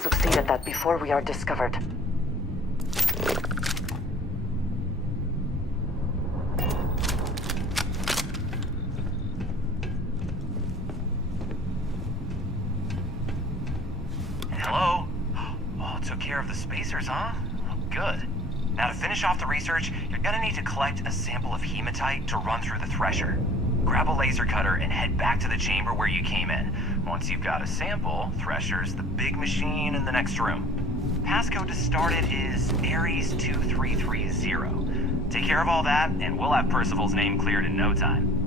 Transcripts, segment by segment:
Succeed at that before we are discovered. Hello? Oh, took care of the spacers, huh? Oh, good. Now to finish off the research, you're gonna need to collect a sample of hematite to run through the thresher. Grab a laser cutter and head back to the chamber where you came in. Once you've got a sample, Thresher's the big machine in the next room. Passcode to start it is Ares 2330. Take care of all that, and we'll have Percival's name cleared in no time.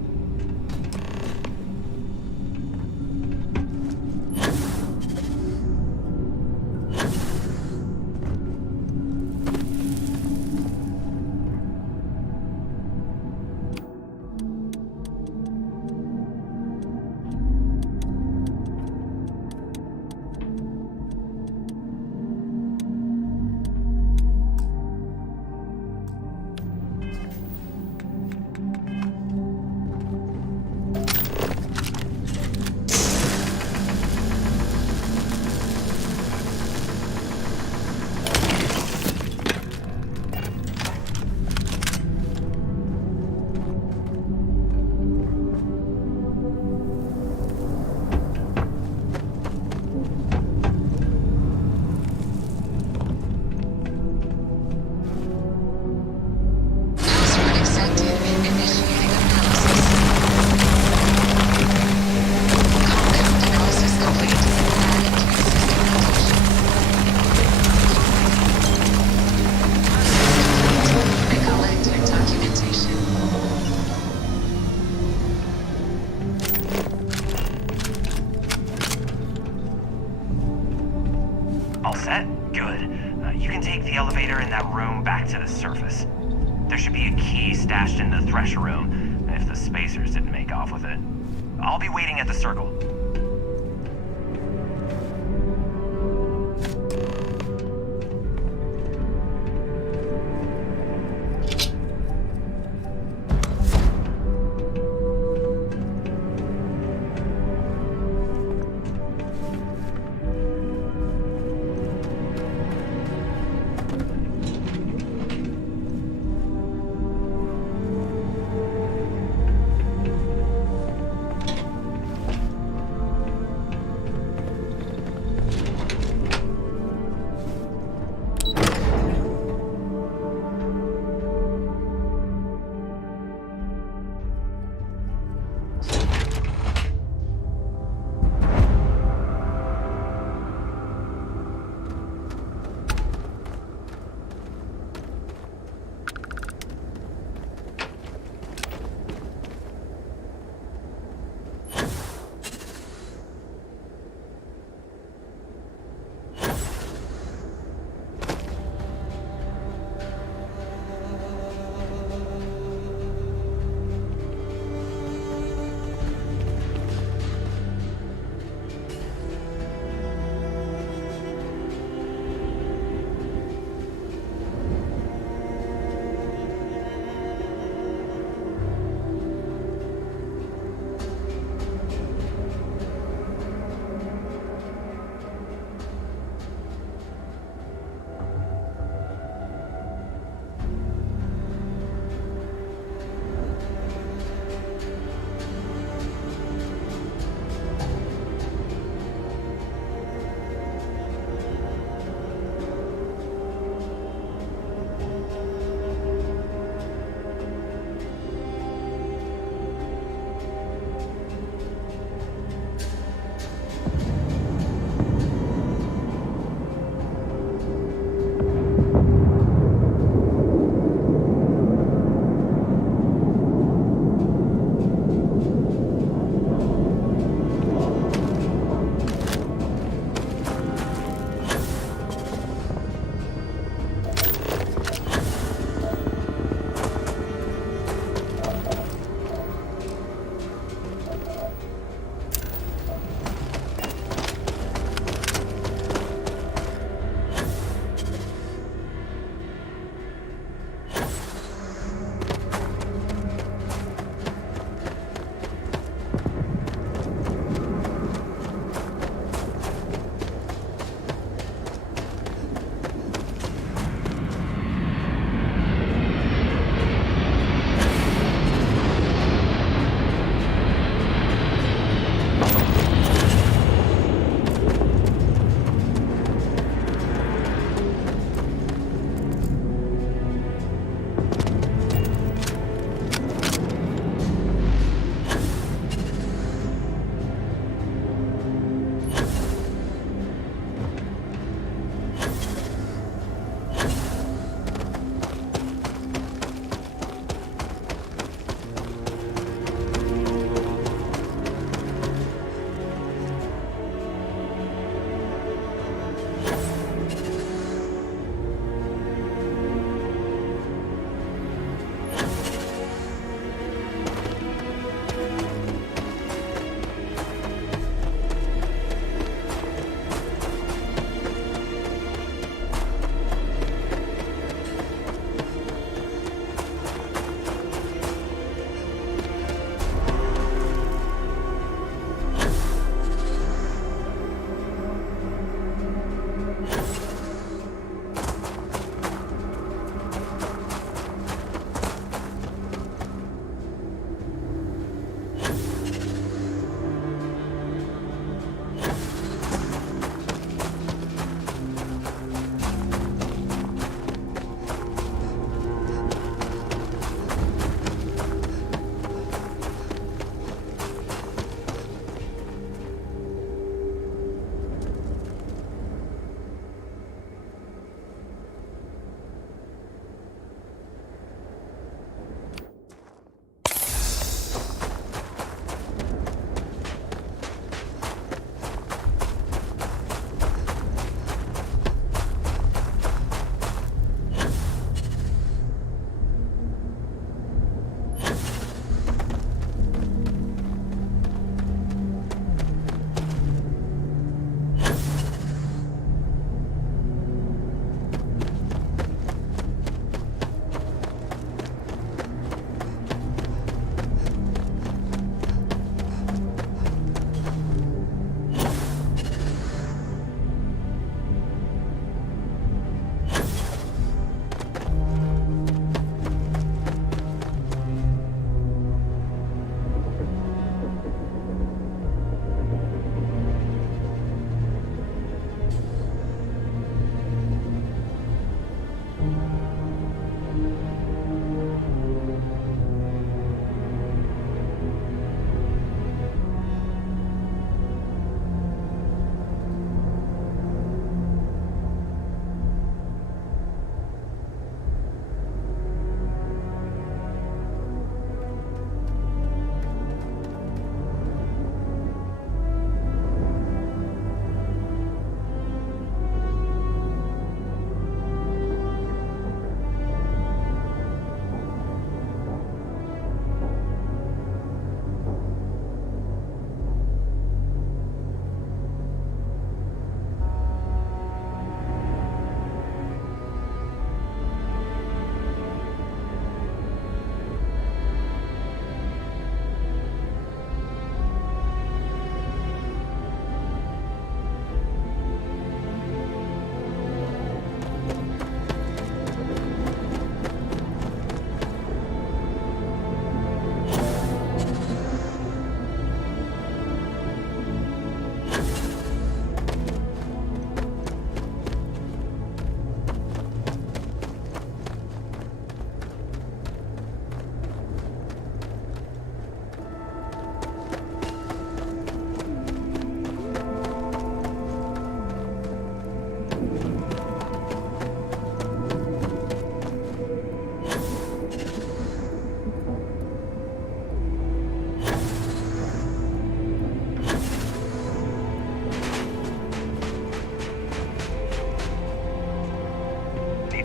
All set? Good. You can take the elevator in that room back to the surface. There should be a key stashed in the thresher room, if the spacers didn't make off with it. I'll be waiting at the circle.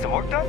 some work done?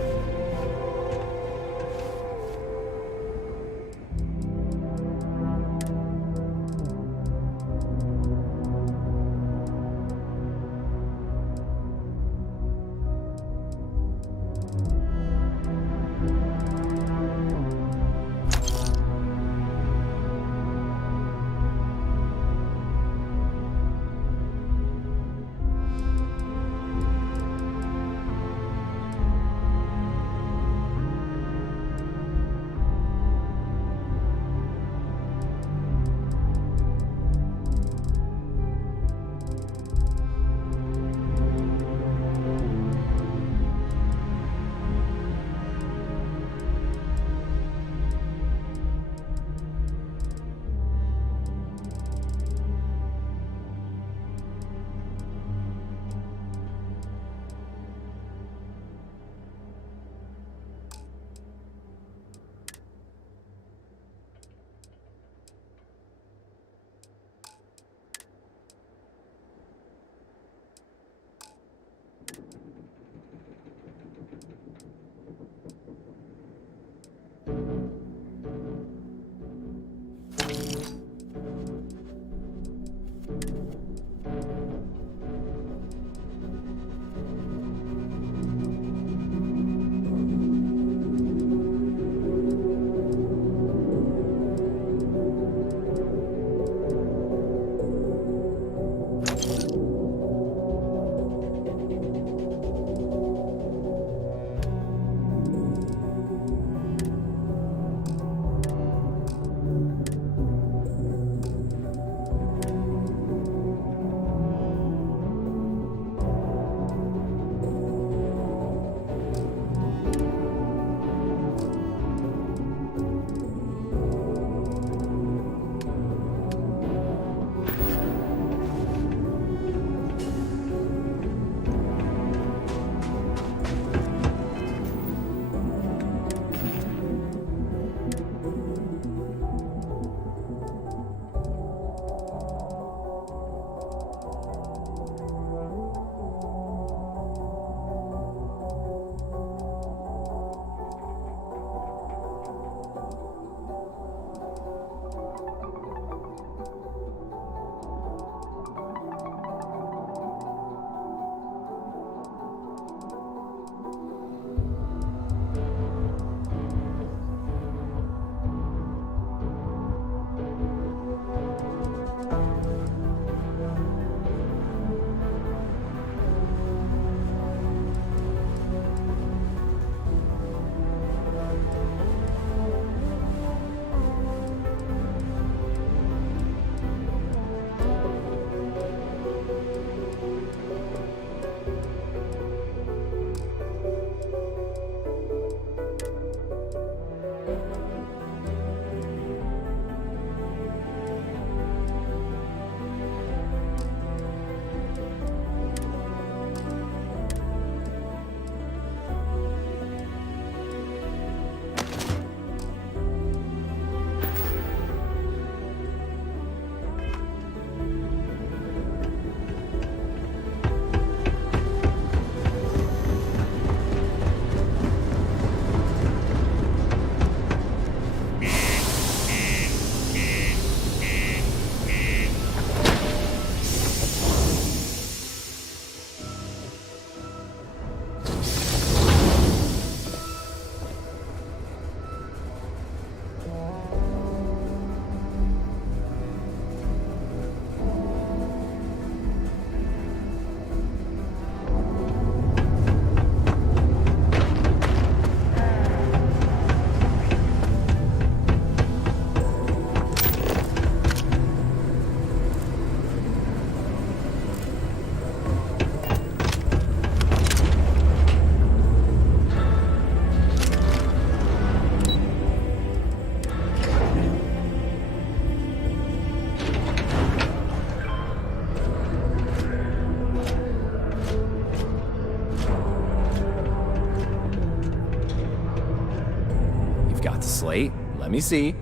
slate. Let me see.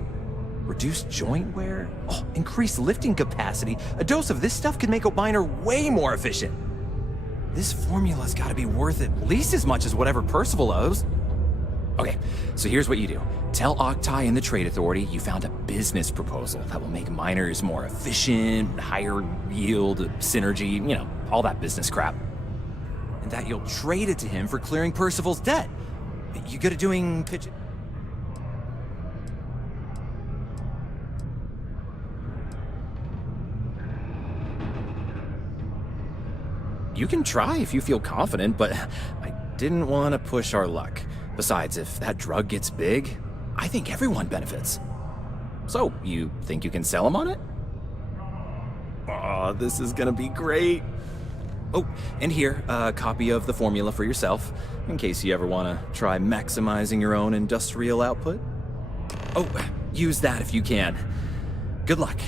Reduced joint wear? Oh, increased lifting capacity. A dose of this stuff could make a miner way more efficient. This formula's gotta be worth at least as much as whatever Percival owes. Okay, so here's what you do. Tell Octai and the Trade Authority you found a business proposal that will make miners more efficient, higher yield, synergy, all that business crap. And that you'll trade it to him for clearing Percival's debt. You good at doing pitch? You can try if you feel confident, but I didn't want to push our luck. Besides, if that drug gets big, I think everyone benefits. So, you think you can sell him on it? Oh, this is gonna be great. Oh, and here, a copy of the formula for yourself, in case you ever want to try maximizing your own industrial output. Oh, use that if you can. Good luck.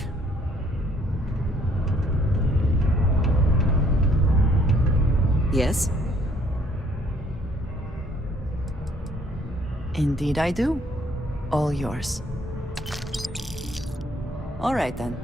Yes? Indeed I do. All yours. All right then.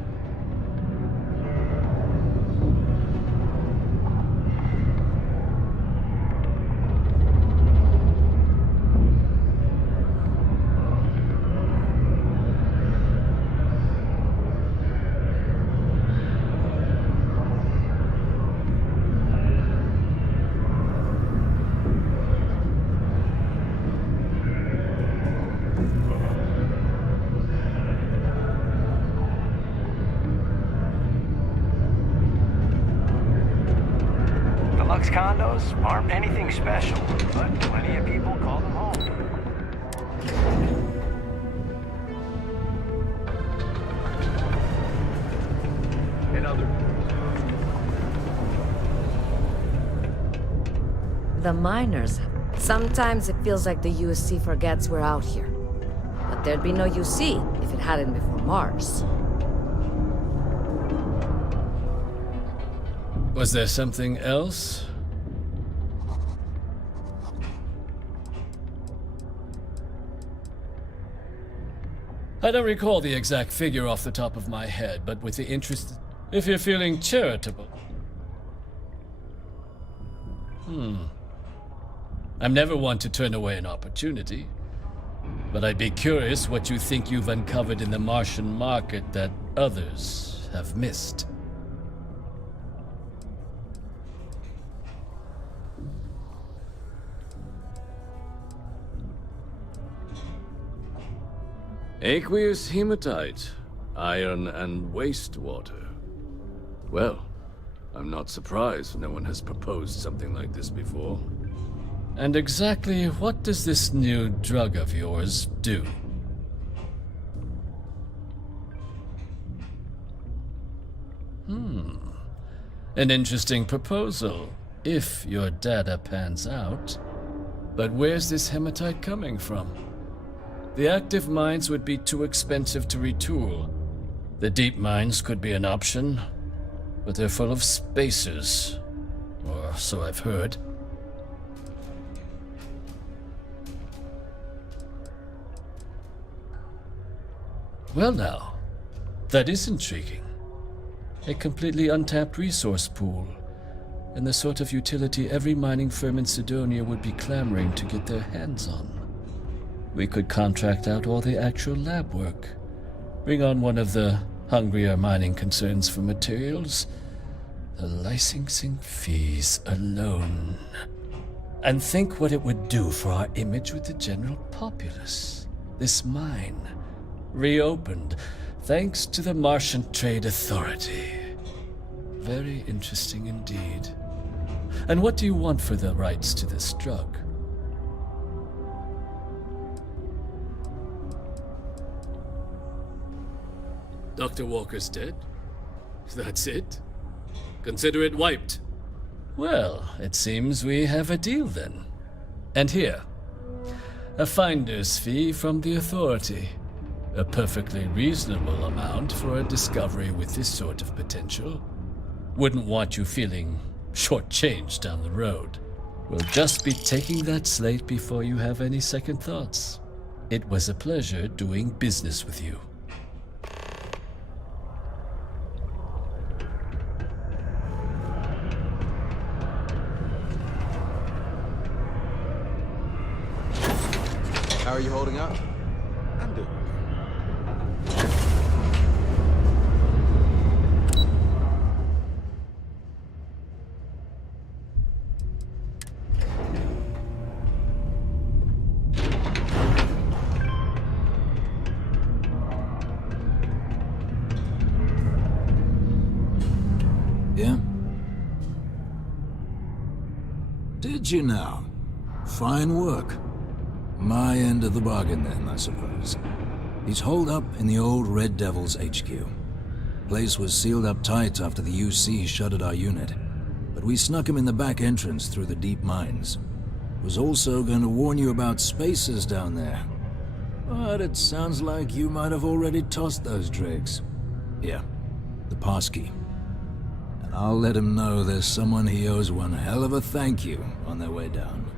Deluxe condos aren't anything special, but plenty of people call them home. The miners. Sometimes it feels like the USC forgets we're out here. But there'd be no UC if it hadn't been for Mars. Was there something else? I don't recall the exact figure off the top of my head, but with the interest... If you're feeling charitable... I'm never one to turn away an opportunity. But I'd be curious what you think you've uncovered in the Martian market that others have missed. Aqueous hematite, iron and wastewater. Well, I'm not surprised no one has proposed something like this before. And exactly what does this new drug of yours do? An interesting proposal, if your data pans out. But where's this hematite coming from? The active mines would be too expensive to retool. The deep mines could be an option, but they're full of spacers, or so I've heard. Well now, that is intriguing. A completely untapped resource pool, and the sort of utility every mining firm in Sidonia would be clamoring to get their hands on. We could contract out all the actual lab work, bring on one of the hungrier mining concerns for materials, the licensing fees alone. And think what it would do for our image with the general populace. This mine, reopened thanks to the Martian Trade Authority. Very interesting indeed. And what do you want for the rights to this drug? Dr. Walker's dead? That's it? Consider it wiped. Well, it seems we have a deal then. And here, a finder's fee from the Authority. A perfectly reasonable amount for a discovery with this sort of potential. Wouldn't want you feeling shortchanged down the road. We'll just be taking that slate before you have any second thoughts. It was a pleasure doing business with you. How are you holding up? I'm doing okay. Yeah? Did you now? Fine work. My end of the bargain then, I suppose. He's holed up in the old Red Devil's HQ. Place was sealed up tight after the UC shuttered our unit, but we snuck him in the back entrance through the deep mines. Was also going to warn you about spacers down there. But it sounds like you might have already tossed those dregs. Yeah, the passkey. And I'll let him know there's someone he owes one hell of a thank you on their way down.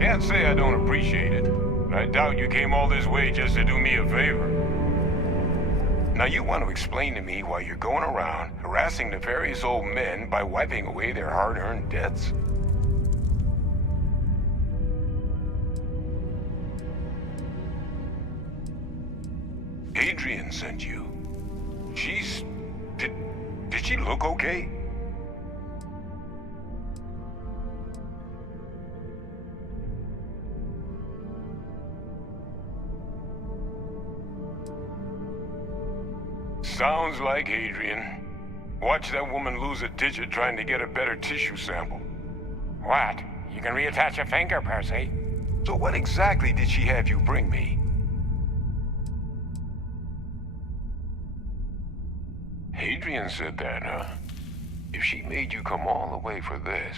Can't say I don't appreciate it. I doubt you came all this way just to do me a favor. Now you want to explain to me why you're going around harassing nefarious old men by wiping away their hard-earned debts? Adrian sent you. Did she look okay? Sounds like Adrian. Watch that woman lose a digit trying to get a better tissue sample. What? You can reattach a finger, Percy. So what exactly did she have you bring me? Adrian said that, huh? If she made you come all the way for this...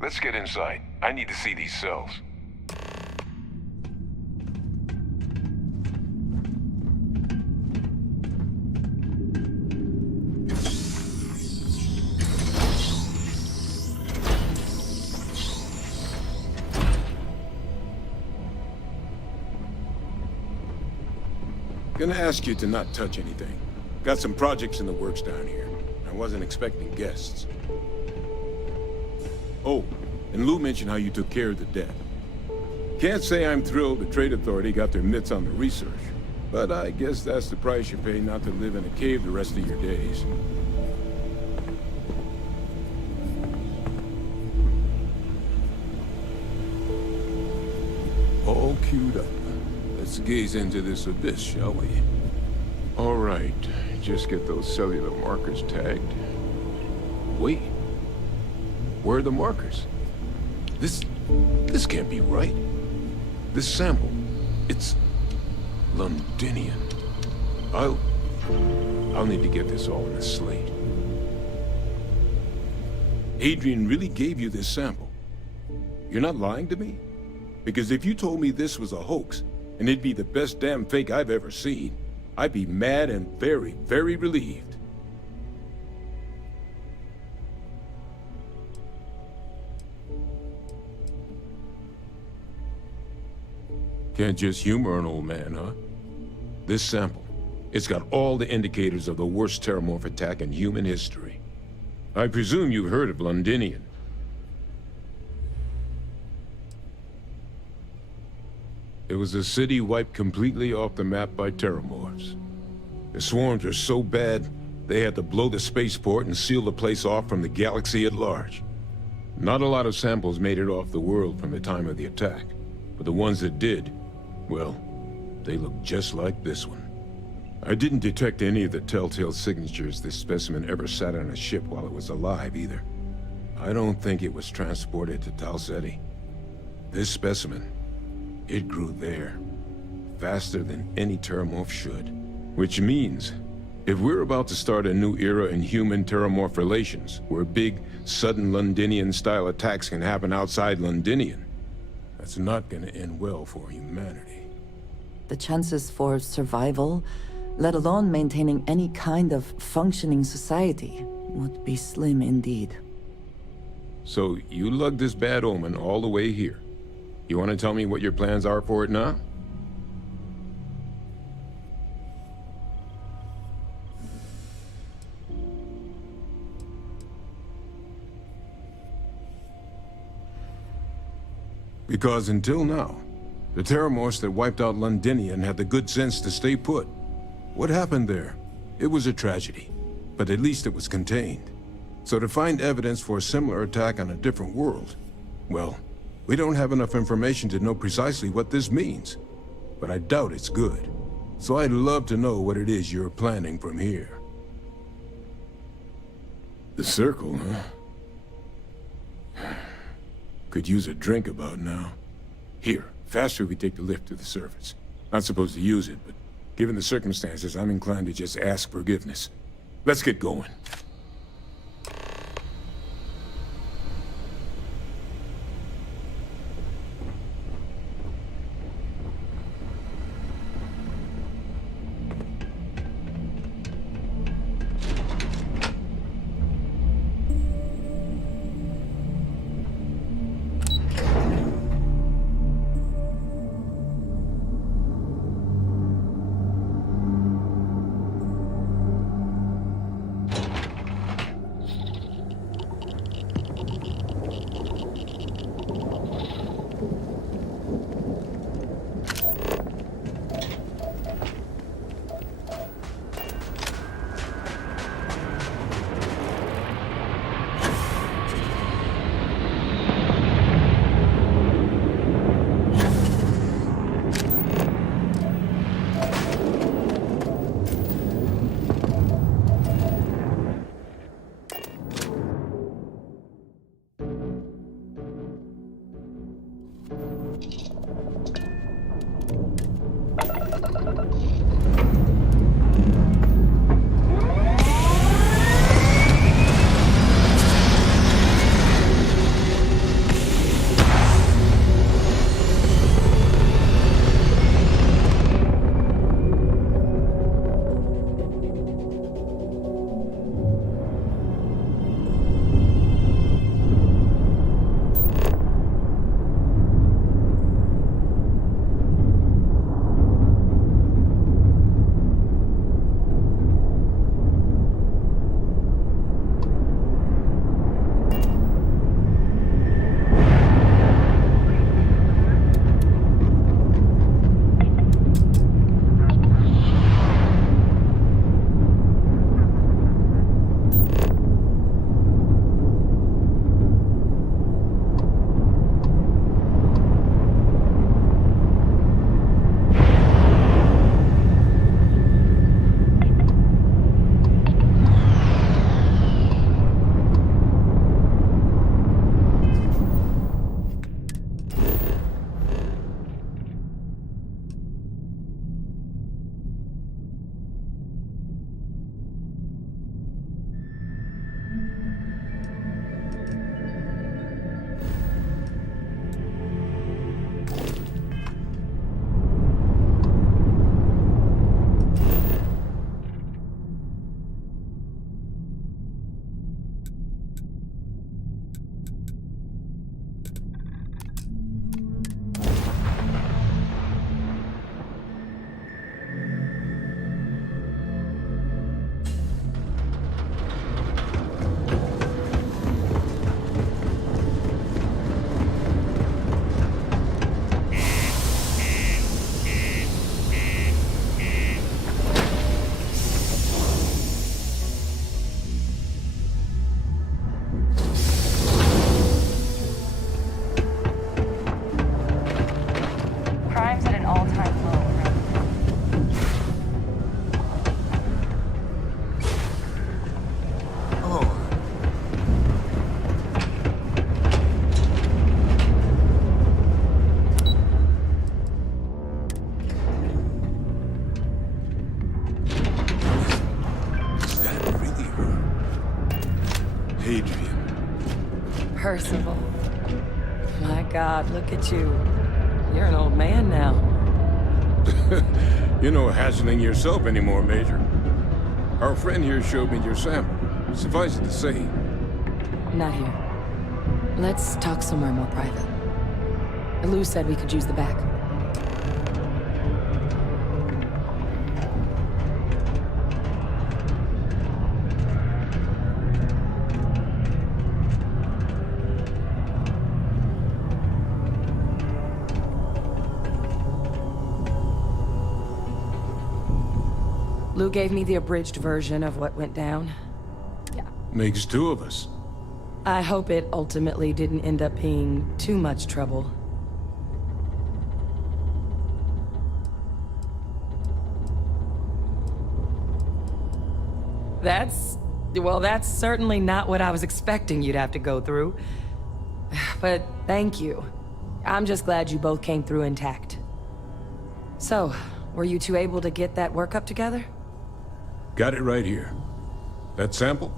Let's get inside. I need to see these cells. Gonna ask you to not touch anything. Got some projects in the works down here. I wasn't expecting guests. Oh, and Lou mentioned how you took care of the debt. Can't say I'm thrilled the Trade Authority got their mitts on the research, but I guess that's the price you pay not to live in a cave the rest of your days. All queued up. Let's gaze into this abyss, shall we? All right, just get those cellular markers tagged. Wait, where are the markers? This can't be right. This sample, it's Londinian. I'll need to get this all in a slate. Adrian really gave you this sample. You're not lying to me? Because if you told me this was a hoax, and it'd be the best damn fake I've ever seen, I'd be mad and very, very relieved. Can't just humor an old man, huh? This sample, it's got all the indicators of the worst terramorph attack in human history. I presume you've heard of Londinian. It was a city wiped completely off the map by terramorphs. The swarms were so bad, they had to blow the spaceport and seal the place off from the galaxy at large. Not a lot of samples made it off the world from the time of the attack, but the ones that did, well, they look just like this one. I didn't detect any of the telltale signatures this specimen ever sat on a ship while it was alive, either. I don't think it was transported to Tal Ceti. This specimen, it grew there, faster than any terramorph should. Which means If we're about to start a new era in human-terramorph relations, where big, sudden Londinian-style attacks can happen outside Londinian, that's not gonna end well for humanity. The chances for survival, let alone maintaining any kind of functioning society, would be slim indeed. So, you lugged this bad omen all the way here. You want to tell me what your plans are for it now? Because until now, the Terramorphs that wiped out Londinian had the good sense to stay put. What happened there? It was a tragedy, but at least it was contained. So to find evidence for a similar attack on a different world, well, we don't have enough information to know precisely what this means. But I doubt it's good. So I'd love to know what it is you're planning from here. The circle, huh? Could use a drink about now. Here, faster we take the lift to the surface. Not supposed to use it, but given the circumstances, I'm inclined to just ask forgiveness. Let's get going. Percival. My God, look at you. You're an old man now. You're no hassling yourself anymore, Major. Our friend here showed me your sample. Suffice it to say. Not here. Let's talk somewhere more private. Lou said we could use the back. Lou gave me the abridged version of what went down. Yeah. Makes two of us. I hope it ultimately didn't end up being too much trouble. Well, that's certainly not what I was expecting you'd have to go through. But thank you. I'm just glad you both came through intact. So, were you two able to get that workup together? Got it right here. That sample?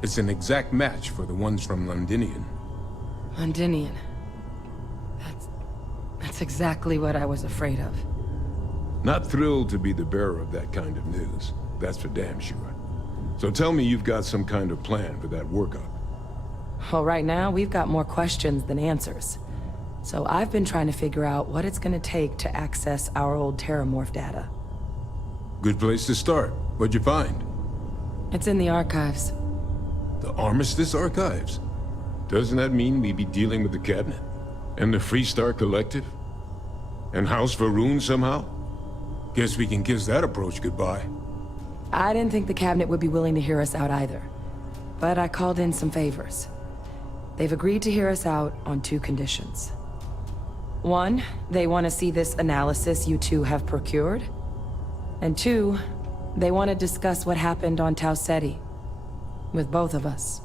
It's an exact match for the ones from Londinian. Londinian. That's exactly what I was afraid of. Not thrilled to be the bearer of that kind of news. That's for damn sure. So tell me you've got some kind of plan for that workup. Well, right now, we've got more questions than answers. So I've been trying to figure out what it's gonna take to access our old Terramorph data. Good place to start. What'd you find? It's in the archives. The Armistice Archives? Doesn't that mean we'd be dealing with the Cabinet? And the Freestar Collective? And House Varun somehow? Guess we can kiss that approach goodbye. I didn't think the Cabinet would be willing to hear us out either. But I called in some favors. They've agreed to hear us out on two conditions. One, they want to see this analysis you two have procured. And two, they want to discuss what happened on Tau Ceti. With both of us.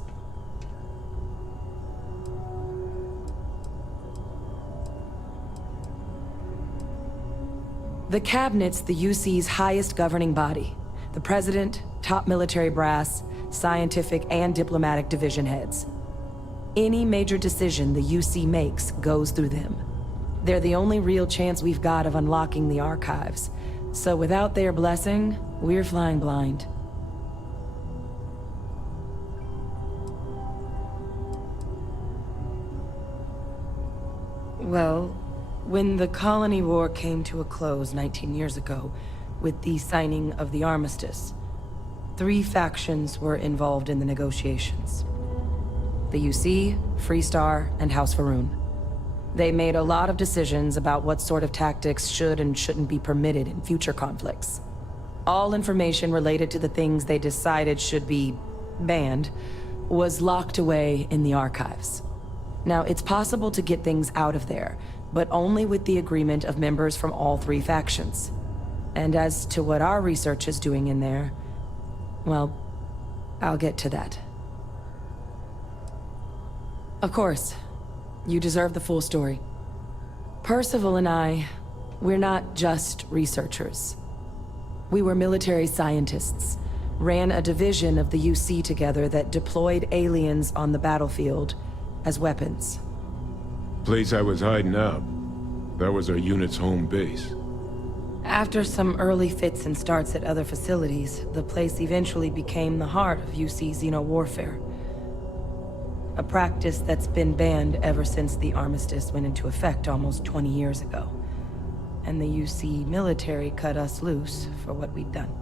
The Cabinet's the UC's highest governing body. The President, top military brass, scientific and diplomatic division heads. Any major decision the UC makes goes through them. They're the only real chance we've got of unlocking the archives. So without their blessing, we're flying blind. Well, when the Colony War came to a close 19 years ago, with the signing of the armistice, 3 factions were involved in the negotiations. The UC, Freestar, and House Varun. They made a lot of decisions about what sort of tactics should and shouldn't be permitted in future conflicts. All information related to the things they decided should be banned was locked away in the archives. Now, it's possible to get things out of there, but only with the agreement of members from all 3 factions. And as to what our research is doing in there, well, I'll get to that. Of course, you deserve the full story. Percival and I, we're not just researchers. We were military scientists, ran a division of the UC together that deployed aliens on the battlefield as weapons. Place I was hiding out. That was our unit's home base. After some early fits and starts at other facilities, the place eventually became the heart of UC xeno-warfare. A practice that's been banned ever since the armistice went into effect almost 20 years ago. And the UC military cut us loose for what we'd done.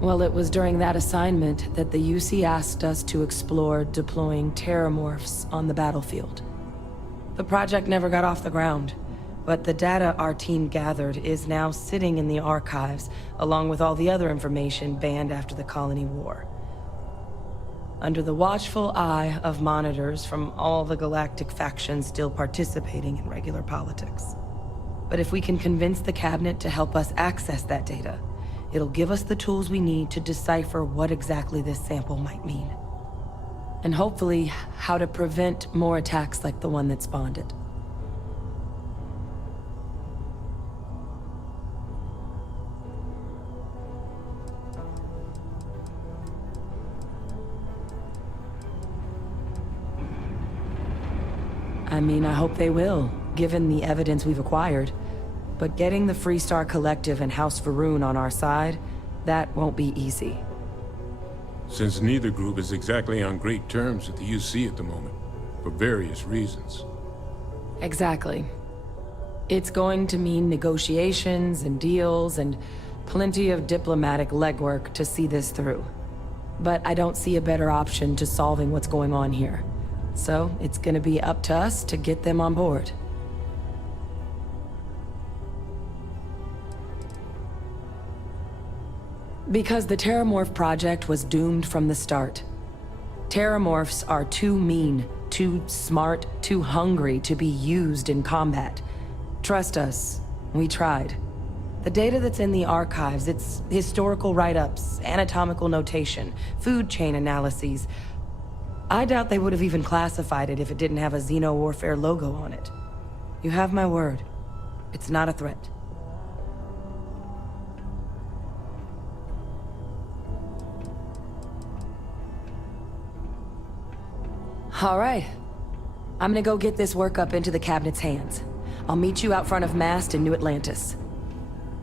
Well, it was during that assignment that the UC asked us to explore deploying terramorphs on the battlefield. The project never got off the ground, but the data our team gathered is now sitting in the archives, along with all the other information banned after the Colony War. Under the watchful eye of monitors from all the galactic factions still participating in regular politics. But if we can convince the Cabinet to help us access that data, it'll give us the tools we need to decipher what exactly this sample might mean. And hopefully, how to prevent more attacks like the one that spawned it. I mean, I hope they will, given the evidence we've acquired. But getting the Freestar Collective and House Varun on our side, that won't be easy. Since neither group is exactly on great terms with the UC at the moment, for various reasons. Exactly. It's going to mean negotiations and deals and plenty of diplomatic legwork to see this through. But I don't see a better option to solving what's going on here. So it's gonna be up to us to get them on board. Because the Terramorph project was doomed from the start. Terramorphs are too mean, too smart, too hungry to be used in combat. Trust us, we tried. The data that's in the archives, it's historical write-ups, anatomical notation, food chain analyses. I doubt they would have even classified it if it didn't have a Xeno-Warfare logo on it. You have my word. It's not a threat. All right. I'm gonna go get this work up into the cabinet's hands. I'll meet you out front of Mast in New Atlantis.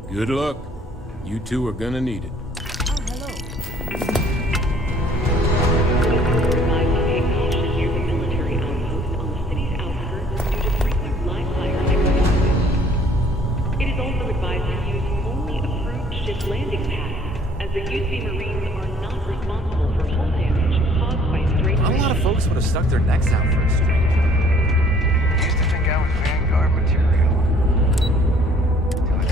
Good luck. You two are gonna need it. It is also advised to use only approved ship landing pads, as the UC Marines are not responsible for hull damage caused by stray A lot of folks would have stuck their necks out for a stranger. Used to think I was Vanguard material. Till it's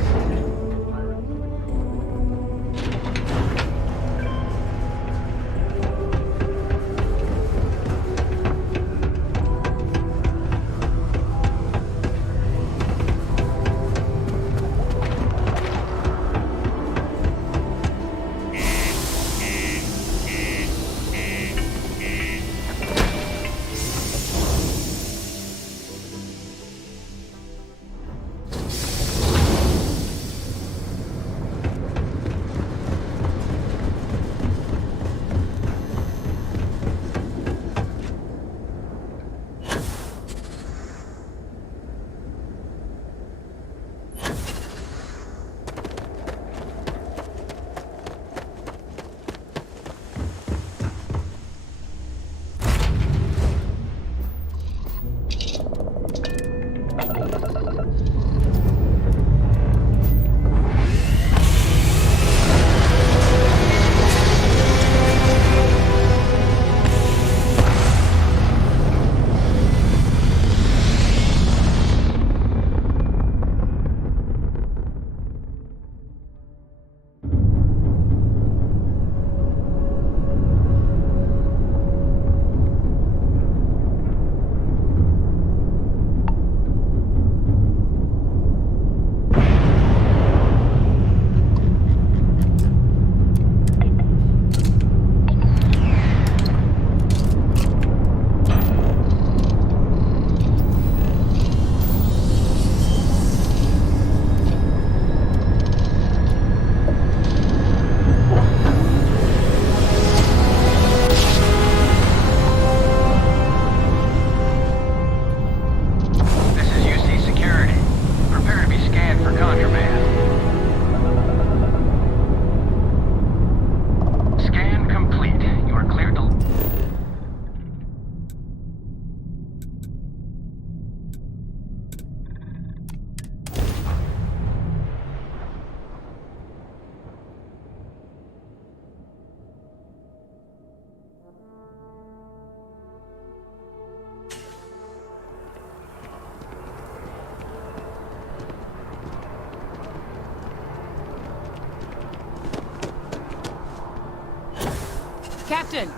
Captain!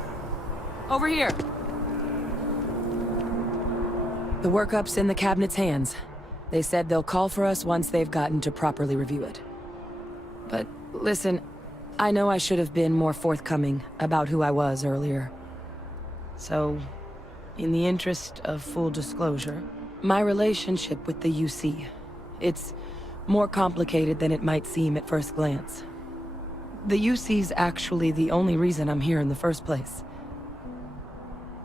Over here! The workup's in the cabinet's hands. They said they'll call for us once they've gotten to properly review it. But listen, I know I should have been more forthcoming about who I was earlier. So, in the interest of full disclosure, my relationship with the UC, it's more complicated than it might seem at first glance. The UC's actually the only reason I'm here in the first place.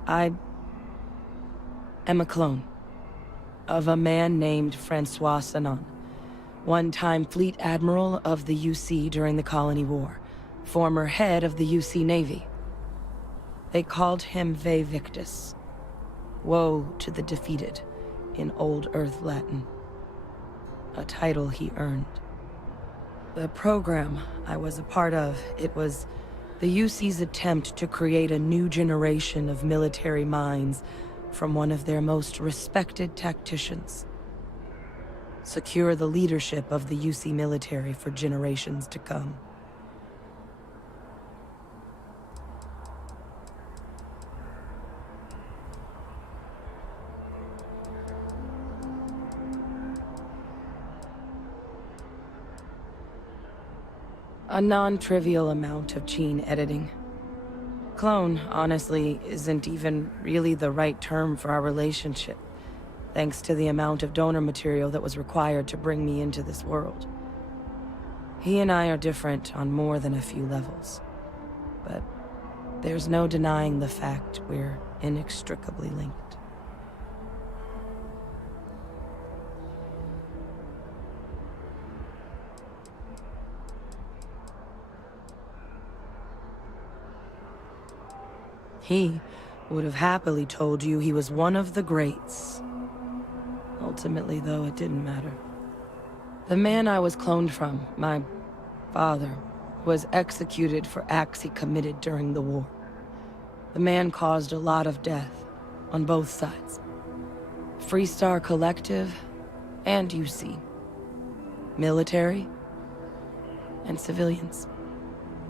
I am a clone of a man named Francois Sanon, one-time fleet admiral of the UC during the Colony War, former head of the UC Navy. They called him Ve Victus, woe to the defeated, in Old Earth Latin, a title he earned. The program I was a part of, it was the UC's attempt to create a new generation of military minds from one of their most respected tacticians. Secure the leadership of the UC military for generations to come. A non-trivial amount of gene editing. Clone, honestly, isn't even really the right term for our relationship, thanks to the amount of donor material that was required to bring me into this world. He and I are different on more than a few levels, but there's no denying the fact we're inextricably linked. He would have happily told you he was one of the greats. Ultimately, though, it didn't matter. The man I was cloned from, my father, was executed for acts he committed during the war. The man caused a lot of death, on both sides. Freestar Collective and UC. Military and civilians.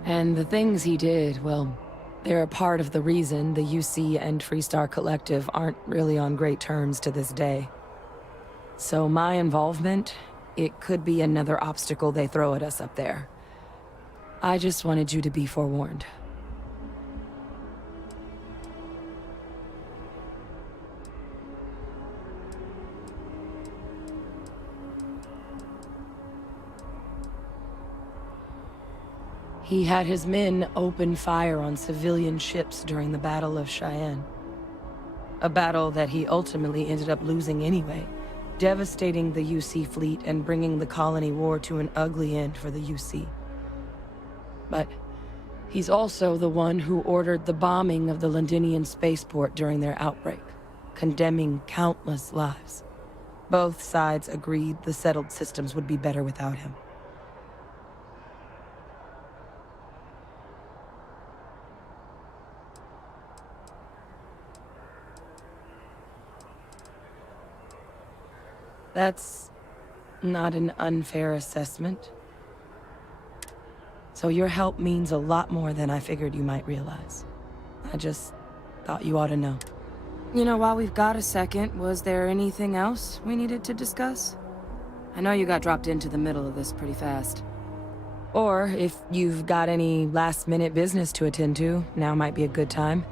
And the things he did, well, they're a part of the reason the UC and Freestar Collective aren't really on great terms to this day. So my involvement, it could be another obstacle they throw at us up there. I just wanted you to be forewarned. He had his men open fire on civilian ships during the Battle of Cheyenne. A battle that he ultimately ended up losing anyway, devastating the UC fleet and bringing the Colony War to an ugly end for the UC. But he's also the one who ordered the bombing of the Londinian spaceport during their outbreak, condemning countless lives. Both sides agreed the settled systems would be better without him. That's not an unfair assessment. So your help means a lot more than I figured you might realize. I just thought you ought to know. You know, while we've got a second, was there anything else we needed to discuss? I know you got dropped into the middle of this pretty fast. Or if you've got any last-minute business to attend to, now might be a good time.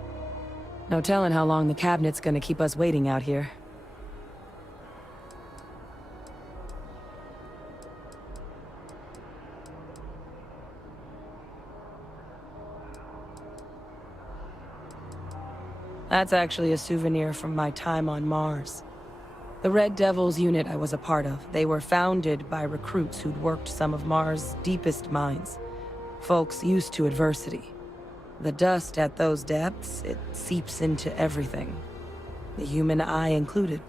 No telling how long the cabinet's gonna keep us waiting out here. That's actually a souvenir from my time on Mars. The Red Devils unit I was a part of, they were founded by recruits who'd worked some of Mars' deepest mines. Folks used to adversity. The dust at those depths, it seeps into everything. The human eye included.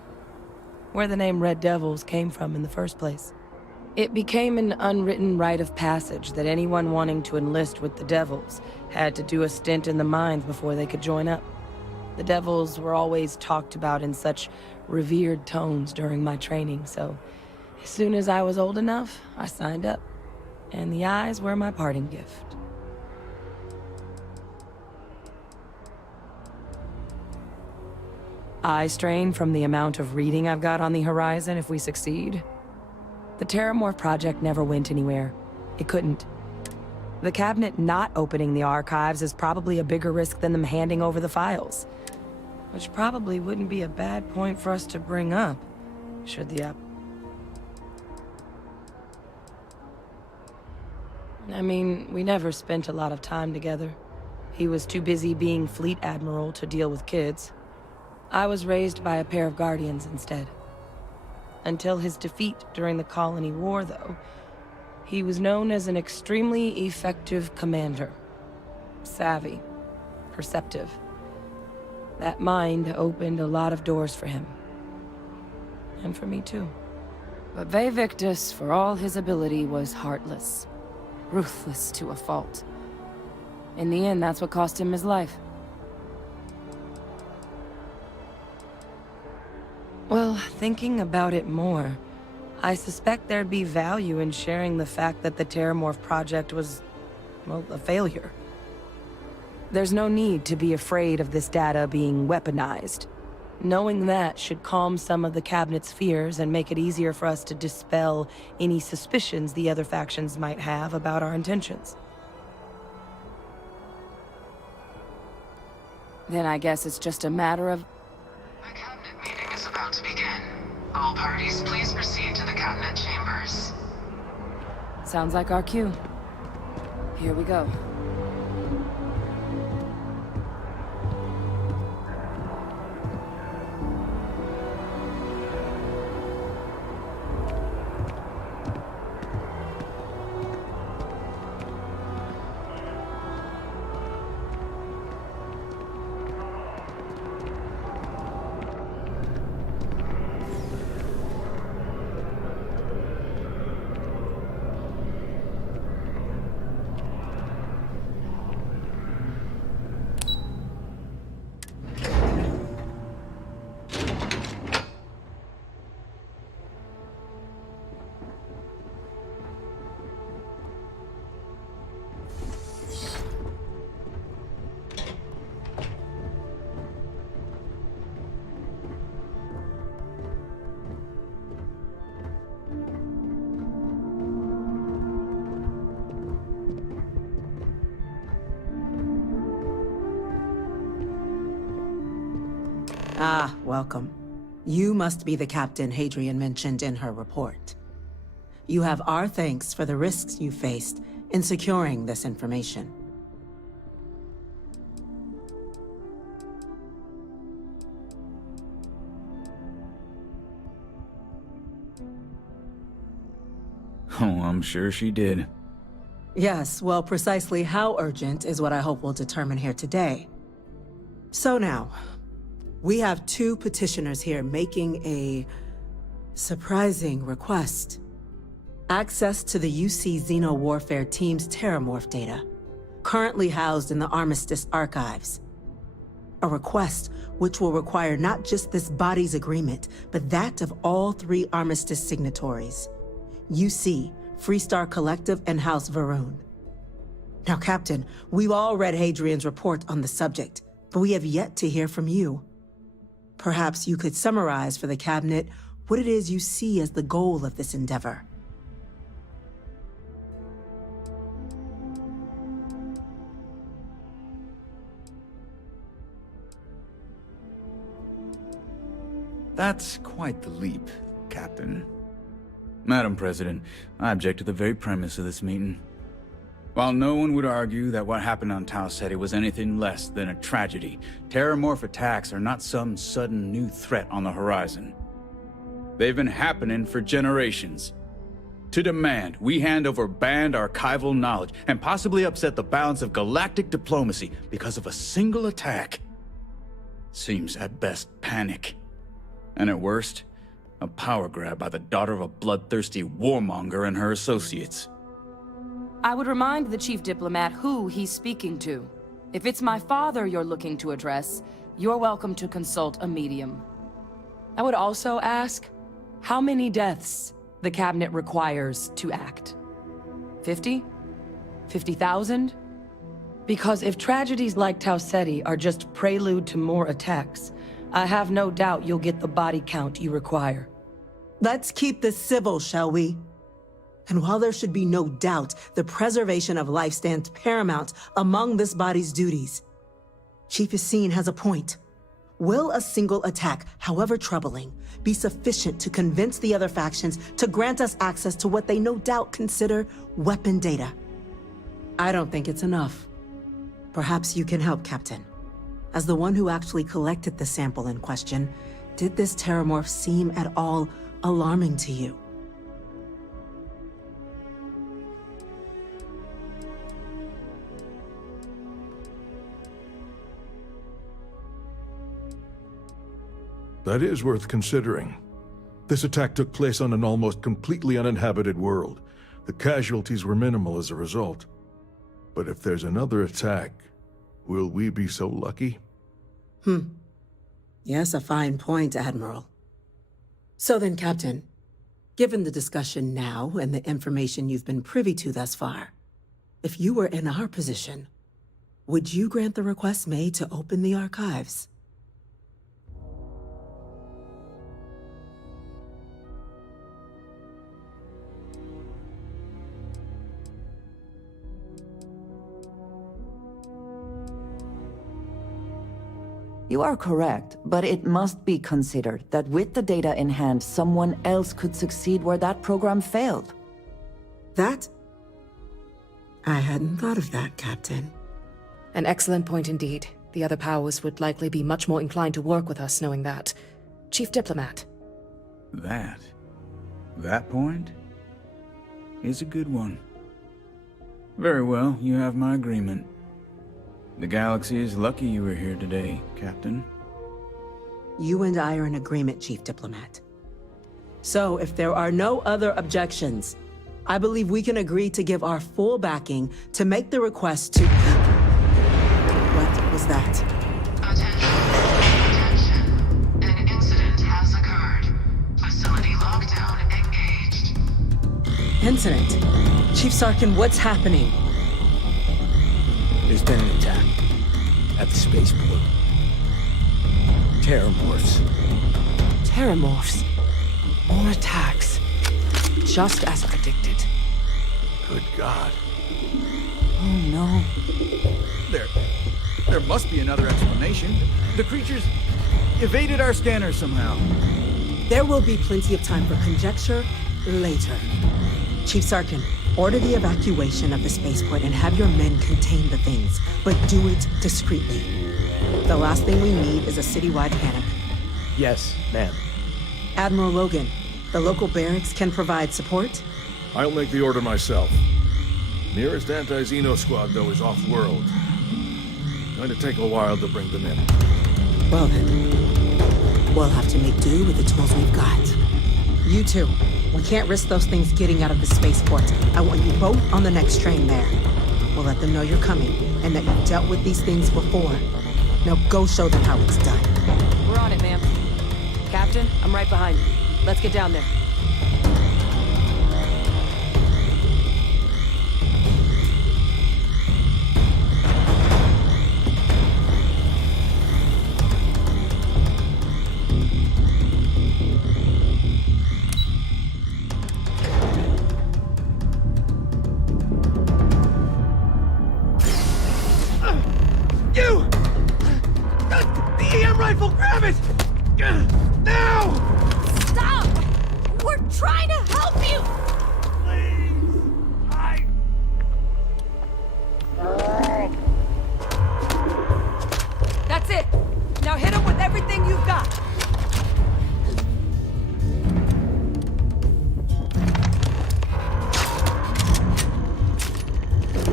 Where the name Red Devils came from in the first place. It became an unwritten rite of passage that anyone wanting to enlist with the Devils had to do a stint in the mines before they could join up. The Devils were always talked about in such revered tones during my training, so as soon as I was old enough, I signed up. And the eyes were my parting gift. Eye strain from the amount of reading I've got on the horizon if we succeed. The Terramorph project never went anywhere. It couldn't. The cabinet not opening the archives is probably a bigger risk than them handing over the files. Which probably wouldn't be a bad point for us to bring up, should the I mean, we never spent a lot of time together. He was too busy being Fleet Admiral to deal with kids. I was raised by a pair of guardians instead. Until his defeat during the Colony War, though, he was known as an extremely effective commander. Savvy. Perceptive. That mind opened a lot of doors for him. And for me, too. But Ve Victus, for all his ability, was heartless. Ruthless to a fault. In the end, that's what cost him his life. Well, thinking about it more, I suspect there'd be value in sharing the fact that the Terramorph project was, well, a failure. There's no need to be afraid of this data being weaponized. Knowing that should calm some of the Cabinet's fears and make it easier for us to dispel any suspicions the other factions might have about our intentions. Then I guess it's just a matter of... The Cabinet meeting is about to begin. All parties, please proceed to the Cabinet chambers. Sounds like our cue. Here we go. Ah, welcome. You must be the captain Hadrian mentioned in her report. You have our thanks for the risks you faced in securing this information. Oh, I'm sure she did. Yes, well, precisely how urgent is what I hope we'll determine here today. So now, we have two petitioners here making a surprising request. Access to the UC Xeno Warfare Team's Terramorph data, currently housed in the Armistice archives. A request which will require not just this body's agreement, but that of all three Armistice signatories. UC, Freestar Collective, and House Varun. Now, Captain, we've all read Hadrian's report on the subject, but we have yet to hear from you. Perhaps you could summarize for the Cabinet what it is you see as the goal of this endeavor. That's quite the leap, Captain. Madam President, I object to the very premise of this meeting. While no one would argue that what happened on Tau Ceti was anything less than a tragedy, Terramorph attacks are not some sudden new threat on the horizon. They've been happening for generations. To demand we hand over banned archival knowledge and possibly upset the balance of galactic diplomacy because of a single attack seems at best panic. And at worst, a power grab by the daughter of a bloodthirsty warmonger and her associates. I would remind the Chief Diplomat who he's speaking to. If it's my father you're looking to address, you're welcome to consult a medium. I would also ask, how many deaths the Cabinet requires to act? 50? 50,000? Because if tragedies like Tau Ceti are just prelude to more attacks, I have no doubt you'll get the body count you require. Let's keep this civil, shall we? And while there should be no doubt the preservation of life stands paramount among this body's duties, Chief Yassine has a point. Will a single attack, however troubling, be sufficient to convince the other factions to grant us access to what they no doubt consider weapon data? I don't think it's enough. Perhaps you can help, Captain. As the one who actually collected the sample in question, did this terramorph seem at all alarming to you? That is worth considering. This attack took place on an almost completely uninhabited world. The casualties were minimal as a result. But if there's another attack, will we be so lucky? Yes, a fine point, Admiral. So then, Captain, given the discussion now and the information you've been privy to thus far, if you were in our position, would you grant the request made to open the archives? You are correct, but it must be considered that with the data in hand, someone else could succeed where that program failed. That? I hadn't thought of that, Captain. An excellent point indeed. The other powers would likely be much more inclined to work with us knowing that. Chief Diplomat. That point is a good one. Very well, you have my agreement. The galaxy is lucky you were here today, Captain. You and I are in agreement, Chief Diplomat. So, if there are no other objections, I believe we can agree to give our full backing to make the request to... What was that? Attention. An incident has occurred. Facility lockdown engaged. Incident? Chief Sarkin, what's happening? There's been an attack at the spaceport. Terramorphs. Terramorphs. More attacks. Just as predicted. Good God. Oh no. There must be another explanation. The creatures evaded our scanners somehow. There will be plenty of time for conjecture later. Chief Sarkin, order the evacuation of the spaceport and have your men contain the things, but do it discreetly. The last thing we need is a citywide panic. Yes, ma'am. Admiral Logan, the local barracks can provide support? I'll make the order myself. Nearest anti-Xeno squad, though, is off-world. Going to take a while to bring them in. Well then, we'll have to make do with the tools we've got. You two, we can't risk those things getting out of the spaceport. I want you both on the next train there. We'll let them know you're coming, and that you've dealt with these things before. Now go show them how it's done. We're on it, ma'am. Captain, I'm right behind you. Let's get down there. The EM rifle, grab it! Now! Stop! We're trying to help you! That's it! Now hit him with everything you've got!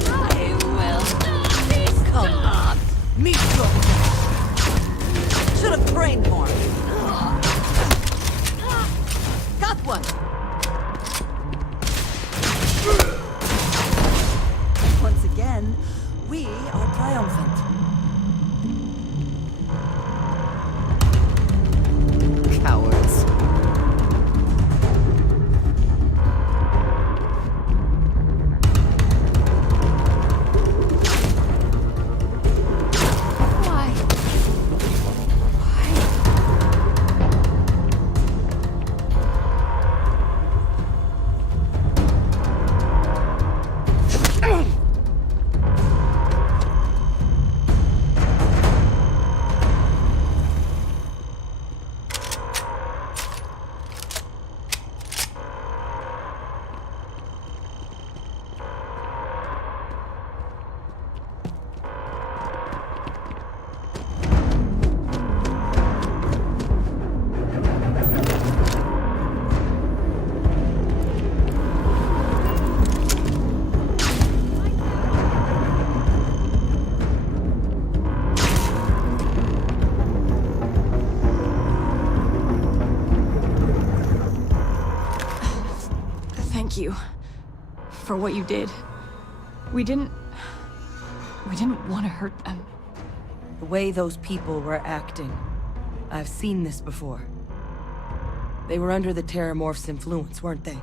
I will. Please come on. Me too. Should have trained more. Got one. Once again, we are triumphant. Cowards. for what you did. We didn't want to hurt them. The way those people were acting, I've seen this before. They were under the Terramorph's influence, weren't they?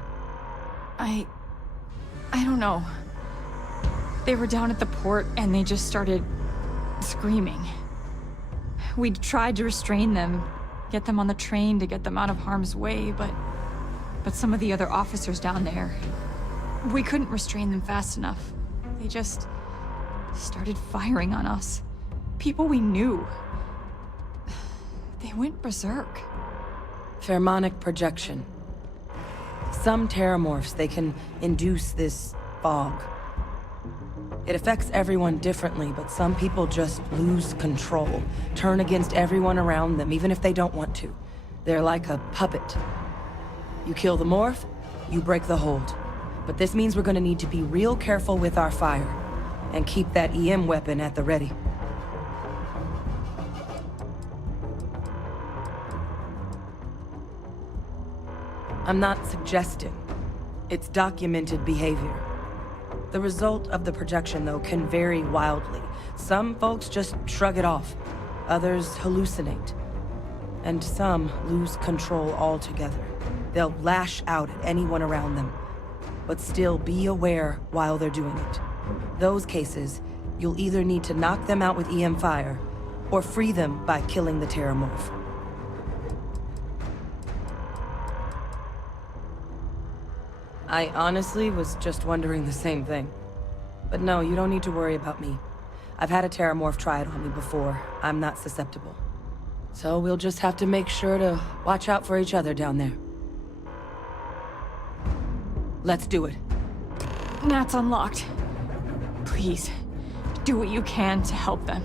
I don't know. They were down at the port and they just started screaming. We tried to restrain them, get them on the train to get them out of harm's way, but some of the other officers down there, we couldn't restrain them fast enough. They just started firing on us. People we knew. They went berserk. Pheromonic projection. Some Terramorphs, they can induce this fog. It affects everyone differently, but some people just lose control, turn against everyone around them, even if they don't want to. They're like a puppet. You kill the morph, you break the hold. But this means we're gonna need to be real careful with our fire, and keep that EM weapon at the ready. I'm not suggesting. It's documented behavior. The result of the projection, though, can vary wildly. Some folks just shrug it off. Others hallucinate. And some lose control altogether. They'll lash out at anyone around them, but still be aware while they're doing it. Those cases, you'll either need to knock them out with EM fire, or free them by killing the Terramorph. I honestly was just wondering the same thing. But no, you don't need to worry about me. I've had a Terramorph try it on me before. I'm not susceptible. So we'll just have to make sure to watch out for each other down there. Let's do it. Nat's unlocked. Please, do what you can to help them.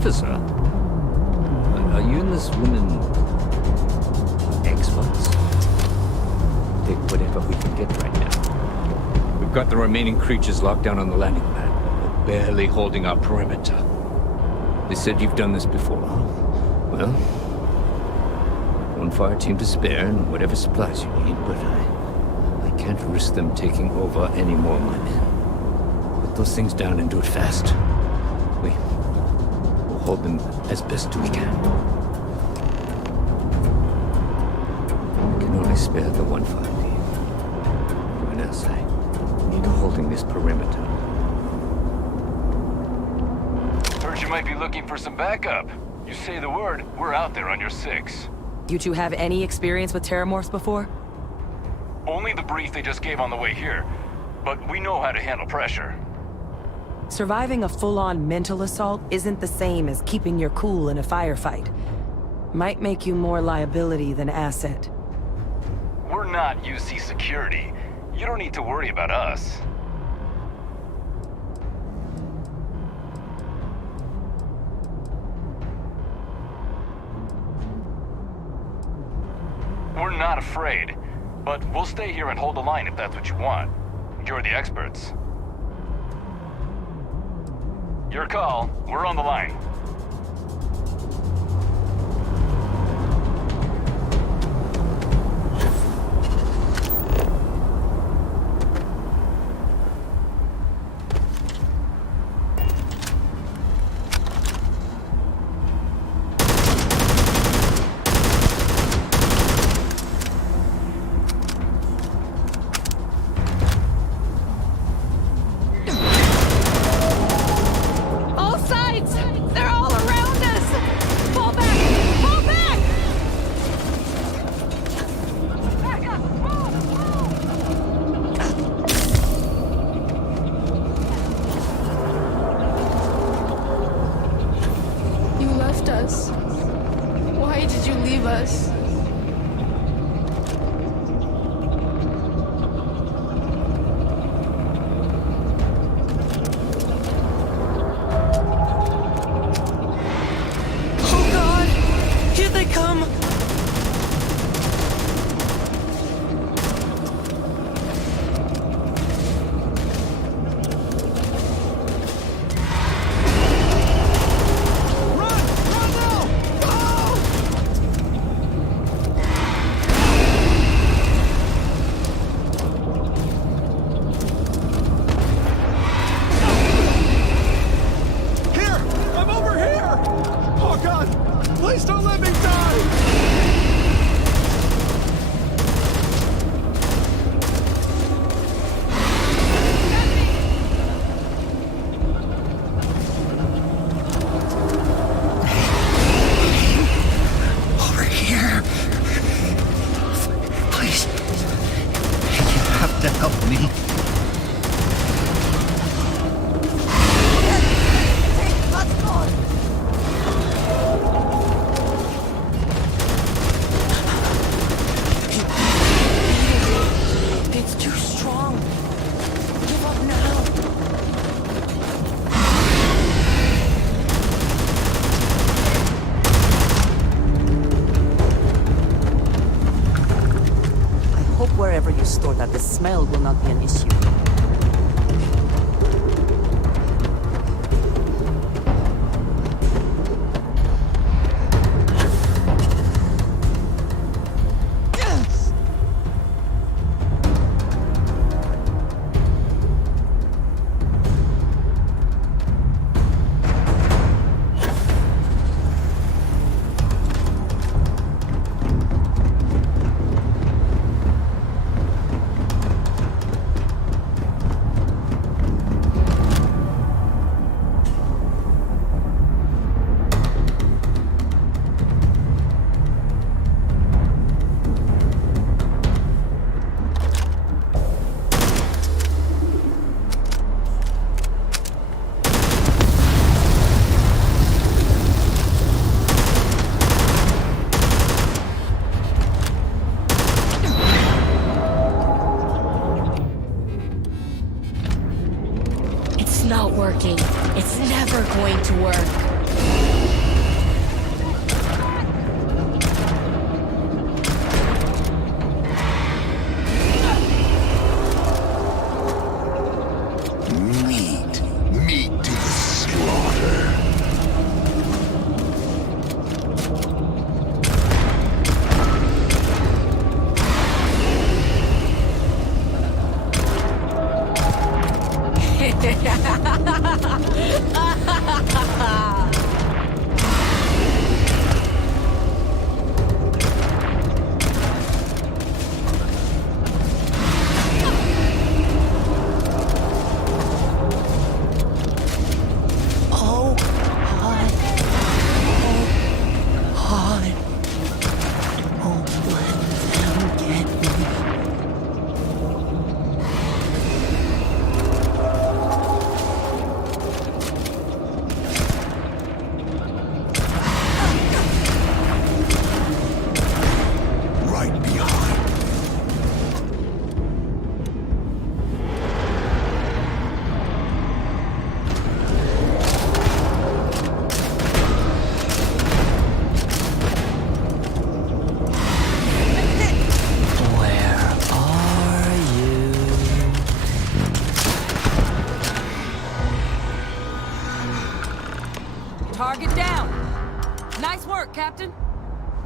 officer? Are you and this woman experts? Take whatever we can get right now. We've got the remaining creatures locked down on the landing pad. We're barely holding our perimeter. They said you've done this before. Well, one fire team to spare and whatever supplies you need, but I can't risk them taking over any more of my men. Put those things down and do it fast. We'll hold them as best we can. We can only spare the one fire team. Everyone else, I need holding this perimeter. Heard you might be looking for some backup. You say the word, we're out there on your 6. You two have any experience with terramorphs before? Only the brief they just gave on the way here, but we know how to handle pressure. Surviving a full-on mental assault isn't the same as keeping your cool in a firefight. Might make you more liability than asset. We're not UC security. You don't need to worry about us. We're not afraid, but we'll stay here and hold the line if that's what you want. You're the experts. Your call. We're on the line. Why did you leave us? Oh God! Here they come! Please don't let me die! Over here. Please. You have to help me. It's too strong. Give up now. I hope wherever you store that, the smell will not be an issue.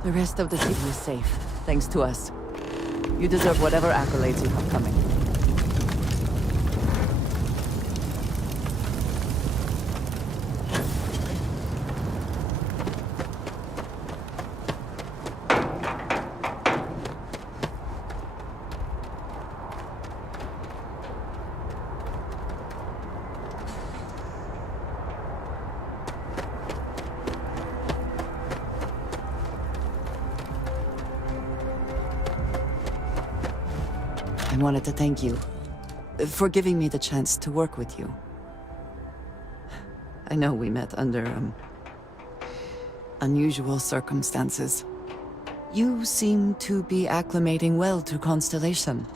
The rest of the city is safe, thanks to us. You deserve whatever accolades you have coming. I wanted to thank you for giving me the chance to work with you. I know we met under, unusual circumstances. You seem to be acclimating well to Constellation.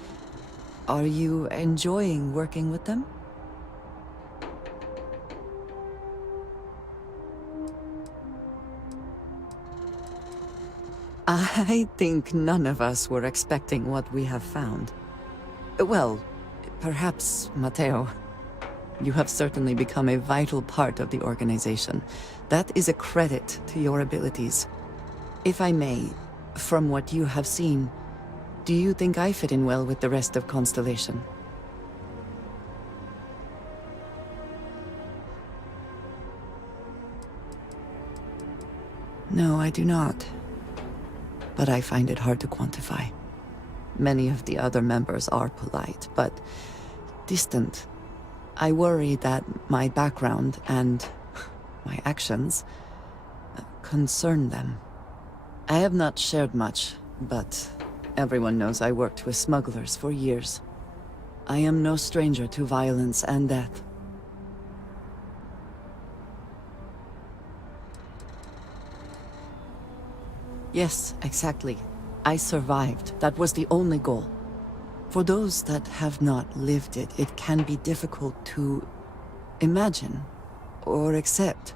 Are you enjoying working with them? I think none of us were expecting what we have found. Well, perhaps Matteo. You have certainly become a vital part of the organization. That is a credit to your abilities. If I may, from what you have seen, do you think I fit in well with the rest of Constellation? No, I do not. But I find it hard to quantify. Many of the other members are polite, but distant. I worry that my background and my actions concern them. I have not shared much, but everyone knows I worked with smugglers for years. I am no stranger to violence and death. Yes, exactly. I survived. That was the only goal. For those that have not lived it, it can be difficult to imagine or accept.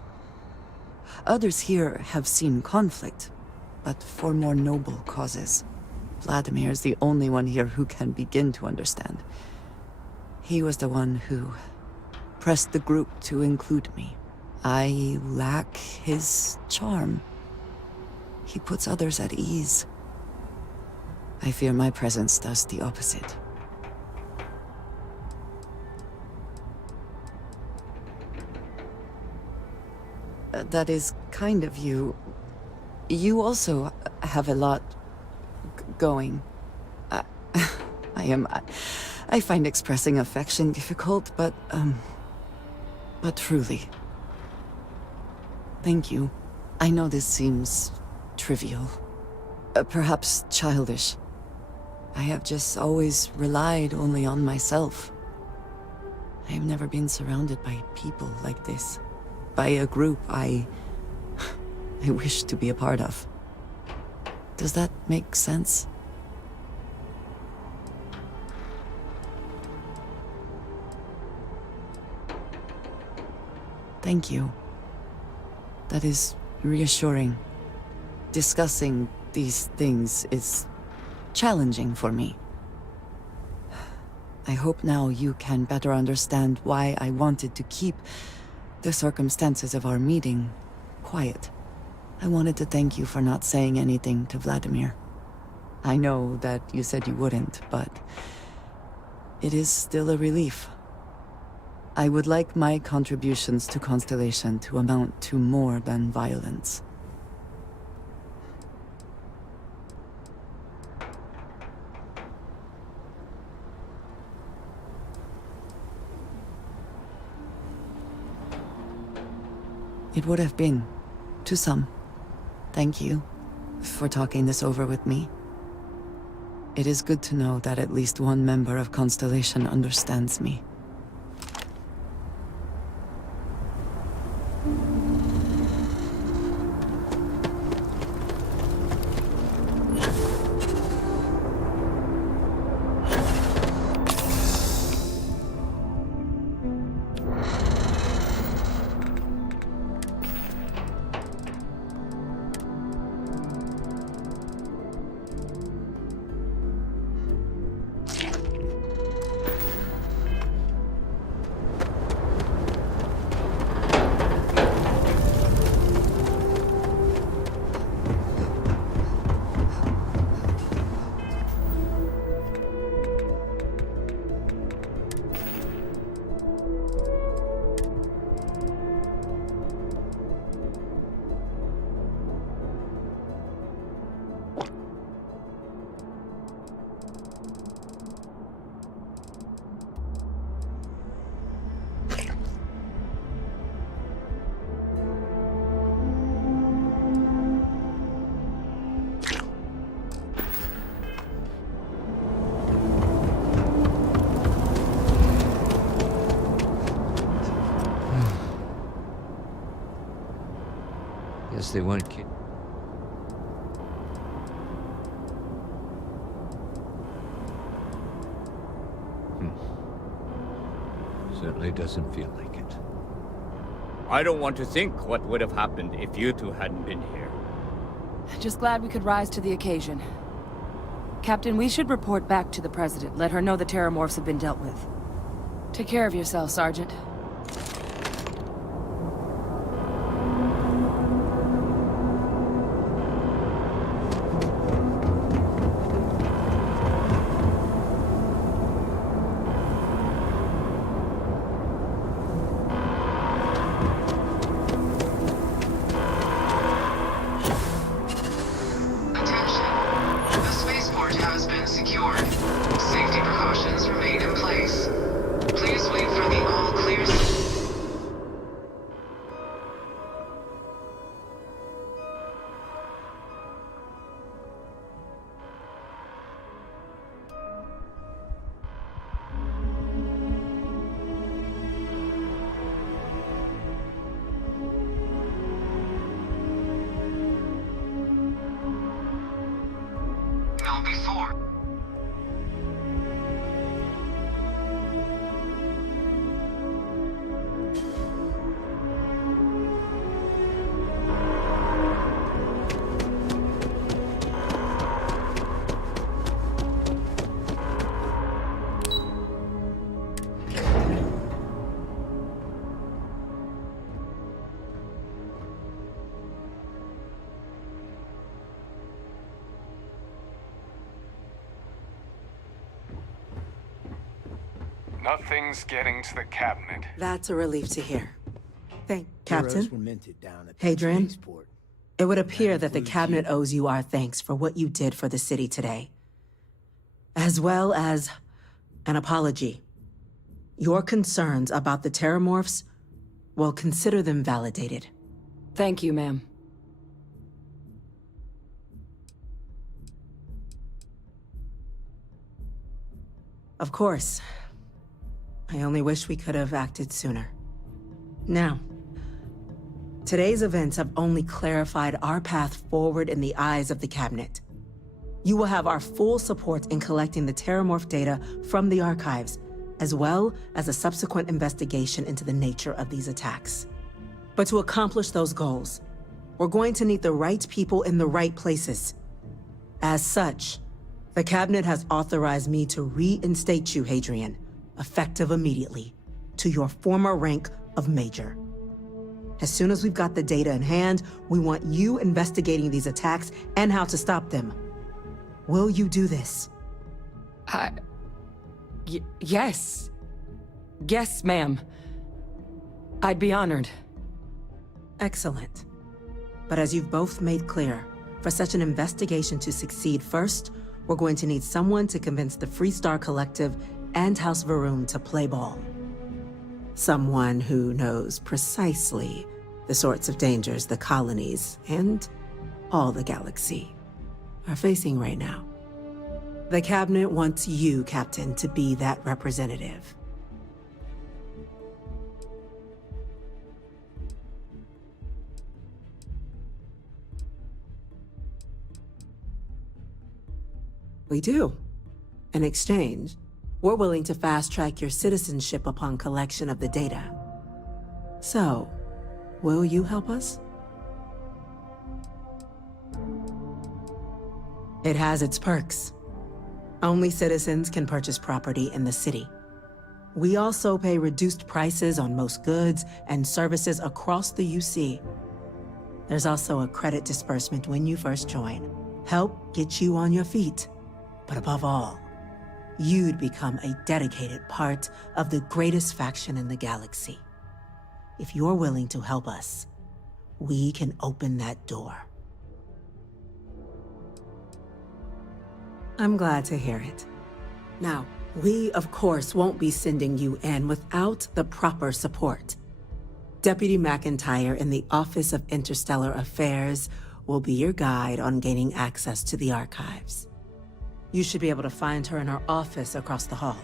Others here have seen conflict, but for more noble causes. Vladimir is the only one here who can begin to understand. He was the one who pressed the group to include me. I lack his charm. He puts others at ease. I fear my presence does the opposite. That is kind of you. You also have a lot going. I find expressing affection difficult, but truly. Thank you. I know this seems trivial. Perhaps childish. I have just always relied only on myself. I have never been surrounded by people like this. By a group I wish to be a part of. Does that make sense? Thank you. That is reassuring. Discussing these things is challenging for me. I hope now you can better understand why I wanted to keep the circumstances of our meeting quiet. I wanted to thank you for not saying anything to Vladimir. I know that you said you wouldn't, but it is still a relief. I would like my contributions to Constellation to amount to more than violence. It would have been, to some. Thank you for talking this over with me. It is good to know that at least one member of Constellation understands me. guess they weren't kidding. Certainly doesn't feel like it. I don't want to think what would have happened if you two hadn't been here. Just glad we could rise to the occasion. Captain, we should report back to the President. Let her know the Terramorphs have been dealt with. Take care of yourself, Sergeant. Nothing's getting to the cabinet. That's a relief to hear. Thank Heroes Captain. were minted down at Hadrian, spaceport. it would appear that the cabinet owes you our thanks for what you did for the city today, as well as an apology. Your concerns about the Terramorphs, well, consider them validated. Thank you, ma'am. Of course. I only wish we could have acted sooner. Now, today's events have only clarified our path forward in the eyes of the Cabinet. You will have our full support in collecting the Terramorph data from the archives, as well as a subsequent investigation into the nature of these attacks. But to accomplish those goals, we're going to need the right people in the right places. As such, the Cabinet has authorized me to reinstate you, Hadrian, effective immediately, to your former rank of Major. As soon as we've got the data in hand, we want you investigating these attacks and how to stop them. Will you do this? Yes. Yes, ma'am. I'd be honored. Excellent. But as you've both made clear, for such an investigation to succeed first, we're going to need someone to convince the Freestar Collective and House Varun to play ball. Someone who knows precisely the sorts of dangers the colonies and all the galaxy are facing right now. The Cabinet wants you, Captain, to be that representative. We do. In exchange, we're willing to fast-track your citizenship upon collection of the data. So, will you help us? It has its perks. Only citizens can purchase property in the city. We also pay reduced prices on most goods and services across the UC. There's also a credit disbursement when you first join. Help get you on your feet. But above all, you'd become a dedicated part of the greatest faction in the galaxy. If you're willing to help us, we can open that door. I'm glad to hear it. Now, we, of course, won't be sending you in without the proper support. Deputy McIntyre in the Office of Interstellar Affairs will be your guide on gaining access to the archives. You should be able to find her in her office across the hall.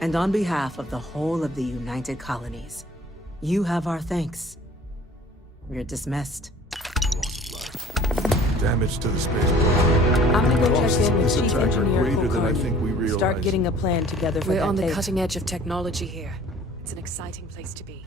And on behalf of the whole of the United Colonies, you have our thanks. You're dismissed. Damage to the spaceport. I'm gonna go Costs check in with this Chief attack are Engineer greater than I Kulkarni. think we realize. Start getting a plan together for We're that on the date. cutting edge of technology here. It's an exciting place to be.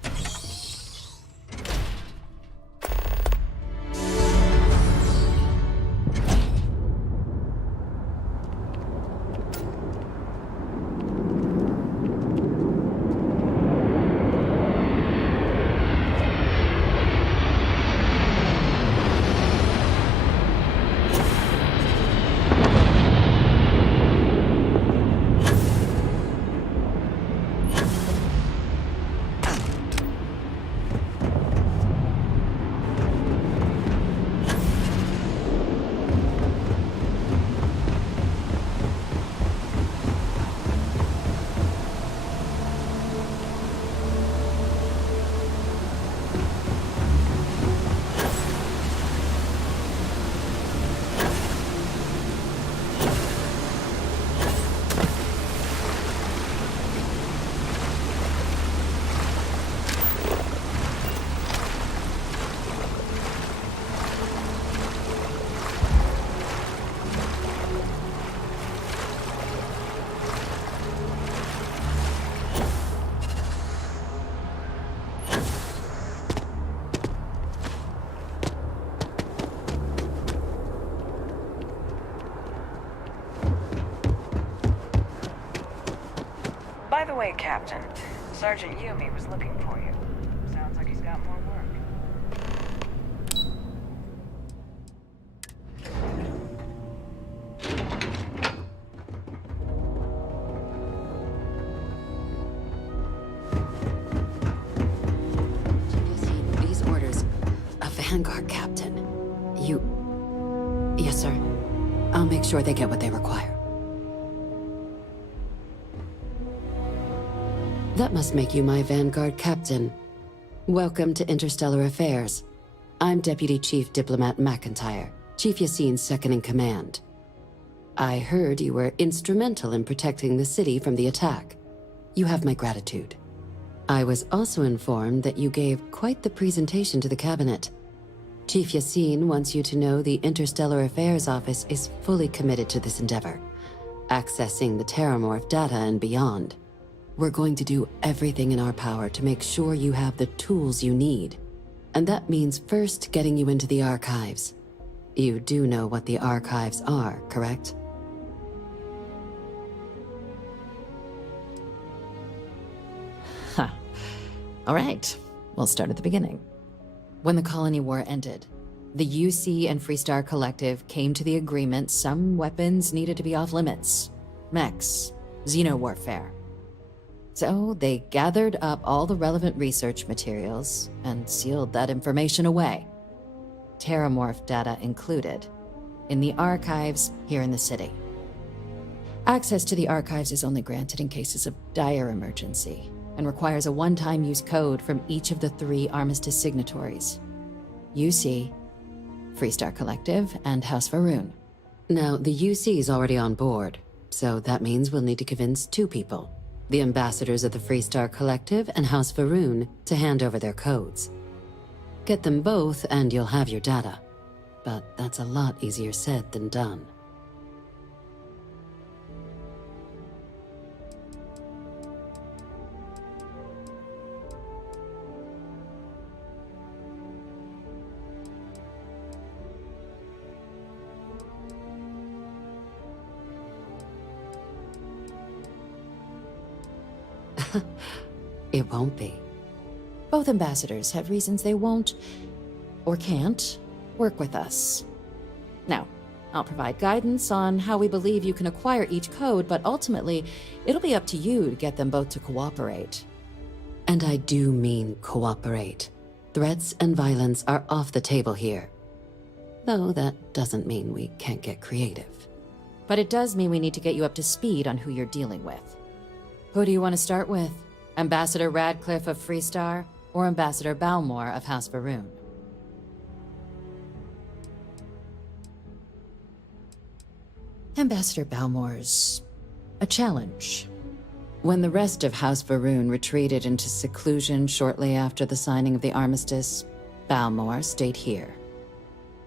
By the way, Captain, Sergeant Yumi was looking for you. Sounds like he's got more work. These orders. A Vanguard captain. You... Yes, sir. I'll make sure they get what they require. That must make you my Vanguard captain. Welcome to Interstellar Affairs. I'm Deputy Chief Diplomat McIntyre, Chief Yassine's second-in-command. I heard you were instrumental in protecting the city from the attack. You have my gratitude. I was also informed that you gave quite the presentation to the cabinet. Chief Yassine wants you to know the Interstellar Affairs Office is fully committed to this endeavor, accessing the Terramorph data and beyond. We're going to do everything in our power to make sure you have the tools you need. And that means first getting you into the archives. You do know what the archives are, correct? Huh. All right, we'll start at the beginning. When the Colony War ended, the UC and Freestar Collective came to the agreement some weapons needed to be off limits. Mechs, xeno-warfare. So they gathered up all the relevant research materials and sealed that information away. Terramorph data included, in the archives here in the city. Access to the archives is only granted in cases of dire emergency and requires a one-time use code from each of the 3 Armistice signatories. UC, Freestar Collective, and House Va'ruun. Now, the UC is already on board, so that means we'll need to convince 2 people. The ambassadors of the Freestar Collective and House Va'ruun to hand over their codes. Get them both and you'll have your data. But that's a lot easier said than done. It won't be. Both ambassadors have reasons they won't, or can't, work with us. Now, I'll provide guidance on how we believe you can acquire each code, but ultimately, it'll be up to you to get them both to cooperate. And I do mean cooperate. Threats and violence are off the table here. Though that doesn't mean we can't get creative. But it does mean we need to get you up to speed on who you're dealing with. Who do you want to start with? Ambassador Radcliffe of Freestar, or Ambassador Balmore of House Va'ruun? Ambassador Balmore's a challenge. When the rest of House Va'ruun retreated into seclusion shortly after the signing of the armistice, Balmore stayed here.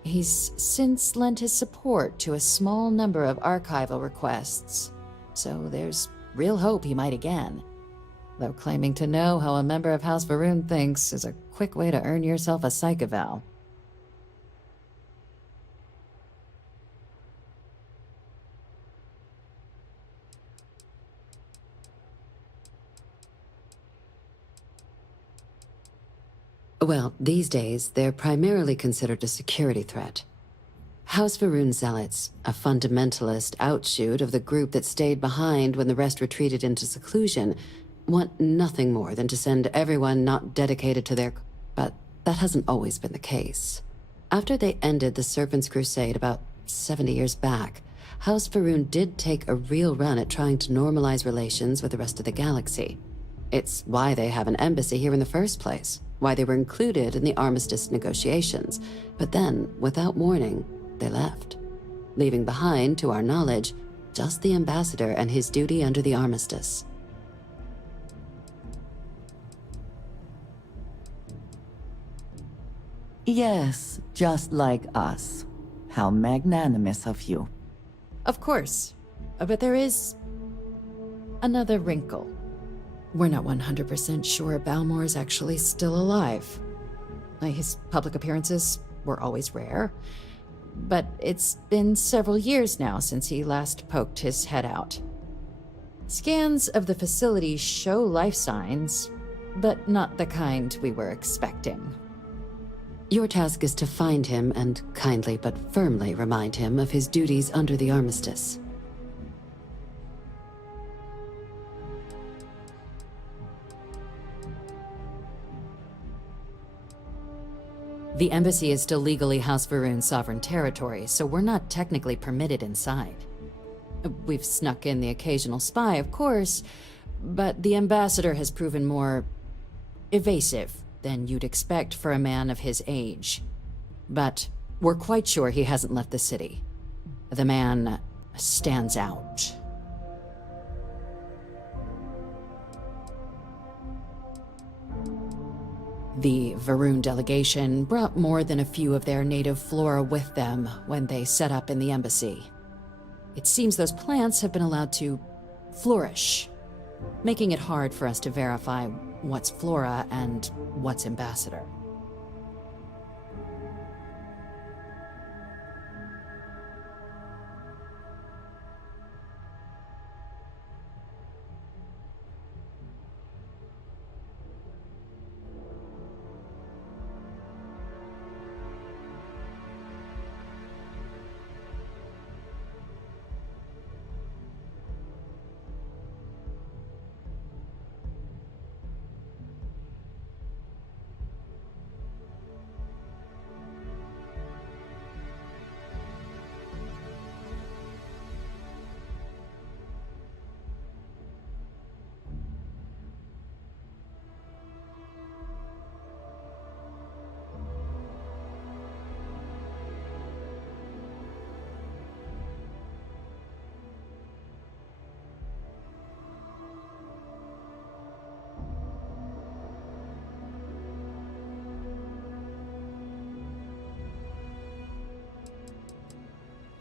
He's since lent his support to a small number of archival requests, so there's real hope he might again. Though claiming to know how a member of House Varun thinks is a quick way to earn yourself a psych eval. Well, these days, they're primarily considered a security threat. House Varun Zealots, a fundamentalist outshoot of the group that stayed behind when the rest retreated into seclusion, want nothing more than to send everyone not dedicated to their... But that hasn't always been the case. After they ended the Serpent's Crusade about 70 years back, House Varun did take a real run at trying to normalize relations with the rest of the galaxy. It's why they have an embassy here in the first place, why they were included in the armistice negotiations. But then, without warning, they left, leaving behind, to our knowledge, just the ambassador and his duty under the armistice. Yes, just like us. How magnanimous of you. Of course, but there is another wrinkle. We're not 100% sure Balmor is actually still alive. His public appearances were always rare, but it's been several years now since he last poked his head out. Scans of the facility show life signs, but not the kind we were expecting. Your task is to find him and kindly but firmly remind him of his duties under the armistice. The embassy is still legally House Varun's sovereign territory, so we're not technically permitted inside. We've snuck in the occasional spy, of course, but the ambassador has proven more evasive than you'd expect for a man of his age. But we're quite sure he hasn't left the city. The man stands out. The Varun delegation brought more than a few of their native flora with them when they set up in the embassy. It seems those plants have been allowed to flourish, making it hard for us to verify what's flora and what's ambassador.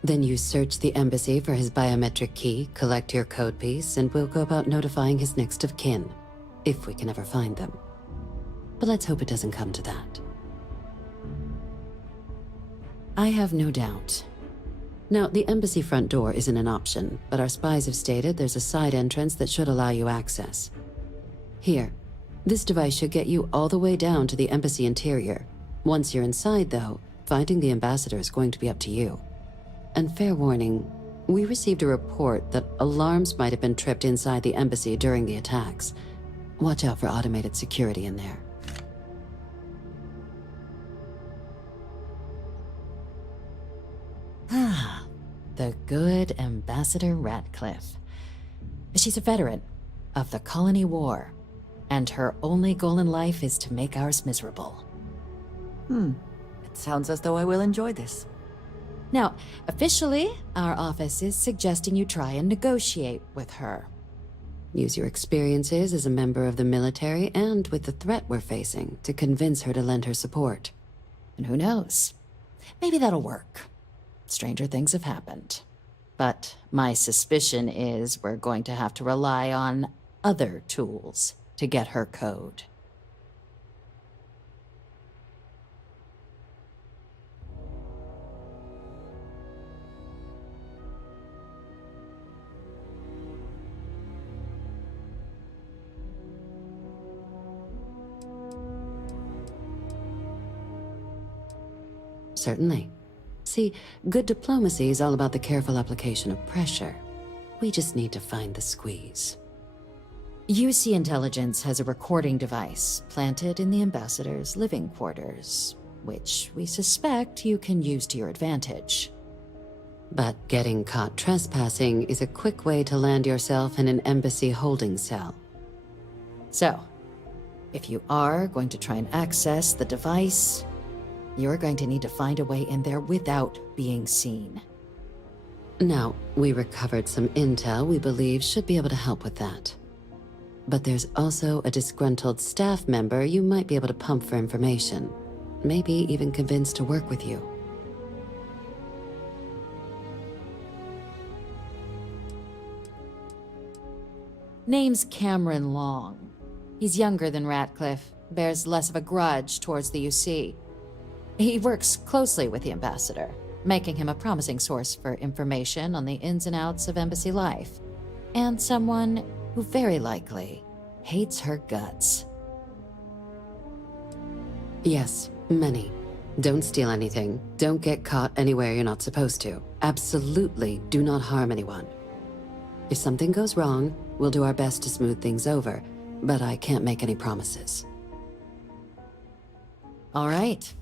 Then you search the embassy for his biometric key, collect your code piece, and we'll go about notifying his next of kin, if we can ever find them. But let's hope it doesn't come to that. I have no doubt. Now, the embassy front door isn't an option, but our spies have stated there's a side entrance that should allow you access. Here, this device should get you all the way down to the embassy interior. Once you're inside, though, finding the ambassador is going to be up to you. And fair warning, we received a report that alarms might have been tripped inside the embassy during the attacks. Watch out for automated security in there. Ah, the good Ambassador Ratcliffe. She's a veteran of the Colony War, and her only goal in life is to make ours miserable. It sounds as though I will enjoy this. Now, officially, our office is suggesting you try and negotiate with her. Use your experiences as a member of the military and with the threat we're facing to convince her to lend her support. And who knows? Maybe that'll work. Stranger things have happened. But my suspicion is we're going to have to rely on other tools to get her code. Certainly. See, good diplomacy is all about the careful application of pressure. We just need to find the squeeze. UC Intelligence has a recording device planted in the ambassador's living quarters, which we suspect you can use to your advantage. But getting caught trespassing is a quick way to land yourself in an embassy holding cell. So, if you are going to try and access the device, you're going to need to find a way in there without being seen. Now, we recovered some intel we believe should be able to help with that. But there's also a disgruntled staff member you might be able to pump for information. Maybe even convince to work with you. Name's Cameron Long. He's younger than Ratcliffe, bears less of a grudge towards the UC. He works closely with the ambassador, making him a promising source for information on the ins and outs of embassy life, and someone who very likely hates her guts. Yes, many. Don't steal anything. Don't get caught anywhere you're not supposed to. Absolutely do not harm anyone. If something goes wrong, we'll do our best to smooth things over, but I can't make any promises. All right.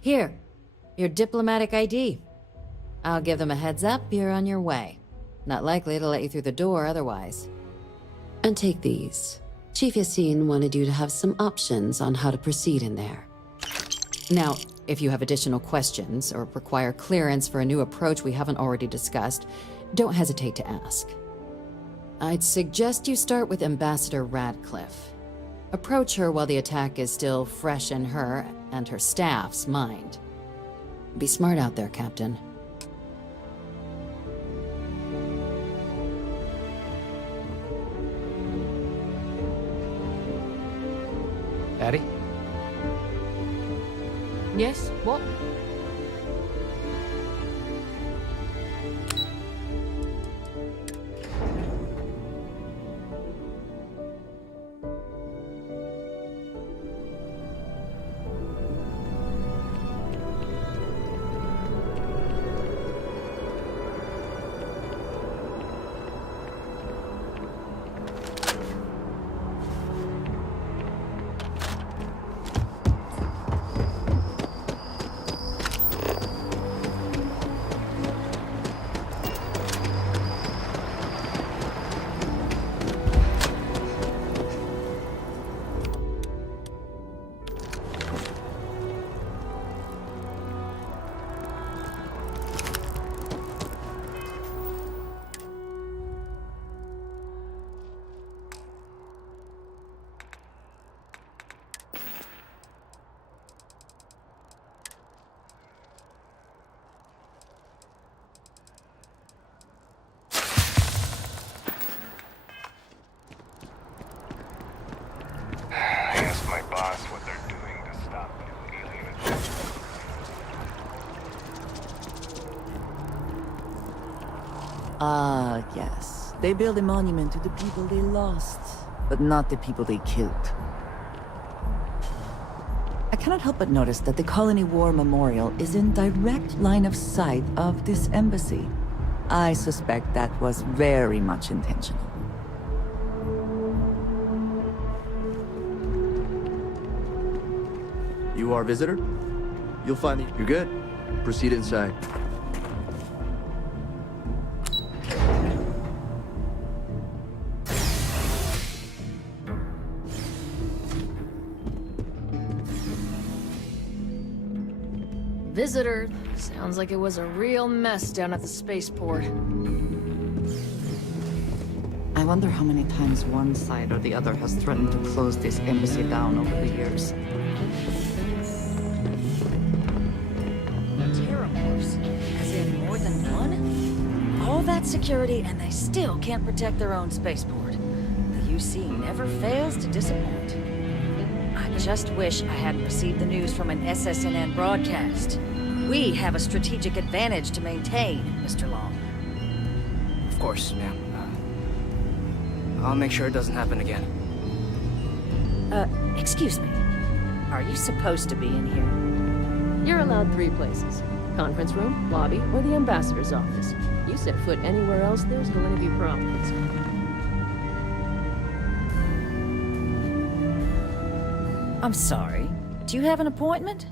Here, your diplomatic ID. I'll give them a heads up you're on your way. Not likely to let you through the door otherwise. And take these. Chief Yassine wanted you to have some options on how to proceed in there. Now, if you have additional questions or require clearance for a new approach we haven't already discussed, don't hesitate to ask. I'd suggest you start with Ambassador Radcliffe. Approach her while the attack is still fresh in her and her staff's mind. Be smart out there, Captain. Addie? Yes? What? Ask my boss what they're doing to stop new alien attack. Ah, yes. They build a monument to the people they lost, but not the people they killed. I cannot help but notice that the Colony War Memorial is in direct line of sight of this embassy. I suspect that was very much intentional. You are a visitor? You'll find me. You're good. Proceed inside. Visitor. Sounds like it was a real mess down at the spaceport. I wonder how many times one side or the other has threatened to close this embassy down over the years. that security and they still can't protect their own spaceport. The UC never fails to disappoint. I just wish I hadn't received the news from an SSNN broadcast. We have a strategic advantage to maintain, Mr. Long. Of course, ma'am. I'll make sure it doesn't happen again. Excuse me. Are you supposed to be in here? You're allowed 3 places. Conference room, lobby, or the ambassador's office. You set foot anywhere else, there's going to be problems. I'm sorry. Do you have an appointment?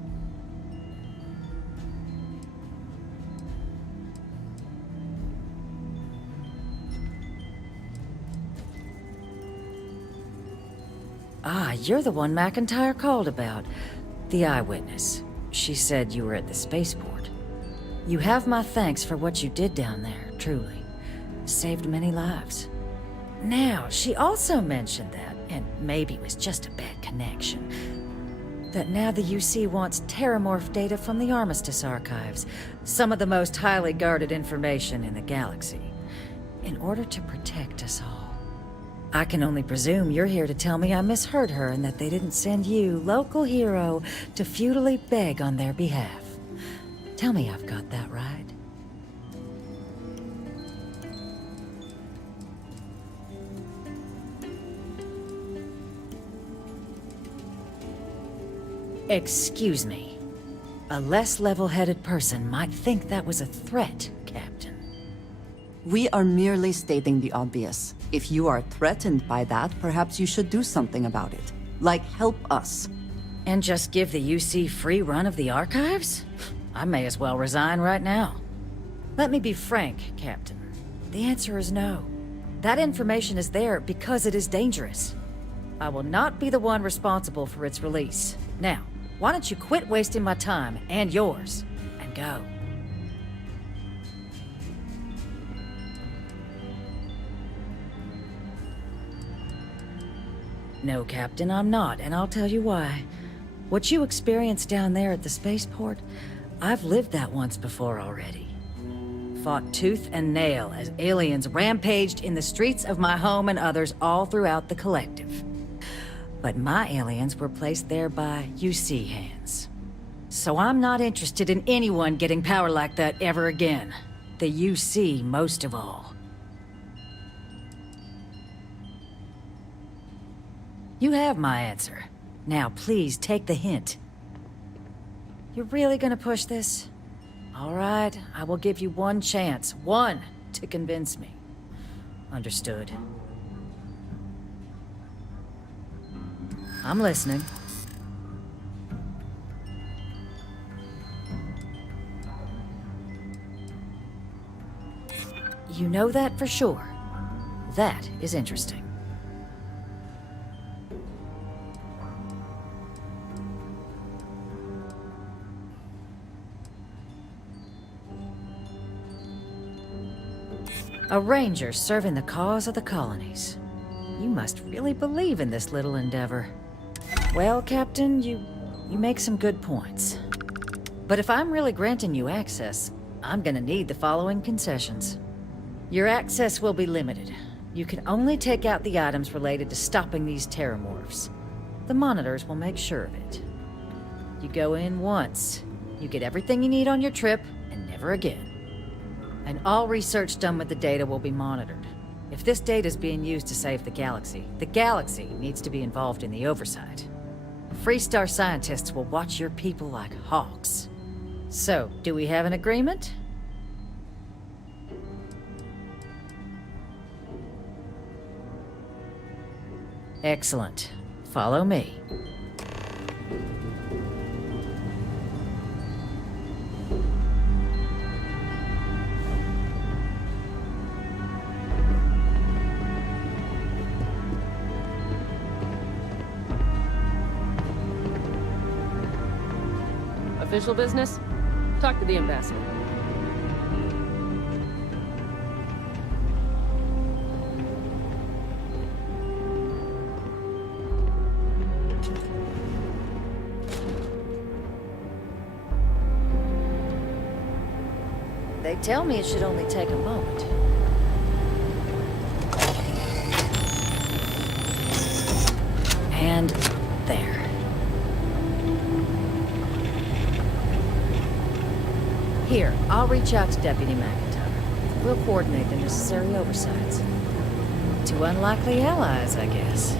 Ah, you're the one McIntyre called about. The eyewitness. She said you were at the spaceport. You have my thanks for what you did down there, truly. Saved many lives. Now, she also mentioned that, and maybe it was just a bad connection, that now the UC wants terramorph data from the Armistice archives, some of the most highly guarded information in the galaxy, in order to protect us all. I can only presume you're here to tell me I misheard her and that they didn't send you, local hero, to futilely beg on their behalf. Tell me I've got that right. Excuse me. A less level-headed person might think that was a threat, Captain. We are merely stating the obvious. If you are threatened by that, perhaps you should do something about it. Like, help us. And just give the UC free run of the archives? I may as well resign right now. Let me be frank, Captain. The answer is no. That information is there because it is dangerous. I will not be the one responsible for its release. Now, why don't you quit wasting my time, and yours, and go. No, Captain, I'm not, and I'll tell you why. What you experienced down there at the spaceport, I've lived that once before already. Fought tooth and nail as aliens rampaged in the streets of my home and others all throughout the Collective. But my aliens were placed there by UC hands. So I'm not interested in anyone getting power like that ever again. The UC most of all. You have my answer. Now please take the hint. You're really gonna push this? All right, I will give you one chance. One to convince me. Understood. I'm listening. You know that for sure. That is interesting. A ranger serving the cause of the colonies. You must really believe in this little endeavor. Well, Captain, you make some good points. But if I'm really granting you access, I'm gonna need the following concessions. Your access will be limited. You can only take out the items related to stopping these terramorphs. The monitors will make sure of it. You go in once. You get everything you need on your trip, and never again. And all research done with the data will be monitored. If this data is being used to save the galaxy needs to be involved in the oversight. Freestar scientists will watch your people like hawks. So, do we have an agreement? Excellent. Follow me. Official business? Talk to the ambassador. They tell me it should only take a moment. And there. Here, I'll reach out to Deputy McIntyre. We'll coordinate the necessary oversights. Two unlikely allies, I guess.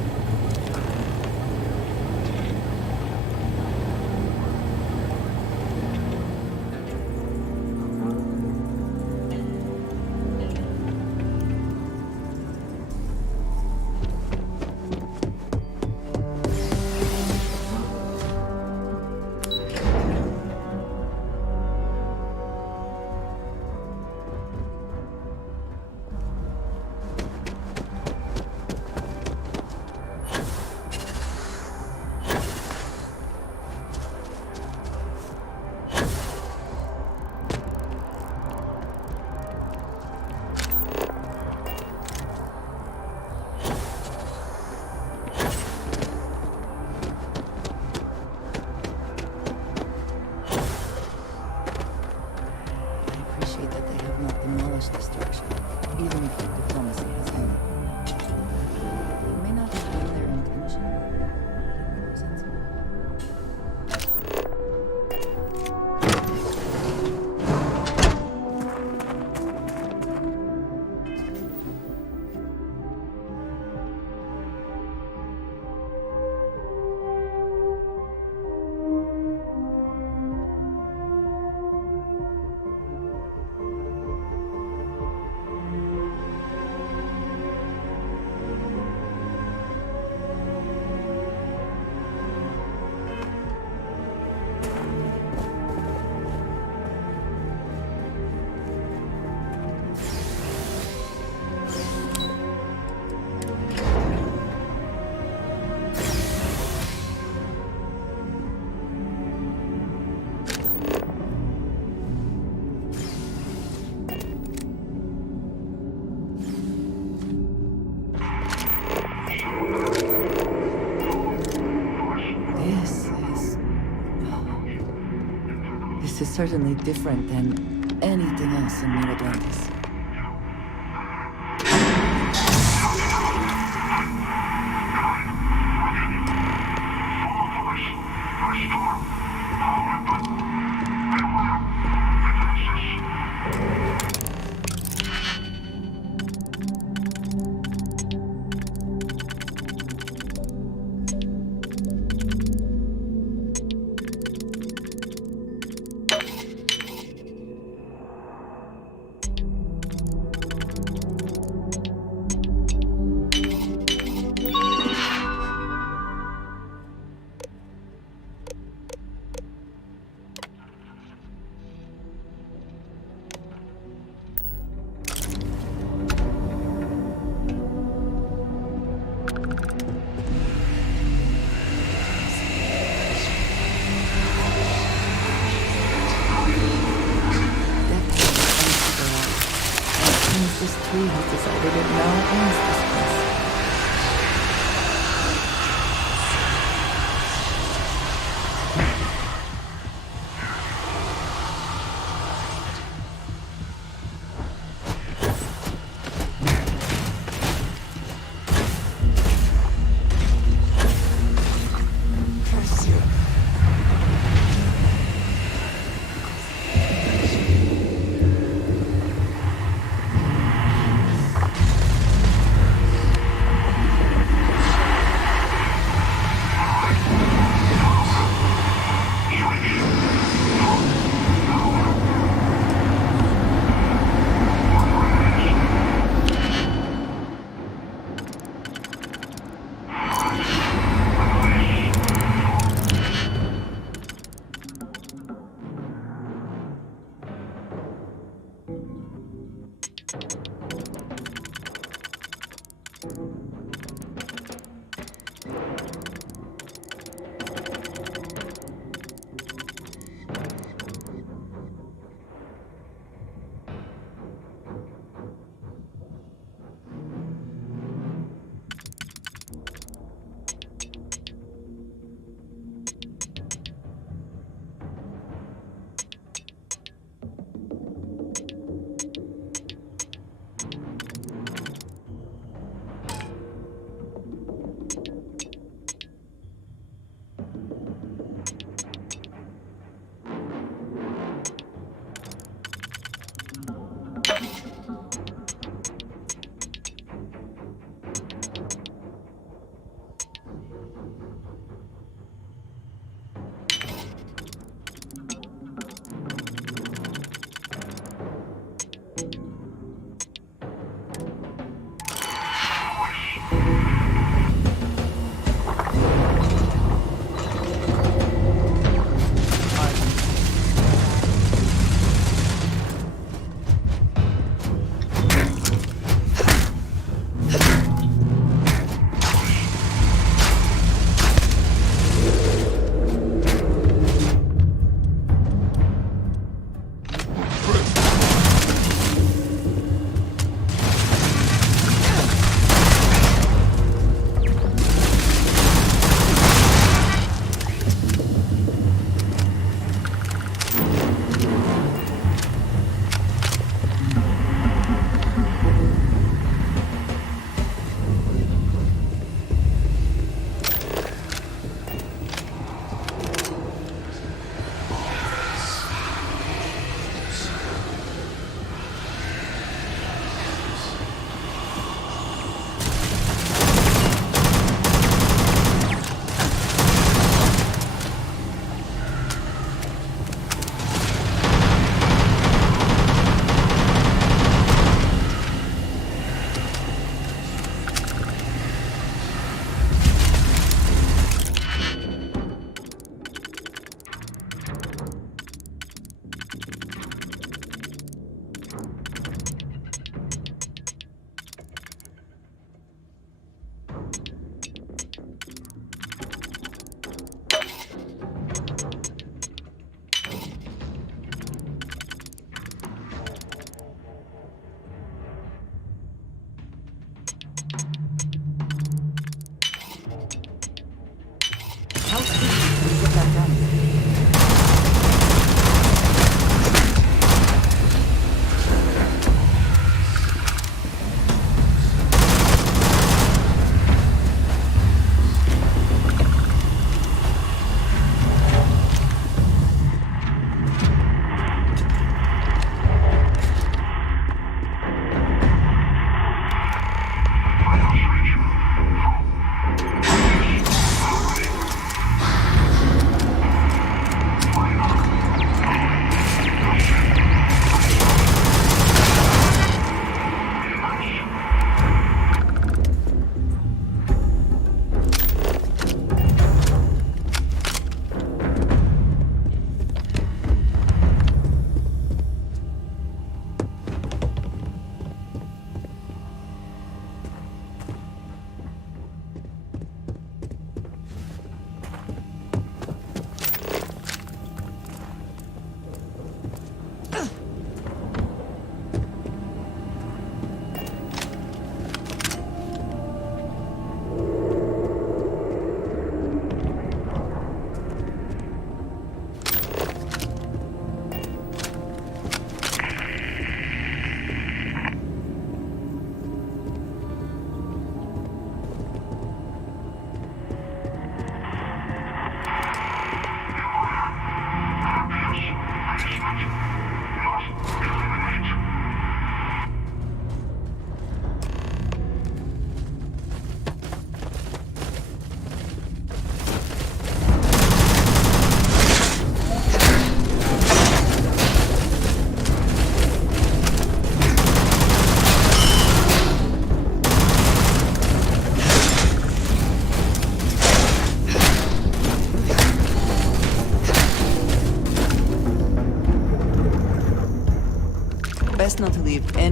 this structure, even if diplomacy has ended. It may not have been their intention, but it represents This is certainly different than anything else in New Atlantis. This tree has decided it now owns this place.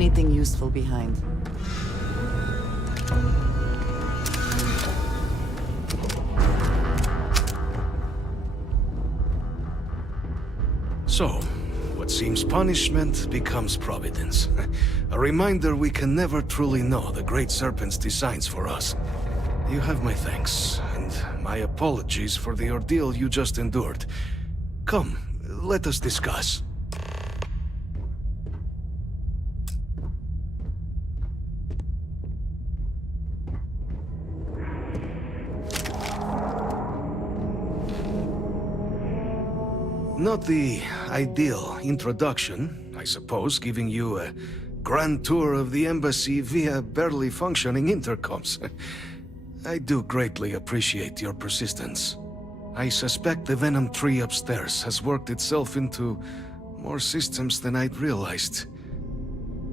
anything useful behind. So, what seems punishment becomes providence. A reminder we can never truly know the Great Serpent's designs for us. You have my thanks, and my apologies for the ordeal you just endured. Come, let us discuss. Not the ideal introduction, I suppose, giving you a grand tour of the embassy via barely functioning intercoms. I do greatly appreciate your persistence. I suspect the Venom tree upstairs has worked itself into more systems than I'd realized.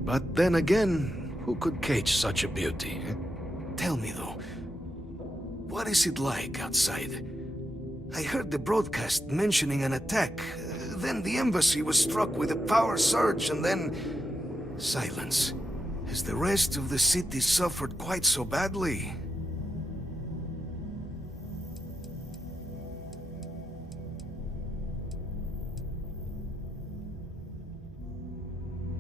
But then again, who could cage such a beauty? Tell me though, what is it like outside? I heard the broadcast mentioning an attack. Then the embassy was struck with a power surge and then... silence. Has the rest of the city suffered quite so badly?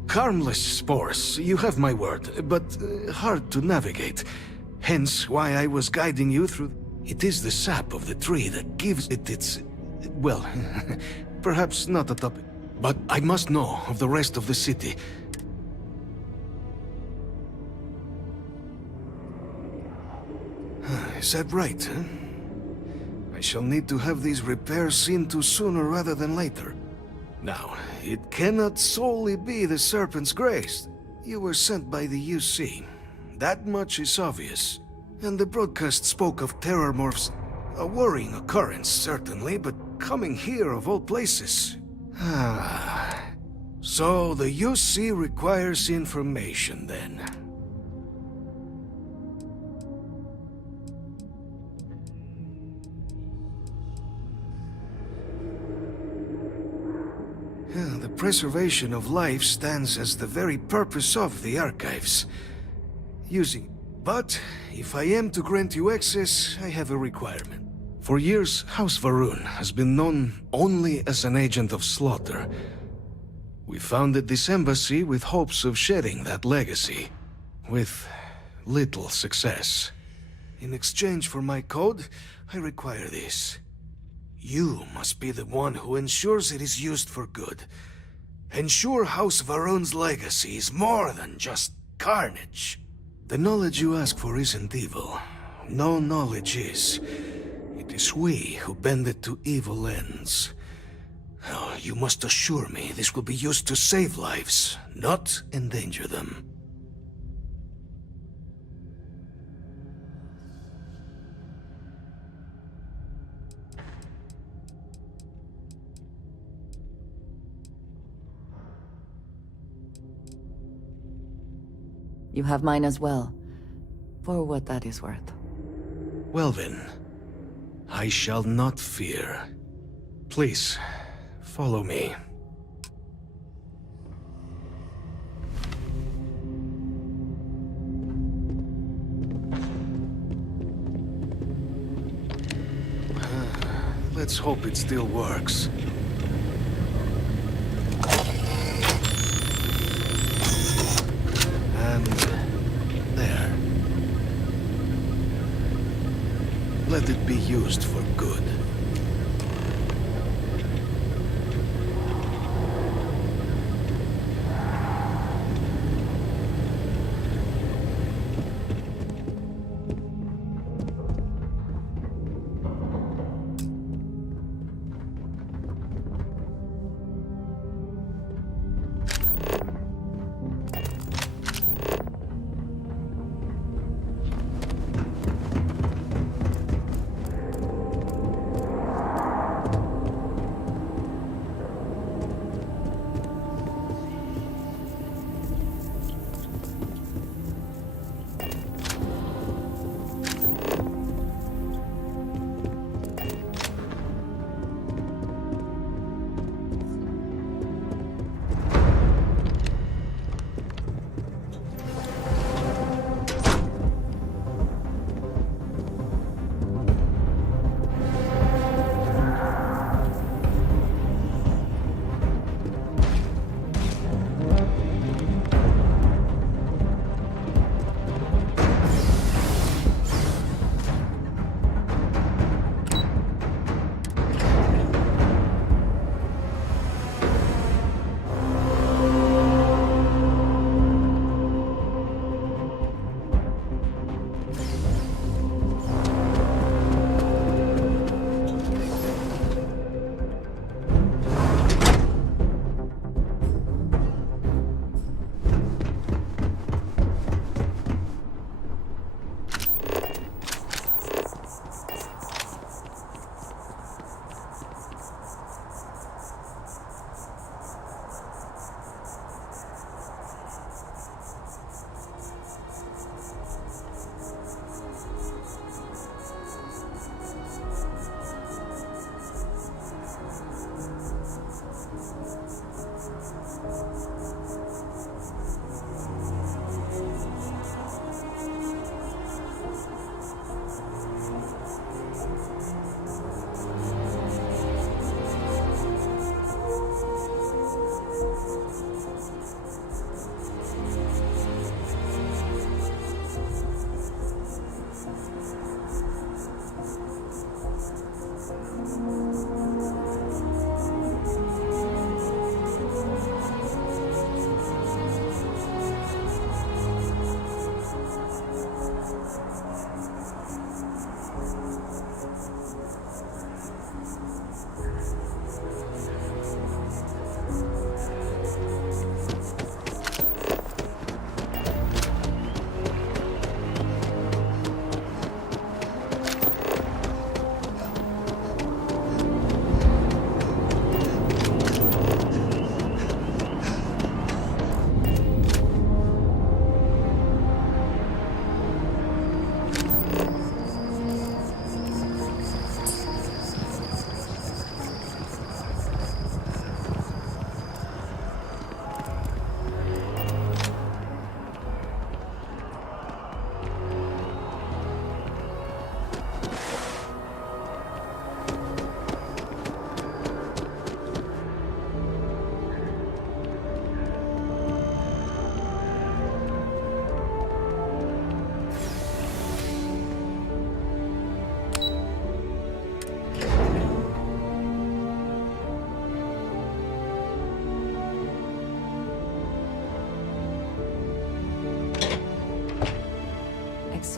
Harmless spores, you have my word, but hard to navigate. Hence why I was guiding you through... It is the sap of the tree that gives it its... well, perhaps not a topic. But I must know of the rest of the city. Is that right, huh? I shall need to have these repairs seen to sooner rather than later. Now, it cannot solely be the Serpent's grace. You were sent by the UC. That much is obvious. And the broadcast spoke of terror morphs. A worrying occurrence, certainly, but coming here of all places. So the UC requires information, then. The preservation of life stands as the very purpose of the archives. But, if I am to grant you access, I have a requirement. For years, House Varun has been known only as an agent of slaughter. We founded this embassy with hopes of shedding that legacy, with little success. In exchange for my code, I require this. You must be the one who ensures it is used for good. Ensure House Varun's legacy is more than just carnage. The knowledge you ask for isn't evil. No knowledge is. It is we who bend it to evil ends. Oh, you must assure me this will be used to save lives, not endanger them. You have mine as well, for what that is worth. Well then, I shall not fear. Please, follow me. Let's hope it still works. And there. Let it be used for good.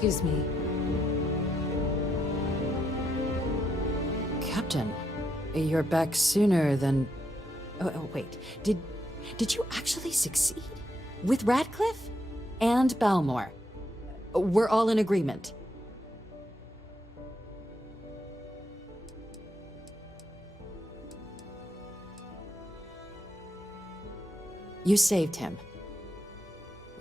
Excuse me. Captain, you're back sooner than... Oh, wait. Did you actually succeed? With Radcliffe? And Balmore? We're all in agreement. You saved him.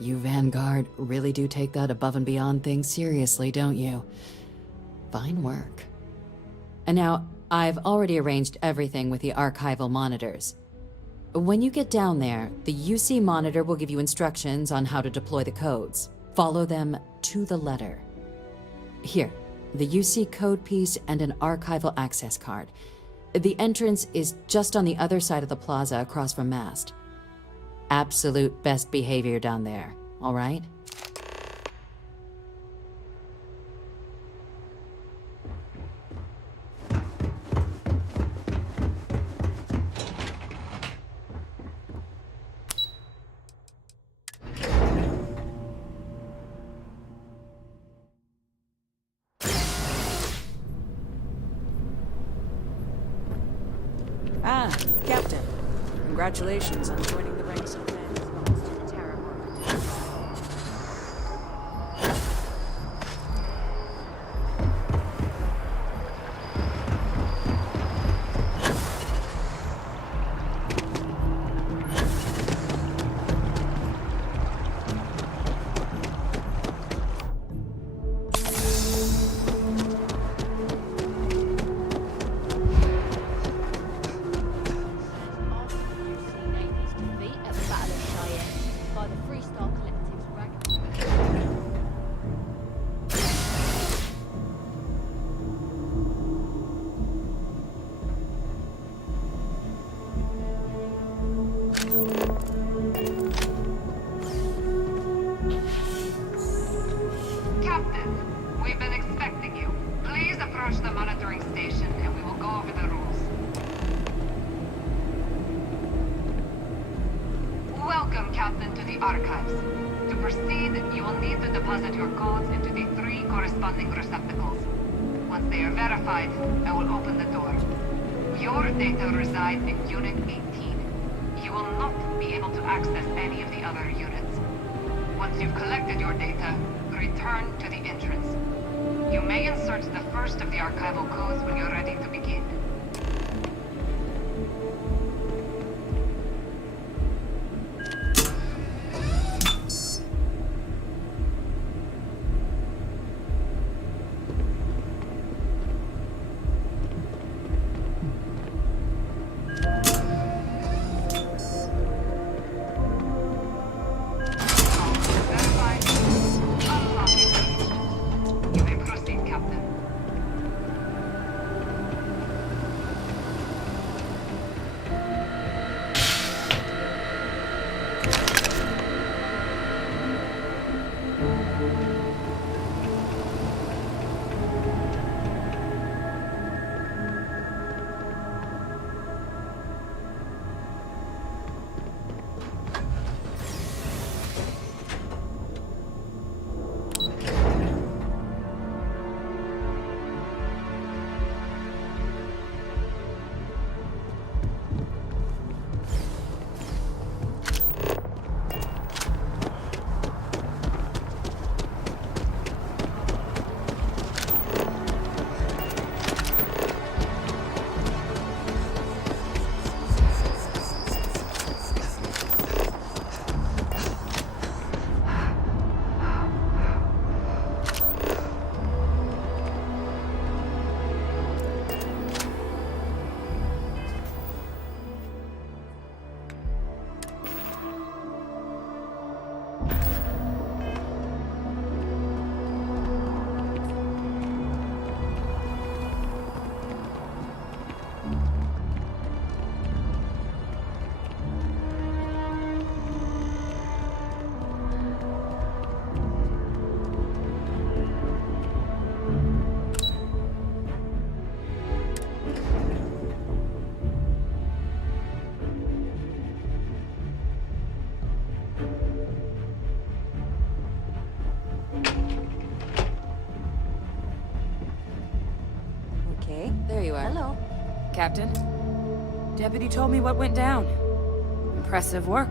You Vanguard really do take that above and beyond thing seriously, don't you? Fine work. And now, I've already arranged everything with the archival monitors. When you get down there, the UC monitor will give you instructions on how to deploy the codes. Follow them to the letter. Here, the UC code piece and an archival access card. The entrance is just on the other side of the plaza across from Mast. Absolute best behavior down there, all right? Ah, Captain. Congratulations on joining the ranks of men who rose to the Terra Mark. Archives. To proceed, you will need to deposit your codes into the 3 corresponding receptacles. Once they are verified, I will open the door. Your data resides in Unit 18. You will not be able to access any of the other units. Once you've collected your data, return to the entrance. You may insert the first of the archival codes when you're ready to begin. Hey, there you are. Hello. Captain, Deputy told me what went down. Impressive work.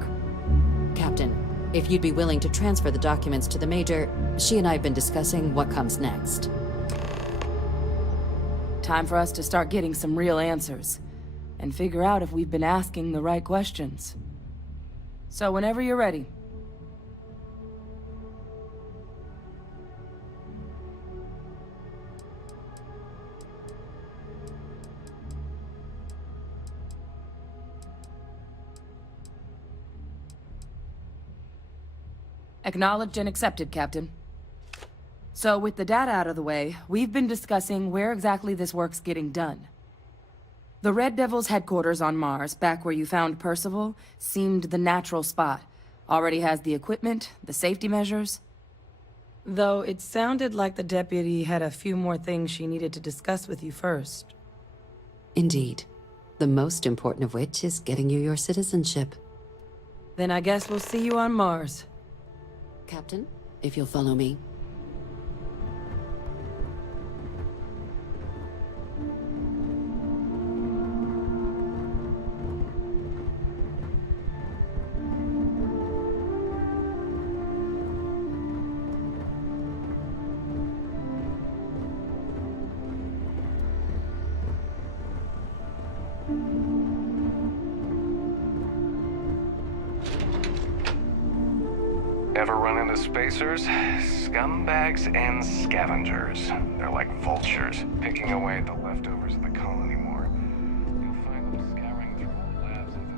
Captain, if you'd be willing to transfer the documents to the Major, she and I have been discussing what comes next. Time for us to start getting some real answers, and figure out if we've been asking the right questions. So whenever you're ready. Acknowledged and accepted, Captain. So with the data out of the way, we've been discussing where exactly this work's getting done. The Red Devil's headquarters on Mars, back where you found Percival, seemed the natural spot. Already has the equipment, the safety measures. Though it sounded like the deputy had a few more things she needed to discuss with you first. Indeed. The most important of which is getting you your citizenship. Then I guess we'll see you on Mars. Captain, if you'll follow me. Ever run into spacers? Scumbags and scavengers. They're like vultures, picking away at the leftovers of the colony war. You'll find them scouring through old labs and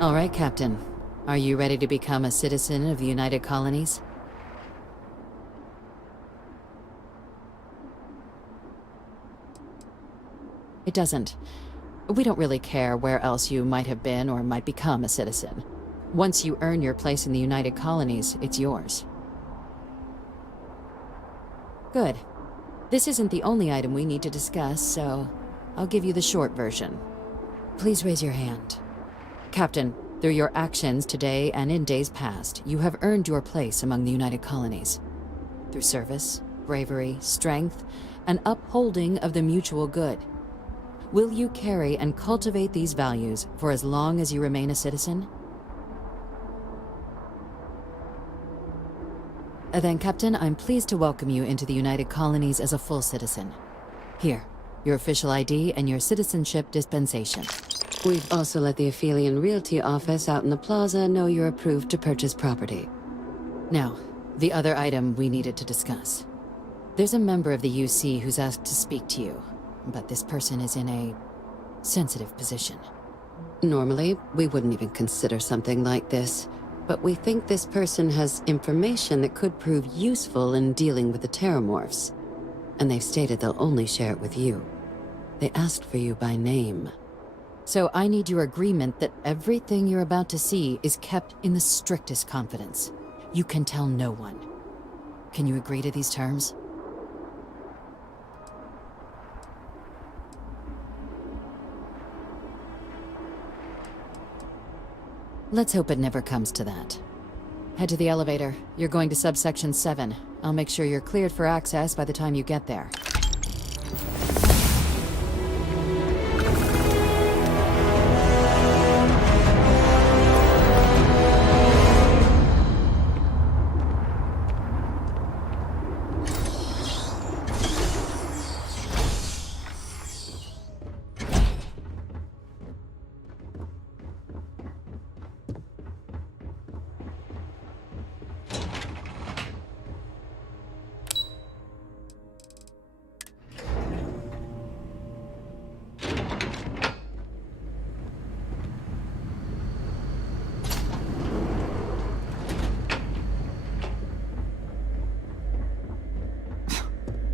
All right, Captain. Are you ready to become a citizen of the United Colonies? It doesn't. We don't really care where else you might have been or might become a citizen. Once you earn your place in the United Colonies, it's yours. Good. This isn't the only item we need to discuss, so I'll give you the short version. Please raise your hand. Captain, through your actions today and in days past, you have earned your place among the United Colonies. Through service, bravery, strength, and upholding of the mutual good. Will you carry and cultivate these values for as long as you remain a citizen? Then, Captain, I'm pleased to welcome you into the United Colonies as a full citizen. Here, your official ID and your citizenship dispensation. We've also let the Aphelion Realty office out in the plaza know you're approved to purchase property. Now, the other item we needed to discuss. There's a member of the UC who's asked to speak to you, but this person is in a sensitive position. Normally, we wouldn't even consider something like this, but we think this person has information that could prove useful in dealing with the Terramorphs. And they've stated they'll only share it with you. They asked for you by name. So I need your agreement that everything you're about to see is kept in the strictest confidence. You can tell no one. Can you agree to these terms? Let's hope it never comes to that. Head to the elevator. You're going to subsection 7. I'll make sure you're cleared for access by the time you get there.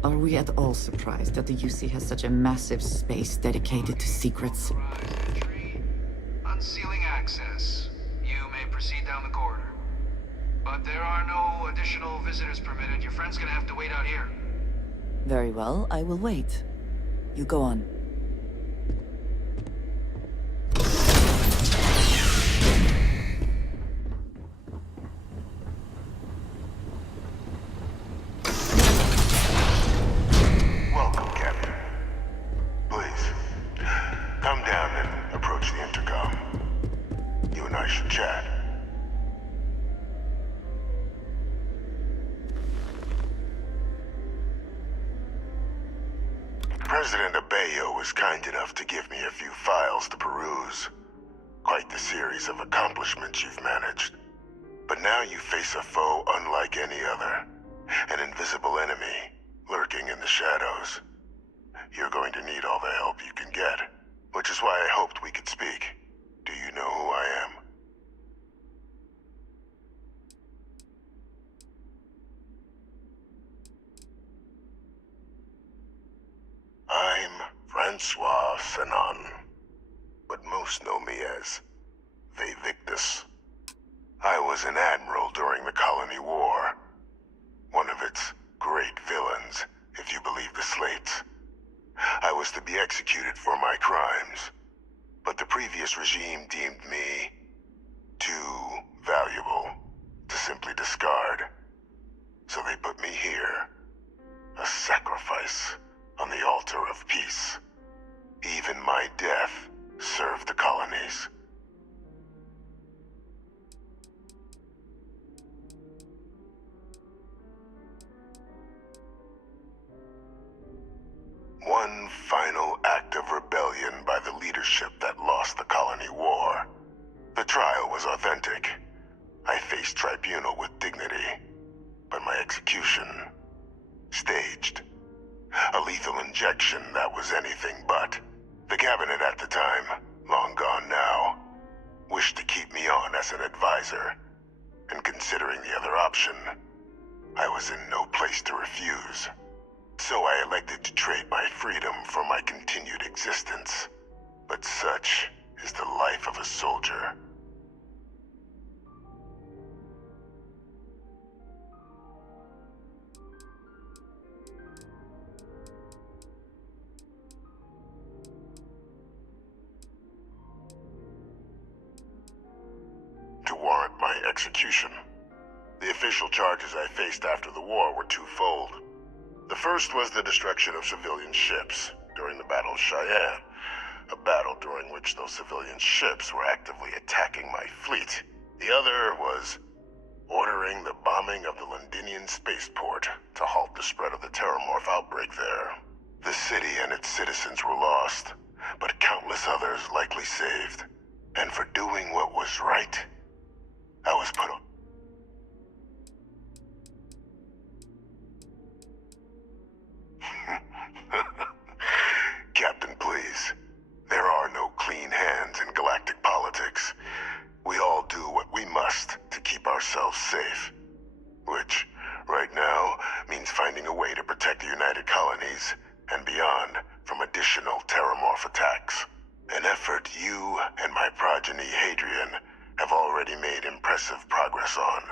Are we at all surprised that the UC has such a massive space dedicated to secrets? sealing access. You may proceed down the corridor. But there are no additional visitors permitted. Your friend's gonna have to wait out here. Very well, I will wait. You go on. Welcome, Captain. Please, come down and approach the intercom. You and I should chat. President Abeyo was kind enough to give me a few files to peruse. Quite the series of accomplishments you've managed. But now you face a foe unlike any other. An invisible enemy, lurking in the shadows. You're going to need all the help you can get, which is why I hoped we could speak. Do you know who I am? I'm Francois Sanon, but most know me as Victus. I was an admiral during the Colony War. One of its great villains, if you believe the slates. I was to be executed for my crimes, but the previous regime deemed me too valuable to simply discard. So they put me here, a sacrifice on the altar of peace. Even my death served the colonies. One final act of rebellion by the leadership that lost the Colony War. The trial was authentic. I faced tribunal with dignity, but my execution, staged. A lethal injection that was anything but. The cabinet at the time, long gone now, wished to keep me on as an advisor. And considering the other option, I was in no place to refuse. So I elected to trade my freedom for my continued existence. But such is the life of a soldier. To warrant my execution, the official charges I faced after the war were twofold. The first was the destruction of civilian ships during the Battle of Cheyenne, a battle during which those civilian ships were actively attacking my fleet. The other was ordering the bombing of the Londinian spaceport to halt the spread of the Terramorph outbreak there. The city and its citizens were lost, but countless others likely saved. And for doing what was right, I was put on. Captain, please. There are no clean hands in galactic politics. We all do what we must to keep ourselves safe. Which, right now, means finding a way to protect the United Colonies and beyond from additional Terramorph attacks. An effort you and my progeny Hadrian have already made impressive progress on.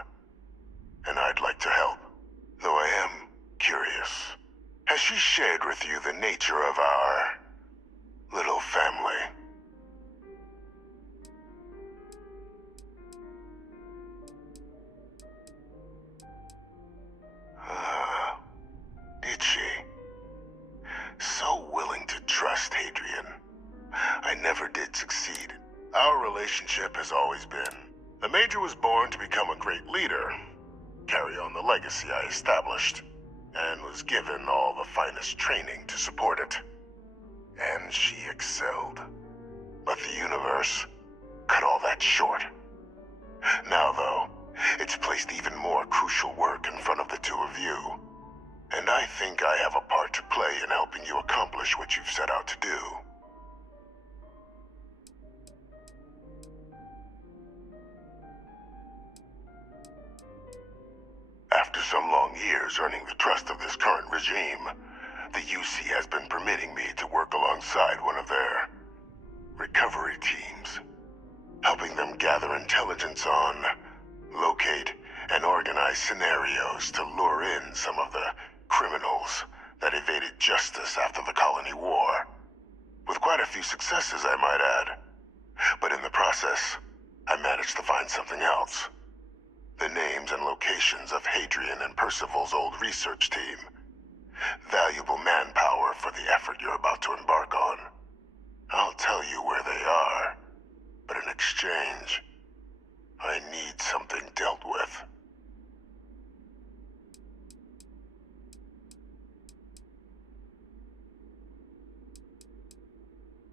And I'd like to help, though I am curious. Has she shared with you the nature of our little family? Did she? So willing to trust Hadrian. I never did succeed. Our relationship has always been. The Major was born to become a great leader, carry on the legacy I established, and was given all the finest training to support it. And she excelled. But the universe cut all that short. Now, though, it's placed even more crucial work in front of the two of you. And I think I have a part to play in helping you accomplish what you've set out to do. After some long years earning the trust of this current regime, the UC has been permitting me to work alongside one of their recovery teams. helping them gather intelligence on, locate, and organize scenarios to lure in some of the criminals that evaded justice after the Colony War. With quite a few successes, I might add. But in the process, I managed to find something else. The names and locations of Hadrian and Percival's old research team. Valuable manpower for the effort you're about to embark on. I'll tell you where they are, but in exchange, I need something dealt with.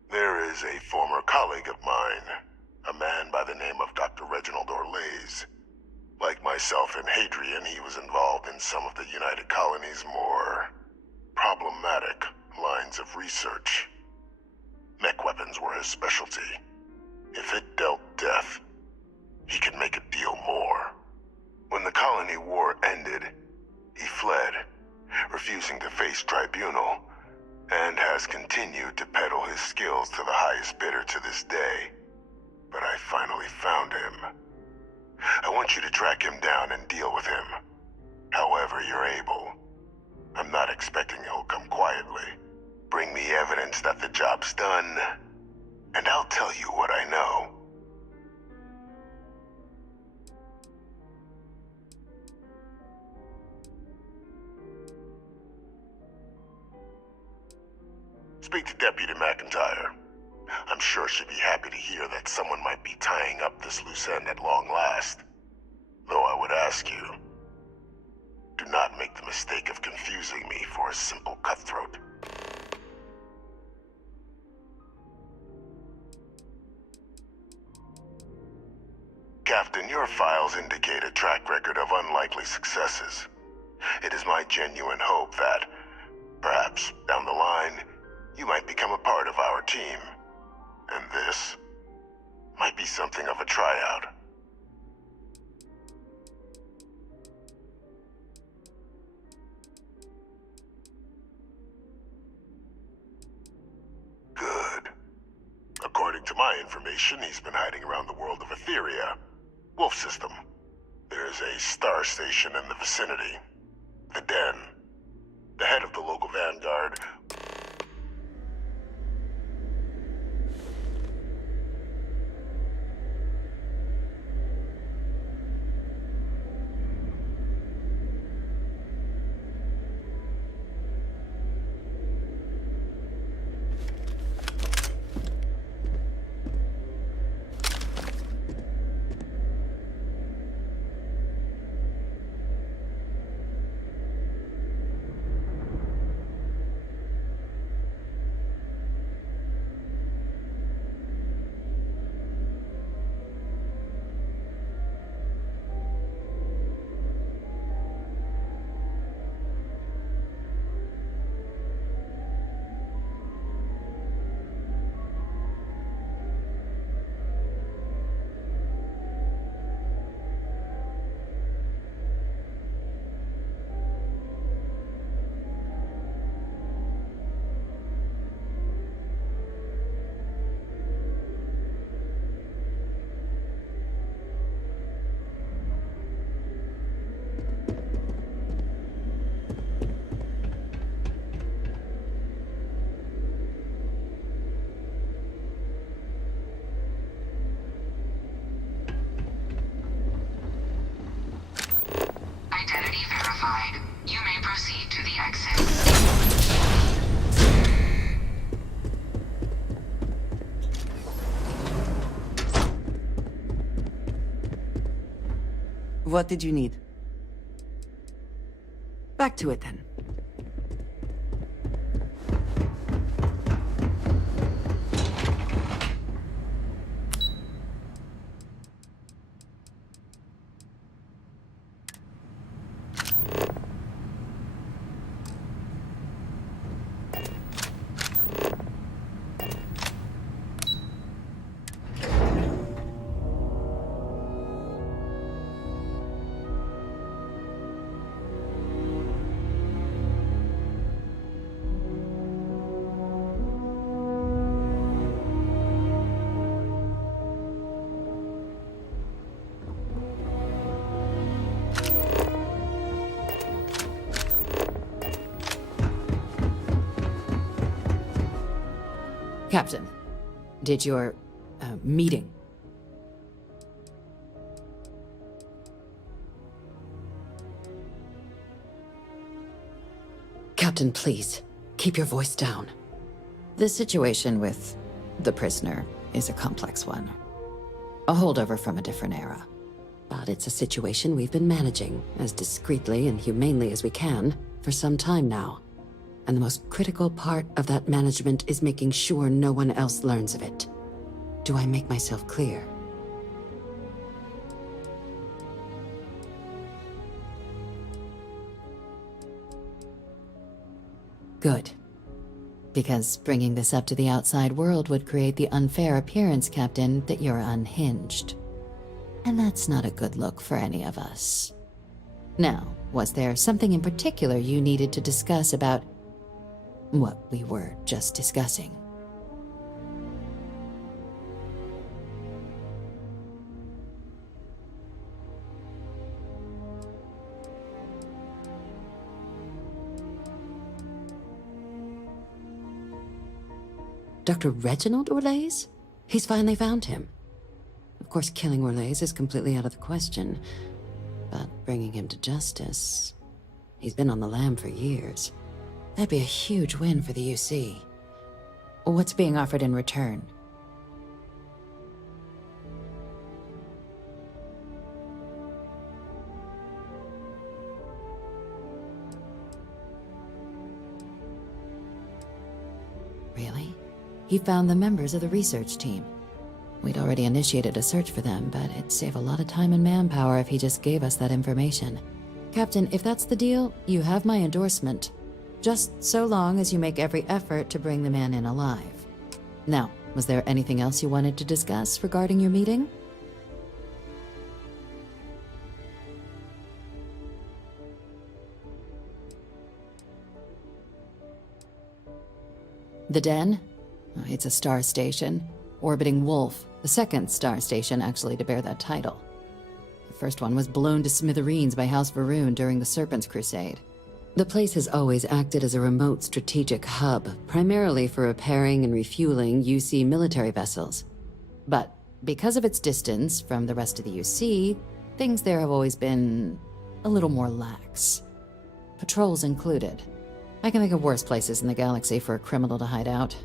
There is a former colleague of mine, a man by the name of Dr. Reginald Orlaise. Like myself and Hadrian, he was involved in some of the United Colony's more problematic lines of research. Mech weapons were his specialty. If it dealt death, he could make a deal more. When the Colony War ended, he fled, refusing to face tribunal, and has continued to peddle his skills to the highest bidder to this day. But I finally found him. I want you to track him down and deal with him, however you're able. I'm not expecting he'll come quietly. Bring me evidence that the job's done, and I'll tell you what I know. Speak to Deputy McIntyre. I'm sure she'd be happy to hear that someone might be tying up this loose end at long last. Though I would ask you, do not make the mistake of confusing me for a simple cutthroat. Captain, your files indicate a track record of unlikely successes. It is my genuine hope that, perhaps down the line, you might become a part of our team. And this might be something of a tryout. Good. According to my information, he's been hiding around the world of Etheria. Wolf system. There's a star station in the vicinity. The Den. The head of the local vanguard. Identity verified. You may proceed to the exit. What did you need? Back to it then. Captain, did your meeting? Captain, please, keep your voice down. The situation with the prisoner is a complex one. A holdover from a different era. But it's a situation we've been managing as discreetly and humanely as we can for some time now. And the most critical part of that management is making sure no one else learns of it. Do I make myself clear? Good. Because bringing this up to the outside world would create the unfair appearance, Captain, that you're unhinged. And that's not a good look for any of us. Now, was there something in particular you needed to discuss about what we were just discussing? Dr. Reginald Orlaise? He's finally found him. Of course, killing Orlaise is completely out of the question, but bringing him to justice... He's been on the lam for years. That'd be a huge win for the UC. What's being offered in return? Really? He found the members of the research team. We'd already initiated a search for them, but it'd save a lot of time and manpower if he just gave us that information. Captain, if that's the deal, you have my endorsement. Just so long as you make every effort to bring the man in alive. Now, was there anything else you wanted to discuss regarding your meeting? The Den? It's a star station. Orbiting Wolf, the second star station actually to bear that title. The first one was blown to smithereens by House Varun during the Serpent's Crusade. The place has always acted as a remote strategic hub, primarily for repairing and refueling UC military vessels. But because of its distance from the rest of the UC, things there have always been a little more lax. Patrols included. I can think of worse places in the galaxy for a criminal to hide out.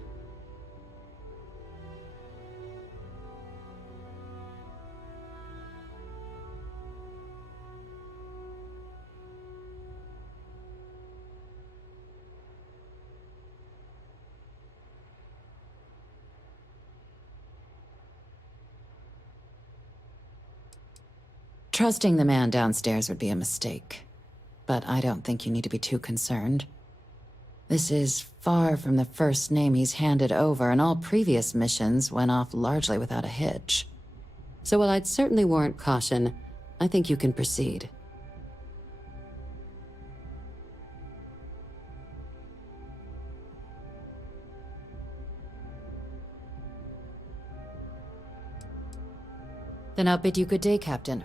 Trusting the man downstairs would be a mistake, but I don't think you need to be too concerned. This is far from the first name he's handed over, and all previous missions went off largely without a hitch. So while I'd certainly warrant caution, I think you can proceed. Then I'll bid you good day, Captain.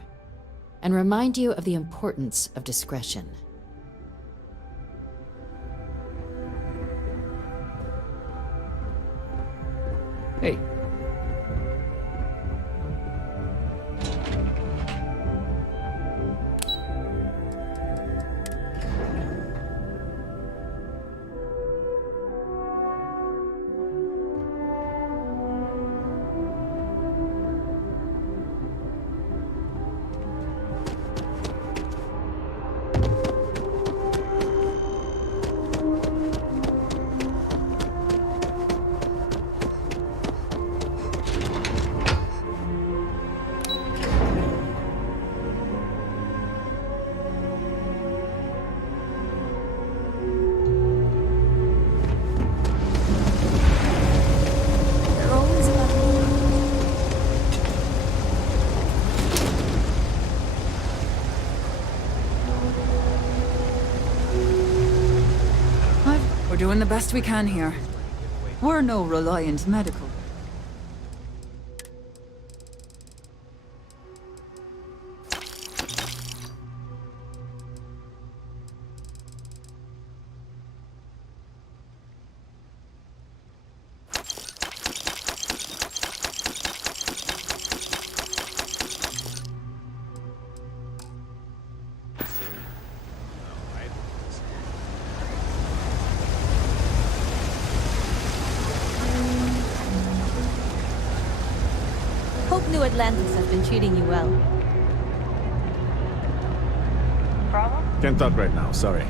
And remind you of the importance of discretion. Hey. We're doing the best we can here. We're no Reliant Medical. New Atlantis has been treating you well. Problem? Can't talk right now, sorry.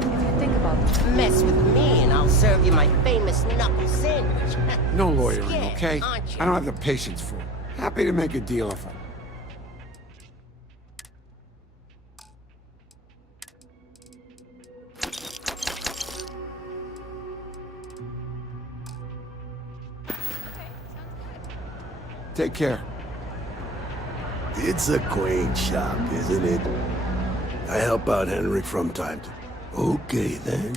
If you think about it. Mess with me and I'll serve you my famous knuckle sandwich. No lawyering, Scared, okay? aren't you? I don't have the patience for it. Happy to make a deal if I... Take care. It's a quaint shop, isn't it? I help out Henrik from time to... Okay, then.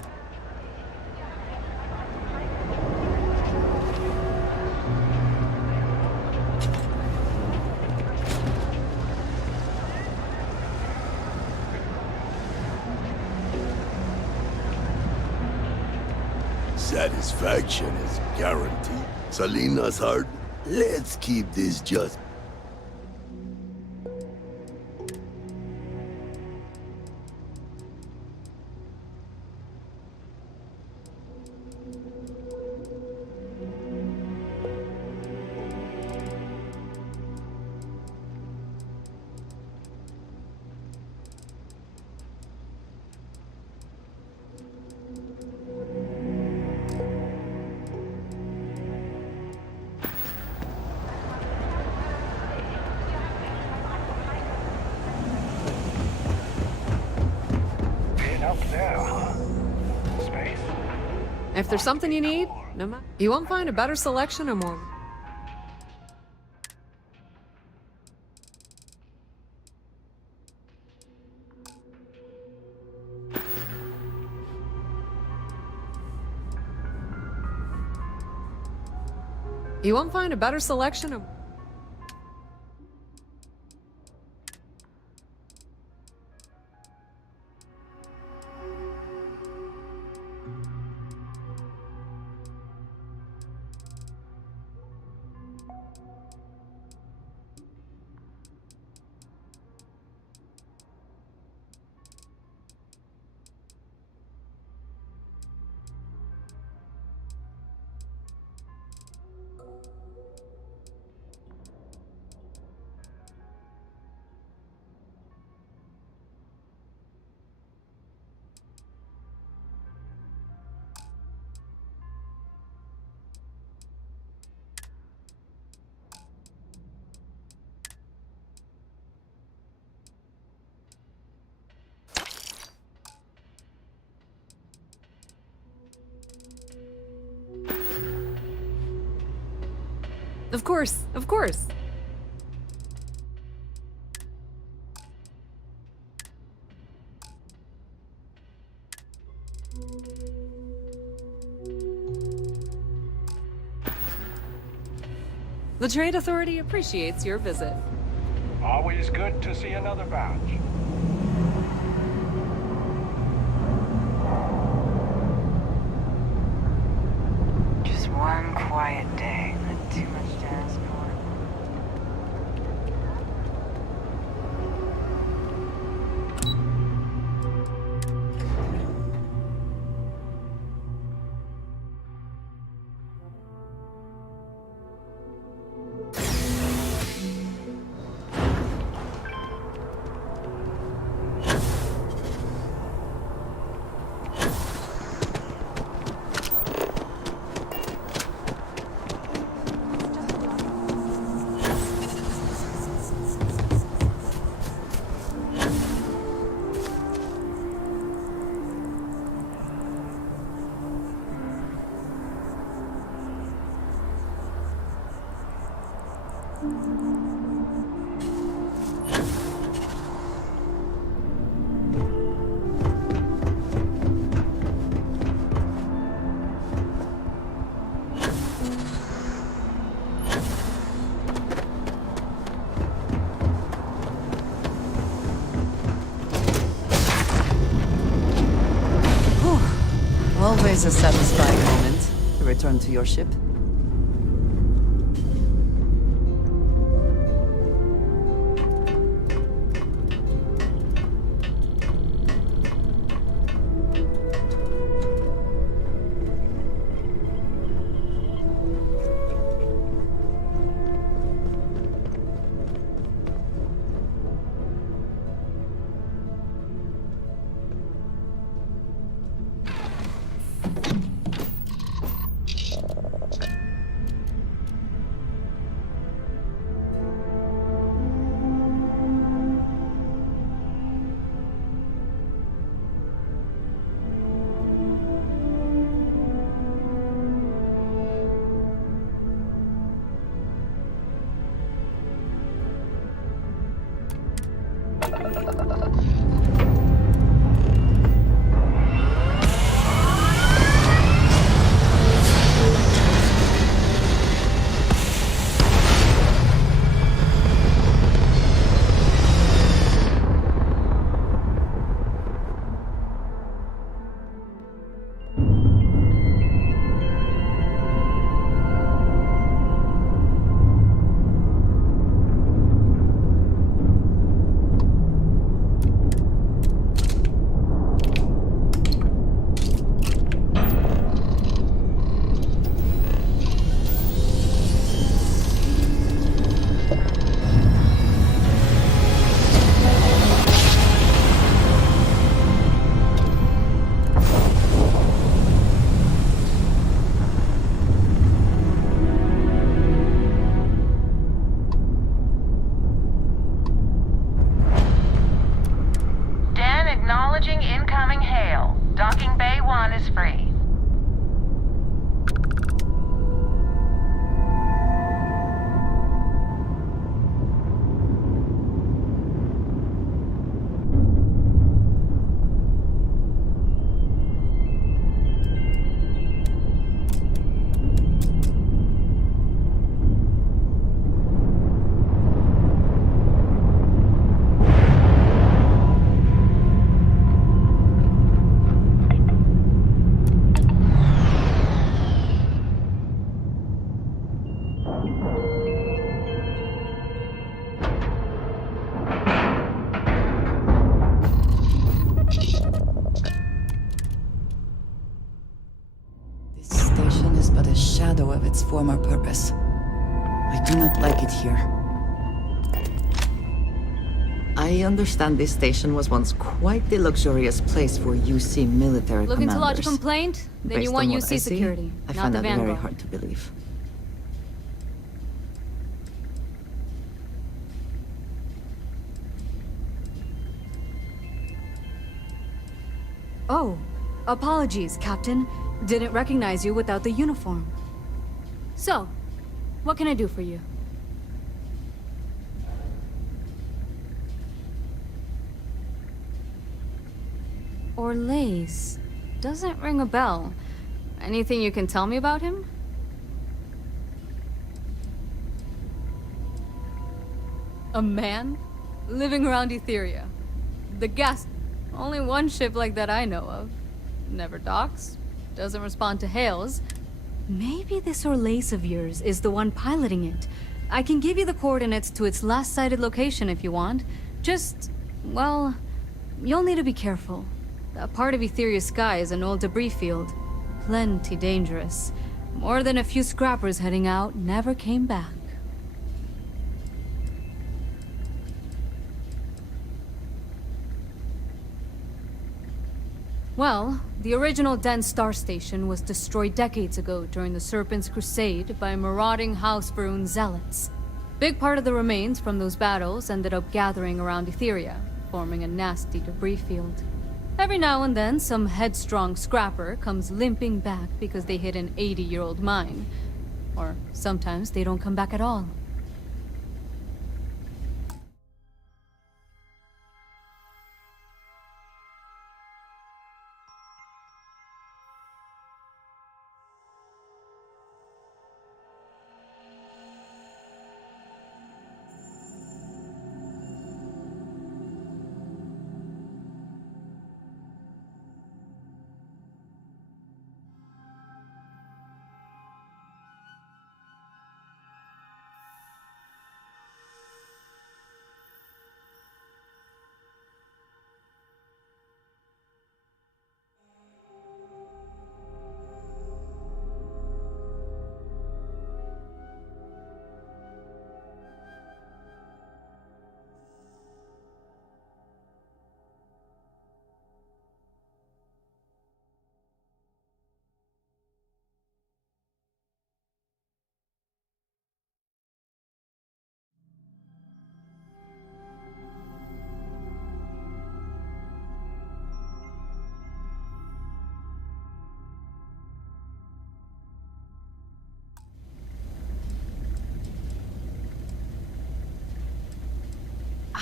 Satisfaction is guaranteed. Salina's heart. Let's keep this just... Up there, huh? Space? If there's something you need, no matter, you won't find a better selection or more. You won't find a better selection of... Of course, of course. The Trade Authority appreciates your visit. Always good to see another batch. Just one quiet day. Not too much to ask for. Always a satisfying moment to return to your ship. Acknowledging incoming hail. Docking Bay 1 is free. Shadow of its former purpose. I do not like it here. I understand this station was once quite the luxurious place for UC military Looking commanders. to lodge a complaint? Then Based you want on what UC I see, security, I not find the that very Vanguard. hard to believe. Oh, apologies, Captain. Didn't recognize you without the uniform. So, what can I do for you? Orlaise. Doesn't ring a bell. Anything you can tell me about him? A man? Living around Etheria. The gas... Only one ship like that I know of. Never docks. Doesn't respond to hails. Maybe this Orlaise of yours is the one piloting it. I can give you the coordinates to its last sighted location if you want. Just... well... you'll need to be careful. That part of Etheria's sky is an old debris field. Plenty dangerous. More than a few scrappers heading out never came back. Well, the original dense star station was destroyed decades ago during the Serpent's Crusade by marauding House Varun zealots. Big part of the remains from those battles ended up gathering around Etheria, forming a nasty debris field. Every now and then, some headstrong scrapper comes limping back because they hit an 80-year-old mine. Or sometimes they don't come back at all.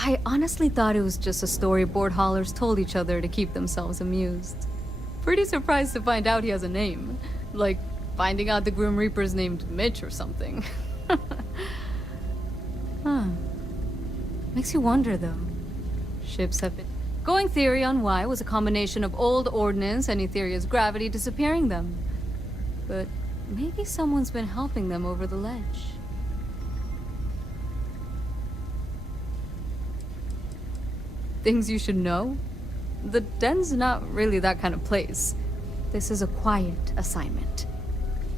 I honestly thought it was just a storyboard haulers told each other to keep themselves amused. Pretty surprised to find out he has a name. Like, finding out the Grim Reaper's named Mitch or something. Huh. Makes you wonder, though. Ships have been... Going theory on why was a combination of old ordnance and Etheria's gravity disappearing them. But maybe someone's been helping them over the ledge. Things you should know? The den's not really that kind of place. This is a quiet assignment.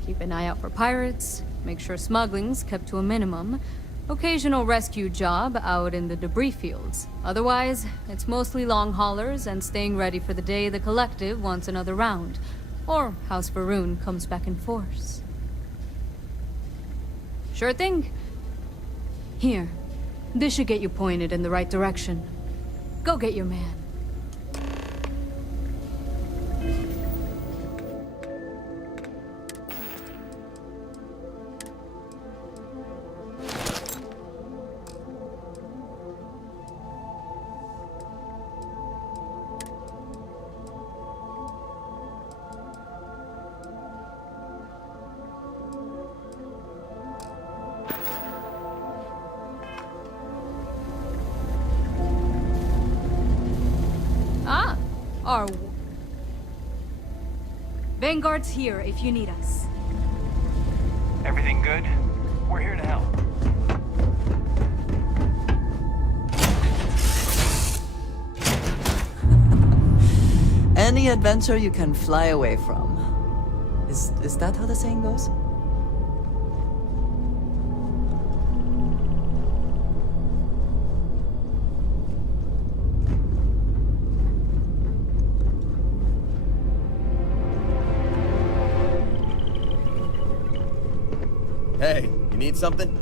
Keep an eye out for pirates, make sure smuggling's kept to a minimum, occasional rescue job out in the debris fields. Otherwise, it's mostly long haulers and staying ready for the day the Collective wants another round, or House Varun comes back in force. Sure thing. Here, this should get you pointed in the right direction. Go get your man. Our Vanguard's here if you need us. Everything good? We're here to help. Any adventure you can fly away from. Is that how the saying goes? Hey, you need something?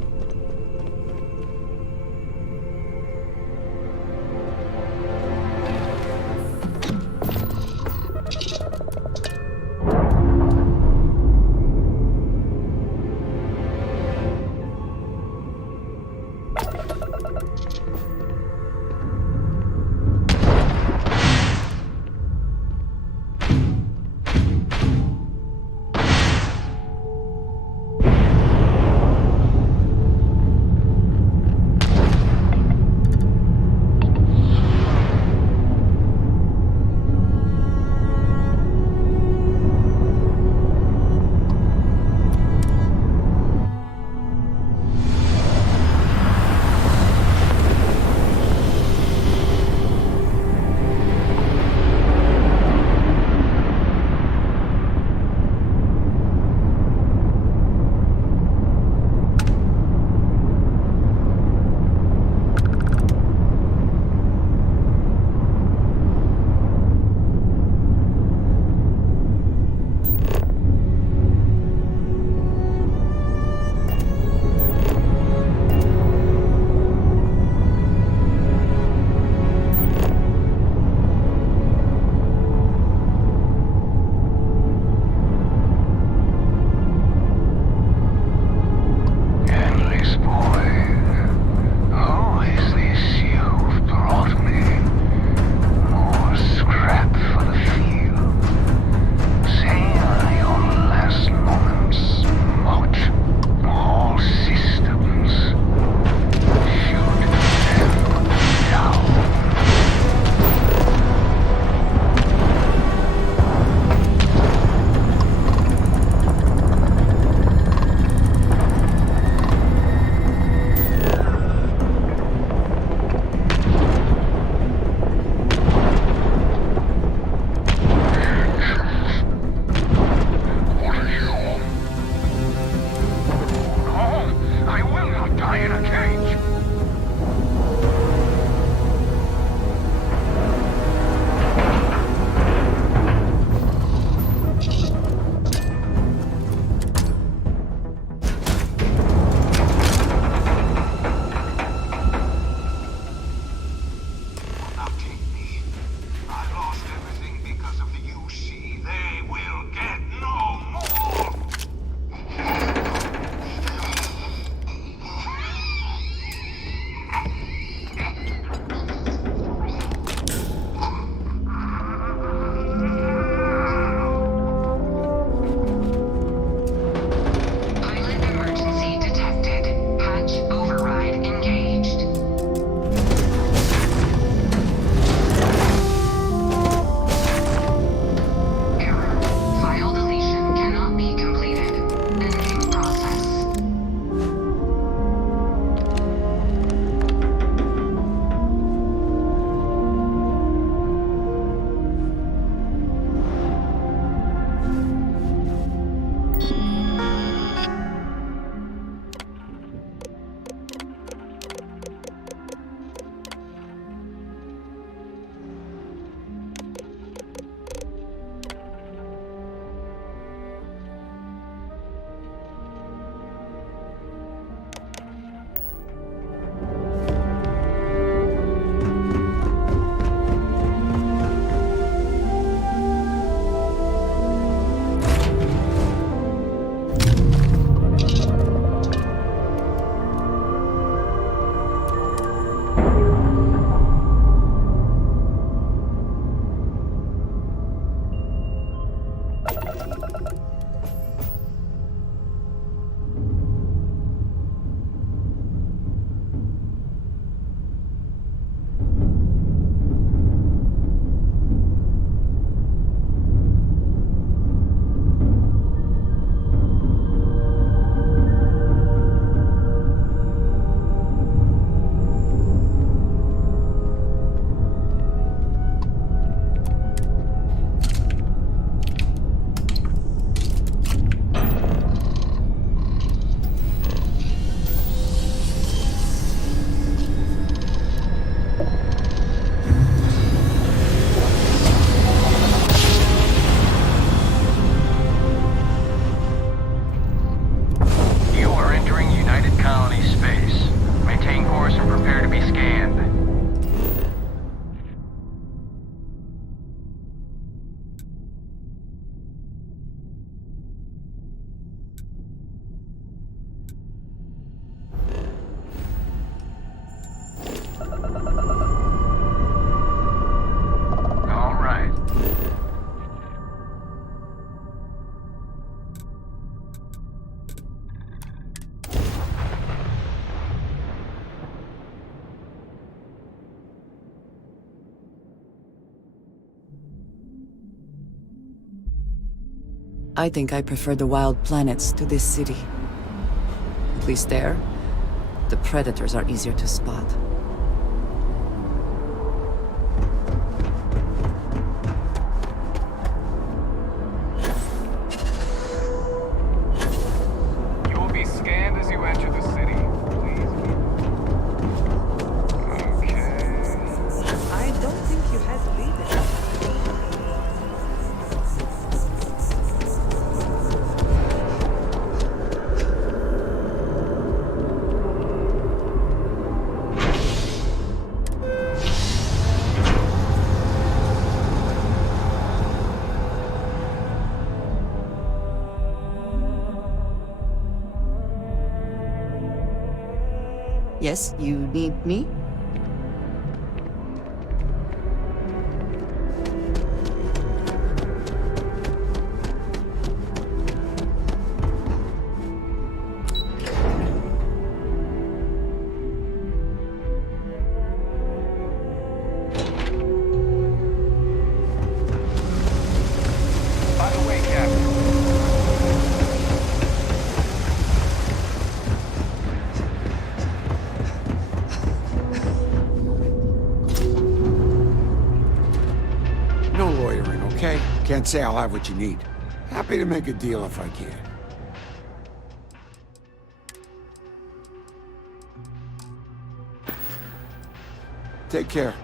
I think I prefer the wild planets to this city. At least there, the predators are easier to spot. You will be scanned as you enter the city. Please. Okay. I don't think you had to leave it. Yes, you need me? By the way, Captain. No loitering, okay? Can't say I'll have what you need. Happy to make a deal if I can. Take care.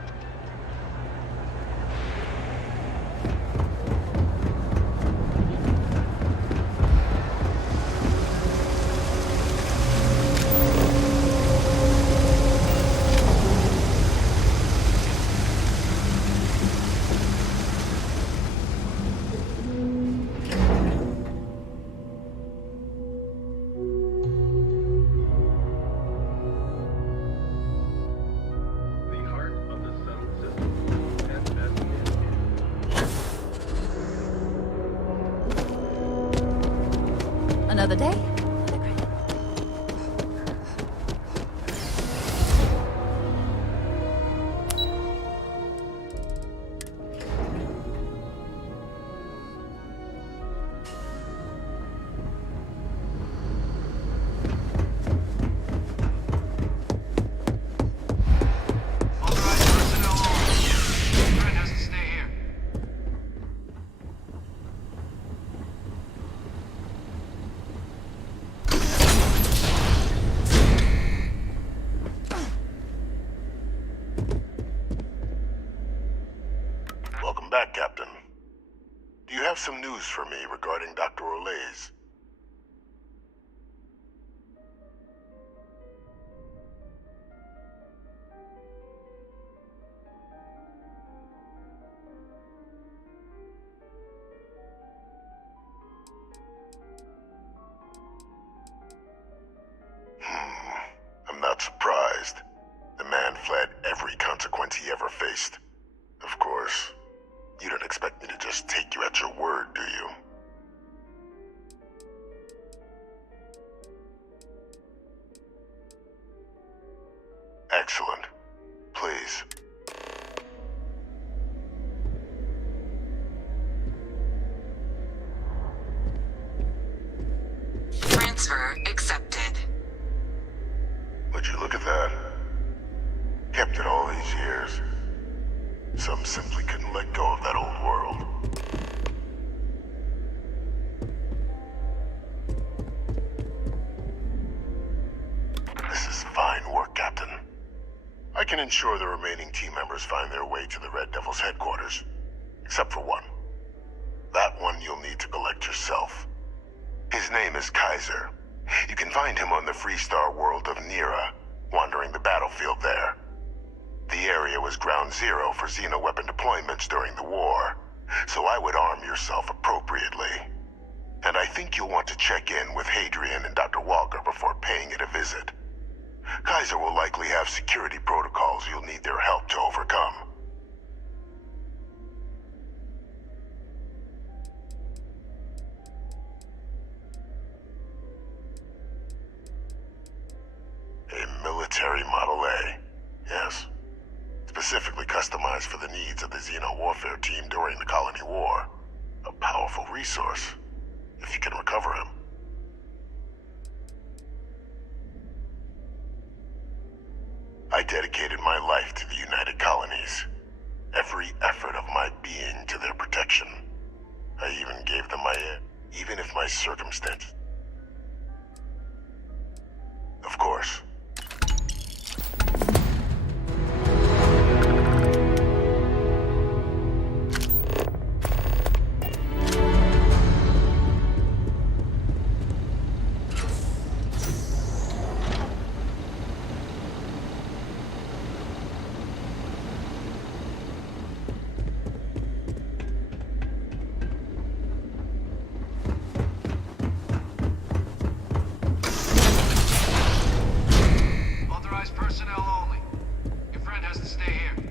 Another day? Welcome back, Captain. Do you have some news for me regarding Dr. Olays? I'm not surprised. The man fled every consequence he ever faced. Of course, you don't expect me to just take you at your word, do you? Excellent. Please. Transfer accepted. Would you look at that? Kept it all these years. Some simply couldn't let go of that old world. This is fine work, Captain. I can ensure the remaining team members find their way to the Red Devil's headquarters. Except for one. That one you'll need to collect yourself. His name is Kaiser. You can find him on the Freestar world of Nira, wandering the battlefield there. The area was ground zero for xeno-weapon deployments during the war, so I would arm yourself appropriately. And I think you'll want to check in with Hadrian and Dr. Walker before paying it a visit. Kaiser will likely have security protocols you'll need their help to overcome. A military Model A, yes. Specifically customized for the needs of the Xeno warfare team during the Colony War. A powerful resource. if you can recover him. I dedicated my life to the United Colonies. Every effort of my being to their protection. I even gave them my ear, even if my circumstance. Of course. Authorized personnel only. Your friend has to stay here.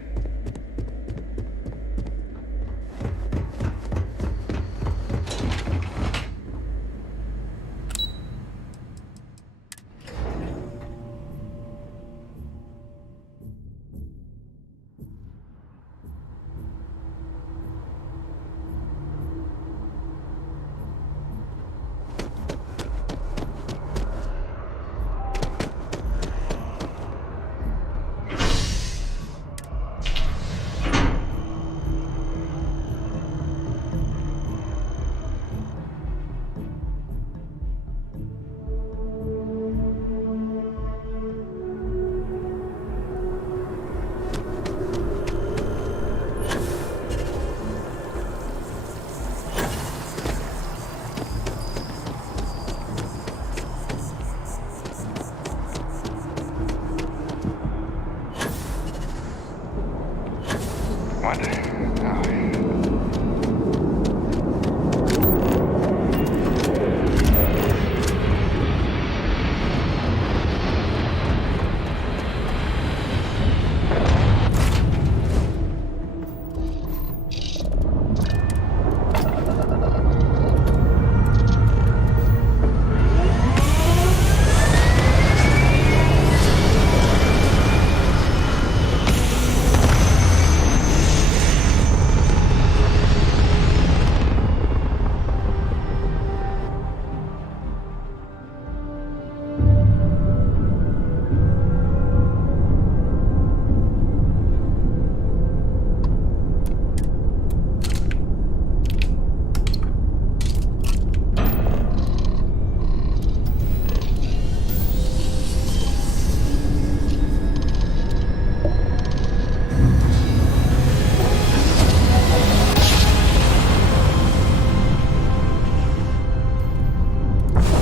What? Oh.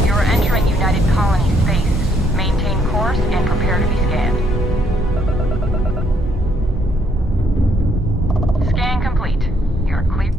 You're entering United Colony space. Maintain course and prepare to be scanned. Scan complete. You're clear.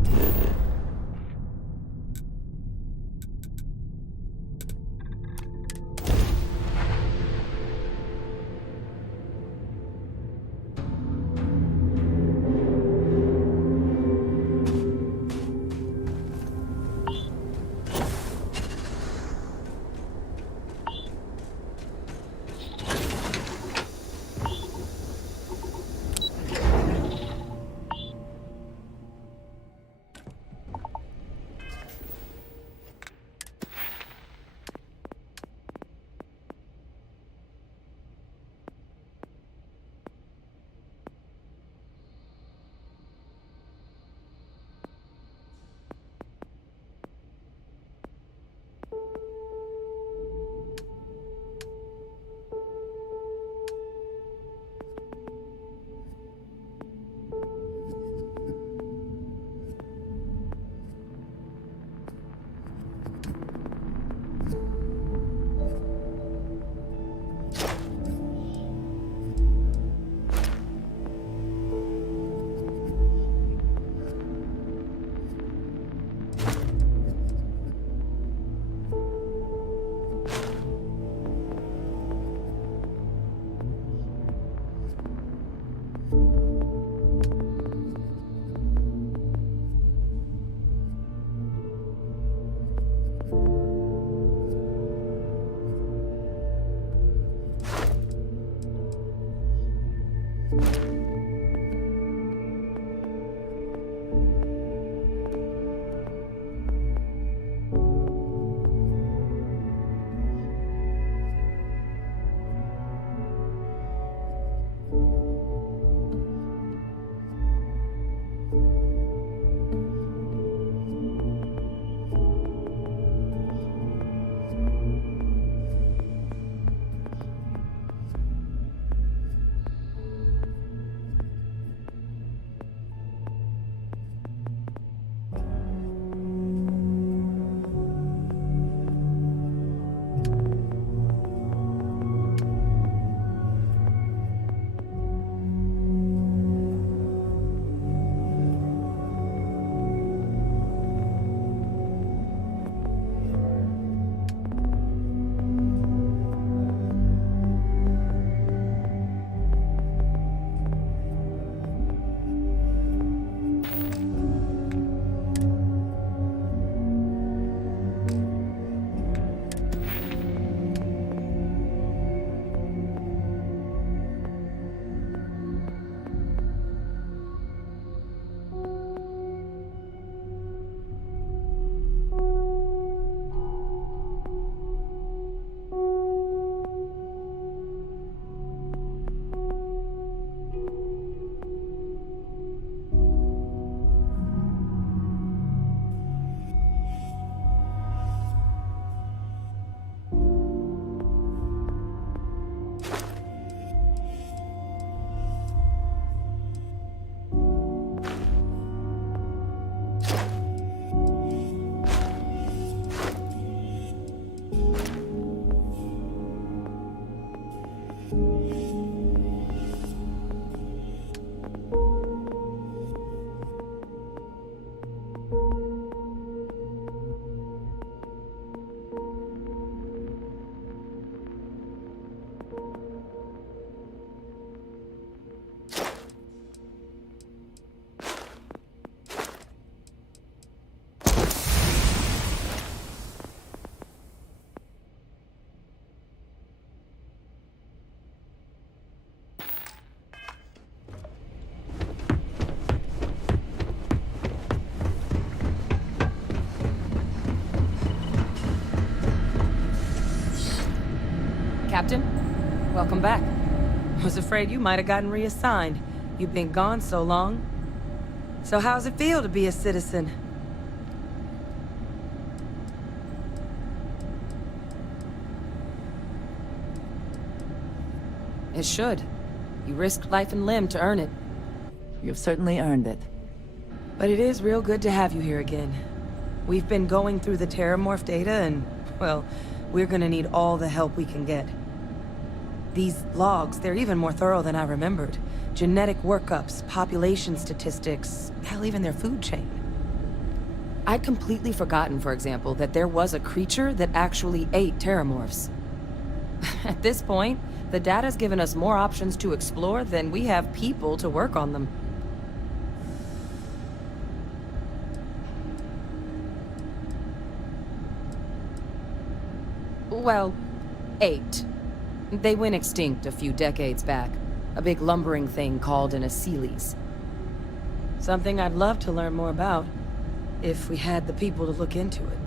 Welcome back. Was afraid you might have gotten reassigned. You've been gone so long. So how's it feel to be a citizen? It should. You risked life and limb to earn it. You've certainly earned it. But it is real good to have you here again. We've been going through the Terramorph data and, well, we're gonna need all the help we can get. These logs, they're even more thorough than I remembered. Genetic workups, population statistics, hell, even their food chain. I'd completely forgotten, for example, that there was a creature that actually ate Terramorphs. At this point, the data's given us more options to explore than we have people to work on them. Well, 8. They went extinct a few decades back. A big lumbering thing called an Aceles. Something I'd love to learn more about, if we had the people to look into it.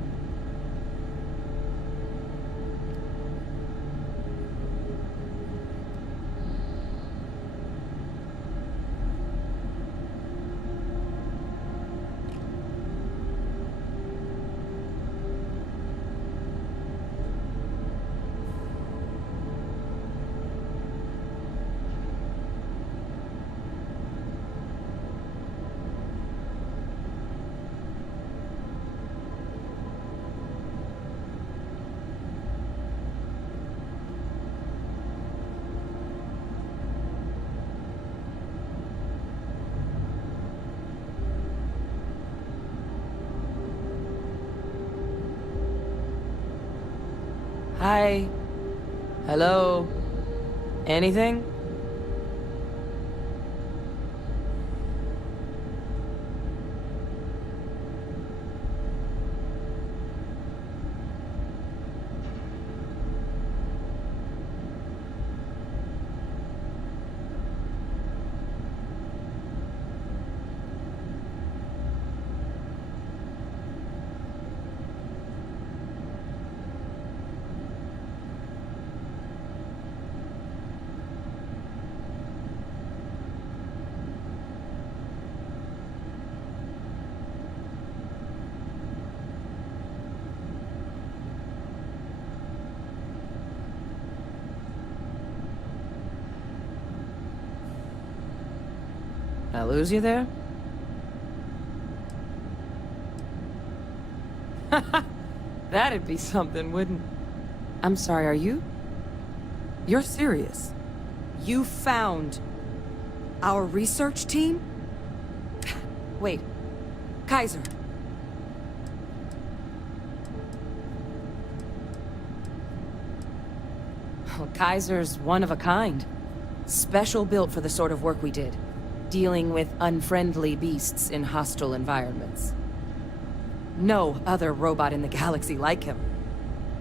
Hi. Hello. Anything? I lose you there? That'd be something, wouldn't... I'm sorry, are you? You're serious? You found... our research team? Wait. Kaiser. Well, Kaiser's one of a kind. Special built for the sort of work we did. Dealing with unfriendly beasts in hostile environments. No other robot in the galaxy like him.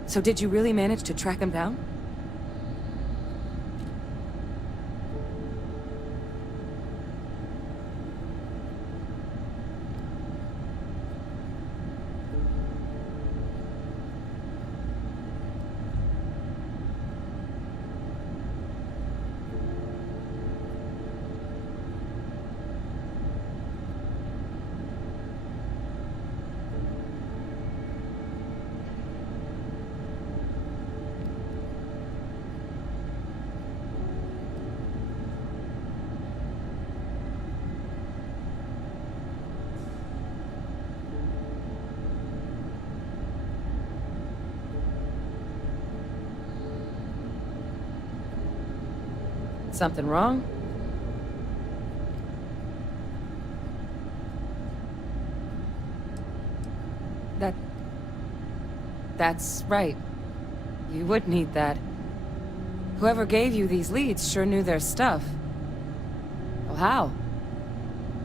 So did you really manage to track him down? Something wrong? That's right. You would need that. Whoever gave you these leads sure knew their stuff. Well, how?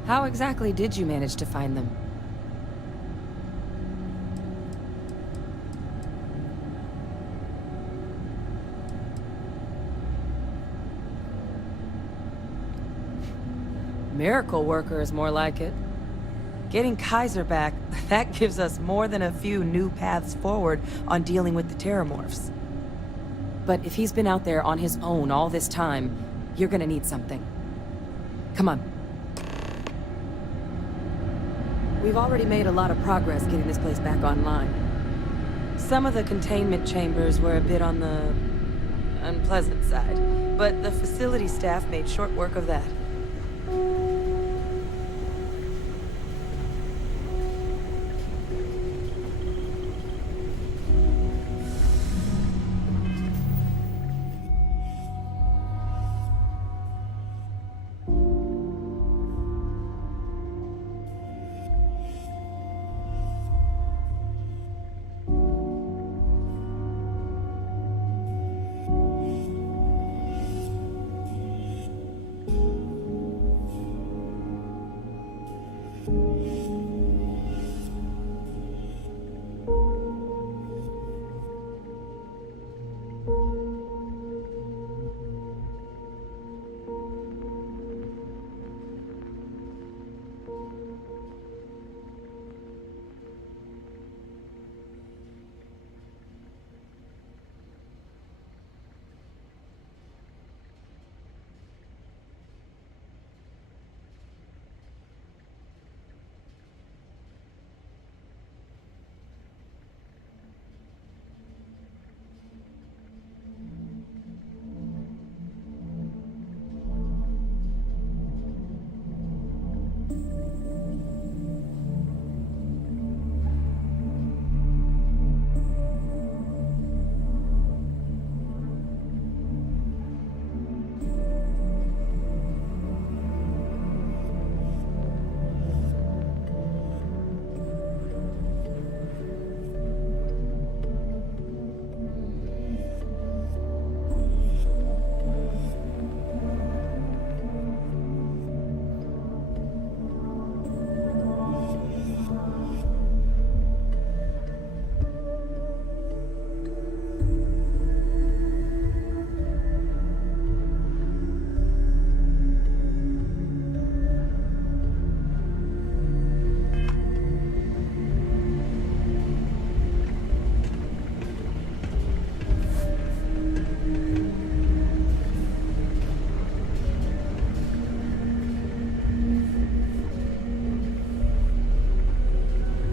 How exactly did you manage to find them? Miracle worker is more like it. Getting Kaiser back, that gives us more than a few new paths forward on dealing with the Terramorphs. But if he's been out there on his own all this time, you're gonna need something. Come on. We've already made a lot of progress getting this place back online. Some of the containment chambers were a bit on the unpleasant side, but the facility staff made short work of that.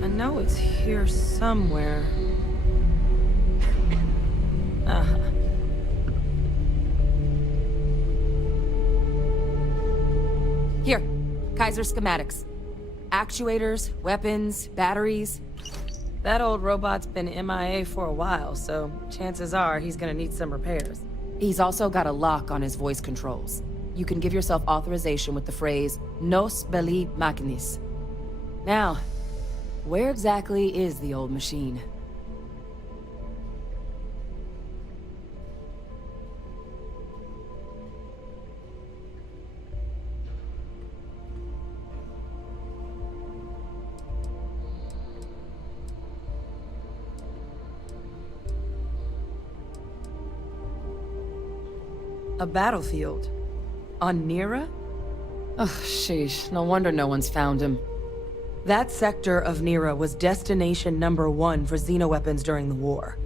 I know it's here somewhere. Uh-huh. Here, Kaiser schematics. Actuators, weapons, batteries. That old robot's been MIA for a while, so chances are he's gonna need some repairs. He's also got a lock on his voice controls. You can give yourself authorization with the phrase, Nos belli machinis. Now, where exactly is the old machine? A battlefield? On Nira? Ugh, sheesh. No wonder no one's found him. That sector of Nira was destination #1 for xenoweapons during the war.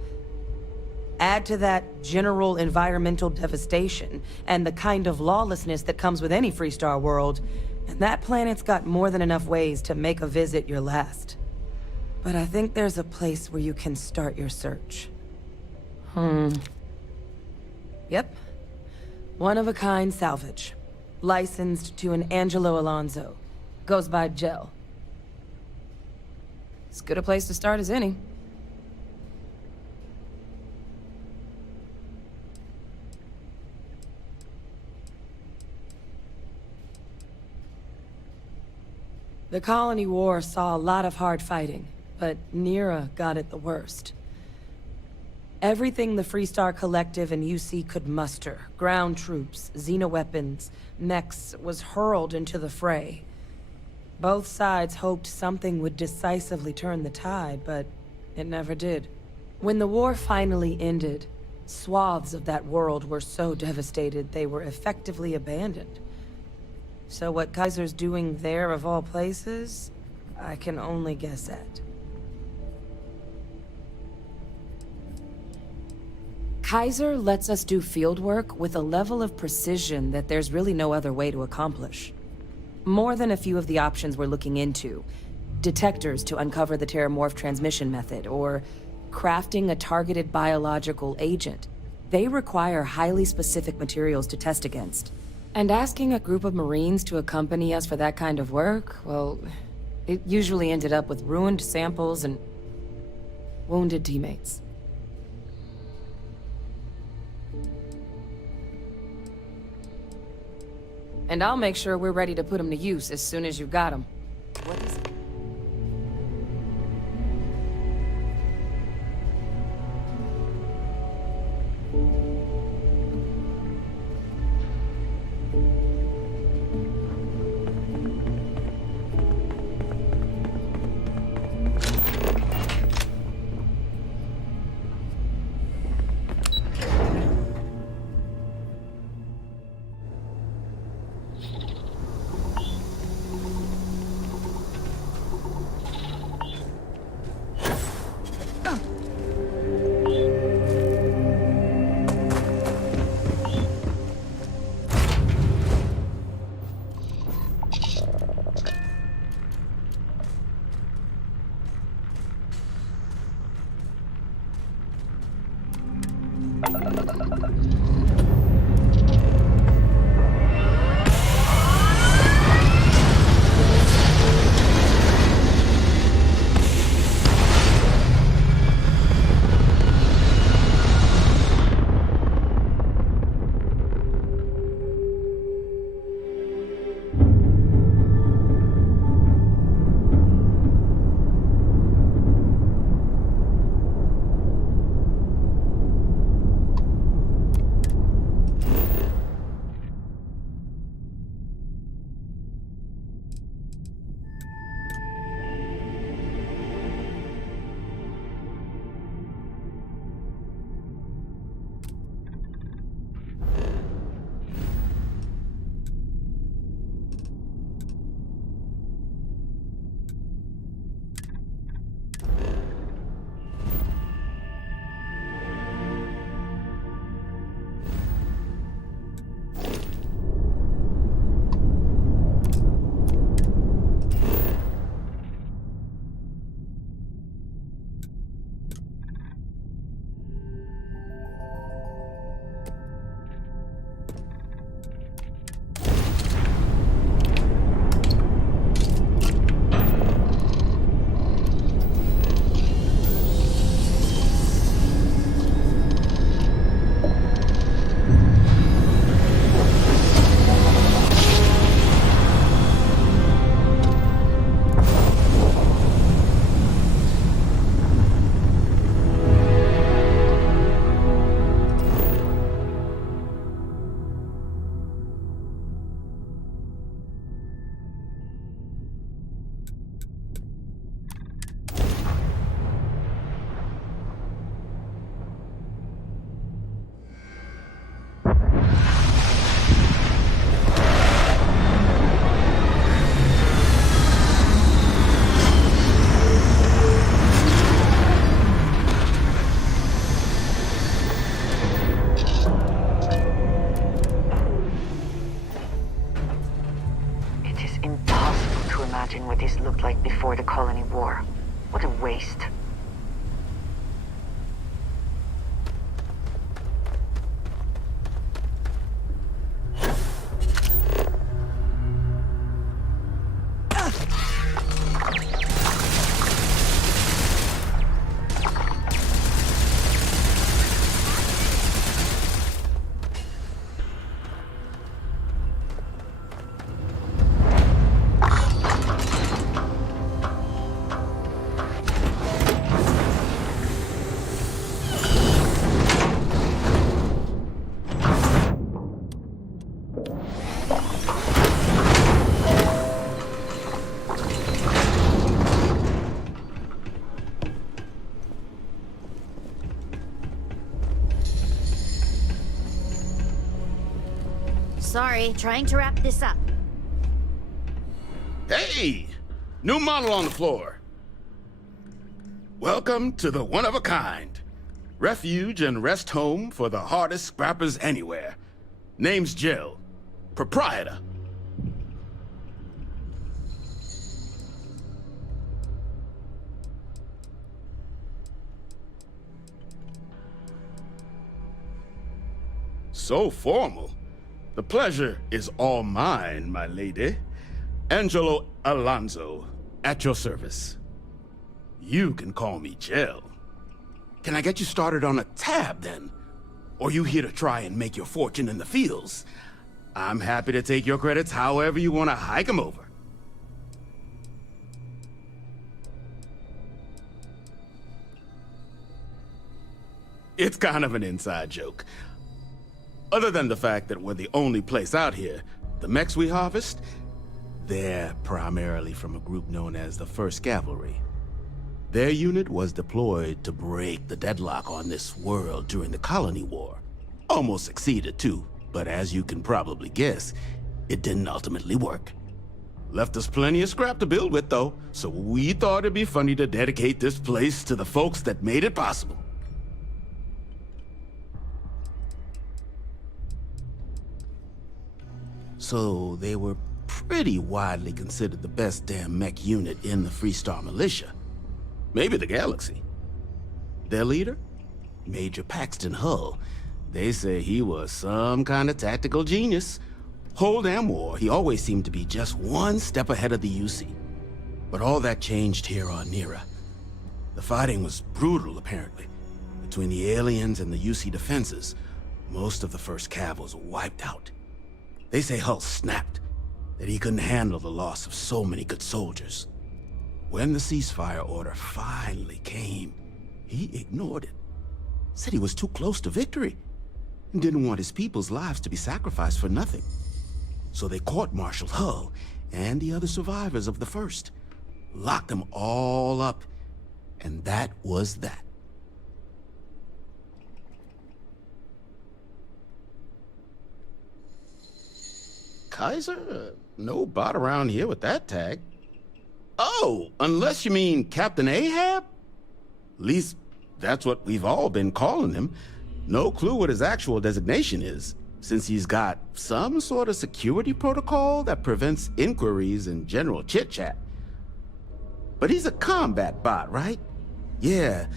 Add to that general environmental devastation and the kind of lawlessness that comes with any Freestar world, and that planet's got more than enough ways to make a visit your last. But I think there's a place where you can start your search. Yep. One-of-a-kind salvage. Licensed to an Angelo Alonso. Goes by Gel. As good a place to start as any. The Colony War saw a lot of hard fighting, but Nira got it the worst. Everything the Freestar Collective and UC could muster, ground troops, xenoweapons, mechs, was hurled into the fray. Both sides hoped something would decisively turn the tide, but it never did. When the war finally ended, swaths of that world were so devastated they were effectively abandoned. So what Kaiser's doing there of all places, I can only guess at. Kaiser lets us do field work with a level of precision that there's really no other way to accomplish. More than a few of the options we're looking into. Detectors to uncover the Terramorph transmission method, or crafting a targeted biological agent. They require highly specific materials to test against. And asking a group of Marines to accompany us for that kind of work, well, it usually ended up with ruined samples and wounded teammates. And I'll make sure we're ready to put them to use as soon as you've got them. What is it? What this looked like before the colony war. What a waste. Sorry, trying to wrap this up. Hey! New model on the floor. Welcome to the one-of-a-kind. Refuge and rest home for the hardest scrappers anywhere. Name's Jill. Proprietor. So formal. The pleasure is all mine, my lady. Angelo Alonso, at your service. You can call me Jill. Can I get you started on a tab, then? Or you here to try and make your fortune in the fields? I'm happy to take your credits however you want to hike them over. It's kind of an inside joke. Other than the fact that we're the only place out here, the mechs we harvest, they're primarily from a group known as the 1st Cavalry. Their unit was deployed to break the deadlock on this world during the Colony War. Almost succeeded too, but as you can probably guess, it didn't ultimately work. Left us plenty of scrap to build with though, so we thought it'd be funny to dedicate this place to the folks that made it possible. So they were pretty widely considered the best damn mech unit in the Freestar Militia. Maybe the galaxy. Their leader? Major Paxton Hull. They say he was some kind of tactical genius. Whole damn war, he always seemed to be just one step ahead of the UC. But all that changed here on Nera. The fighting was brutal, apparently. Between the aliens and the UC defenses, most of the 1st Cav was wiped out. They say Hull snapped, that he couldn't handle the loss of so many good soldiers. When the ceasefire order finally came, he ignored it. Said he was too close to victory and didn't want his people's lives to be sacrificed for nothing. So they court-martialed Hull and the other survivors of the 1st, locked them all up, and that was that. Kaiser? No bot around here with that tag. Oh, unless you mean Captain Ahab? At least, that's what we've all been calling him. No clue what his actual designation is, since he's got some sort of security protocol that prevents inquiries and general chit-chat. But he's a combat bot, right? Yeah,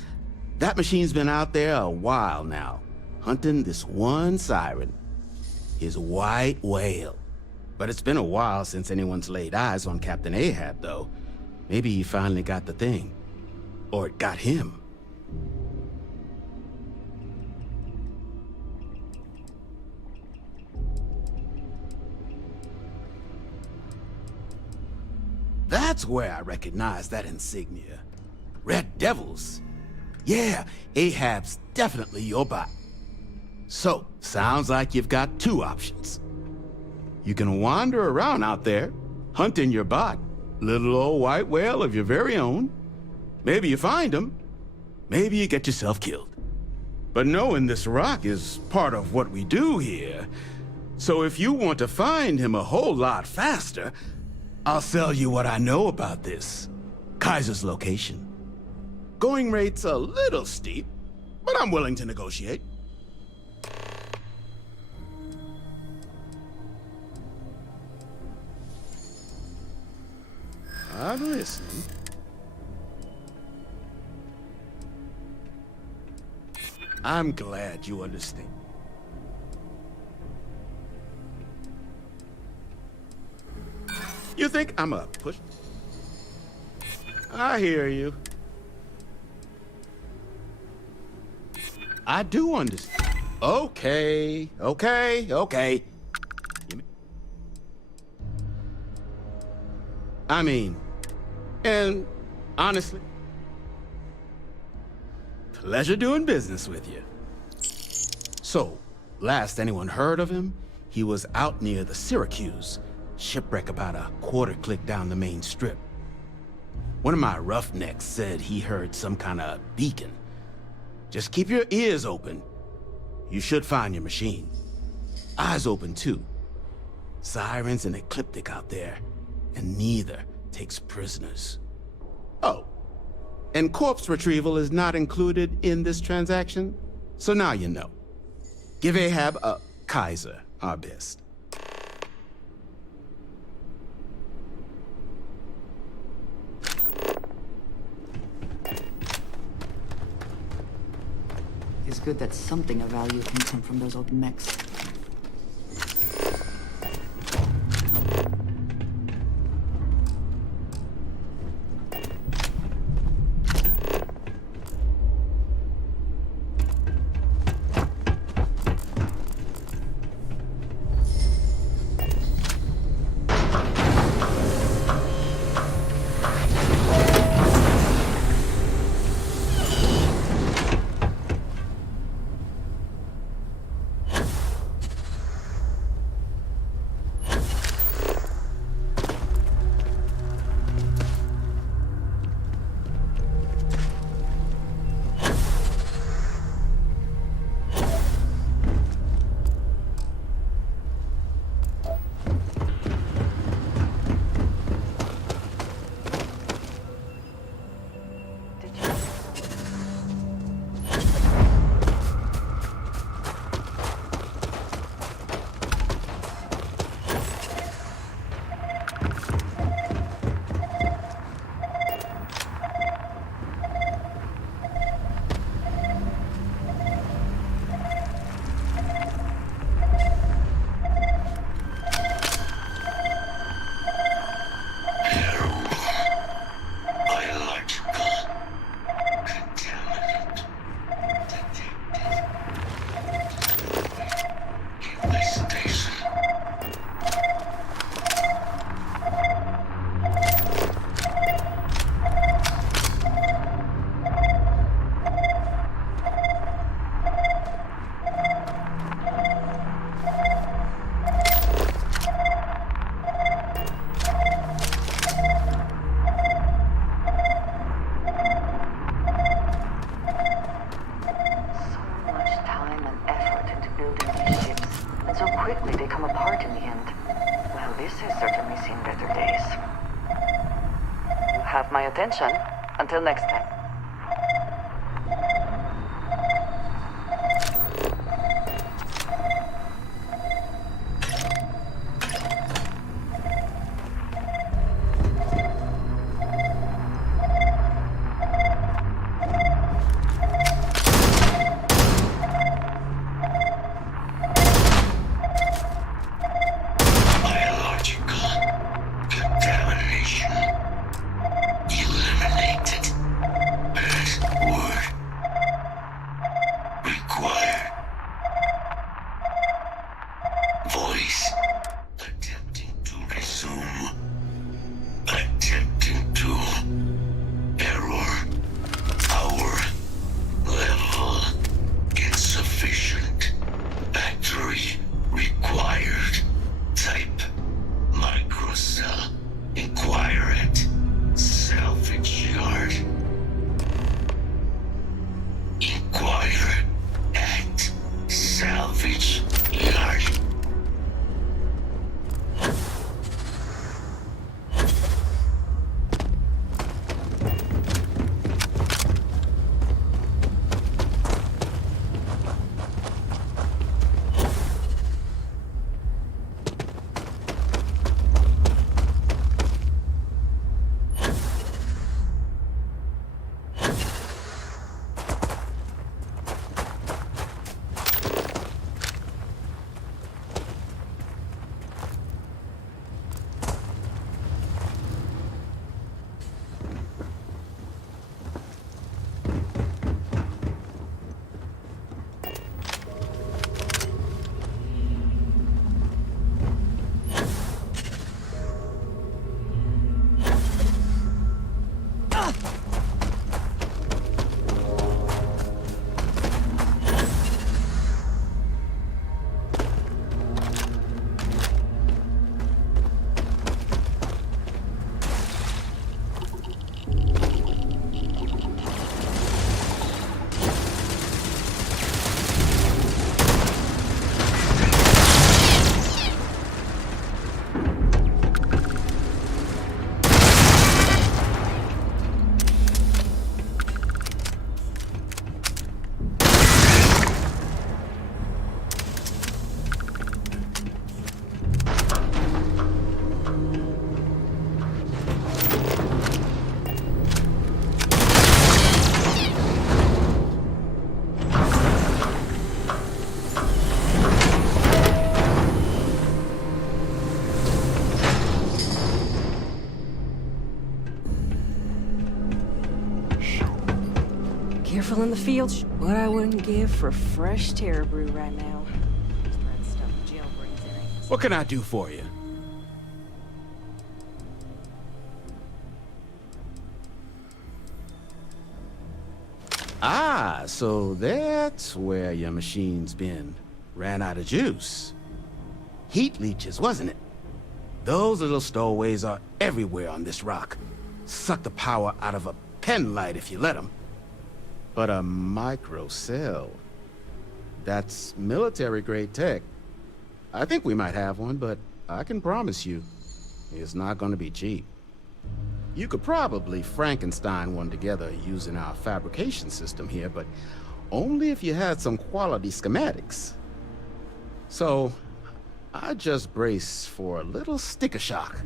that machine's been out there a while now, hunting this one siren, his white whale. But it's been a while since anyone's laid eyes on Captain Ahab, though. Maybe he finally got the thing. Or it got him. That's where I recognize that insignia. Red Devils. Yeah, Ahab's definitely your bot. So, sounds like you've got two options. You can wander around out there, hunting your bot, little old white whale of your very own. Maybe you find him, maybe you get yourself killed. But knowing this rock is part of what we do here. So if you want to find him a whole lot faster, I'll sell you what I know about this. Kaiser's location. Going rate's a little steep, but I'm willing to negotiate. I'm listening. I'm glad you understand. You think I'm a push? I hear you. I do understand. Okay. I mean, and honestly, pleasure doing business with you. So, last anyone heard of him, he was out near the Syracuse, shipwreck about a quarter click down the main strip. One of my roughnecks said he heard some kind of beacon. Just keep your ears open. You should find your machine. Eyes open too. Sirens and Ecliptic out there, and neither takes prisoners. Oh, And corpse retrieval is not included in this transaction, so now you know. Give Ahab a Kaiser our best. It's good that something of value can come from those old mechs. Attention. Until next time. Biological contamination eliminated. careful in the fields. What I wouldn't give for fresh terror brew right now. What can I do for you? Ah, so that's where your machine's been. Ran out of juice. Heat leeches, wasn't it? Those little stowaways are everywhere on this rock. Suck the power out of a pen light if you let them. But a microcell, that's military-grade tech. I think we might have one, but I can promise you, it's not gonna be cheap. You could probably Frankenstein one together using our fabrication system here, but only if you had some quality schematics. So, I just brace for a little sticker shock.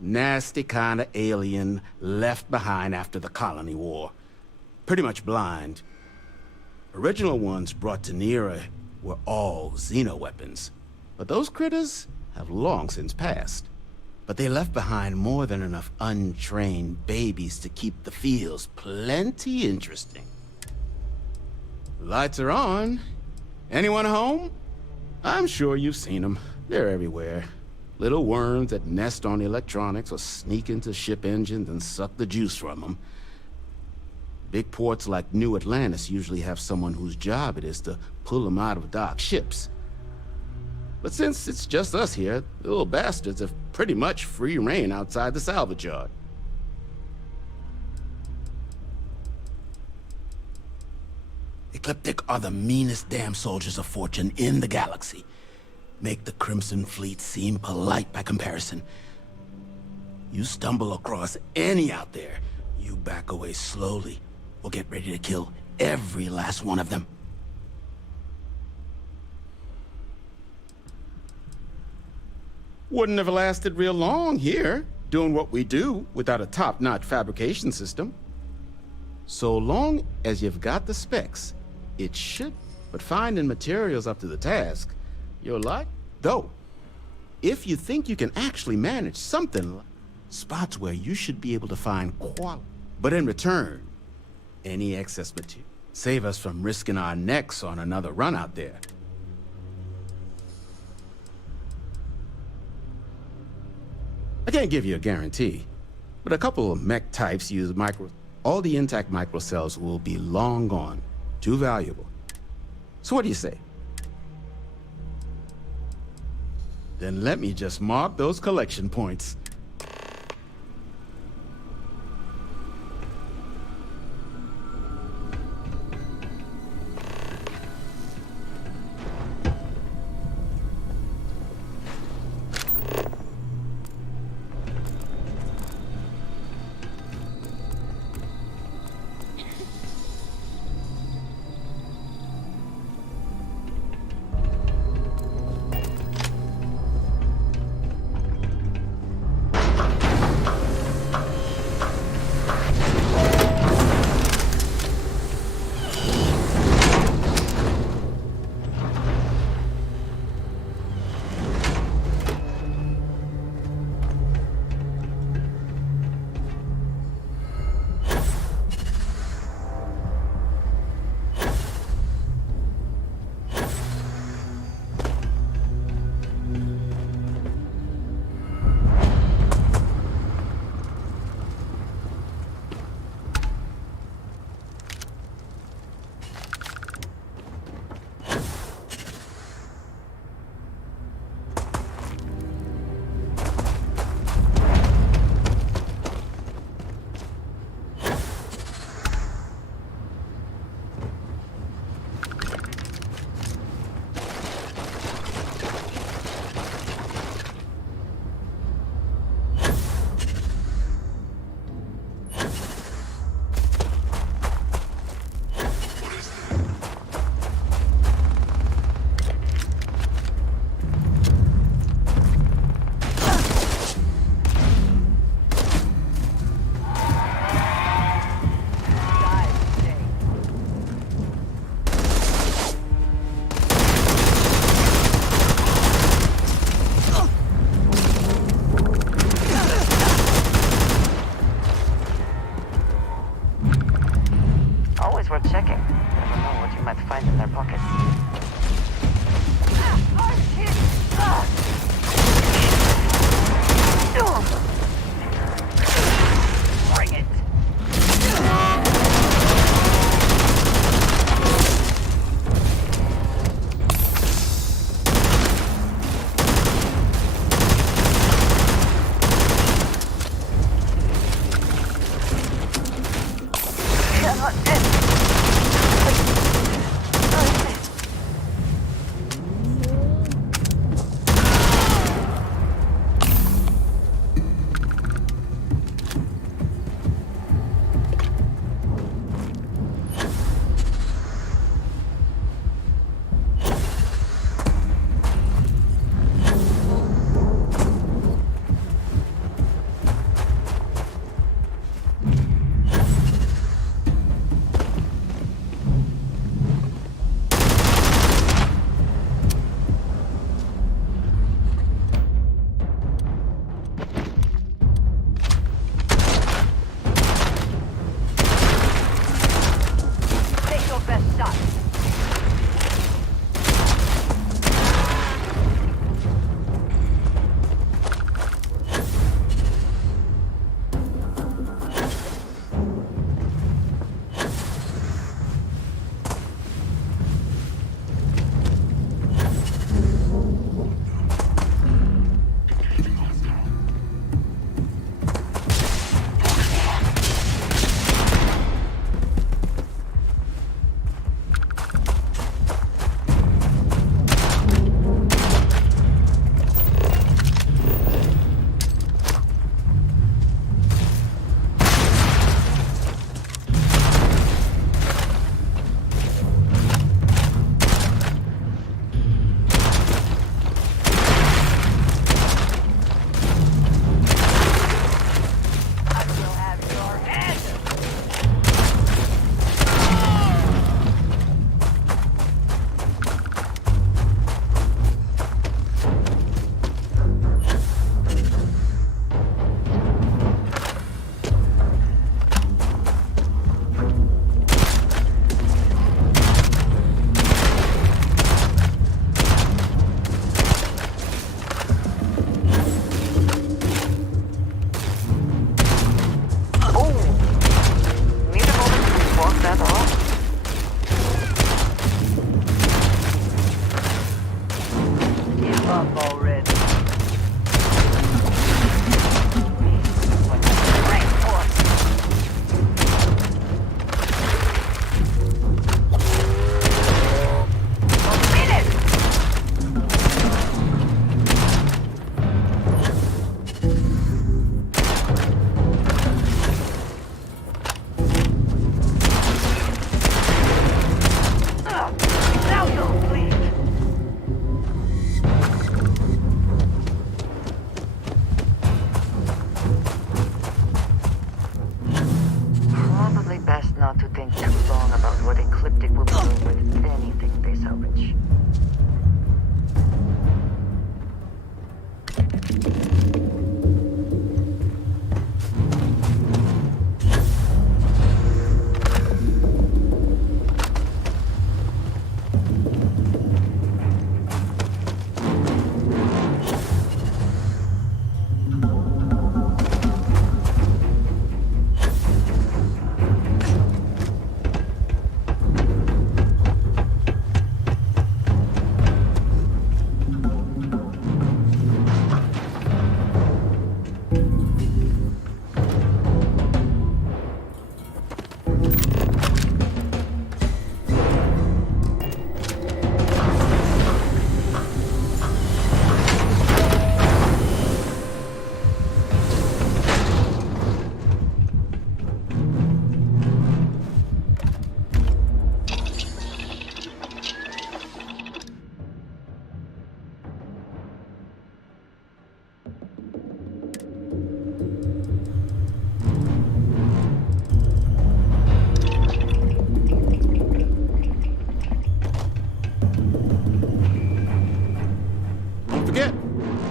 Nasty kind of alien left behind after the Colony War. Pretty much blind. Original ones brought to Nera were all xeno-weapons. But those critters have long since passed. But they left behind more than enough untrained babies to keep the fields plenty interesting. Lights are on. Anyone home? I'm sure you've seen them. They're everywhere. Little worms that nest on electronics or sneak into ship engines and suck the juice from them. Big ports like New Atlantis usually have someone whose job it is to pull them out of docked ships. But since it's just us here, the little bastards have pretty much free reign outside the salvage yard. Ecliptic are the meanest damn soldiers of fortune in the galaxy. Make the Crimson Fleet seem polite by comparison. You stumble across any out there, you back away slowly, or get ready to kill every last one of them. Wouldn't have lasted real long here, doing what we do without a top-notch fabrication system. So long as you've got the specs, it should, but finding materials up to the task, you're like, though, if you think you can actually manage something, spots where you should be able to find quality. But in return, any excess material, save us from risking our necks on another run out there. I can't give you a guarantee, but a couple of mech types use all the intact microcells will be long gone, too valuable. So what do you say? Then let me just mark those collection points. air pocket. Bring it.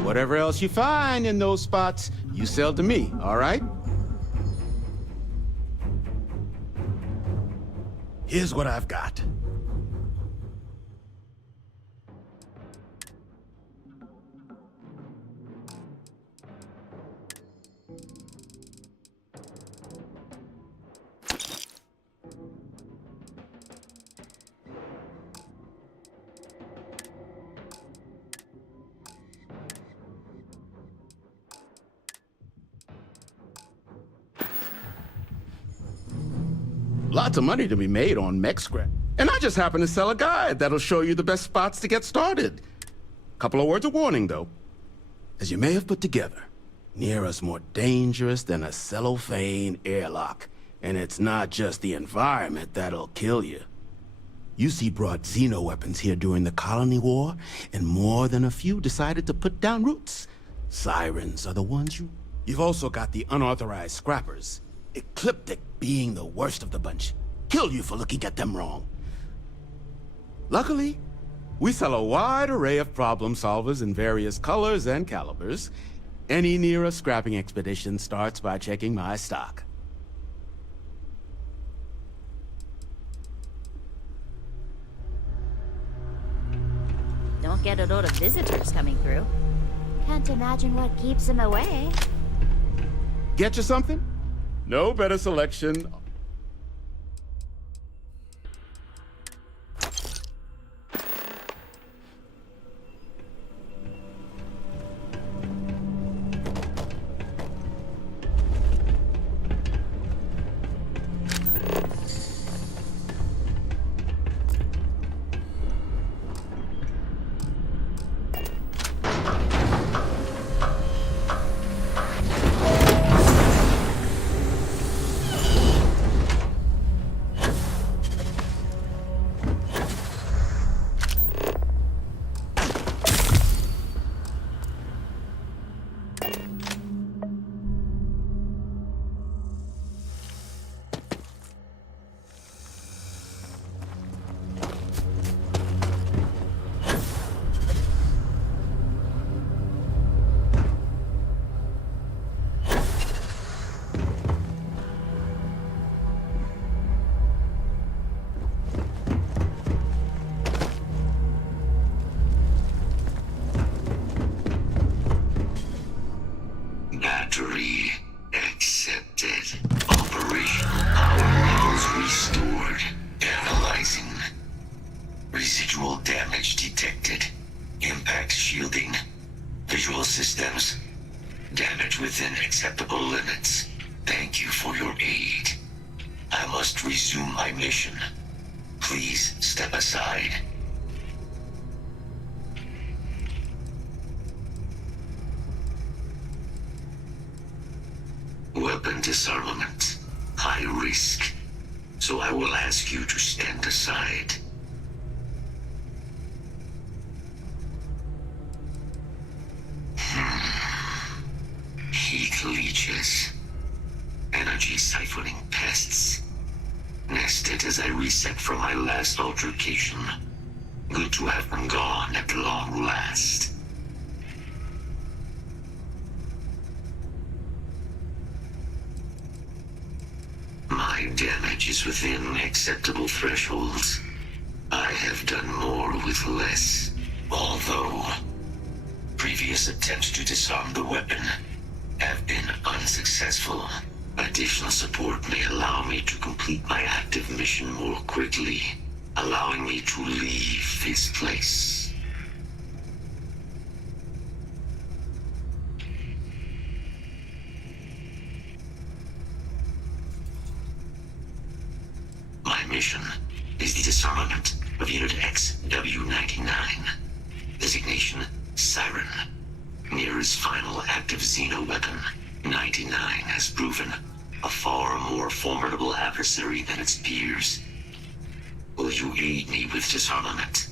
Whatever else you find in those spots, you sell to me, all right? Here's what I've got. Lots of money to be made on mech scrap. And I just happen to sell a guide that'll show you the best spots to get started. Couple of words of warning, though. As you may have put together, Nira's more dangerous than a cellophane airlock. And it's not just the environment that'll kill you. UC brought xeno-weapons here during the Colony War, and more than a few decided to put down roots. Sirens are the ones You've also got the unauthorized scrappers. Ecliptic being the worst of the bunch. Kill you for looking at them wrong. Luckily, we sell a wide array of problem solvers in various colors and calibers. Any Nira scrapping expedition starts by checking my stock. Don't get a load of visitors coming through. Can't imagine what keeps them away. Get you something? No better selection. Battery accepted. Operational power levels restored. Analyzing. Residual damage detected. Impact shielding. Visual systems. Damage within acceptable limits. Thank you for your aid. I must resume my mission. Please step aside. Weapon disarmament. High risk. So I will ask you to stand aside. Heat leeches. Energy siphoning pests. Nested as I reset from my last altercation. Good to have them gone at long last. My damage is within acceptable thresholds. I have done more with less. Although, previous attempts to disarm the weapon have been unsuccessful. Additional support may allow me to complete my active mission more quickly, allowing me to leave this place. My mission is the disarmament of Unit XW-99. Designation, Siren. Nira's final active xeno-weapon, 99 has proven a far more formidable adversary than its peers. Will you aid me with disarmament?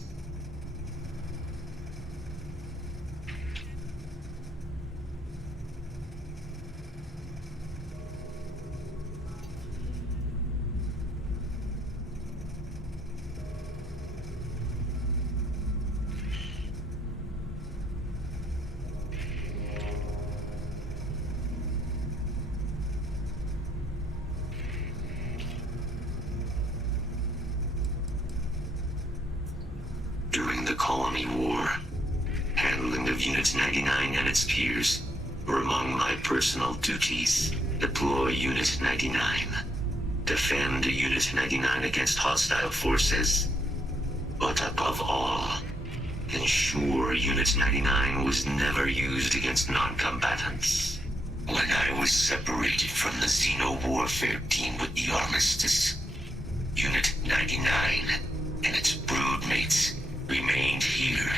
During the Colony War, handling of Unit 99 and its peers were among my personal duties. Deploy Unit 99. Defend Unit 99 against hostile forces. But above all, ensure Unit 99 was never used against non-combatants. When I was separated from the Xeno Warfare team with the Armistice, Unit 99 and its broodmates remained here,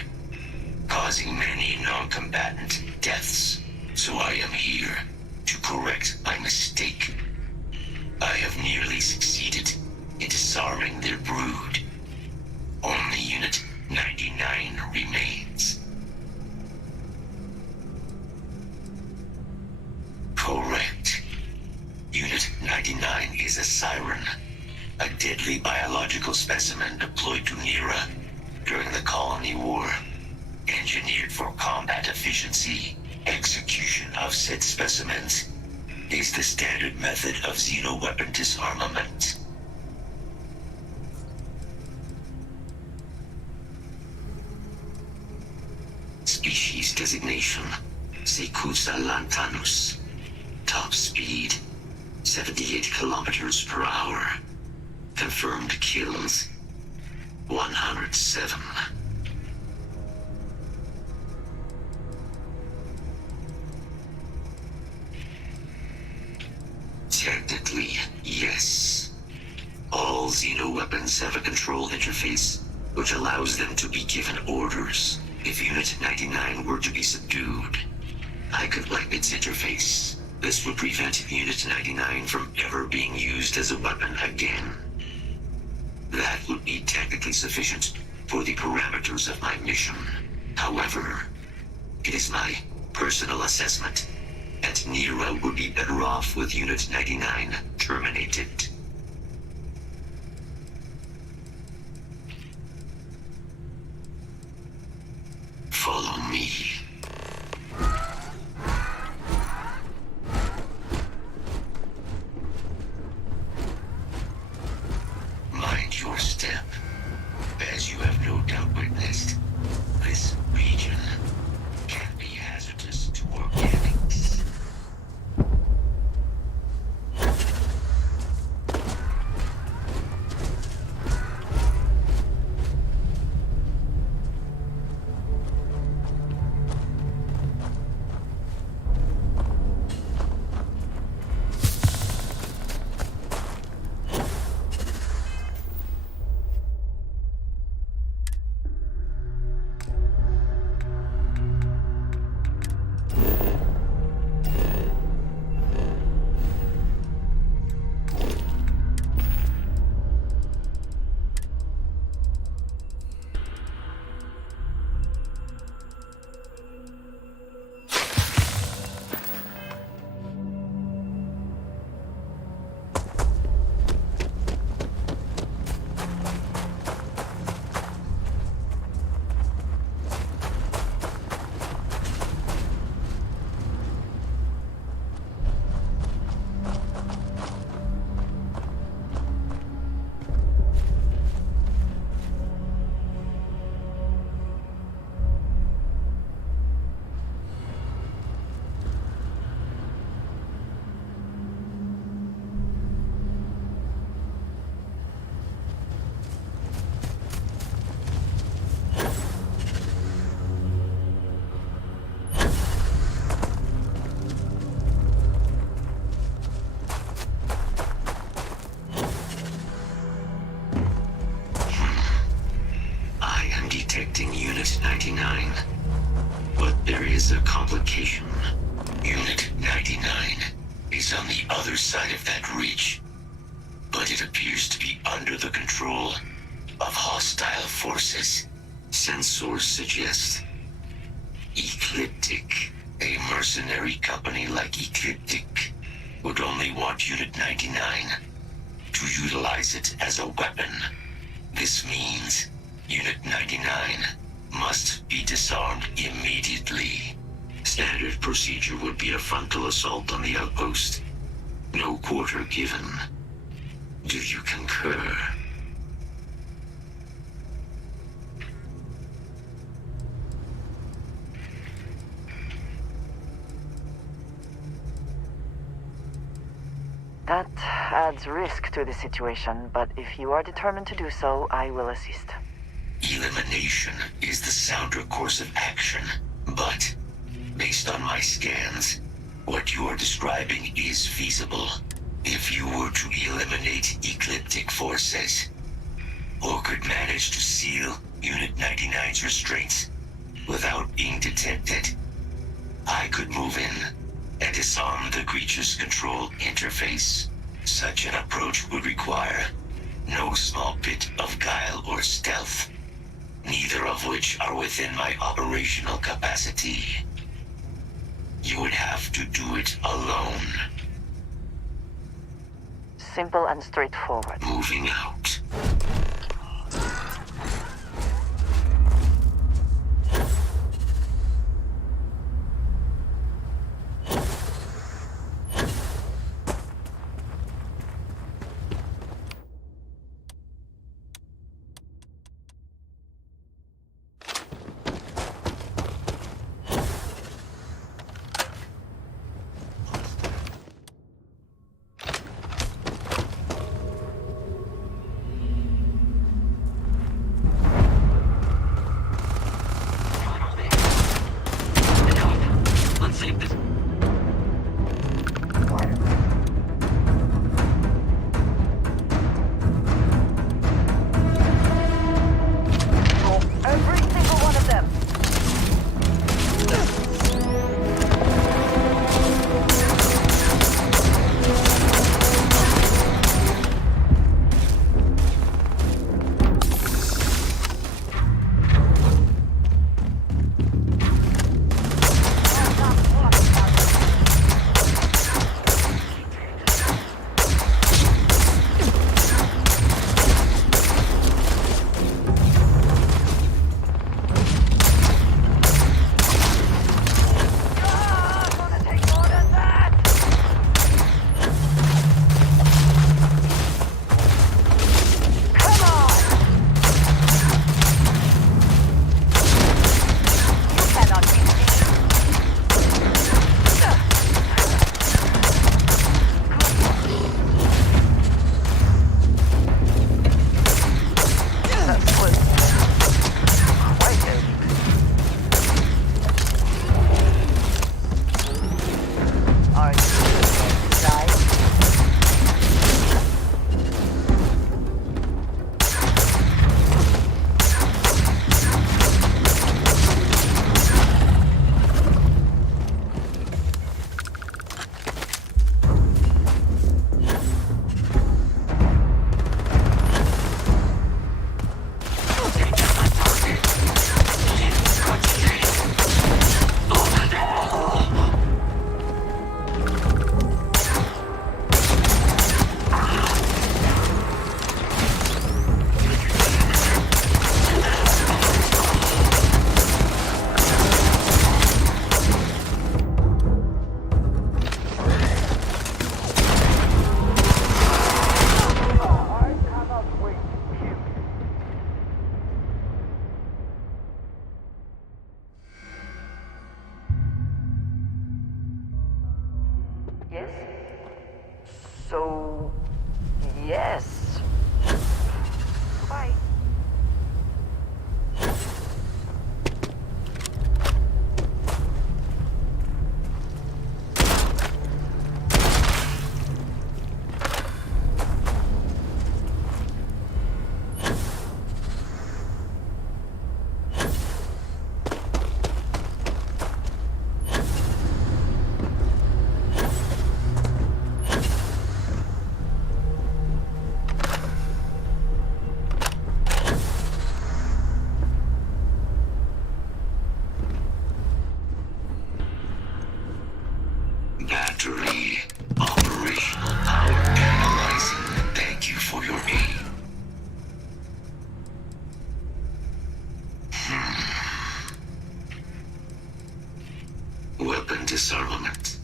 causing many non-combatant deaths. So I am here to correct my mistake. I have nearly succeeded in disarming their brood. Only Unit 99 remains. Correct. Unit 99 is a siren, a deadly biological specimen deployed to Nera during the Colony War. Engineered for combat efficiency, execution of said specimens is the standard method of xenoweapon disarmament. Species designation, Secusa lantanus. Top speed, 78 kilometers per hour. Confirmed kills, 107. Technically, yes. All xenoweapons have a control interface, which allows them to be given orders. If Unit 99 were to be subdued, I could wipe its interface. This would prevent Unit 99 from ever being used as a weapon again. That would be technically sufficient for the parameters of my mission. However, it is my personal assessment that Nera would be better off with Unit 99 terminated. Follow me. Mind your step. As you have no doubt witnessed, this region can be hazardous to organics. Detecting Unit 99. But there is a complication. Unit 99 is on the other side of that ridge, but it appears to be under the control of hostile forces. Sensors suggest Ecliptic, a mercenary company like Ecliptic, would only want Unit 99 to utilize it as a weapon. This means Unit 99 must be disarmed immediately. Standard procedure would be a frontal assault on the outpost. No quarter given. Do you concur? That adds risk to the situation, but if you are determined to do so, I will assist. Elimination is the sounder course of action, but based on my scans, what you are describing is feasible. If you were to eliminate ecliptic forces, or could manage to seal Unit 99's restraints without being detected, I could move in and disarm the creature's control interface. Such an approach would require no small bit of guile or stealth, neither of which are within my operational capacity. You would have to do it alone. Simple and straightforward. Moving out. So, yes. Bye. Battery operational power analyzing. Thank you for your aid. Weapon disarmament.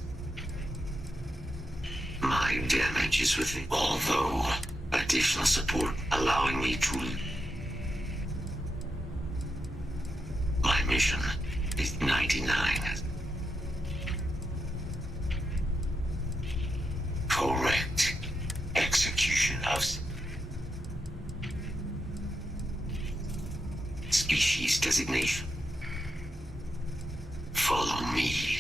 My damage is within, although additional support allowing me to. My mission is 99. Correct. Execution of species designation. Follow me.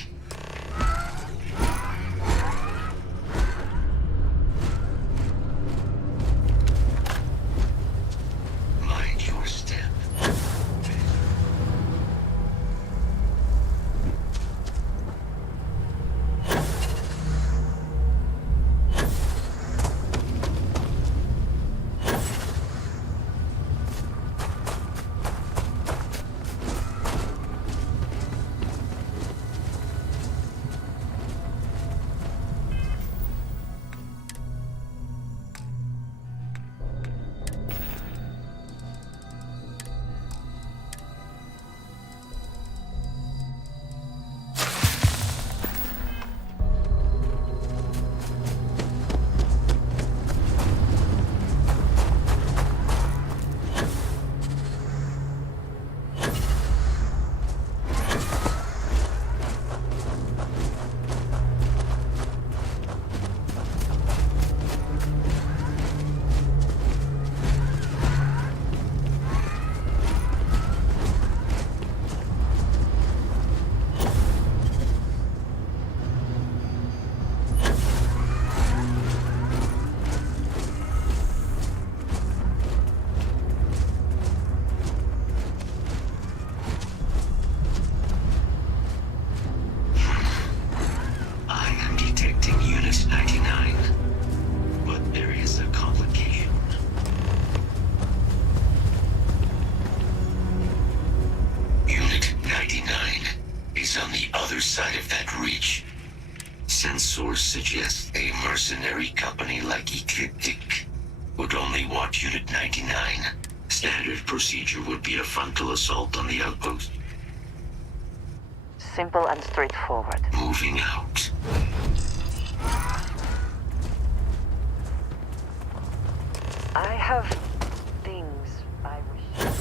outside of that reach. Sensors suggest a mercenary company like Ecliptic would only want Unit 99. Standard procedure would be a frontal assault on the outpost. Simple and straightforward. Moving out. I have things I wish.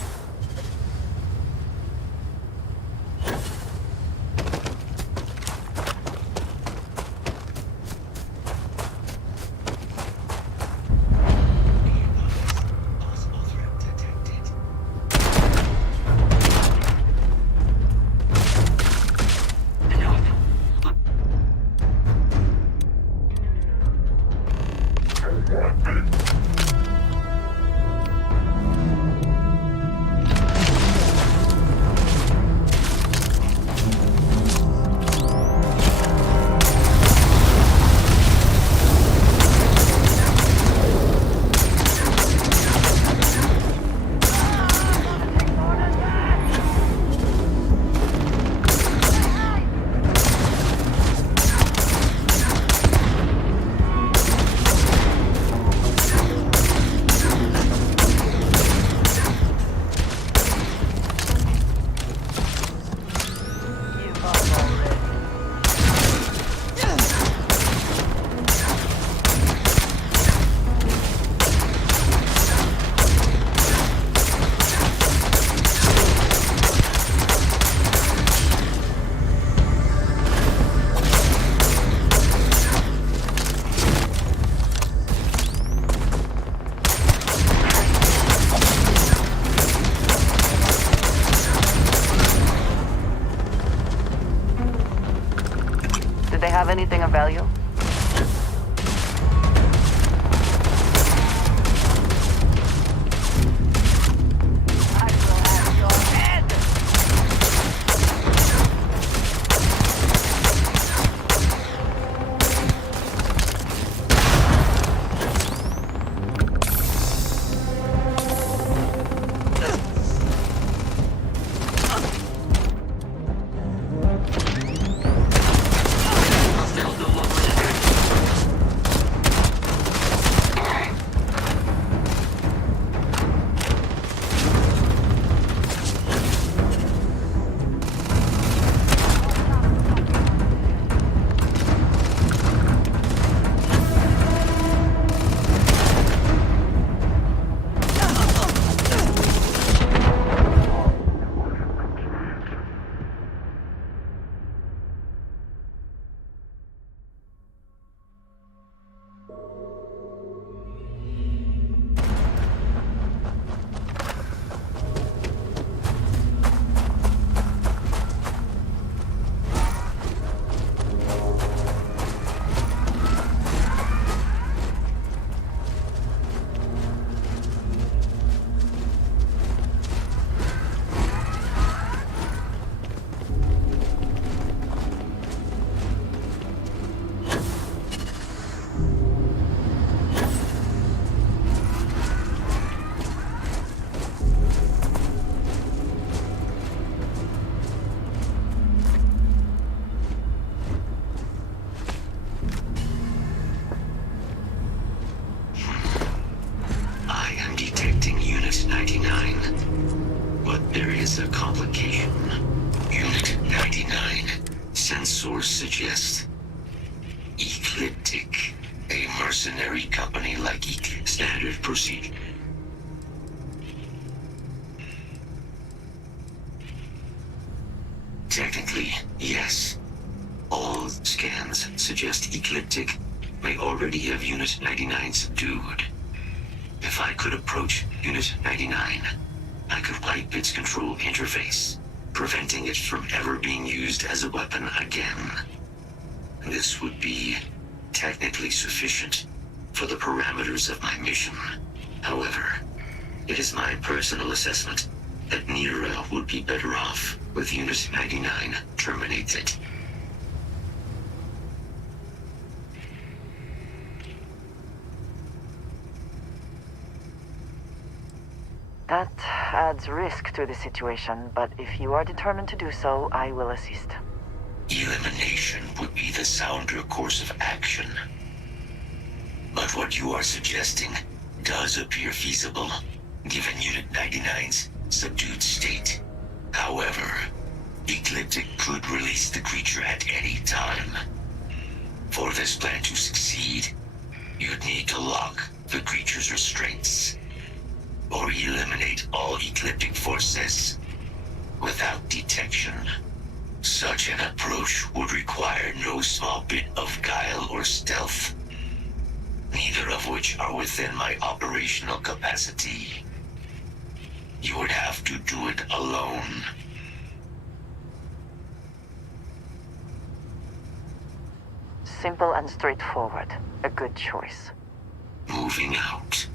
They have anything of value? A complication. Unit 99. Sensors suggest Ecliptic, a mercenary company like Standard procedure. Technically, yes. All scans suggest Ecliptic may already have Unit 99 subdued. If I could approach Unit 99, I could wipe its control interface, preventing it from ever being used as a weapon again. This would be technically sufficient for the parameters of my mission. However, it is my personal assessment that Nira would be better off with Unit 99 terminated. That adds risk to the situation, but if you are determined to do so, I will assist. Elimination would be the sounder course of action. But what you are suggesting does appear feasible, given Unit 99's subdued state. However, Ecliptic could release the creature at any time. For this plan to succeed, you'd need to lock the creature's restraints, or eliminate all Ecliptic forces without detection. Such an approach would require no small bit of guile or stealth, neither of which are within my operational capacity. You would have to do it alone. Simple and straightforward. A good choice. Moving out.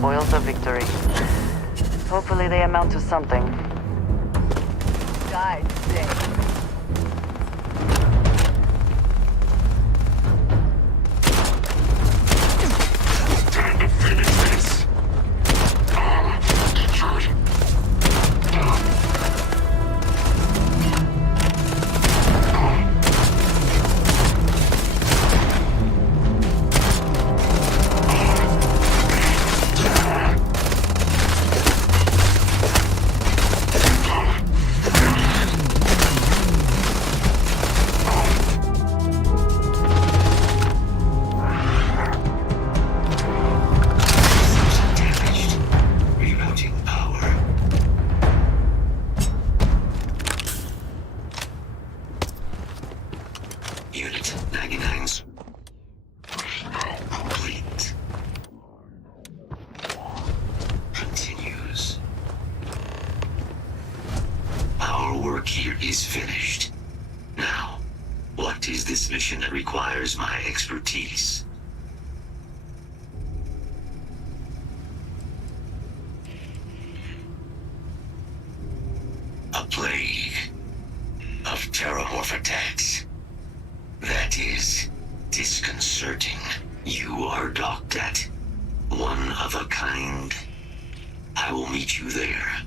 Spoils of victory. Hopefully they amount to something. Die today. work here is finished. Now, what is this mission that requires my expertise? A plague of terramorph attacks. That is disconcerting. You are docked at one of a kind. I will meet you there.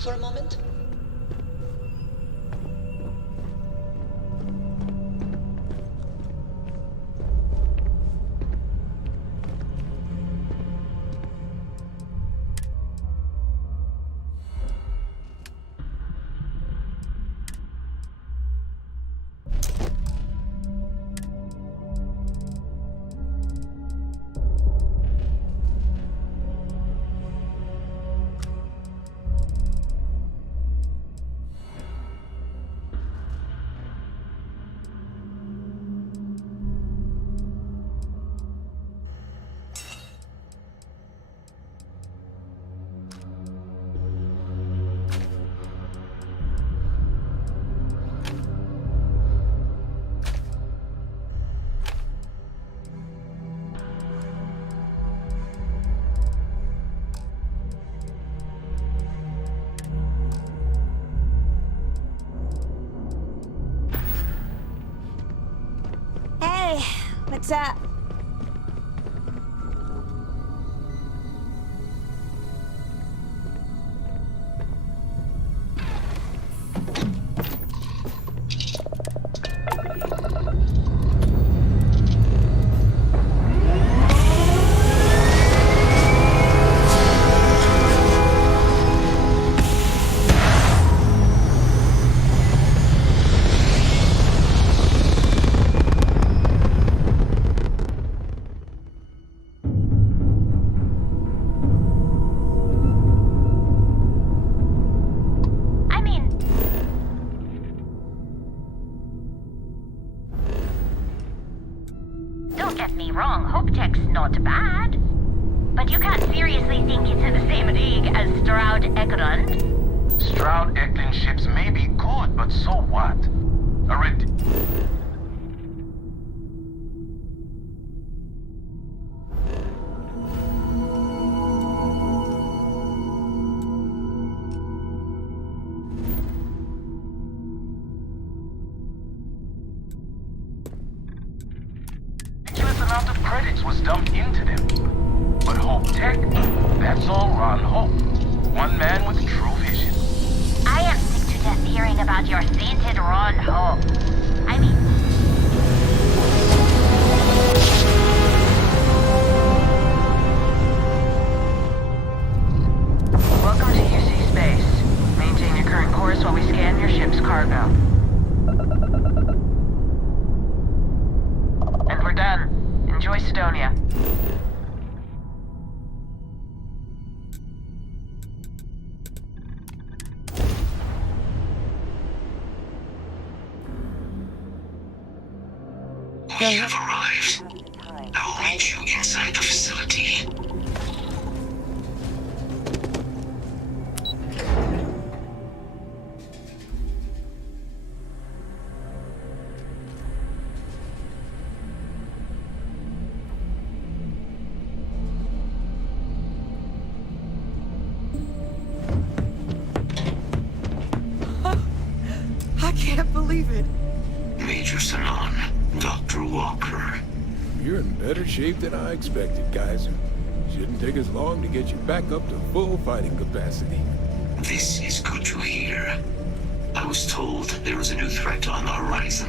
For a moment? What's up? wrong, Hope Tech's not bad. But you can't seriously think it's in the same league as Stroud Eklund. Stroud Eklund ships may be good, but so what? Amount of credits was dumped into them. But Hope Tech, that's all Ron Hope. One man with true vision. I am sick to death hearing about your sainted Ron Hope. I mean... Welcome to UC Space. Maintain your current course while we scan your ship's cargo. And we're done. Enjoy Sidonia. We have arrived. I will meet you inside the facility. I can't believe it. Major Sanon, Dr. Walker. You're in better shape than I expected, Kaiser. Shouldn't take as long to get you back up to full fighting capacity. This is good to hear. I was told there was a new threat on the horizon.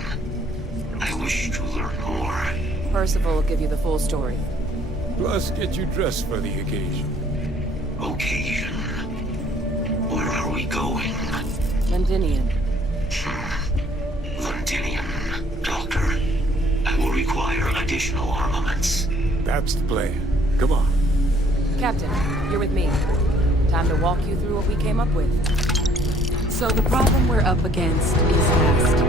I wish to learn more. Percival will give you the full story. Plus, get you dressed for the occasion. Occasion? Where are we going? Londinian. Londinian. Doctor, I will require additional armaments. That's the plan. Come on. Captain, you're with me. Time to walk you through what we came up with. So the problem we're up against is vast.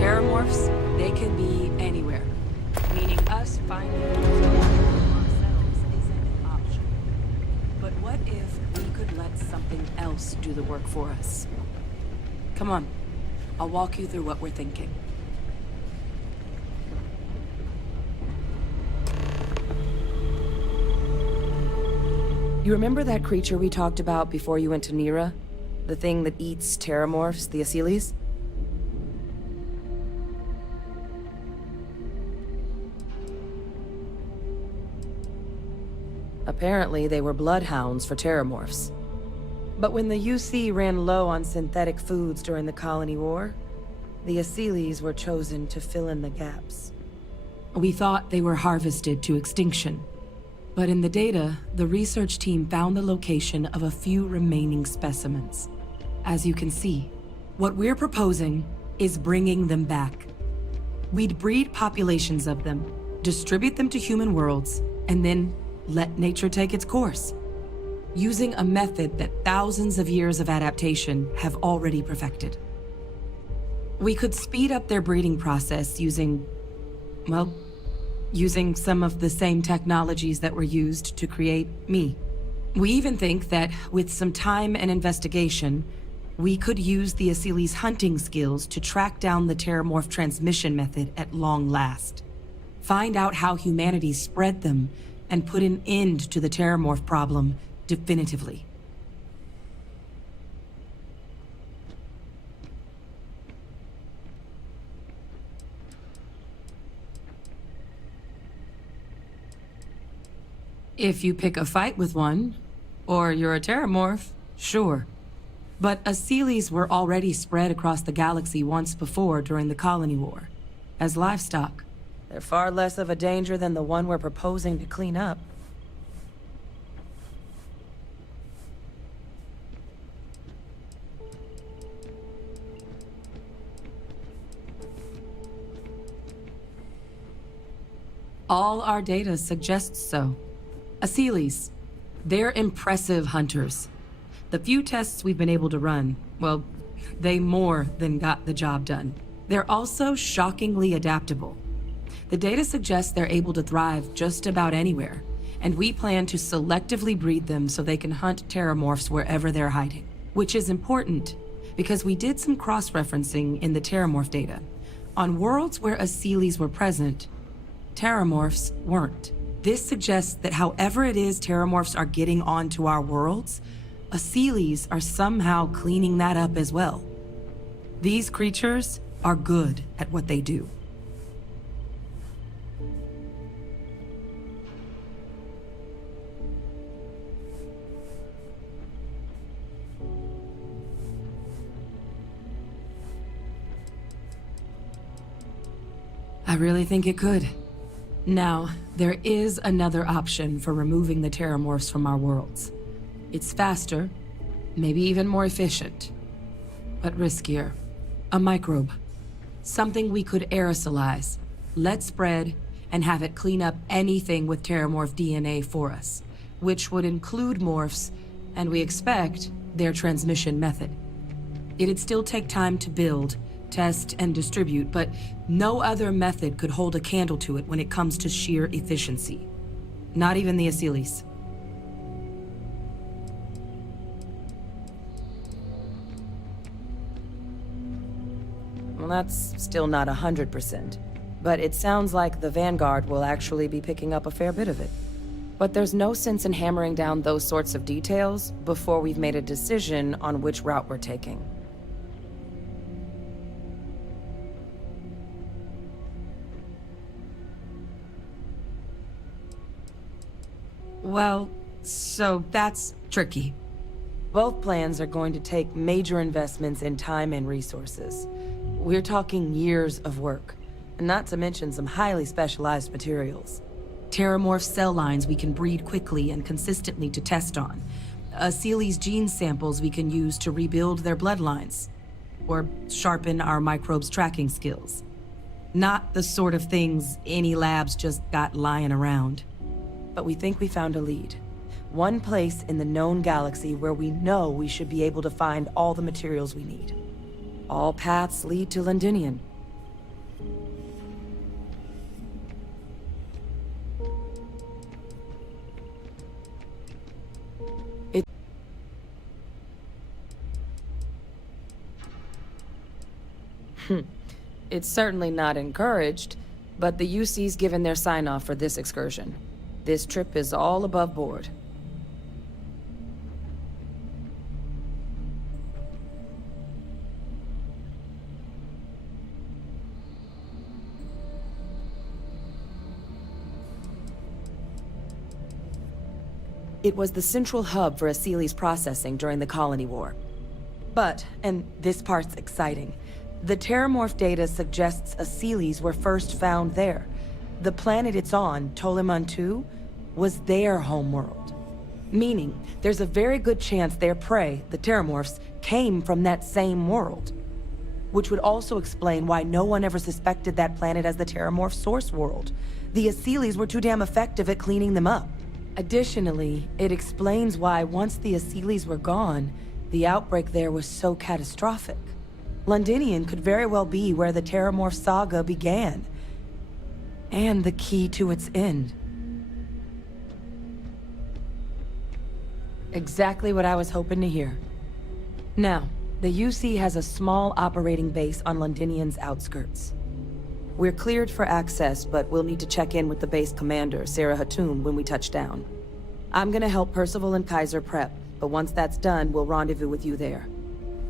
Terramorphs, they can be anywhere. Meaning us finding ourselves isn't an option. But what if we could let something else do the work for us? Come on. I'll walk you through what we're thinking. You remember that creature we talked about before you went to Nira? The thing that eats terramorphs, the Asylees? Apparently, they were bloodhounds for terramorphs. But when the UC ran low on synthetic foods during the Colony War, the Asylees were chosen to fill in the gaps. We thought they were harvested to extinction. But in the data, the research team found the location of a few remaining specimens. As you can see, what we're proposing is bringing them back. We'd breed populations of them, distribute them to human worlds, and then let nature take its course. Using a method that thousands of years of adaptation have already perfected. We could speed up their breeding process using some of the same technologies that were used to create me. We even think that with some time and investigation, we could use the Asylees' hunting skills to track down the terramorph transmission method at long last. Find out how humanity spread them and put an end to the terramorph problem definitively. If you pick a fight with one, or you're a terramorph, sure. But Asylees were already spread across the galaxy once before during the Colony War, as livestock. They're far less of a danger than the one we're proposing to clean up. All our data suggests so. Asylees, they're impressive hunters. The few tests we've been able to run, well, they more than got the job done. They're also shockingly adaptable. The data suggests they're able to thrive just about anywhere, and we plan to selectively breed them so they can hunt terramorphs wherever they're hiding. Which is important, because we did some cross-referencing in the terramorph data. On worlds where Asylees were present, terramorphs weren't. This suggests that however it is terramorphs are getting onto our worlds, Asylees are somehow cleaning that up as well. These creatures are good at what they do. I really think it could. Now, there is another option for removing the terramorphs from our worlds. It's faster, maybe even more efficient, but riskier. A microbe. Something we could aerosolize, let spread, and have it clean up anything with terramorph DNA for us, which would include morphs, and we expect their transmission method. It'd still take time to build, test, and distribute, but no other method could hold a candle to it when it comes to sheer efficiency. Not even the Asylees. Well, that's still not 100%, but it sounds like the Vanguard will actually be picking up a fair bit of it. But there's no sense in hammering down those sorts of details before we've made a decision on which route we're taking. Well, so that's tricky. Both plans are going to take major investments in time and resources. We're talking years of work, not to mention some highly specialized materials. Terramorph cell lines we can breed quickly and consistently to test on. Asylees gene samples we can use to rebuild their bloodlines. Or sharpen our microbes' tracking skills. Not the sort of things any labs just got lying around. But we think we found a lead. One place in the known galaxy where we know we should be able to find all the materials we need. All paths lead to Londinian. It's certainly not encouraged, but the UC's given their sign-off for this excursion. This trip is all above board. It was the central hub for Asylees processing during the Colony War. But, and this part's exciting, the terramorph data suggests Asylees were first found there. The planet it's on, Toliman 2, was their homeworld. Meaning, there's a very good chance their prey, the terramorphs, came from that same world. Which would also explain why no one ever suspected that planet as the terramorph source world. The Asylees were too damn effective at cleaning them up. Additionally, it explains why once the Asylees were gone, the outbreak there was so catastrophic. Londinian could very well be where the terramorph saga began. And the key to its end. Exactly what I was hoping to hear. Now, the UC has a small operating base on Londinian's outskirts. We're cleared for access, but we'll need to check in with the base commander, Sarah Hatoum, when we touch down. I'm gonna help Percival and Kaiser prep, but once that's done, we'll rendezvous with you there.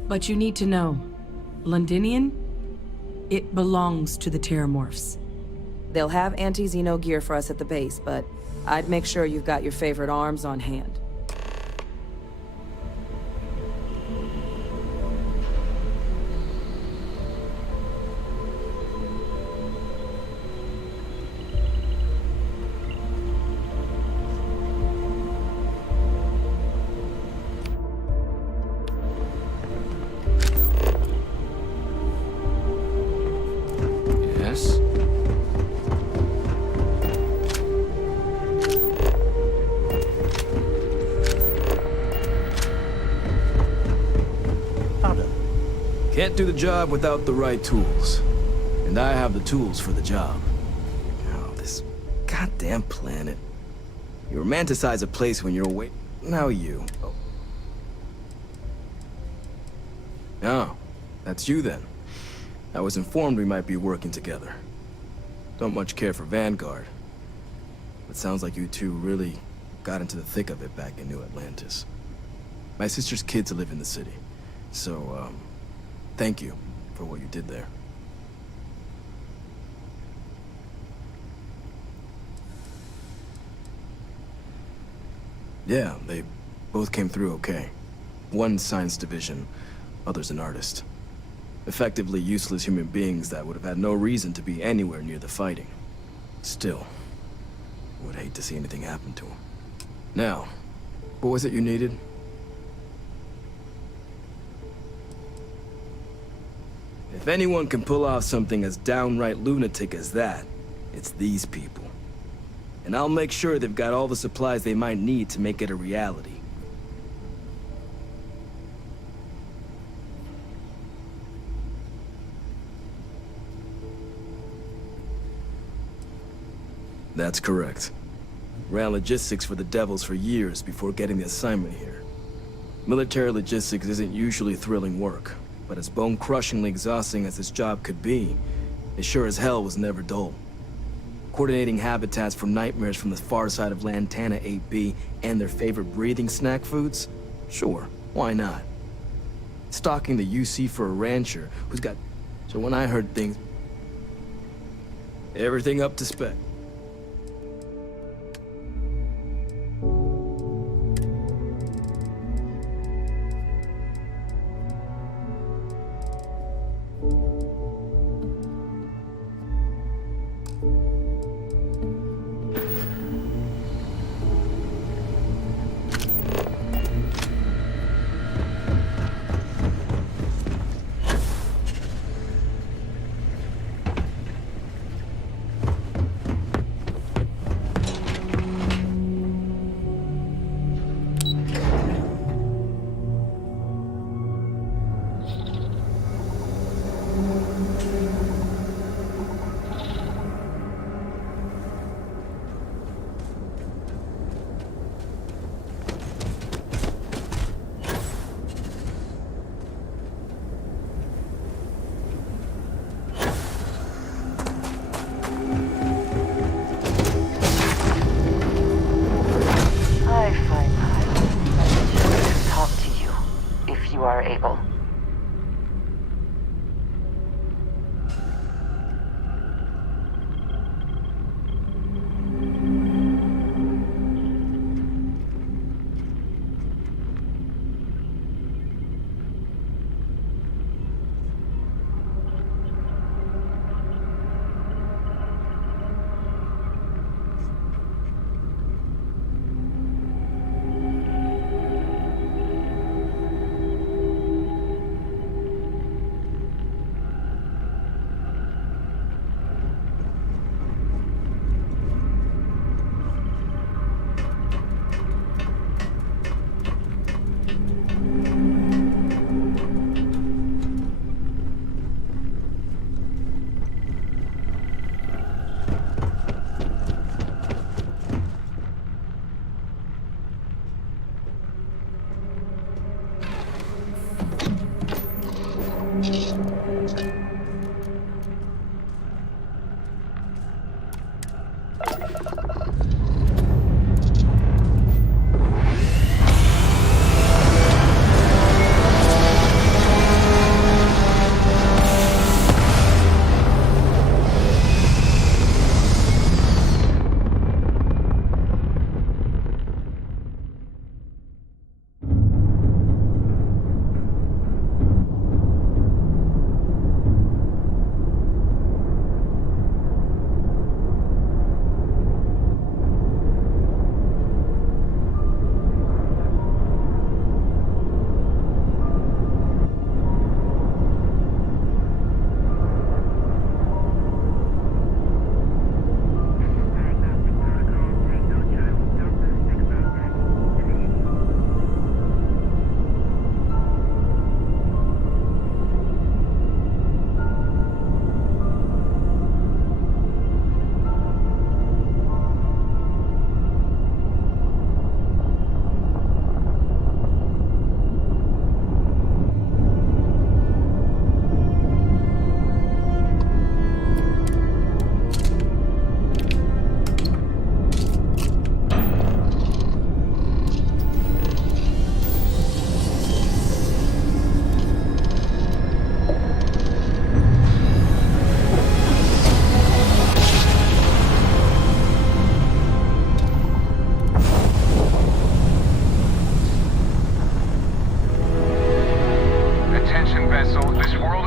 But you need to know, Londinian, it belongs to the terramorphs. They'll have anti-Xeno gear for us at the base, but I'd make sure you've got your favorite arms on hand. Can't do the job without the right tools. And I have the tools for the job. Goddamn planet. You romanticize a place when you're away. Now you. Oh, that's you then. I was informed we might be working together. Don't much care for Vanguard. But sounds like you two really got into the thick of it back in New Atlantis. My sister's kids live in the city. So, thank you for what you did there. Yeah, they both came through okay. One science division, other's an artist. Effectively useless human beings that would have had no reason to be anywhere near the fighting. Still, would hate to see anything happen to them. Now, what was it you needed? If anyone can pull off something as downright lunatic as that, it's these people. And I'll make sure they've got all the supplies they might need to make it a reality. That's correct. Ran logistics for the Devils for years before getting the assignment here. Military logistics isn't usually thrilling work, but as bone-crushingly exhausting as this job could be, it sure as hell was never dull. Coordinating habitats for nightmares from the far side of Lantana 8B and their favorite breathing snack foods? Sure, why not? Stalking the UC for a rancher who's got... So when I heard things... Everything up to spec.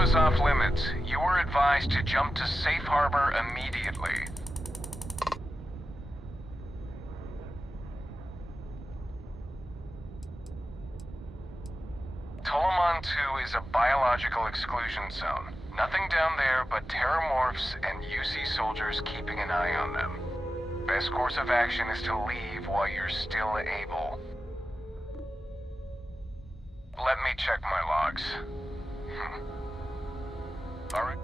is off limits. You were advised to jump to safe harbor immediately. Tolomon 2 is a biological exclusion zone. Nothing down there but terramorphs and UC soldiers keeping an eye on them. Best course of action is to leave while you're still able. Let me check my logs. All right.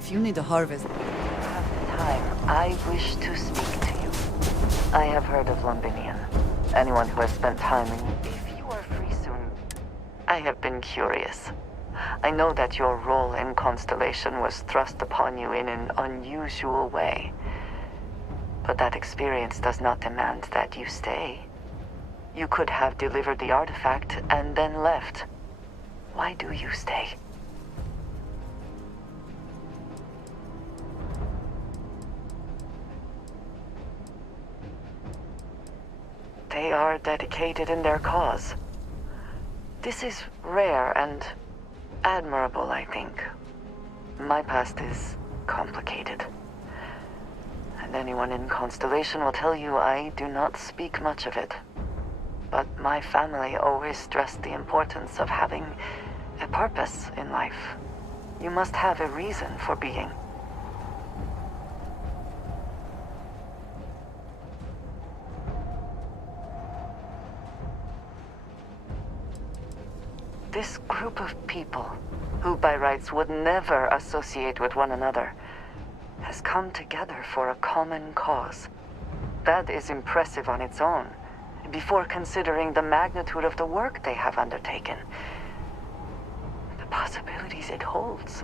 If you need to harvest... Time, I wish to speak to you. I have heard of Londinian. Anyone who has spent time in... If you are free soon... I have been curious. I know that your role in Constellation was thrust upon you in an unusual way. But that experience does not demand that you stay. You could have delivered the artifact and then left. Why do you stay? They are dedicated in their cause. This is rare and admirable, I think. My past is complicated. And anyone in Constellation will tell you I do not speak much of it. But my family always stressed the importance of having a purpose in life. You must have a reason for being. This group of people, who by rights would never associate with one another, has come together for a common cause. That is impressive on its own, before considering the magnitude of the work they have undertaken. The possibilities it holds.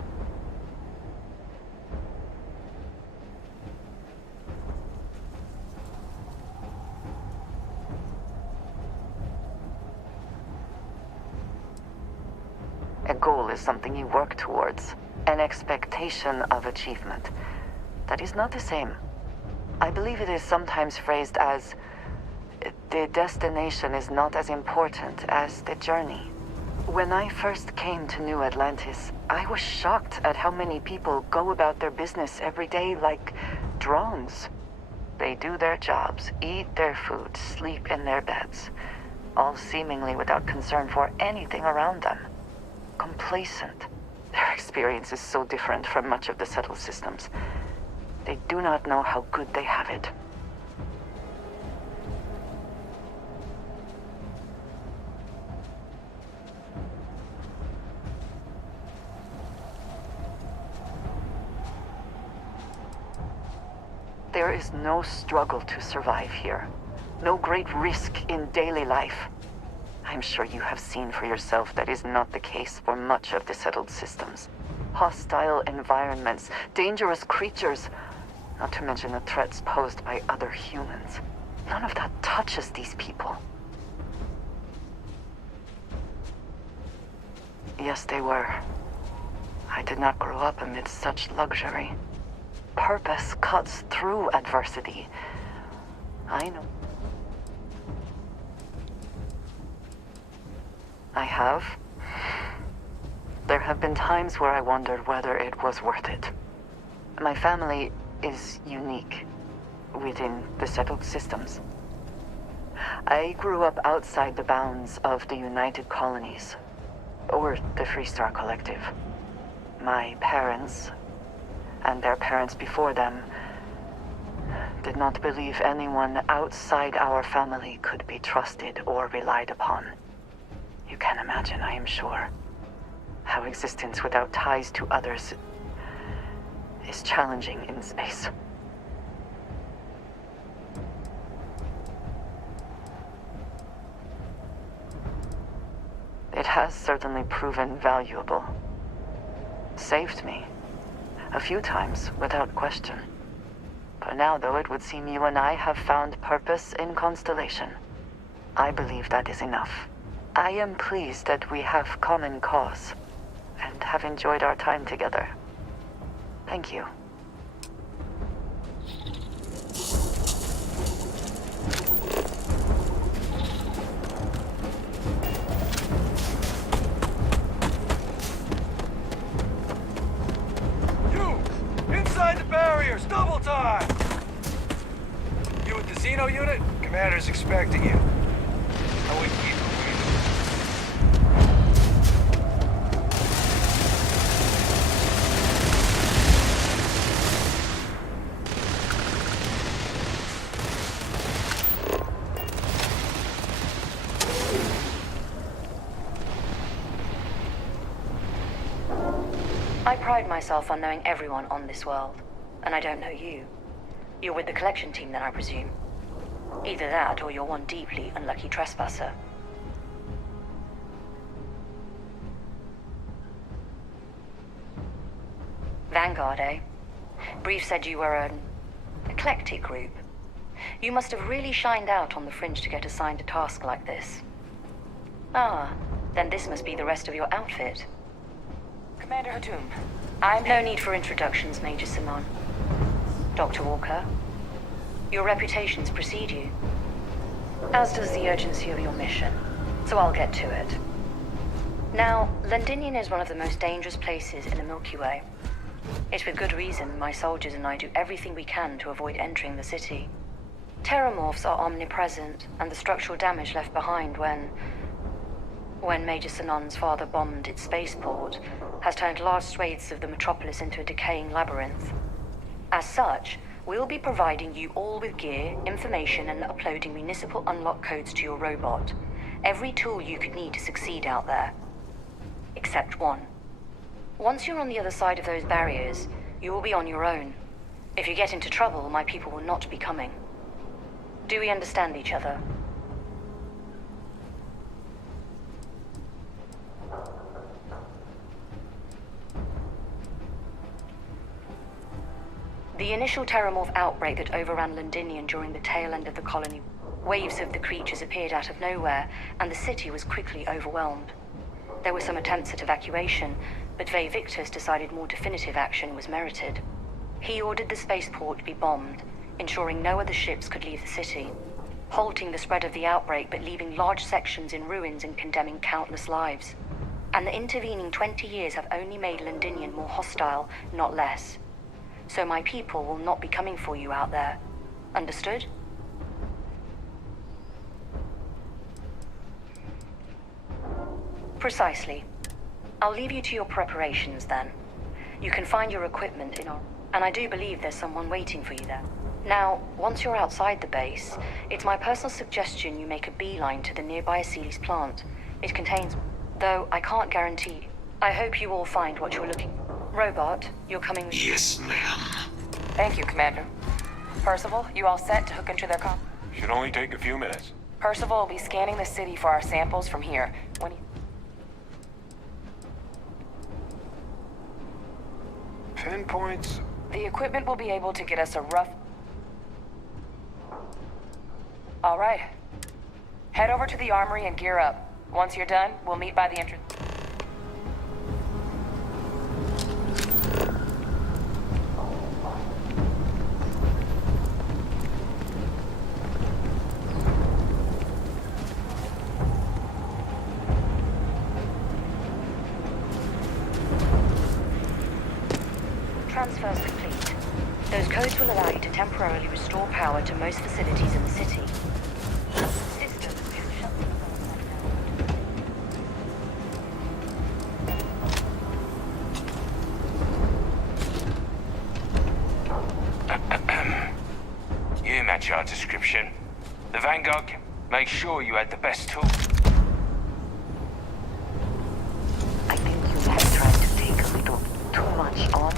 A goal is something you work towards, an expectation of achievement. That is not the same. I believe it is sometimes phrased as, the destination is not as important as the journey. When I first came to New Atlantis, I was shocked at how many people go about their business every day like drones. They do their jobs, eat their food, sleep in their beds, all seemingly without concern for anything around them. Complacent. Their experience is so different from much of the settled systems. They do not know how good they have it. There is no struggle to survive here. No great risk in daily life. I'm sure you have seen for yourself that is not the case for much of the settled systems. Hostile environments, dangerous creatures, not to mention the threats posed by other humans. None of that touches these people. Yes, they were. I did not grow up amidst such luxury. Purpose cuts through adversity. I know. I have. There have been times where I wondered whether it was worth it. My family is unique within the settled systems. I grew up outside the bounds of the United Colonies, or the Freestar Collective. My parents, and their parents before them, did not believe anyone outside our family could be trusted or relied upon. You can imagine, I am sure, how existence without ties to others is challenging in space. It has certainly proven valuable. Saved me. A few times, without question. For now, though, it would seem you and I have found purpose in Constellation. I believe that is enough. I am pleased that we have common cause, and have enjoyed our time together. Thank you. Inside the barriers, double time! You with the Xeno unit? Commander's expecting you. I wouldn't keep her waiting. I pride myself on knowing everyone on this world, and I don't know you. You're with the collection team then, I presume. Either that, or you're one deeply unlucky trespasser. Vanguard, eh? Brief said you were an eclectic group. You must have really shined out on the fringe to get assigned a task like this. Ah, then this must be the rest of your outfit. Commander Hatum, No need for introductions, Major Simon. Dr. Walker, your reputations precede you, as does the urgency of your mission, so I'll get to it. Now, Londinium is one of the most dangerous places in the Milky Way. It's with good reason my soldiers and I do everything we can to avoid entering the city. Terramorphs are omnipresent, and the structural damage left behind when Major Sinon's father bombed its spaceport has turned large swathes of the metropolis into a decaying labyrinth. As such, we'll be providing you all with gear, information, and uploading municipal unlock codes to your robot. Every tool you could need to succeed out there. Except one. Once you're on the other side of those barriers, you will be on your own. If you get into trouble, my people will not be coming. Do we understand each other? The initial Terramorph outbreak that overran Londinium during the tail end of the colony, waves of the creatures appeared out of nowhere, and the city was quickly overwhelmed. There were some attempts at evacuation, but Ve Victus decided more definitive action was merited. He ordered the spaceport to be bombed, ensuring no other ships could leave the city, halting the spread of the outbreak but leaving large sections in ruins and condemning countless lives. And the intervening 20 years have only made Londinium more hostile, not less. So my people will not be coming for you out there. Understood? Precisely. I'll leave you to your preparations then. You can find your equipment in our... And I do believe there's someone waiting for you there. Now, once you're outside the base, it's my personal suggestion you make a beeline to the nearby Aceles plant. It contains... Though I can't guarantee... I hope you all find what you're looking for. Robot, you're coming with... Yes, ma'am. Thank you, Commander. Percival, you all set to hook into their com... Should only take a few minutes. Percival will be scanning the city for our samples from here. When he... Pinpoints? The equipment will be able to get us a rough... All right. Head over to the armory and gear up. Once you're done, we'll meet by the entrance. Transfer's complete. Those codes will allow you to temporarily restore power to most facilities in the city. Systems can shut You match our description. The Vanguard can make sure you had the best tools. I think you have tried to take a little too much on.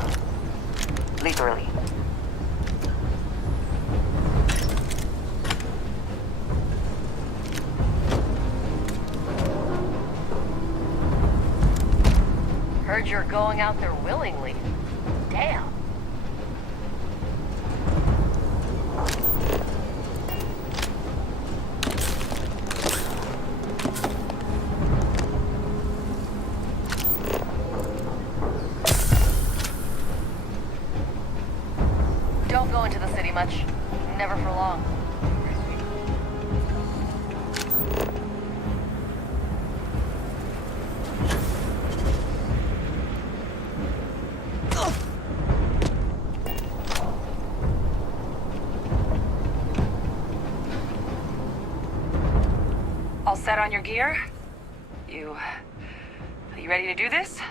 Literally. Heard you're going out there willingly. Damn. Don't go into the city much. Never for long. All set on your gear? Are you ready to do this?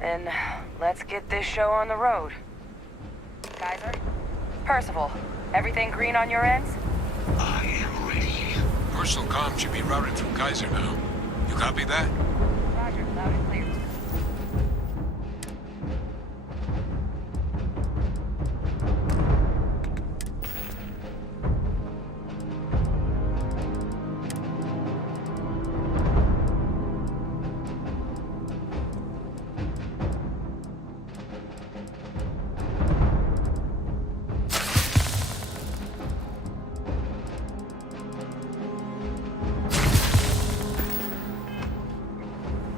Then let's get this show on the road. Kaiser? Percival, everything green on your ends? I am ready. Personal comm should be routed through Kaiser now. You copy that? Roger, loud and clear.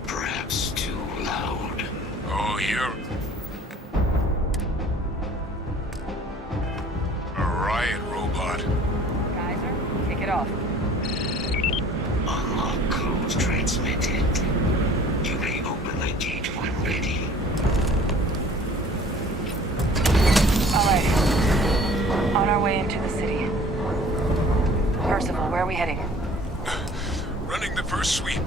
Perhaps too loud. Oh, you're... a riot robot. Kaiser, kick it off. Unlock code transmitted. You may open the gate when ready. All right. On our way into the city. Percival, where are we heading? Running the first sweep.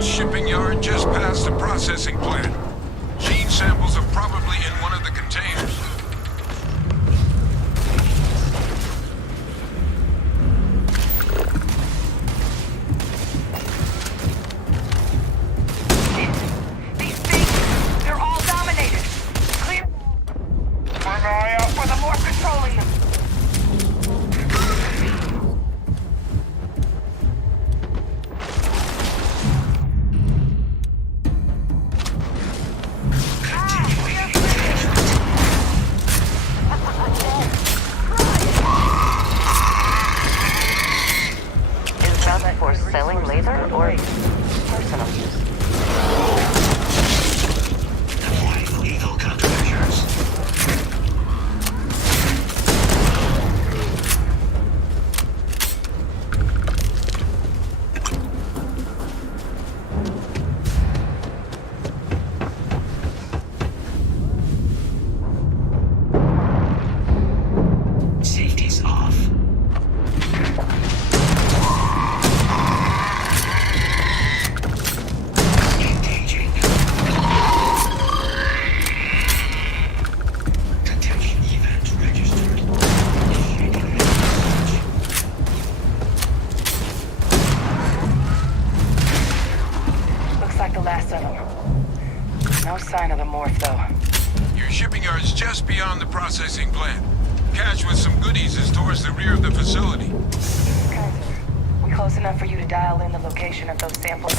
Shipping yard just past the processing plant. Gene samples are probably in one of the containers. These things, they're all dominated. Clear. Keep an eye out for the more controlling them. For selling later or personal use? Deploying legal countermeasures. Safety's off. Engaging. Detection event registered. Looks like the last of them. No sign of the morph, though. Your shipping yard's just beyond the processing plant. Cache with some goodies is towards the rear of the facility. Kaiser, we close enough for you to dial in the location of those samples?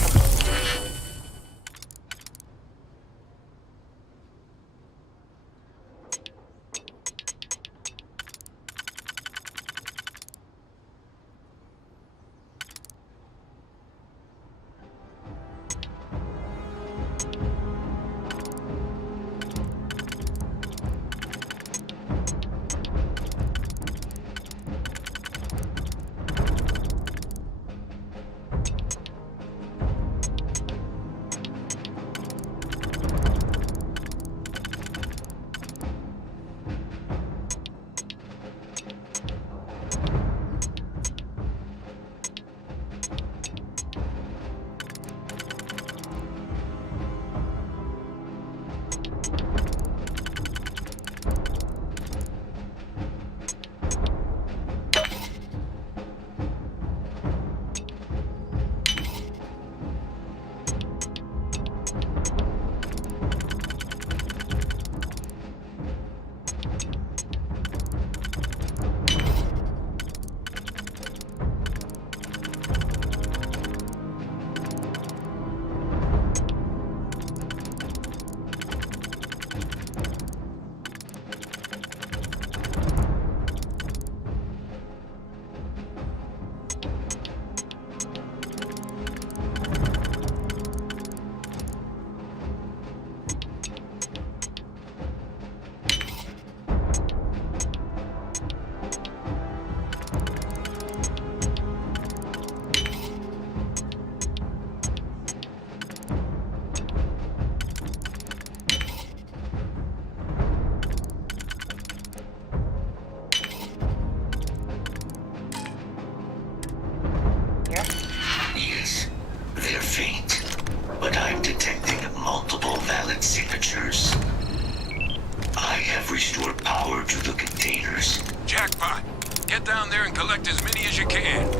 door to the containers. Jackpot! Get down there and collect as many as you can.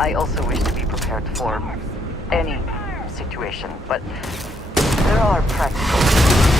I also wish to be prepared for any situation, but there are practical.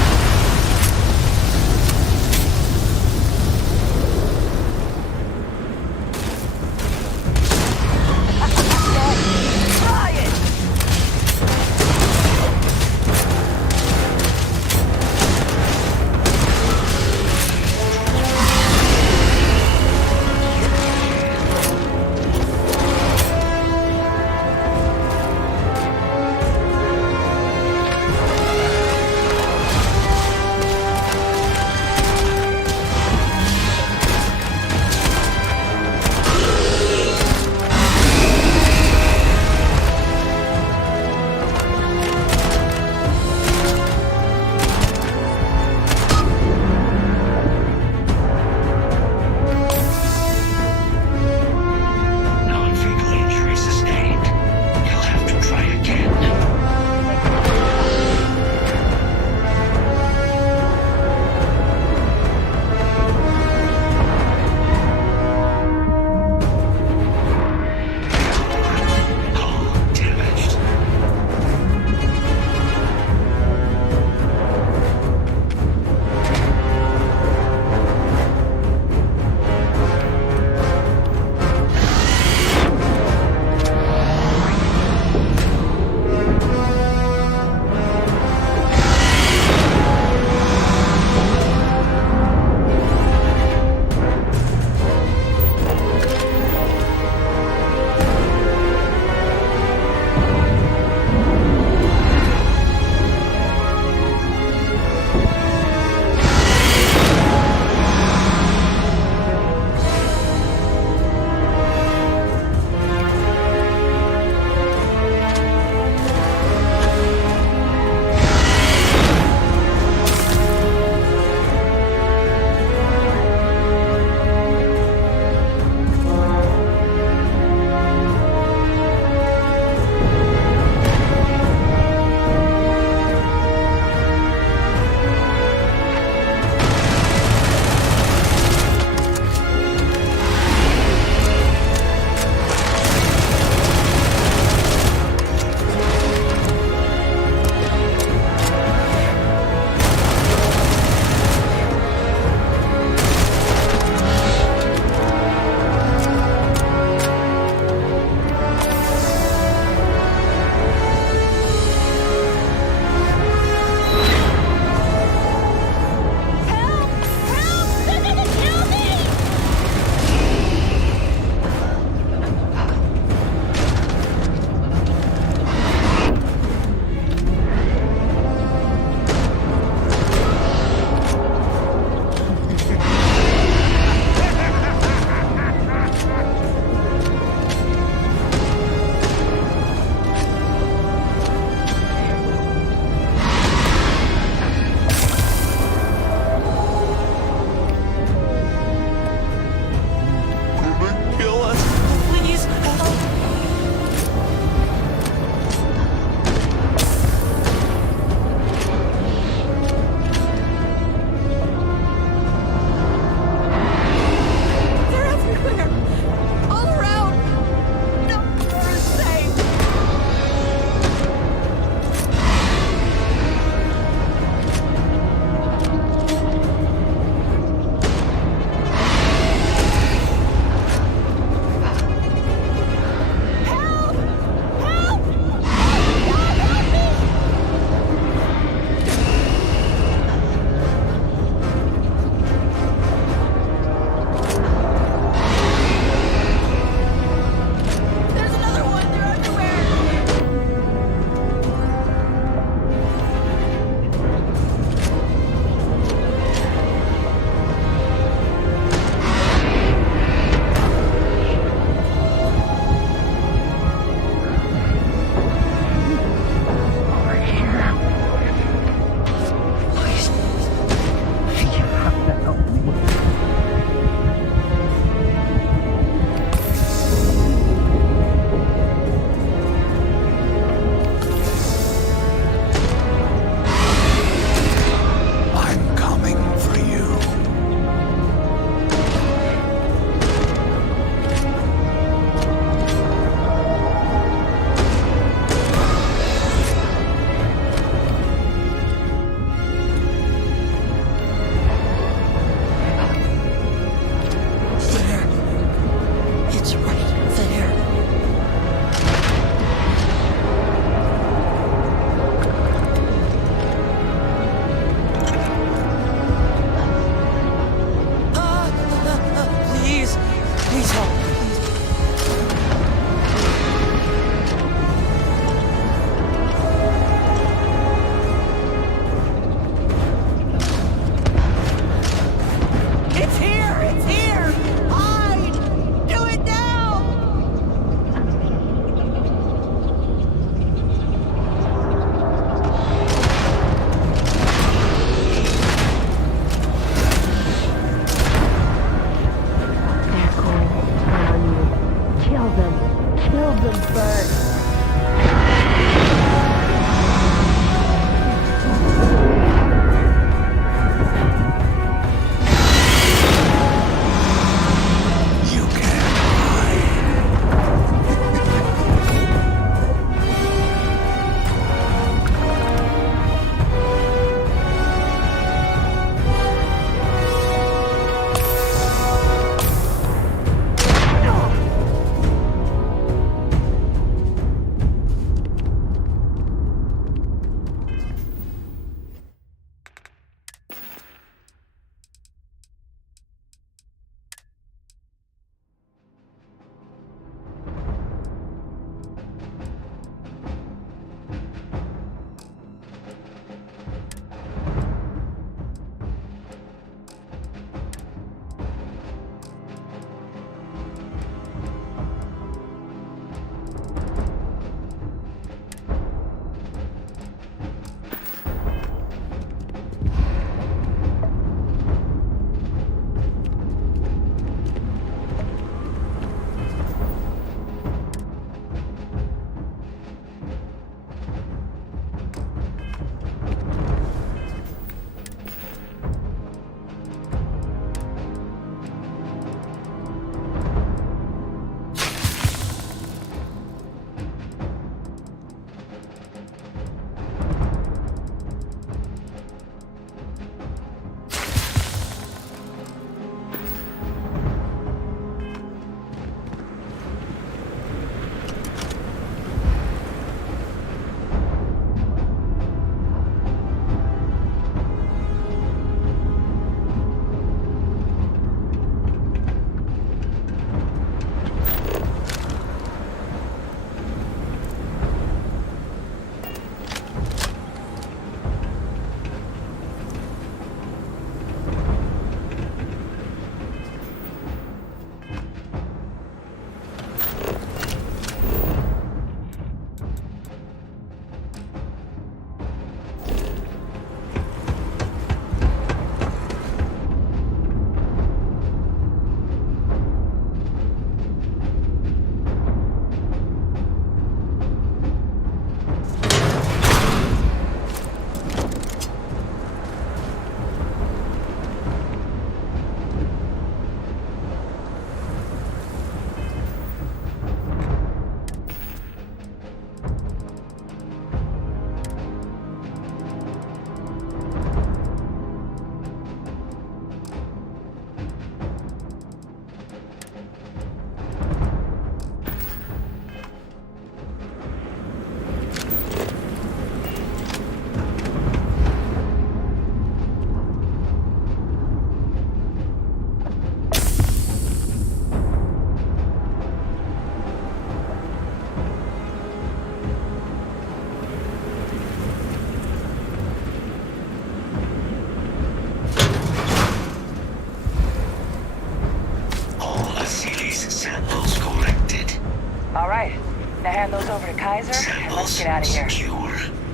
Now hand those over to Kaiser, and let's get out of here.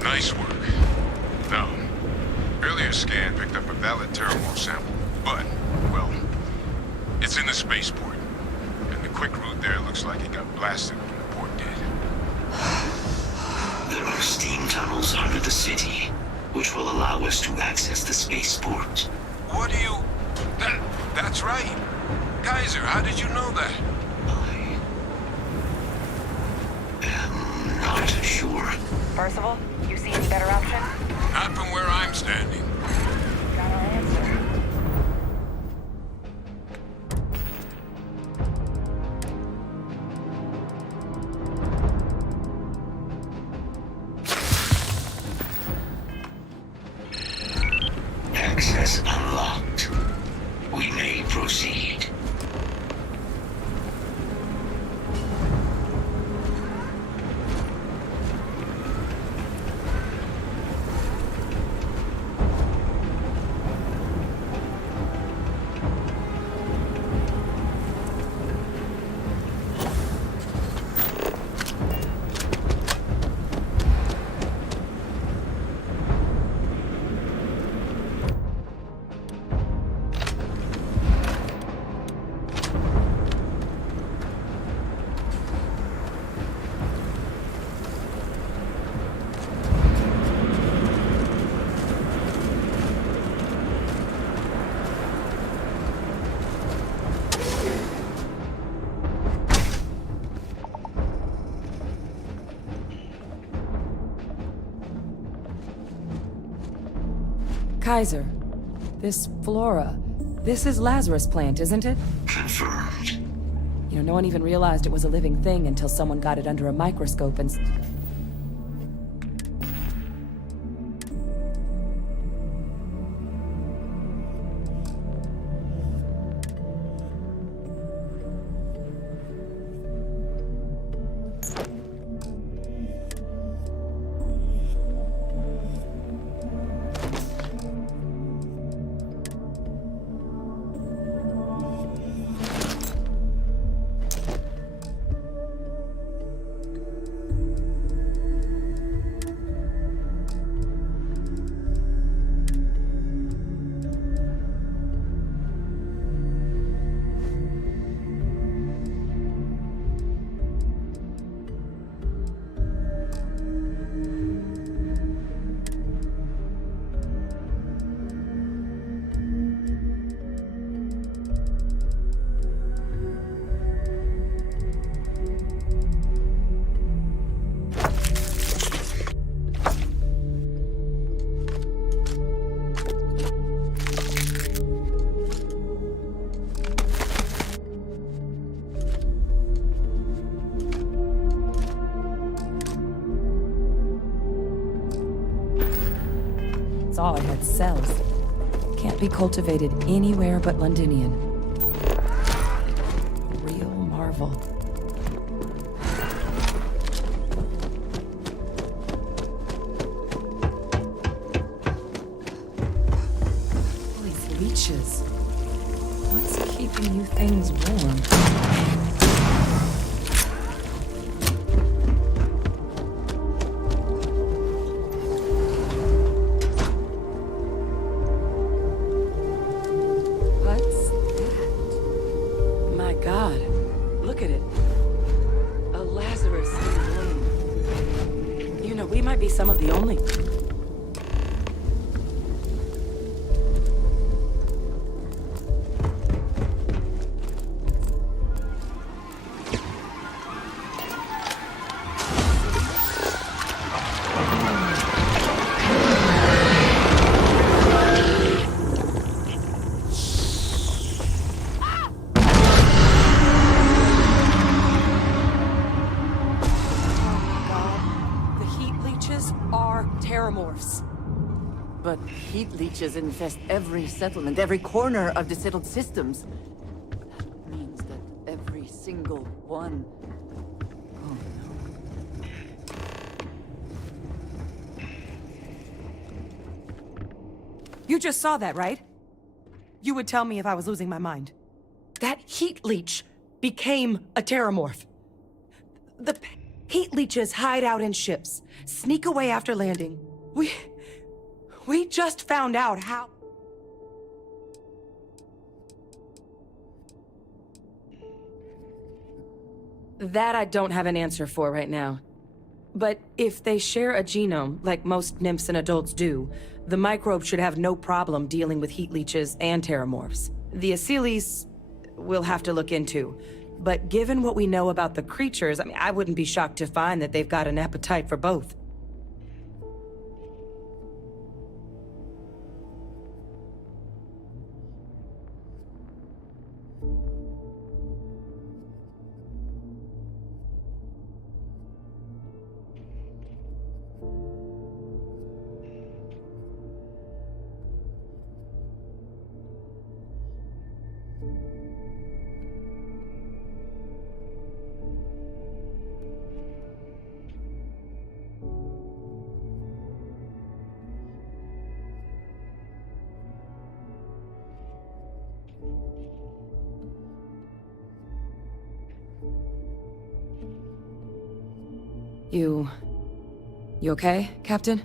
Nice work. Now, earlier scan picked up a valid Terramorph sample, but, well, it's in the spaceport. And the quick route there looks like it got blasted when the port did. There are steam tunnels under the city, which will allow us to access the spaceport. What do you... That's right. Kaiser, how did you know that? Not sure. Percival, you see any better option? Not from where I'm standing. Got our answer. Access unlocked. We may proceed. Kaiser, this flora, this is Lazarus plant, isn't it? Confirmed. You know, no one even realized it was a living thing until someone got it under a microscope and... saw it had cells. Can't be cultivated anywhere but Londinian. Real marvel. These leeches. What's keeping you things warm? Some of the only... But heat leeches infest every settlement, every corner of the settled systems. That means that every single one... Oh no. You just saw that, right? You would tell me if I was losing my mind. That heat leech became a terramorph. The heat leeches hide out in ships, sneak away after landing. We just found out how... That I don't have an answer for right now. But if they share a genome, like most nymphs and adults do, the microbe should have no problem dealing with heat leeches and terramorphs. The Aciles we'll have to look into. But given what we know about the creatures, I wouldn't be shocked to find that they've got an appetite for both. You okay, Captain?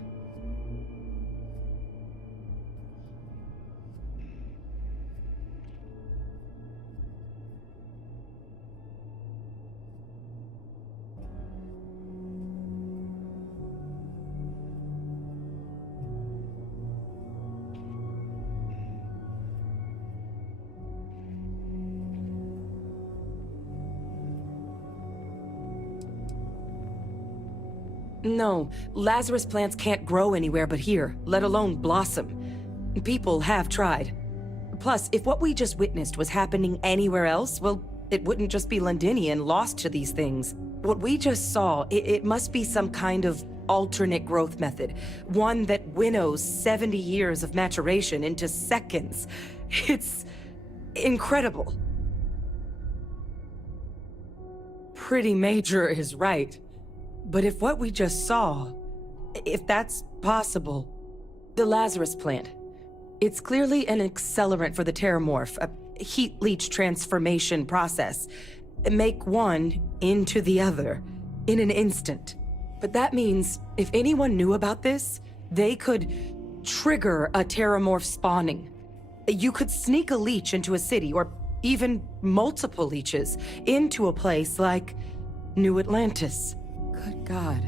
No, Lazarus plants can't grow anywhere but here, let alone blossom. People have tried. Plus, if what we just witnessed was happening anywhere else, well, it wouldn't just be Londinian lost to these things. What we just saw, it must be some kind of alternate growth method. One that winnows 70 years of maturation into seconds. It's incredible. Pretty Major is right. But if what we just saw, if that's possible, the Lazarus plant, it's clearly an accelerant for the Terramorph, a heat leach transformation process. Make one into the other in an instant. But that means if anyone knew about this, they could trigger a Terramorph spawning. You could sneak a leech into a city, or even multiple leeches, into a place like New Atlantis. Good God.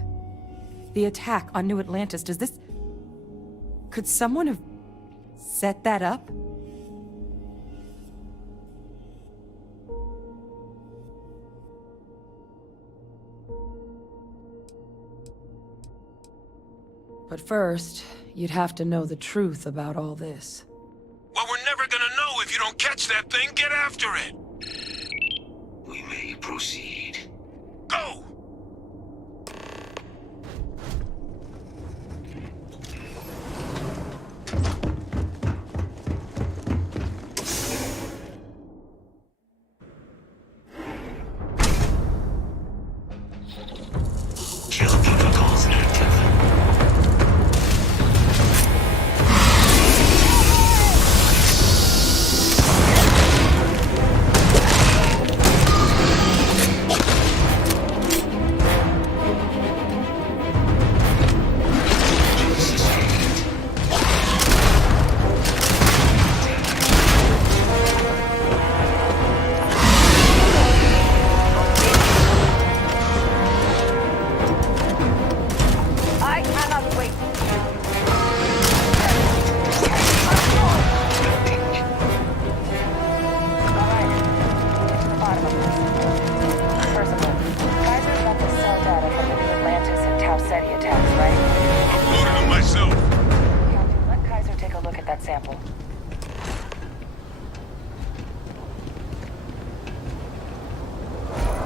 The attack on New Atlantis, does this... Could someone have set that up? But first, you'd have to know the truth about all this. Well, we're never gonna know if you don't catch that thing. Get after it. We may proceed. Go! Kill protocols active.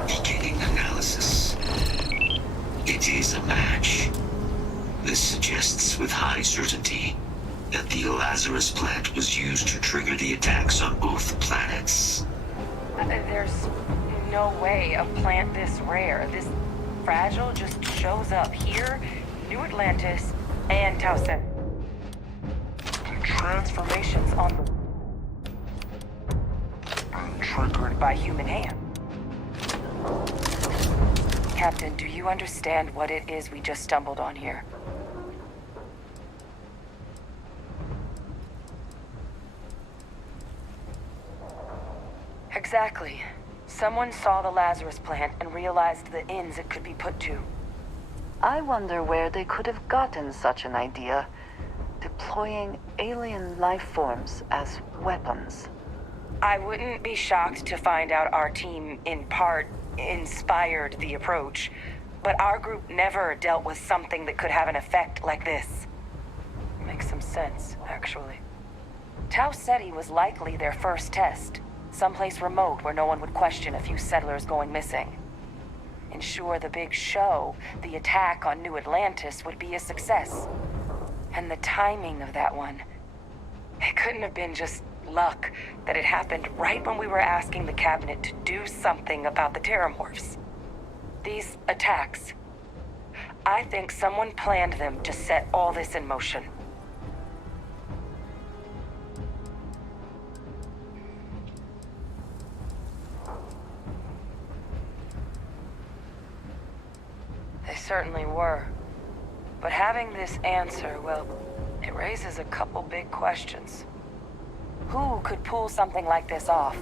Beginning analysis. It is a match. This suggests with high certainty that the Lazarus plant was used to trigger the attacks on both planets. There's no way a plant this rare, this fragile, just shows up here, New Atlantis, and Tau Ceti. Transformations on the... triggered by human hand. Captain, do you understand what it is we just stumbled on here? Exactly. Someone saw the Lazarus plant and realized the ends it could be put to. I wonder where they could have gotten such an idea, deploying alien life forms as weapons. I wouldn't be shocked to find out our team, in part, inspired the approach, but our group never dealt with something that could have an effect like this. Makes some sense, actually. Tau Ceti was likely their first test, someplace remote where no one would question a few settlers going missing. Ensure the big show, the attack on New Atlantis, would be a success. And the timing of that one, it couldn't have been just luck that it happened right when we were asking the cabinet to do something about the Terramorphs. These attacks, I think someone planned them to set all this in motion. They certainly were. But having this answer, well, it raises a couple big questions. Who could pull something like this off?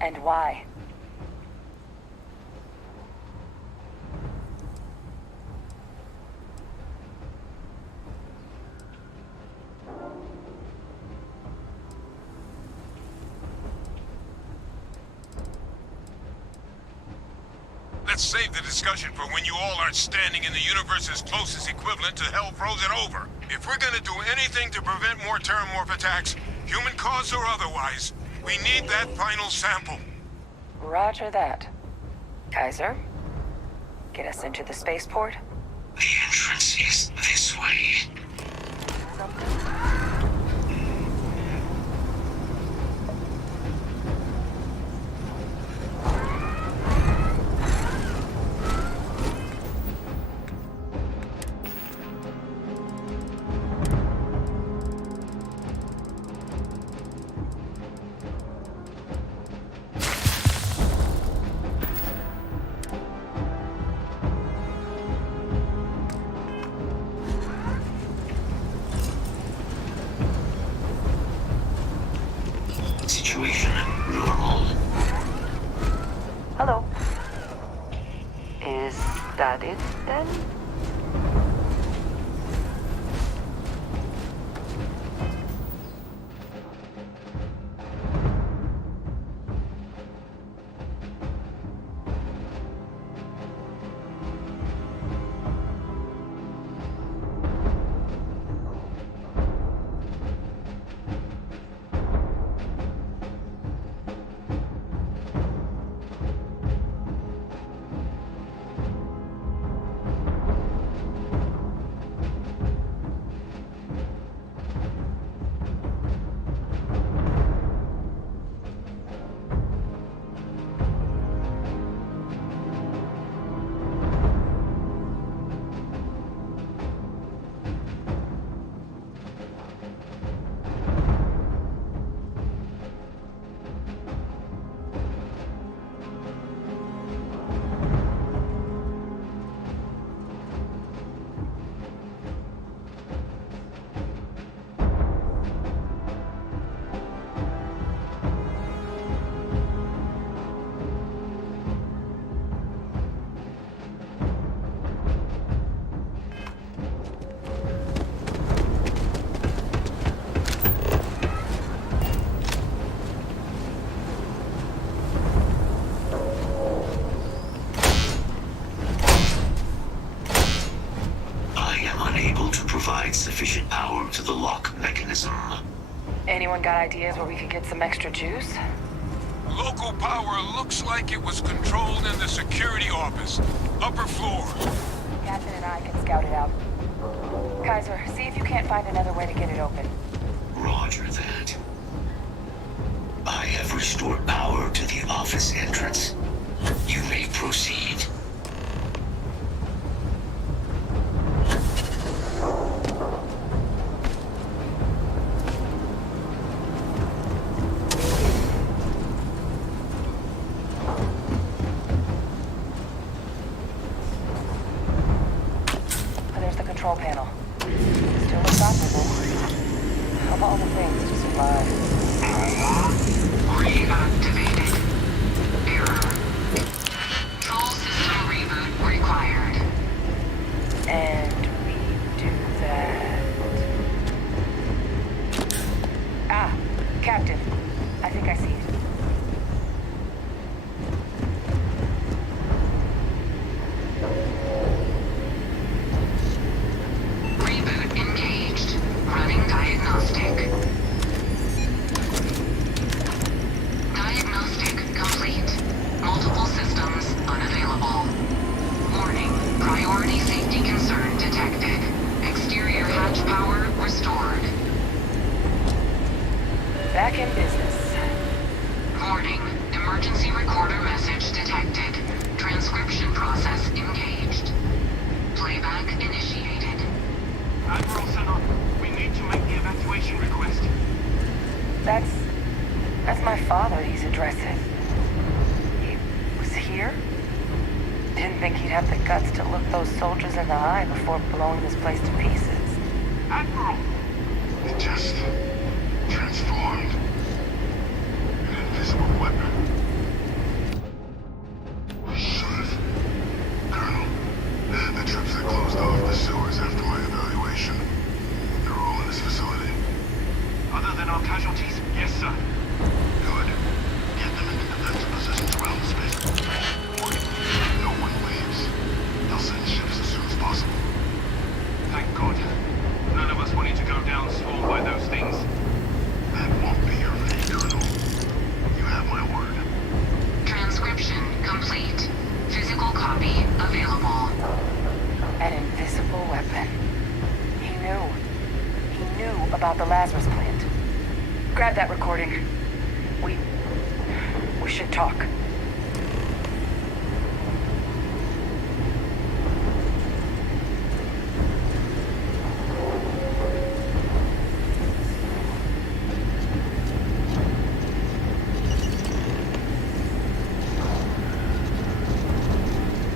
And why? Let's Let's save the discussion for when you all aren't standing in the universe's closest equivalent to hell frozen over. If we're gonna do anything to prevent more terramorph attacks, human caused or otherwise, we need that final sample. Roger that. Kaiser, get us into the spaceport? The entrance is this way. Situation normal. Hello. Is that it then? Sufficient power to the lock mechanism. Anyone got ideas where we could get some extra juice? Local power looks like it was controlled in the security office. Upper floor. Captain and I can scout it out. Kaiser, see if you can't find another way to get it open. Roger that. I have restored power to the office entrance. You may proceed. Control panel. Still unstoppable. Of all the things to survive. Reactivated. Error. Control system reboot required. And we do that. Ah, Captain. I think I see it. Back in business. Warning. Emergency recorder message detected. Transcription process engaged. Playback initiated. Admiral Sanon, we need to make the evacuation request. That's my father he's addressing. He was here? Didn't think he'd have the guts to look those soldiers in the eye before blowing this place to pieces. Admiral! It just transformed. An invisible weapon. Shit. Colonel, the troops that closed off the sewers after my evaluation, they're all in this facility. Other than our casualties? Yes, sir. Good. Get them into defensive positions around the space. No one about the Lazarus plant. Grab that recording. We should talk.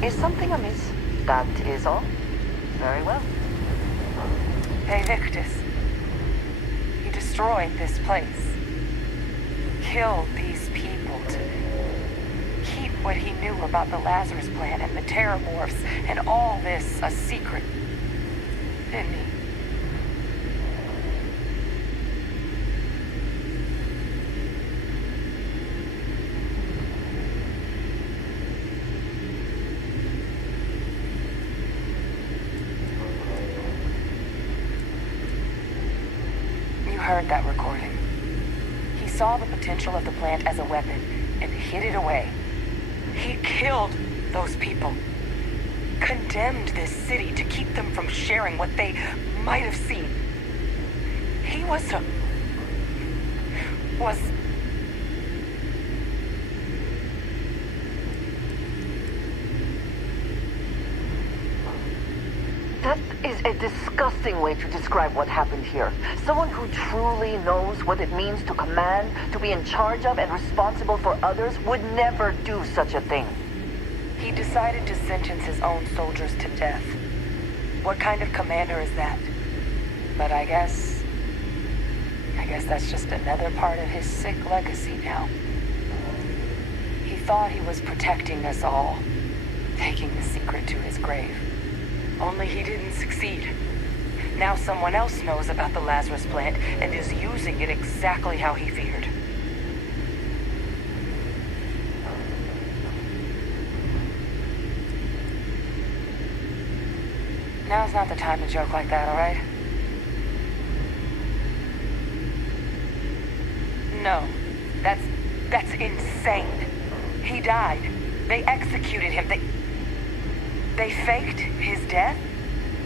Is something amiss? That is all. Very well. Hey, Victus. He destroyed this place. Killed these people to keep what he knew about the Lazarus plant and the Terramorphs and all this a secret. Didn't he? Heard that recording. He saw the potential of the plant as a weapon and hid it away. He killed those people. Condemned this city to keep them from sharing what they might have seen. He was That is a disgusting way to describe what happened here. Someone who truly knows what it means to command, to be in charge of and responsible for others would never do such a thing. He decided to sentence his own soldiers to death. What kind of commander is that? But I guess that's just another part of his sick legacy now. He thought he was protecting us all, taking the secret to his grave. Only he didn't succeed. Now someone else knows about the Lazarus plant and is using it exactly how he feared. Now's not the time to joke like that, all right? No, that's insane. He died. They executed him. They faked his death?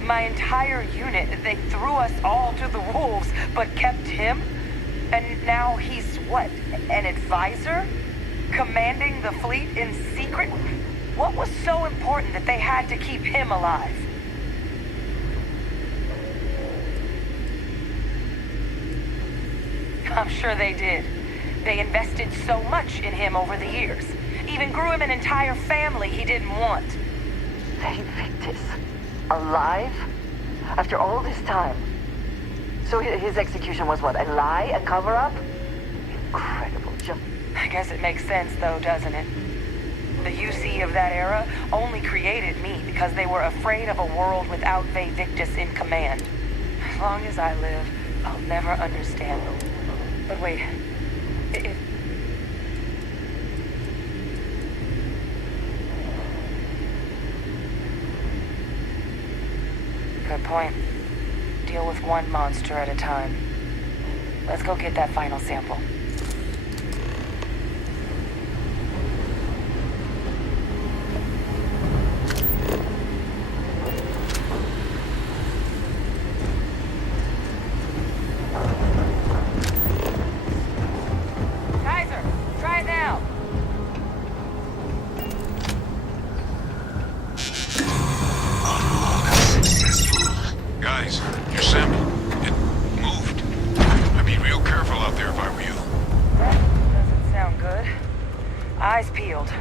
My entire unit, they threw us all to the wolves, but kept him? And now he's what, an advisor? Commanding the fleet in secret? What was so important that they had to keep him alive? I'm sure they did. They invested so much in him over the years. Even grew him an entire family he didn't want. They Victus. Alive? After all this time? So his execution was what, a lie? A cover-up? Incredible. I guess it makes sense though, doesn't it? The UC of that era only created me because they were afraid of a world without Vae Victus in command. As long as I live, I'll never understand them. But wait, Good point. Deal with one monster at a time. Let's go get that final sample. Kaiser, try it now. Guys, your sample, it moved. I'd be real careful out there if I were you. Doesn't sound good. Eyes peeled.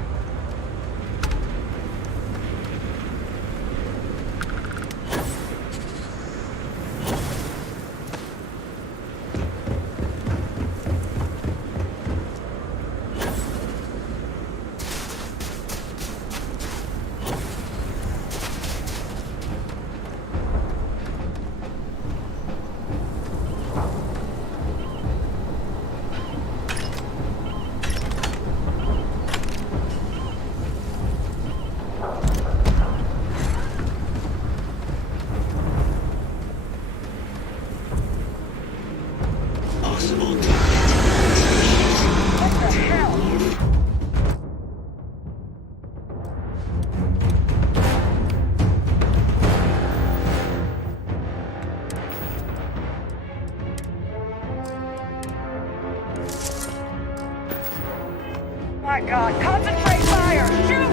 God, concentrate fire! Shoot!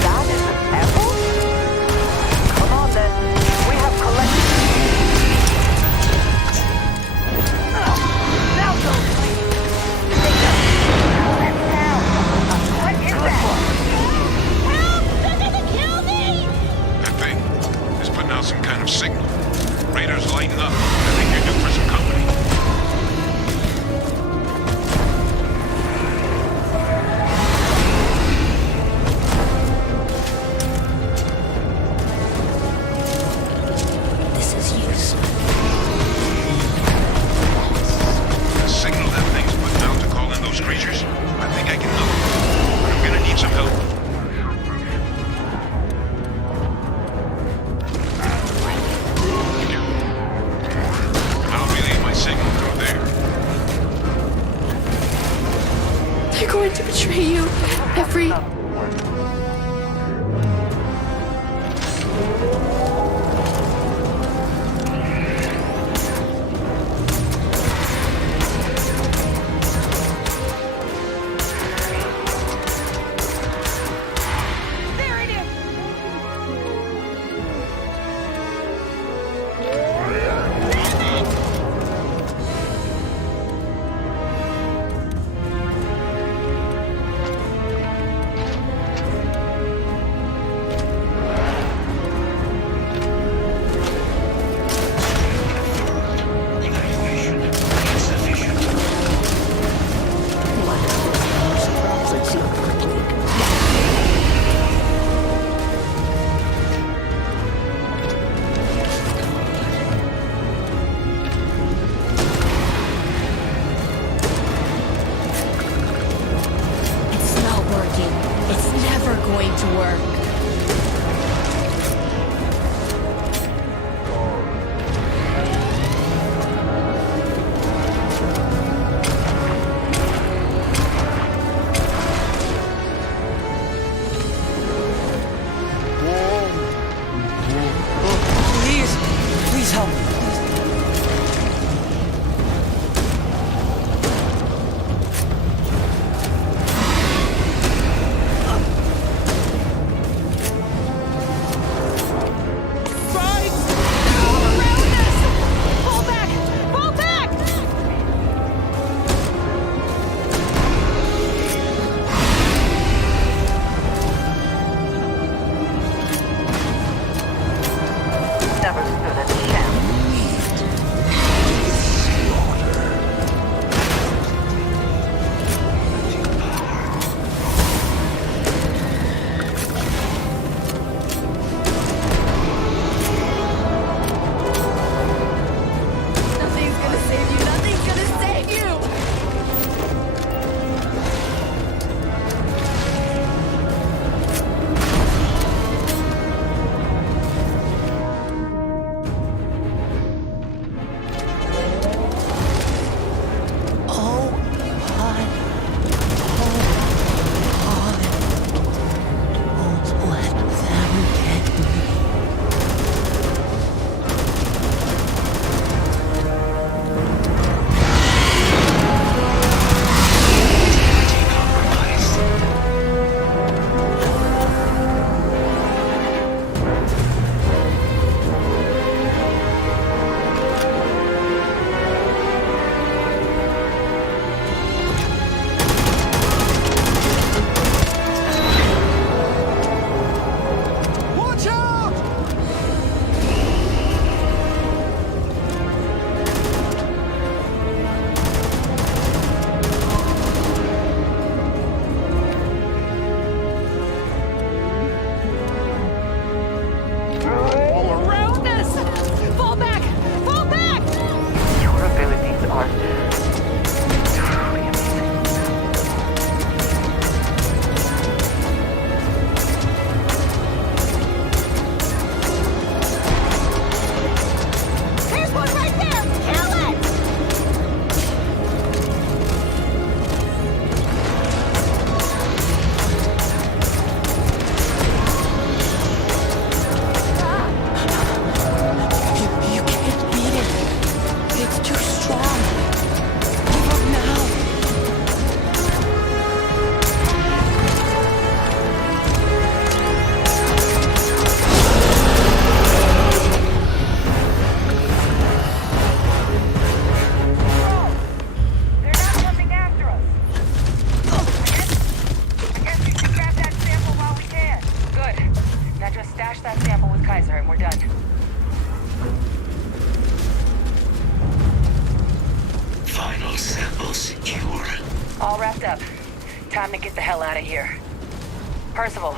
That is an apple? Come on then. We have collected. Now go, please. That's down. What is that? Help! They're gonna kill me! That thing is putting out some kind of signal. Radar's lighting up. I think you're due for some company. This is useless. The signal that thing's putting out to call in those creatures, I think I can know. But I'm gonna need some help. Flash that sample with Kaiser and we're done. Final sample secure. All wrapped up. Time to get the hell out of here. Percival.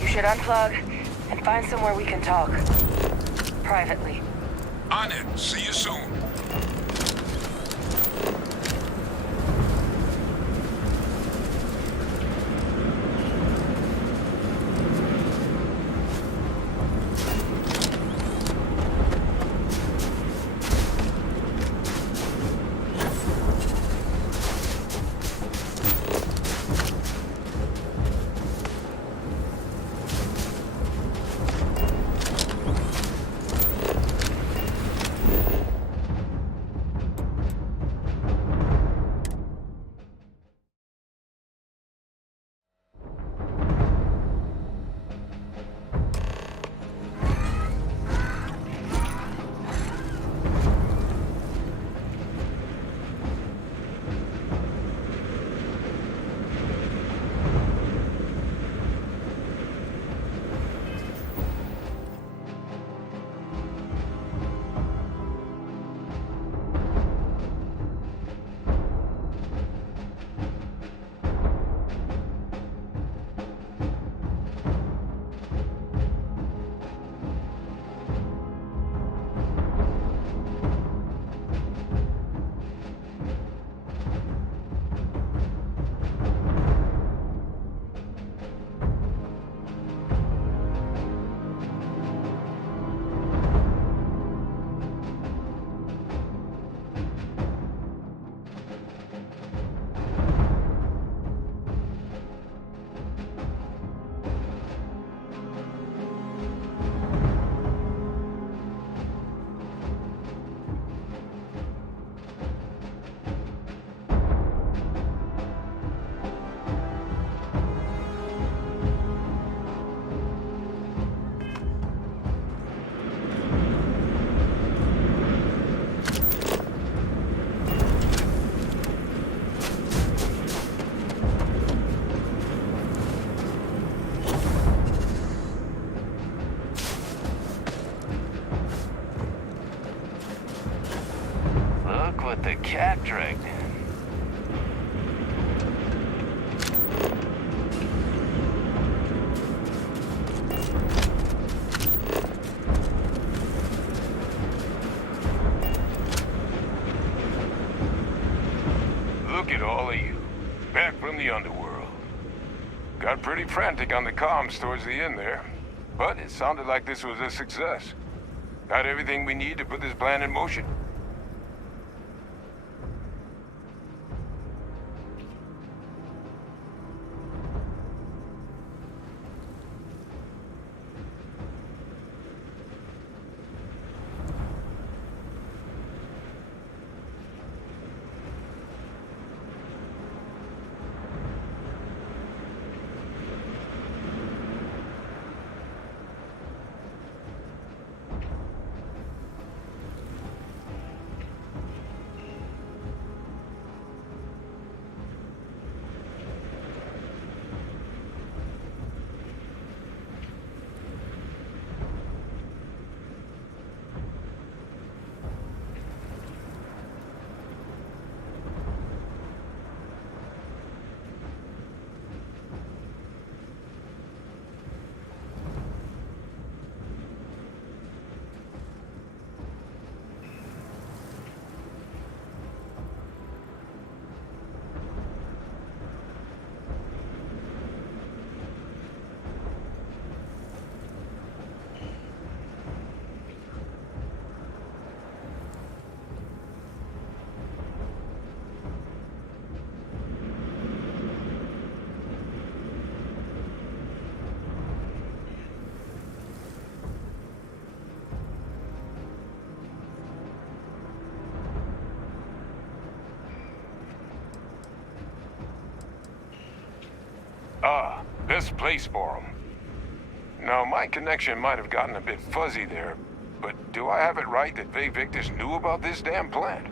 You should unplug and find somewhere we can talk. Privately. On it. See you soon. Look what the cat dragged in. Look at all of you. Back from the underworld. Got pretty frantic on the comms towards the end there. But it sounded like this was a success. Got everything we need to put this plan in motion. Ah, best place for them. Now, my connection might have gotten a bit fuzzy there, but do I have it right that Vae Victus knew about this damn plant?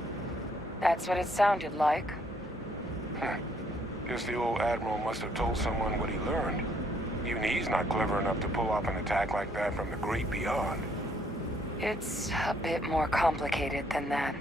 That's what it sounded like. Guess the old Admiral must have told someone what he learned. Even he's not clever enough to pull off an attack like that from the great beyond. It's a bit more complicated than that.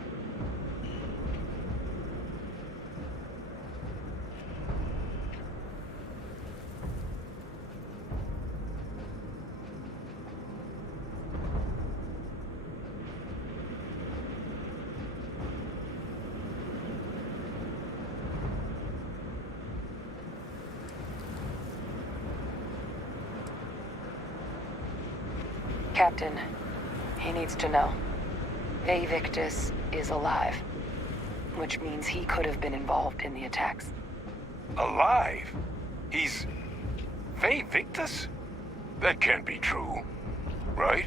Captain, he needs to know. Vae Victus is alive, which means he could have been involved in the attacks. Alive? He's... Vae Victus? That can't be true, right?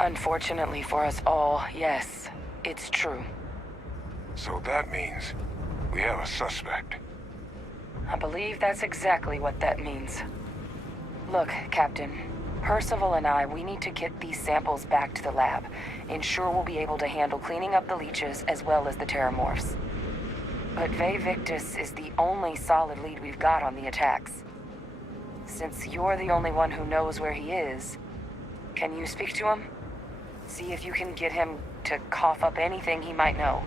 Unfortunately for us all, yes, it's true. So that means we have a suspect. I believe that's exactly what that means. Look, Captain, Percival and I, we need to get these samples back to the lab. Ensure we'll be able to handle cleaning up the leeches as well as the terramorphs. But Vae Victus is the only solid lead we've got on the attacks. Since you're the only one who knows where he is, can you speak to him? See if you can get him to cough up anything he might know.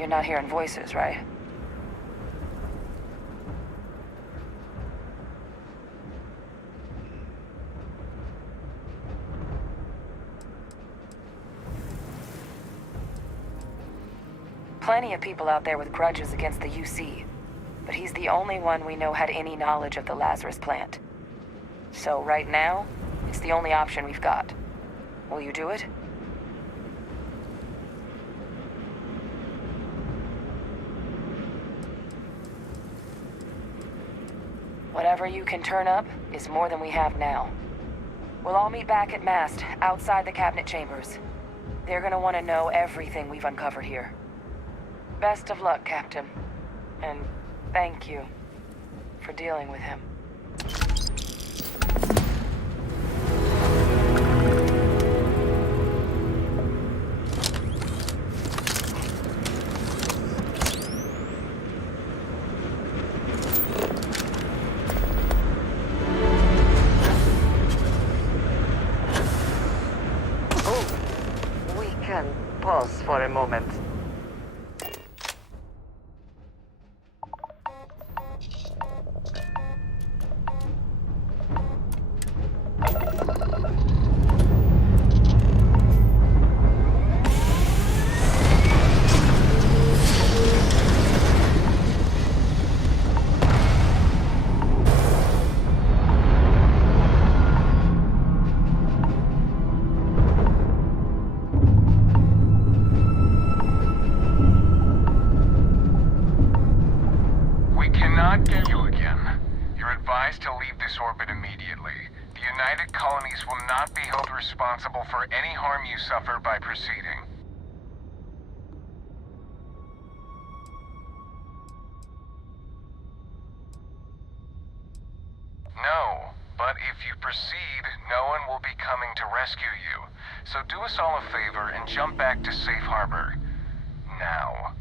You're not hearing voices, right? Plenty of people out there with grudges against the UC, but he's the only one we know had any knowledge of the Lazarus plant. So right now, it's the only option we've got. Will you do it? Whatever you can turn up is more than we have now. We'll all meet back at Mast, outside the cabinet chambers. They're gonna want to know everything we've uncovered here. Best of luck, Captain. And thank you for dealing with him. Pause for a moment. Responsible for any harm you suffer by proceeding. No, but if you proceed, no one will be coming to rescue you. So do us all a favor and jump back to safe harbor. Now.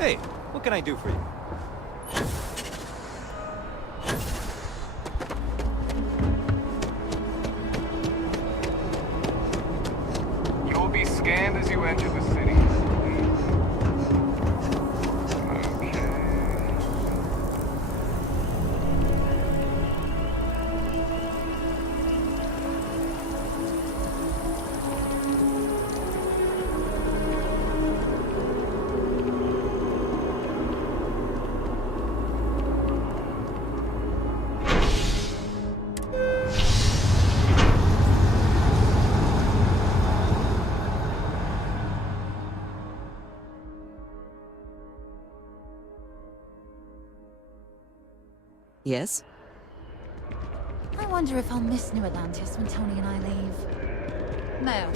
Hey, what can I do for you? You will be scanned as you enter the city. Yes? I wonder if I'll miss New Atlantis when Tony and I leave. No.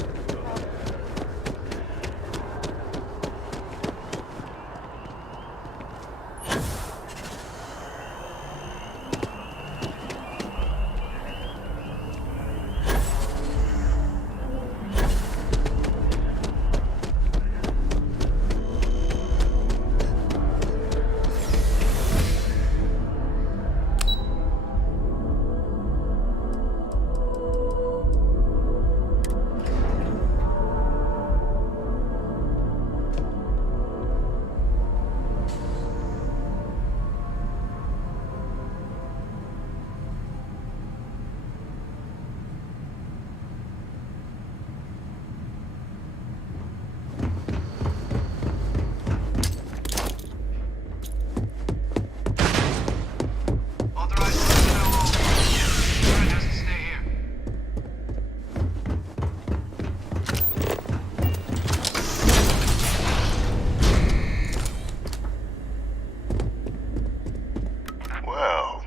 Well,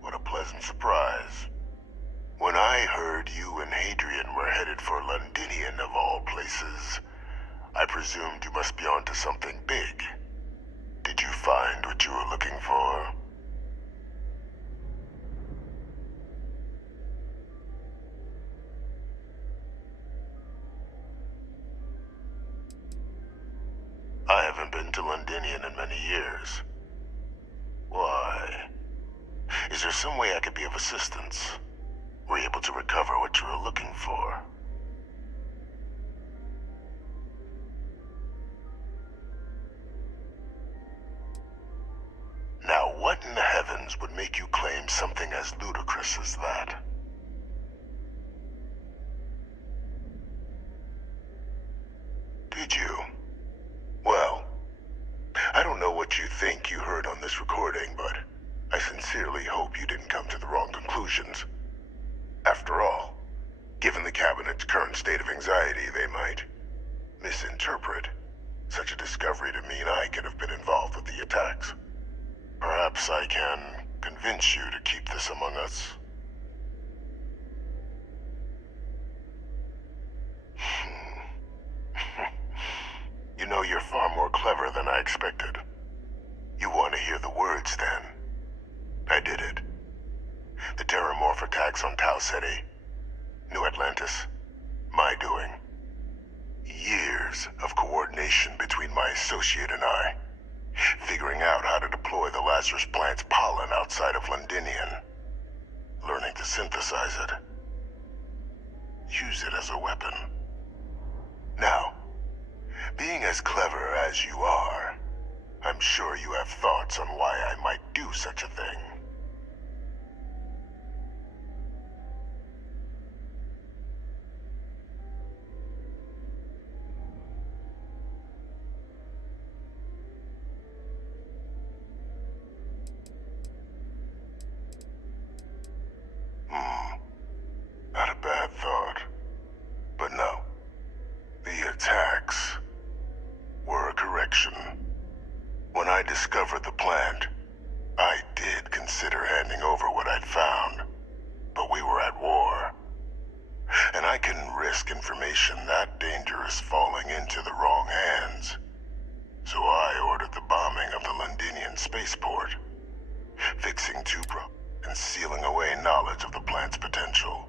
what a pleasant surprise. When I heard you and Hadrian were headed for Londinian of all places, I presumed you must be onto something big. Did you find what you were looking for? I haven't been to Londinian in many years. Why? Is there some way I could be of assistance? Were you able to recover what you were looking for? Now, what in the heavens would make you claim something as ludicrous as that? Did you? Well, I don't know what you think you heard on this recording, but I sincerely hope you didn't come to the wrong conclusions. After all, given the Cabinet's current state of anxiety, they might misinterpret such a discovery to mean I could have been involved with the attacks. Perhaps I can convince you to keep this among us. You know, you're far more clever than I expected. You want to hear the words, then? I did it. The Terramorph attacks on Tau Ceti. New Atlantis. My doing. Years of coordination between my associate and I. Figuring out how to deploy the Lazarus plant's pollen outside of Londinian. Learning to synthesize it. Use it as a weapon. Now, being as clever as you are, I'm sure you have thoughts on why I might do such a thing. Not a bad thought. But no. The attacks were a correction. When I discovered the plant, I did consider handing over what I'd found. But we were at war. And I couldn't risk information that dangerous falling into the wrong hands. So I ordered the bombing of the Londinian spaceport, fixing two problems and sealing away knowledge of the plant's potential.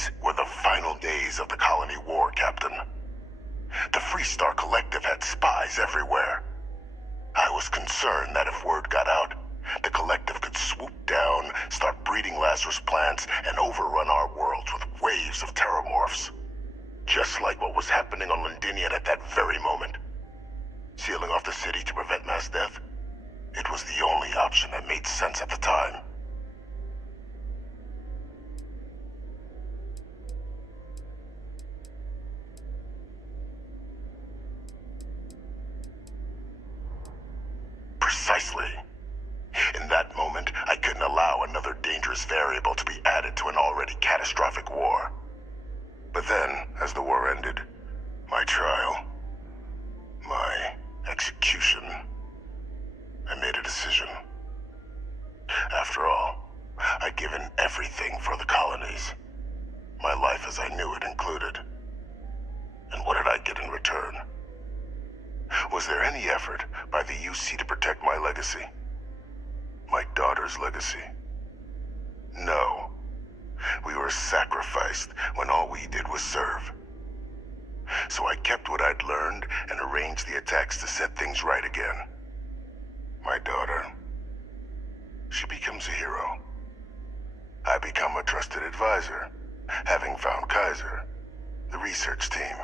These were the final days of the Colony War, Captain. The Freestar Collective had spies everywhere. I was concerned that if word got out, the Collective could swoop down, start breeding Lazarus plants, and overrun our worlds with waves of terramorphs. Just like what was happening on Londinian at that very moment. Sealing off the city to prevent mass death? It was the only option that made sense at the time. Precisely. In that moment, I couldn't allow another dangerous variable to be added to an already catastrophic war. But then, as the war ended, my trial, my execution, I made a decision. After all, I'd given everything for the colonies. My life as I knew it included. And what did I get in return? Was there any effort by the UC to protect my legacy? My daughter's legacy? No. We were sacrificed when all we did was serve. So I kept what I'd learned and arranged the attacks to set things right again. My daughter, she becomes a hero. I become a trusted advisor, having found Kaiser, the research team,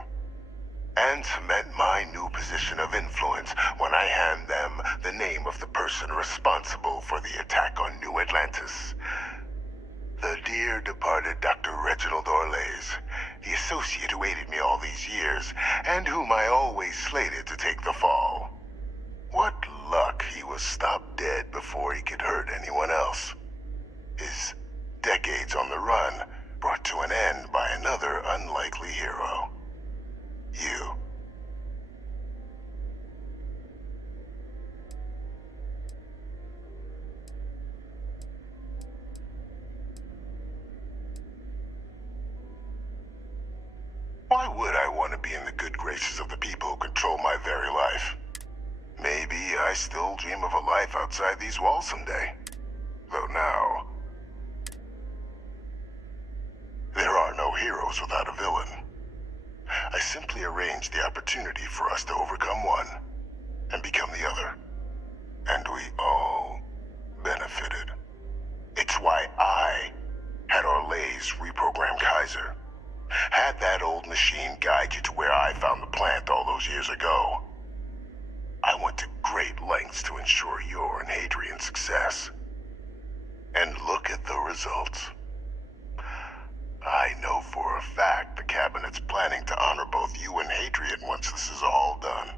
and cement my new position of influence when I hand them the name of the person responsible for the attack on New Atlantis. The dear departed Dr. Reginald Orlays, the associate who aided me all these years, and whom I always slated to take the fall. What luck he was stopped dead before he could hurt anyone else. His decades on the run brought to an end by another unlikely hero. You. Why would I want to be in the good graces of the people who control my very life? Maybe I still dream of a life outside these walls someday. Though now, there are no heroes without a villain. I simply arranged the opportunity for us to overcome one and become the other. And we all benefited. It's why I had Orlays reprogram Kaiser. Had that old machine guide you to where I found the plant all those years ago. I went to great lengths to ensure your and Hadrian's success. And look at the results. I know for a fact the Cabinet's planning to honor both you and Hadrian once this is all done.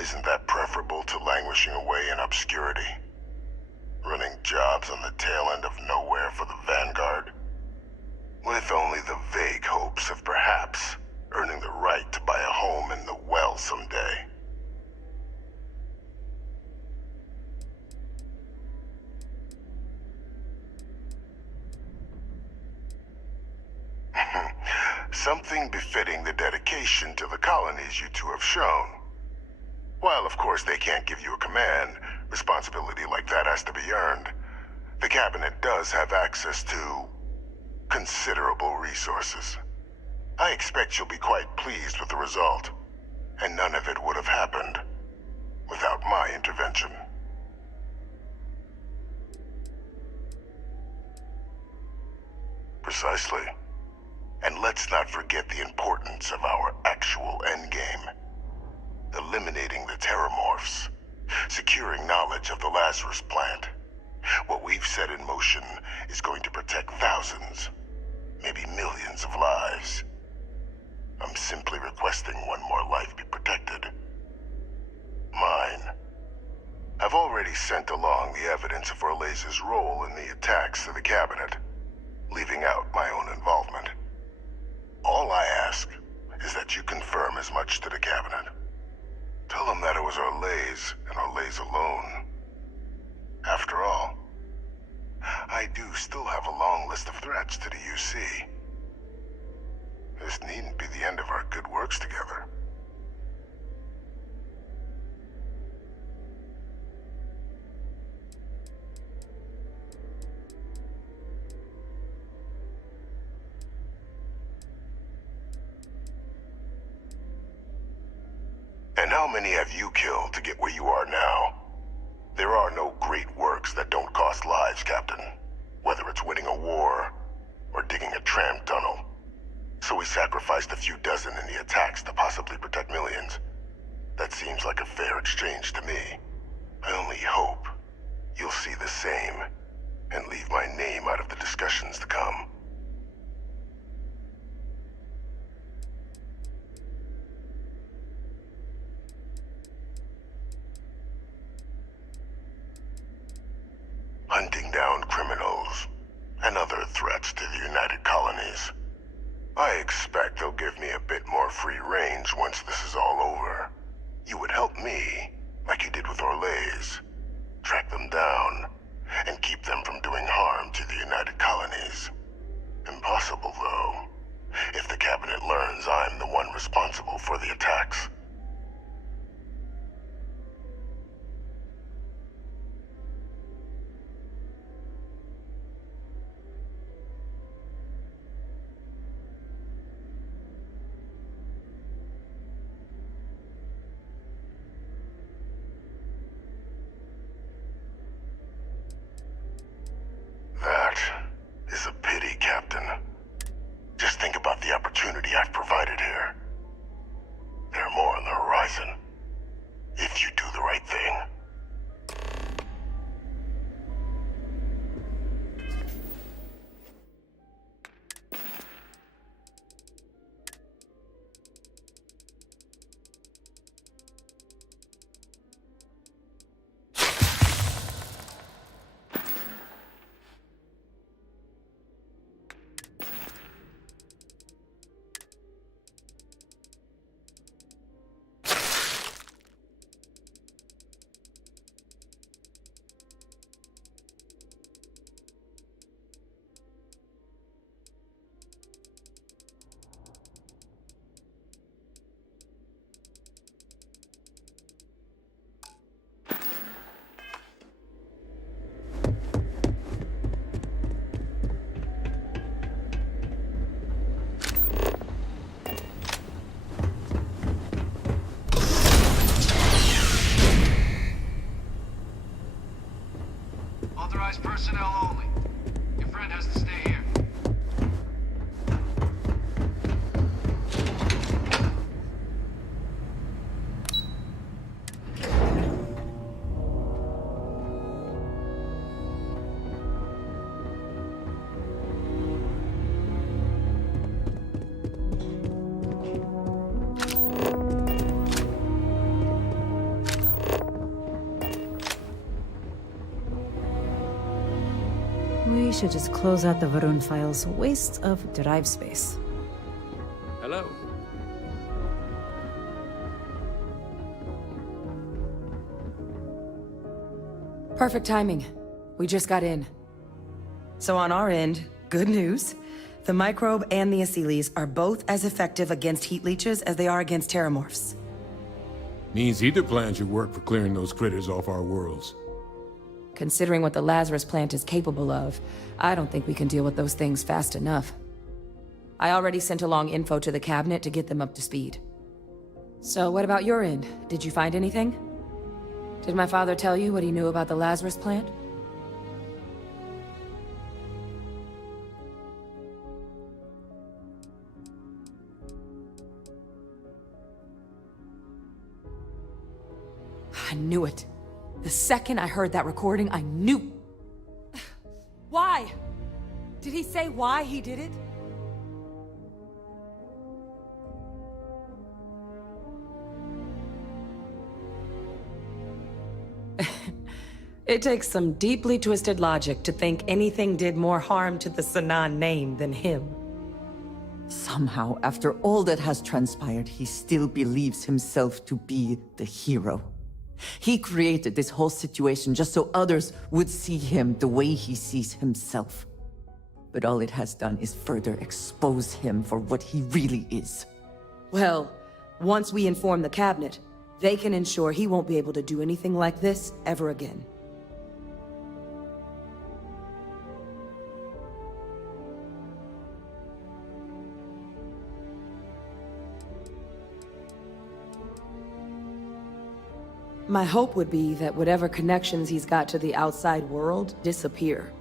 Isn't that preferable to languishing away in obscurity? Running jobs on the tail end of nowhere for the Vanguard? With only the vague hopes of perhaps earning the right to buy a home in the well someday. Something befitting the dedication to the colonies you two have shown. While, of course, they can't give you a command, responsibility like that has to be earned. The Cabinet does have access to considerable resources. I expect you'll be quite pleased with the result, and none of it would have happened without my intervention. Precisely. And let's not forget the importance of our actual endgame. Eliminating the terramorphs. Securing knowledge of the Lazarus plant. What we've set in motion is going to protect thousands, maybe millions of lives. I'm simply requesting one more life be protected. Mine. I've already sent along the evidence of Orlays' role in the attacks to the Cabinet, leaving out my own involvement. All I ask is that you confirm as much to the Cabinet. Tell them that it was Orlays and Orlays alone. After all, I do still have a long list of threats to the UC. This needn't be the end of our good works together. And how many have you killed to get where you are now? There are no great works that don't cost lives, Captain. Whether it's winning a war, or digging a tram tunnel. So we sacrificed a few dozen in the attacks to possibly protect millions. That seems like a fair exchange to me. I only hope you'll see the same, and leave my name out of the discussions to come. Hunting down criminals and other threats to the United Colonies. I expect they'll give me a bit more free range once this is all over. You would help me, like you did with Orlays. Track them down, and keep them from doing harm to the United Colonies. Impossible, though, if the Cabinet learns I'm the one responsible for the attacks. That is a pity, Captain. Just think about the opportunity I've provided here. There are more on the horizon. If you do the right thing. Authorized personnel only. Your friend has to stay here. We should just close out the Varun files. Waste of drive space. Hello. Perfect timing. We just got in. So on our end, good news. The microbe and the Asylees are both as effective against heat leeches as they are against terramorphs. Means either plan should work for clearing those critters off our worlds. Considering what the Lazarus plant is capable of, I don't think we can deal with those things fast enough. I already sent along info to the Cabinet to get them up to speed. So what about your end? Did you find anything? Did my father tell you what he knew about the Lazarus plant? I knew it. The second I heard that recording, I knew. Why? Did he say why he did it? It takes some deeply twisted logic to think anything did more harm to the Sanan name than him. Somehow, after all that has transpired, he still believes himself to be the hero. He created this whole situation just so others would see him the way he sees himself. But all it has done is further expose him for what he really is. Well, once we inform the Cabinet, they can ensure he won't be able to do anything like this ever again. My hope would be that whatever connections he's got to the outside world disappear.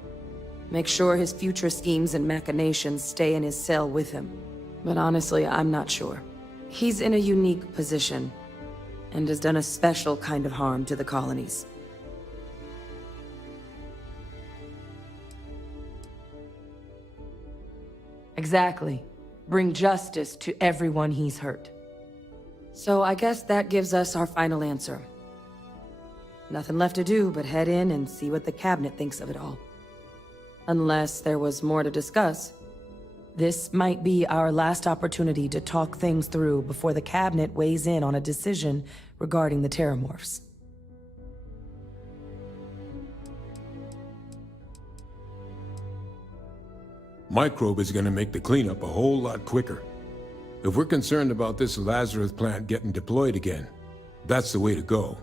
Make sure his future schemes and machinations stay in his cell with him. But honestly, I'm not sure. He's in a unique position, and has done a special kind of harm to the colonies. Exactly. Bring justice to everyone he's hurt. So I guess that gives us our final answer. Nothing left to do but head in and see what the cabinet thinks of it all. Unless there was more to discuss. This might be our last opportunity to talk things through before the cabinet weighs in on a decision regarding the Terramorphs. Microbe is gonna make the cleanup a whole lot quicker. If we're concerned about this Lazarus plant getting deployed again, that's the way to go.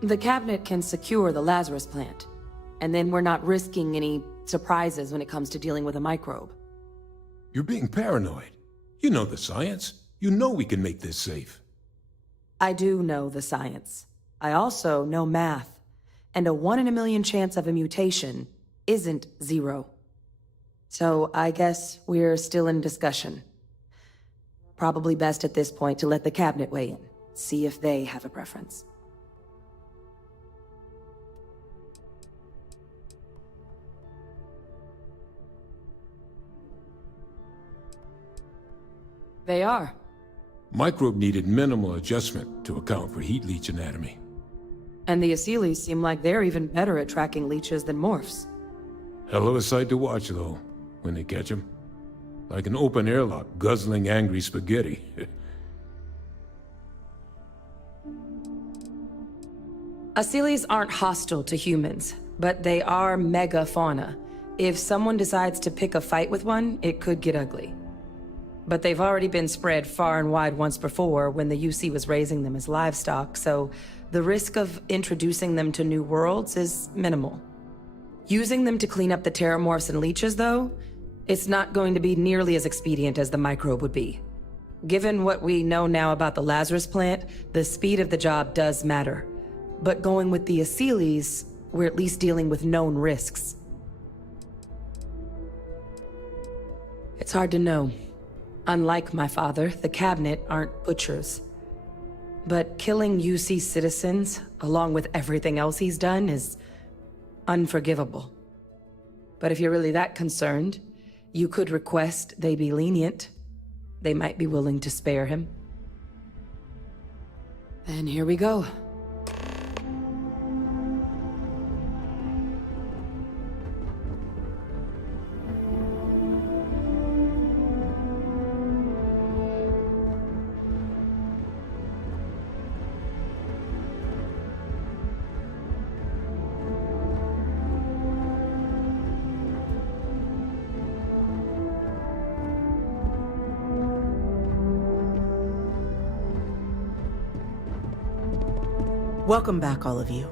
The cabinet can secure the Lazarus plant, and then we're not risking any surprises when it comes to dealing with a microbe. You're being paranoid. You know the science. You know we can make this safe. I do know the science. I also know math, and a 1 in a million chance of a mutation isn't 0. So I guess we're still in discussion. Probably best at this point to let the cabinet weigh in, see if they have a preference. They are. Microbe needed minimal adjustment to account for heat leech anatomy. And the Asylees seem like they're even better at tracking leeches than morphs. Hell of a sight to watch, though, when they catch them. Like an open airlock guzzling angry spaghetti. Asylees aren't hostile to humans, but they are megafauna. If someone decides to pick a fight with one, it could get ugly. But they've already been spread far and wide once before when the UC was raising them as livestock, so the risk of introducing them to new worlds is minimal. Using them to clean up the Terramorphs and leeches, though, it's not going to be nearly as expedient as the microbe would be. Given what we know now about the Lazarus plant, the speed of the job does matter. But going with the Asylees, we're at least dealing with known risks. It's hard to know. Unlike my father, the cabinet aren't butchers. But killing UC citizens, along with everything else he's done, is unforgivable. But if you're really that concerned, you could request they be lenient. They might be willing to spare him. And here we go. Welcome back, all of you.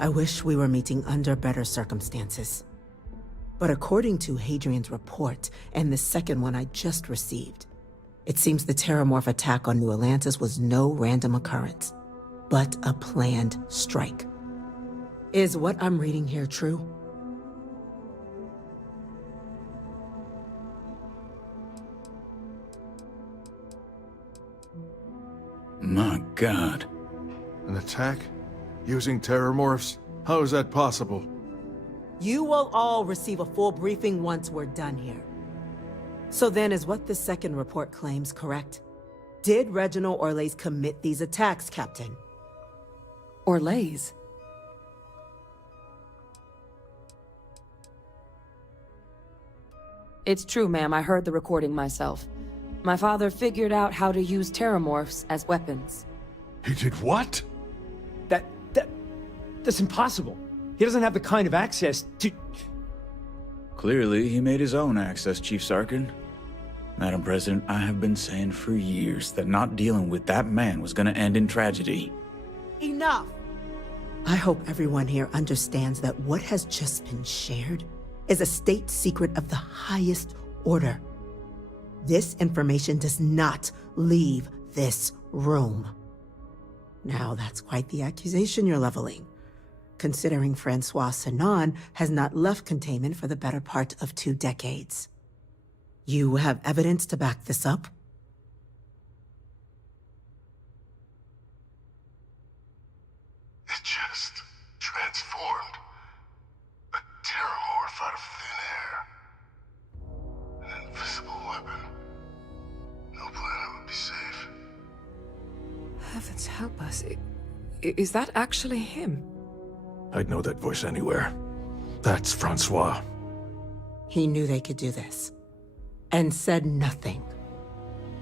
I wish we were meeting under better circumstances. But according to Hadrian's report, and the second one I just received, it seems the Terramorph attack on New Atlantis was no random occurrence, but a planned strike. Is what I'm reading here true? My God. An attack? Using Terramorphs? How is that possible? You will all receive a full briefing once we're done here. So then, is what the second report claims correct? Did Reginald Orlays commit these attacks, Captain? Orlays? It's true, ma'am. I heard the recording myself. My father figured out how to use Terramorphs as weapons. He did what? That's impossible. He doesn't have the kind of access to... Clearly, he made his own access, Chief Sarkin. Madam President, I have been saying for years that not dealing with that man was gonna end in tragedy. Enough! I hope everyone here understands that what has just been shared is a state secret of the highest order. This information does not leave this room. Now, that's quite the accusation you're leveling, considering Francois Sinon has not left containment for the better part of 2 decades. You have evidence to back this up? It just transformed. A terramorph out of thin air. An invisible weapon. No planet would be safe. Heavens help us. Is that actually him? I'd know that voice anywhere. That's Francois. He knew they could do this, and said nothing.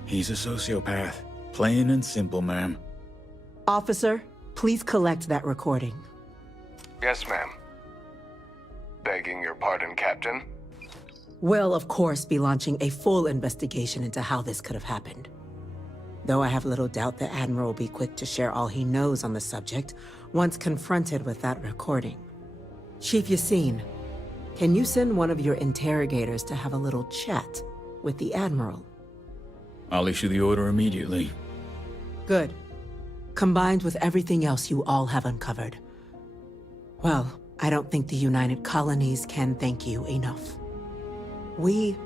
He's a sociopath. Plain and simple, ma'am. Officer, please collect that recording. Yes, ma'am. Begging your pardon, Captain? We'll, of course, be launching a full investigation into how this could have happened. Though I have little doubt the Admiral will be quick to share all he knows on the subject once confronted with that recording. Chief Yassine, can you send one of your interrogators to have a little chat with the Admiral? I'll issue the order immediately. Good. Combined with everything else you all have uncovered. Well, I don't think the United Colonies can thank you enough. We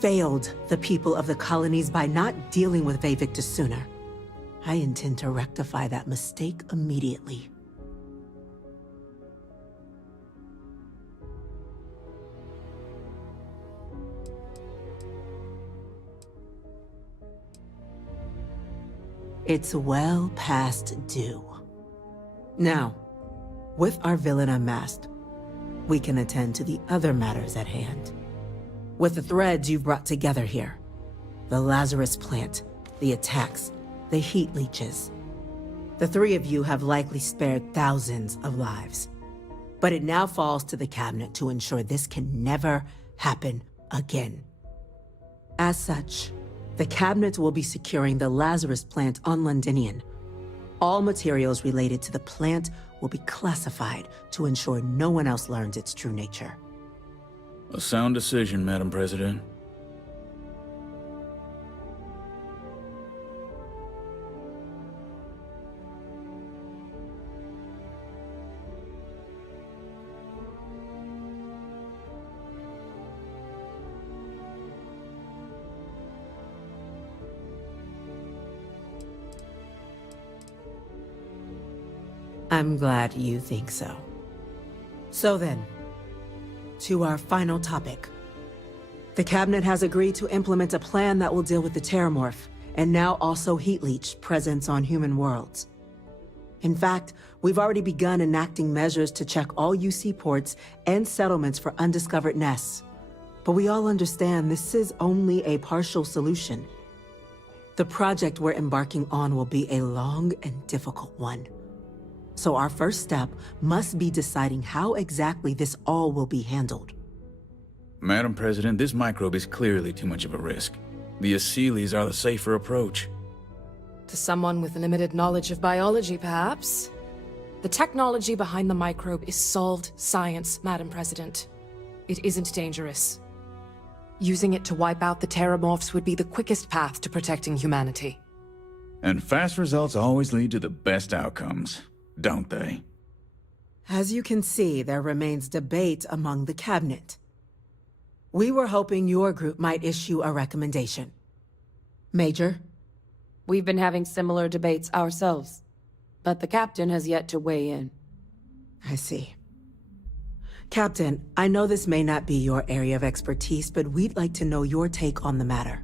failed the people of the colonies by not dealing with Vevictus sooner. I intend to rectify that mistake immediately. It's well past due. Now, with our villain unmasked, we can attend to the other matters at hand. With the threads you've brought together here, the Lazarus plant, the attacks, the heat leeches, the 3 of you have likely spared thousands of lives. But it now falls to the Cabinet to ensure this can never happen again. As such, the Cabinet will be securing the Lazarus plant on Londinian. All materials related to the plant will be classified to ensure no one else learns its true nature. A sound decision, Madam President. I'm glad you think so. So then, to our final topic. The Cabinet has agreed to implement a plan that will deal with the Terramorph, and now also Heat Leech presence on human worlds. In fact, we've already begun enacting measures to check all UC ports and settlements for undiscovered nests. But we all understand this is only a partial solution. The project we're embarking on will be a long and difficult one. So our first step must be deciding how exactly this all will be handled. Madam President, this microbe is clearly too much of a risk. The Aseles are the safer approach. To someone with limited knowledge of biology, perhaps? The technology behind the microbe is solved science, Madam President. It isn't dangerous. Using it to wipe out the Terramorphs would be the quickest path to protecting humanity. And fast results always lead to the best outcomes, don't they? As you can see, there remains debate among the Cabinet. We were hoping your group might issue a recommendation. Major? We've been having similar debates ourselves, but the Captain has yet to weigh in. I see. Captain, I know this may not be your area of expertise, but we'd like to know your take on the matter.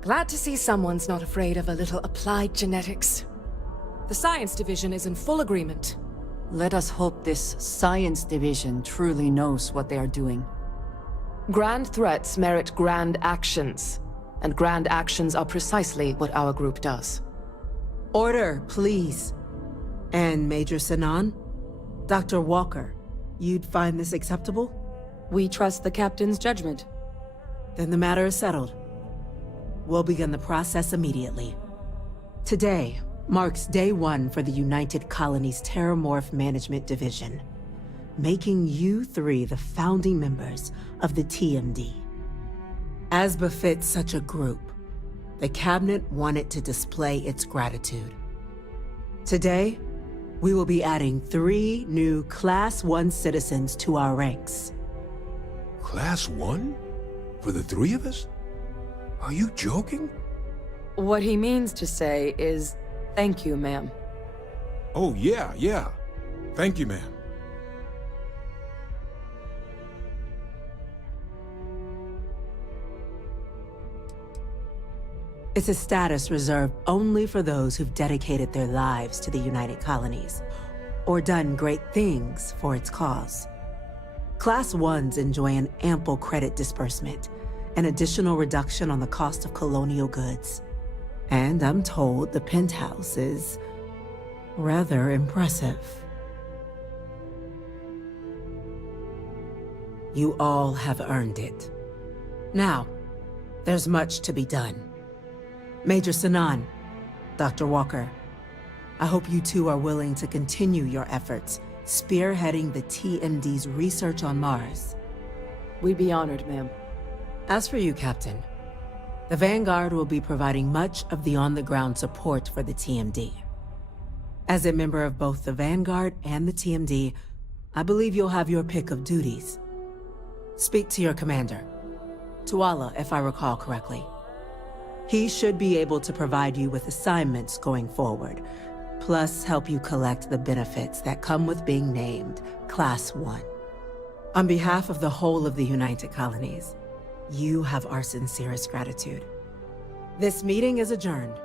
Glad to see someone's not afraid of a little applied genetics. The Science Division is in full agreement. Let us hope this Science Division truly knows what they are doing. Grand threats merit grand actions, and grand actions are precisely what our group does. Order, please. And Major Sinon? Dr. Walker, you'd find this acceptable? We trust the Captain's judgment. Then the matter is settled. We'll begin the process immediately. Today marks day 1 for the United Colonies Terramorph Management Division. making you three the founding members of the TMD. As befits such a group, the Cabinet wanted to display its gratitude. Today, we will be adding 3 new Class 1 citizens to our ranks. Class 1? For the 3 of us? Are you joking? What he means to say is, thank you, ma'am. Oh, yeah. Thank you, ma'am. It's a status reserved only for those who've dedicated their lives to the United Colonies, or done great things for its cause. Class 1s enjoy an ample credit disbursement, an additional reduction on the cost of colonial goods. And I'm told the penthouse is rather impressive. You all have earned it. Now, there's much to be done. Major Sanan, Dr. Walker, I hope you two are willing to continue your efforts spearheading the TMD's research on Mars. We'd be honored, ma'am. As for you, Captain, the Vanguard will be providing much of the on-the-ground support for the TMD. As a member of both the Vanguard and the TMD, I believe you'll have your pick of duties. Speak to your commander, Tuala, if I recall correctly. He should be able to provide you with assignments going forward, plus help you collect the benefits that come with being named Class 1. On behalf of the whole of the United Colonies, you have our sincerest gratitude. This meeting is adjourned.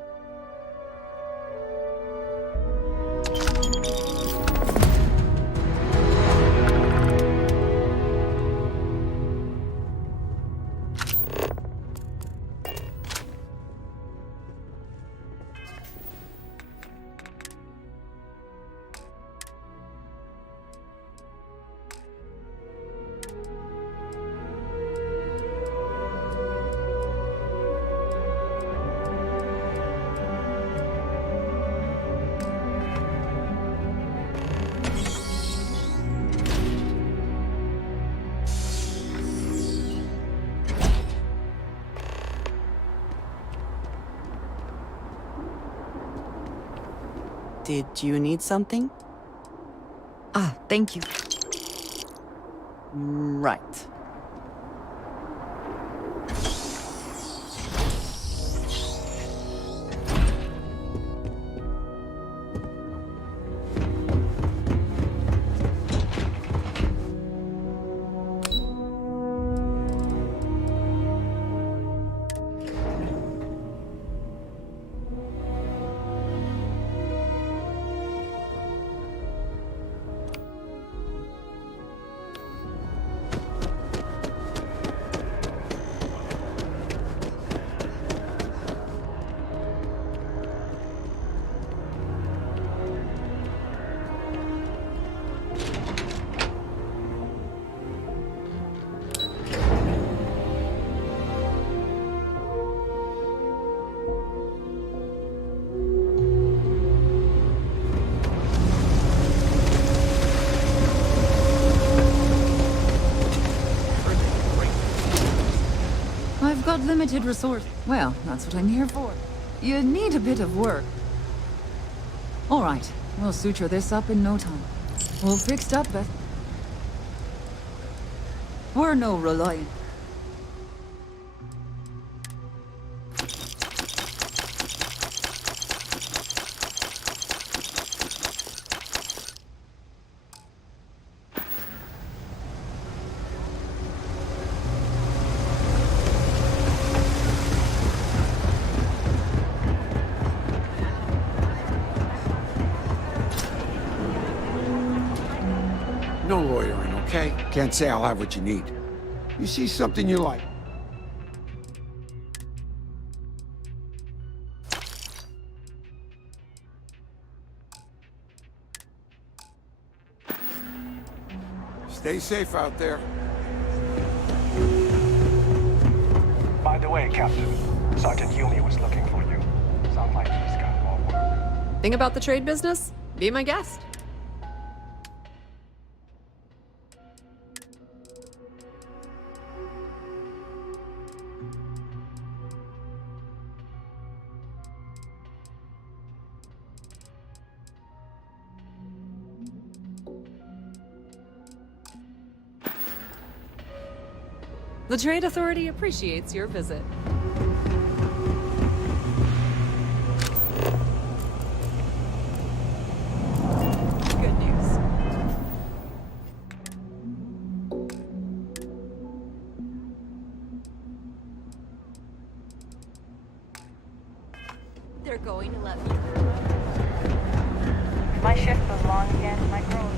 Did you need something? Ah, thank you. Right. I've got limited resource. Well, that's what I'm here for. You need a bit of work. All right, we'll suture this up in no time. All fixed up, Beth. We're no reliant. No lawyering, okay? Can't say I'll have what you need. You see something you like. Stay safe out there. By the way, Captain, Sergeant Yumi was looking for you. Sounds like he's got more work. Thing about the trade business? Be my guest. The Trade Authority appreciates your visit. Good news. They're going to let me. My shift was long again, my girl.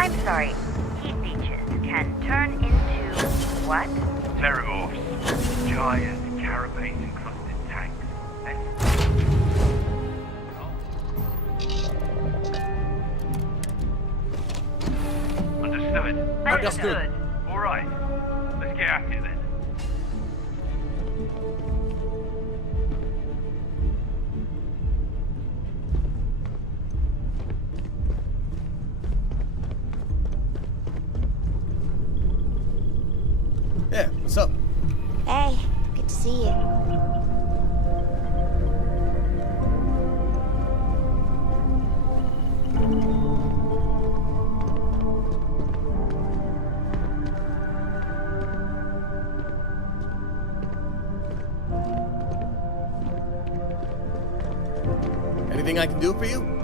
I'm sorry. Heat leeches can turn into what? Terramorphs. Giant carapace-encrusted tanks. Understood. Understood. All right. Let's get at it then. Yeah, what's up? Hey, good to see you. Anything I can do for you?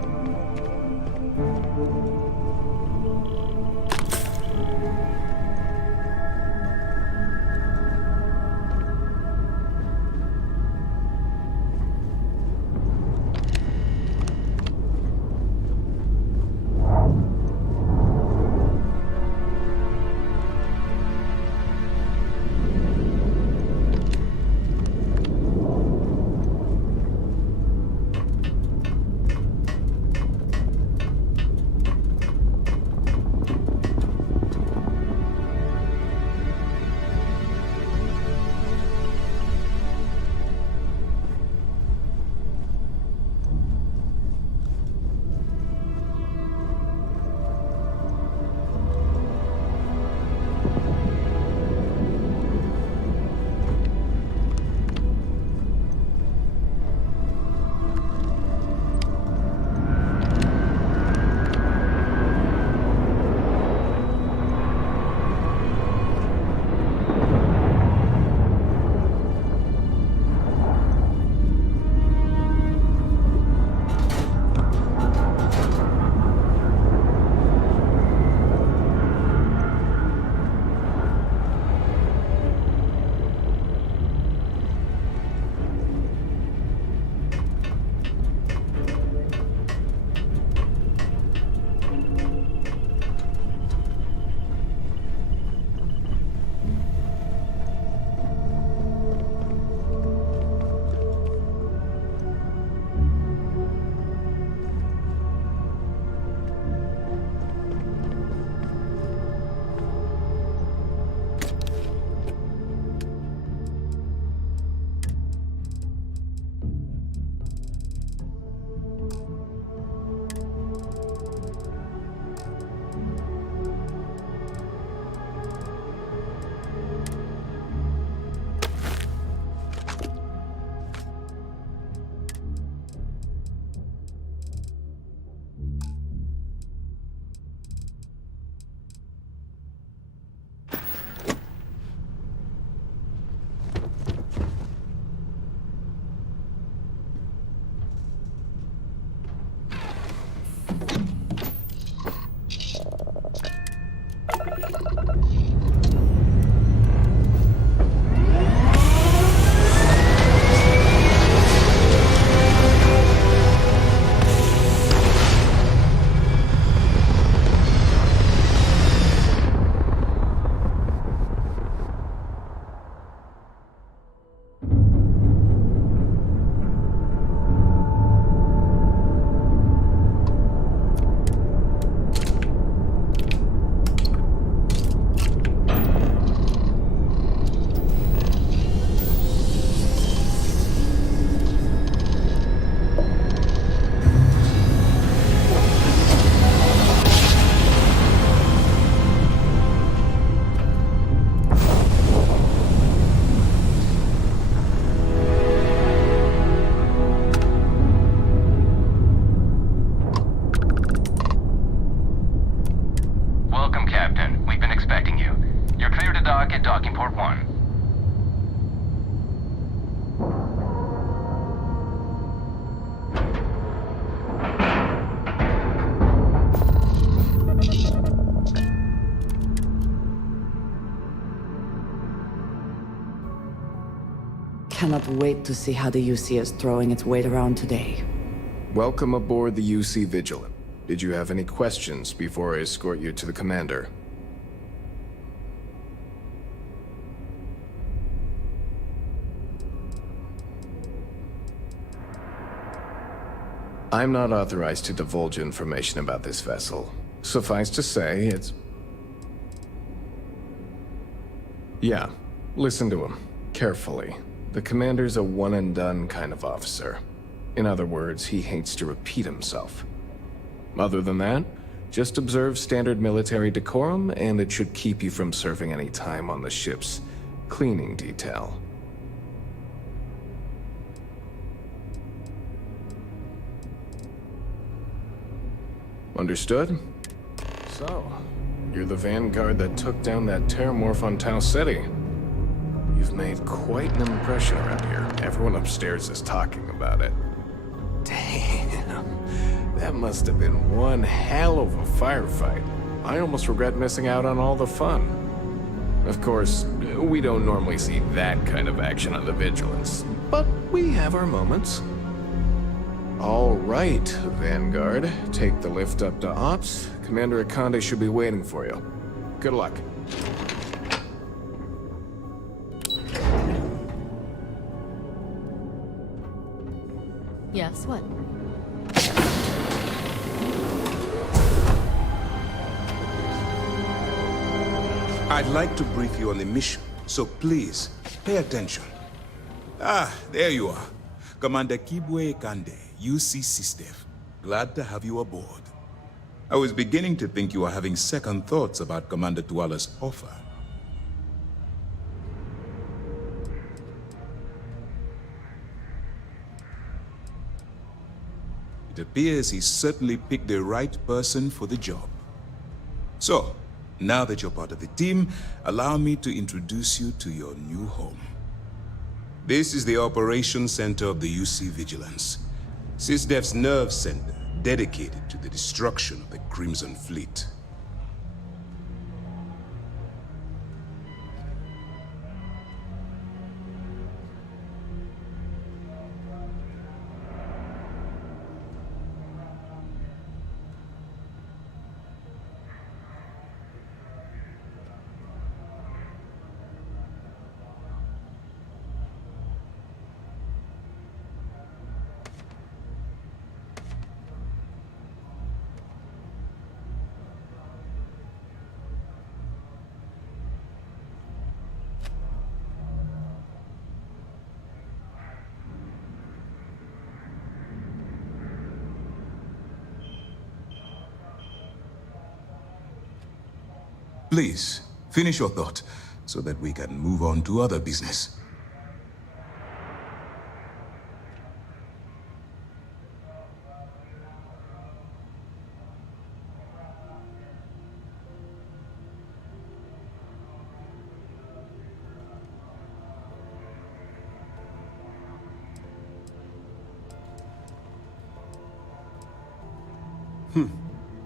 at docking port 1. Cannot wait to see how the UC is throwing its weight around today. Welcome aboard the UC Vigilant. Did you have any questions before I escort you to the commander? I'm not authorized to divulge information about this vessel. Suffice to say, it's... Yeah, listen to him, carefully. The commander's a one-and-done kind of officer. In other words, he hates to repeat himself. Other than that, just observe standard military decorum, and it should keep you from serving any time on the ship's cleaning detail. Understood? So, you're the vanguard that took down that terramorph on Tau Ceti. You've made quite an impression around here. Everyone upstairs is talking about it. Damn, that must have been one hell of a firefight. I almost regret missing out on all the fun. Of course, we don't normally see that kind of action on the Vigilance, but we have our moments. All right, Vanguard. Take the lift up to Ops. Commander Akande should be waiting for you. Good luck. Yes, what? I'd like to brief you on the mission, so please, pay attention. Ah, there you are. Commander Kibwe Kande, UC SysDef. Glad to have you aboard. I was beginning to think you were having second thoughts about Commander Tuala's offer. It appears he certainly picked the right person for the job. So, now that you're part of the team, allow me to introduce you to your new home. This is the Operations Center of the UC Vigilance, SysDef's nerve center dedicated to the destruction of the Crimson Fleet. Please, finish your thought, so that we can move on to other business.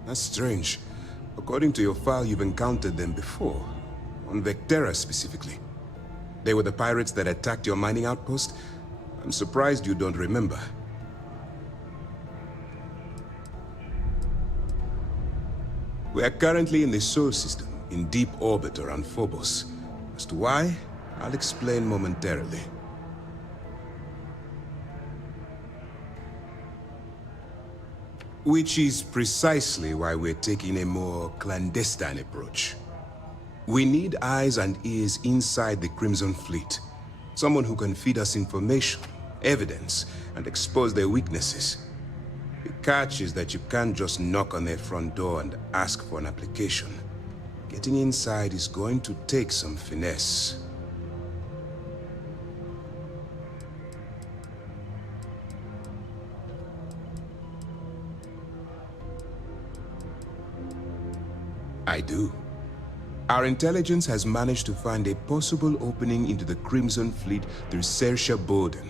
That's strange. According to your file, you've encountered them before. On Vectera, specifically. They were the pirates that attacked your mining outpost? I'm surprised you don't remember. We are currently in the Sol system, in deep orbit around Phobos. As to why, I'll explain momentarily. Which is precisely why we're taking a more clandestine approach. We need eyes and ears inside the Crimson Fleet. Someone who can feed us information, evidence, and expose their weaknesses. The catch is that you can't just knock on their front door and ask for an application. Getting inside is going to take some finesse. I do. Our intelligence has managed to find a possible opening into the Crimson Fleet through Saoirse Bowden,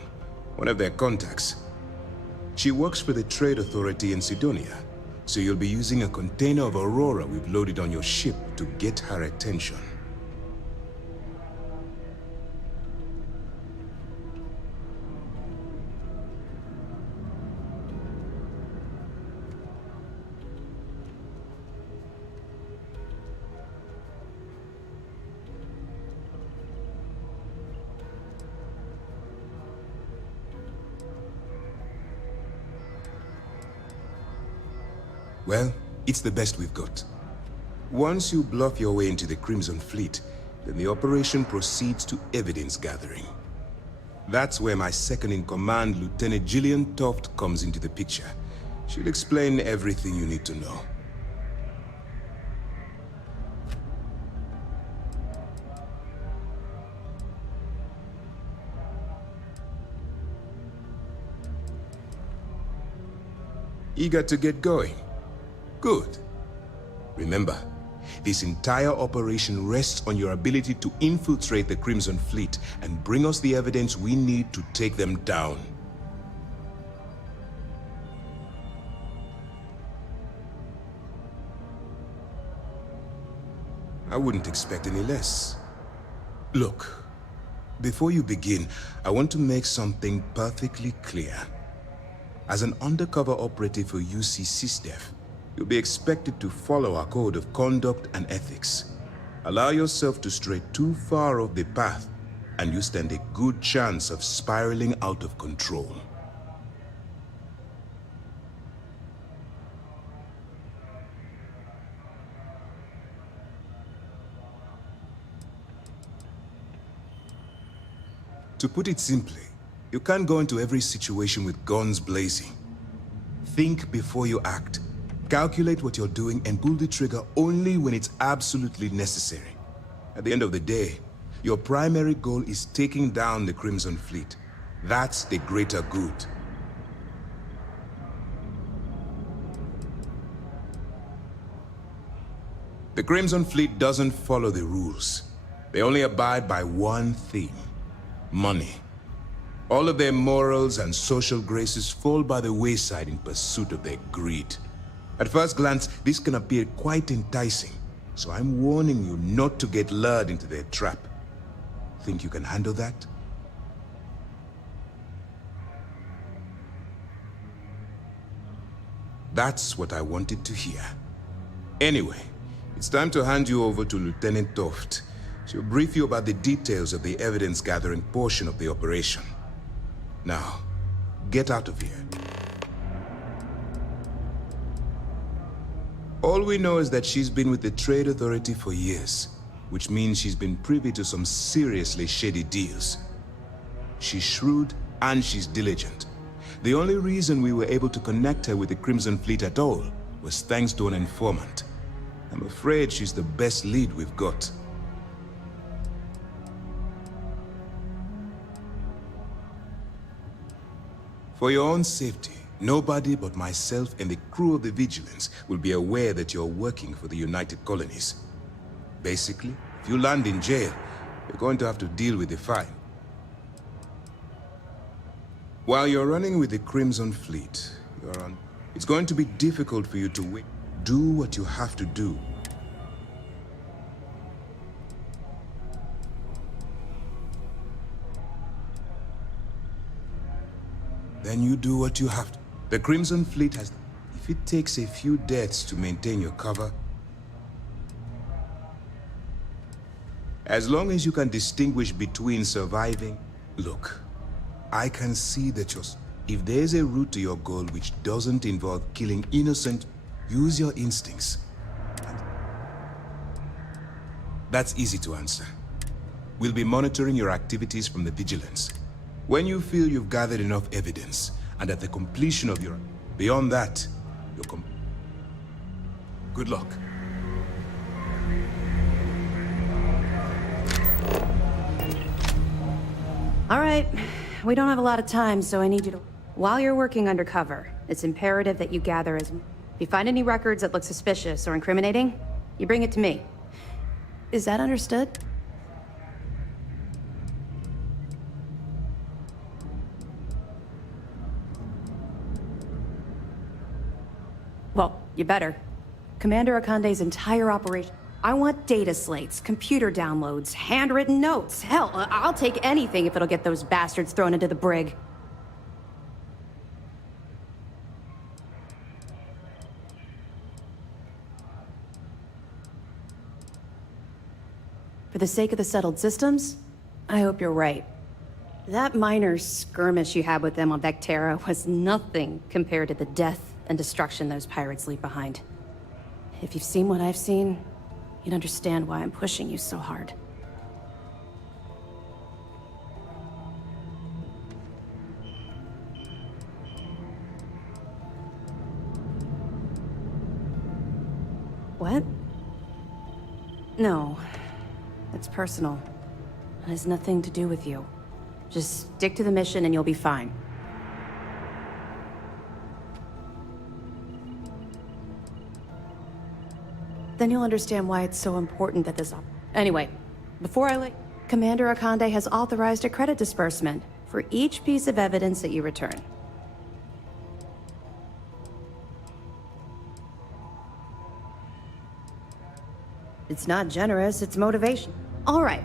one of their contacts. She works for the Trade Authority in Sidonia, so you'll be using a container of Aurora we've loaded on your ship to get her attention. Well, it's the best we've got. Once you bluff your way into the Crimson Fleet, then the operation proceeds to evidence gathering. That's where my second-in-command, Lieutenant Gillian Toft, comes into the picture. She'll explain everything you need to know. Eager to get going? Good. Remember, this entire operation rests on your ability to infiltrate the Crimson Fleet and bring us the evidence we need to take them down. I wouldn't expect any less. Look, before you begin, I want to make something perfectly clear. As an undercover operative for UC SysDef, you'll be expected to follow our code of conduct and ethics. Allow yourself to stray too far off the path, and you stand a good chance of spiraling out of control. To put it simply, you can't go into every situation with guns blazing. Think before you act. Calculate what you're doing and pull the trigger only when it's absolutely necessary. At the end of the day, your primary goal is taking down the Crimson Fleet. That's the greater good. The Crimson Fleet doesn't follow the rules. They only abide by one theme: money. All of their morals and social graces fall by the wayside in pursuit of their greed. At first glance, this can appear quite enticing, so I'm warning you not to get lured into their trap. Think you can handle that? That's what I wanted to hear. Anyway, it's time to hand you over to Lieutenant Toft. She'll brief you about the details of the evidence-gathering portion of the operation. Now, get out of here. All we know is that she's been with the Trade Authority for years, which means she's been privy to some seriously shady deals. She's shrewd and she's diligent. The only reason we were able to connect her with the Crimson Fleet at all was thanks to an informant. I'm afraid she's the best lead we've got. For your own safety, nobody but myself and the crew of the Vigilance will be aware that you're working for the United Colonies. Basically, if you land in jail, you're going to have to deal with the fine. While you're running with the Crimson Fleet, it's going to be difficult for you to wait. Do what you have to do. Then you do what you have to. The Crimson Fleet has... If it takes a few deaths to maintain your cover, as long as you can distinguish between surviving... Look, I can see that you're... If there's a route to your goal which doesn't involve killing innocent, use your instincts. That's easy to answer. We'll be monitoring your activities from the Vigilance. When you feel you've gathered enough evidence, and at the completion of your... Beyond that, you're good luck. All right. We don't have a lot of time, so I need you to... While you're working undercover, it's imperative that you gather as... If you find any records that look suspicious or incriminating, you bring it to me. Is that understood? Well, you better. Commander Akande's entire operation. I want data slates, computer downloads, handwritten notes. Hell, I'll take anything if it'll get those bastards thrown into the brig. For the sake of the settled systems, I hope you're right. That minor skirmish you had with them on Vectera was nothing compared to the death and destruction those pirates leave behind. If you've seen what I've seen, you'd understand why I'm pushing you so hard. What? No. It's personal. It has nothing to do with you. Just stick to the mission and you'll be fine. Then you'll understand why it's so important that this... Anyway, before I let... Commander Akande has authorized a credit disbursement for each piece of evidence that you return. It's not generous, it's motivation. All right.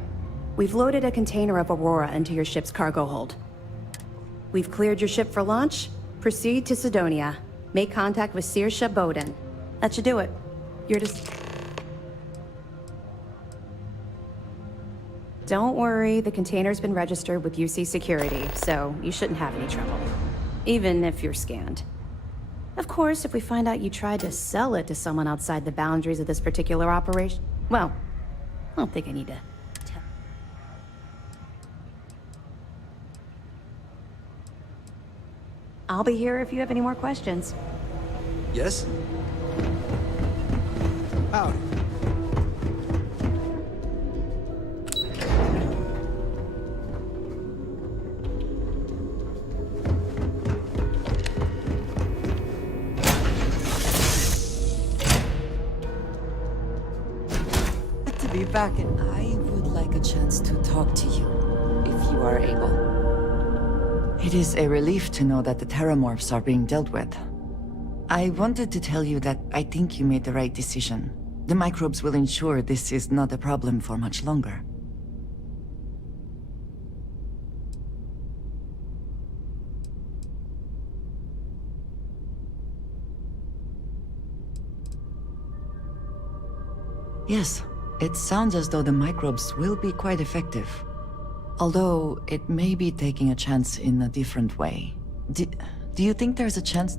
We've loaded a container of Aurora into your ship's cargo hold. We've cleared your ship for launch. Proceed to Sidonia. Make contact with Saoirse Bowden. That should do it. You're just... Don't worry, the container's been registered with UC Security, so you shouldn't have any trouble. Even if you're scanned. Of course, if we find out you tried to sell it to someone outside the boundaries of this particular operation, well, I don't think I need to tell. I'll be here if you have any more questions. Yes? Howdy. Be back, and I would like a chance to talk to you, if you are able. It is a relief to know that the Terramorphs are being dealt with. I wanted to tell you that I think you made the right decision. The microbes will ensure this is not a problem for much longer. Yes. It sounds as though the microbes will be quite effective. Although, it may be taking a chance in a different way. Do you think there's a chance...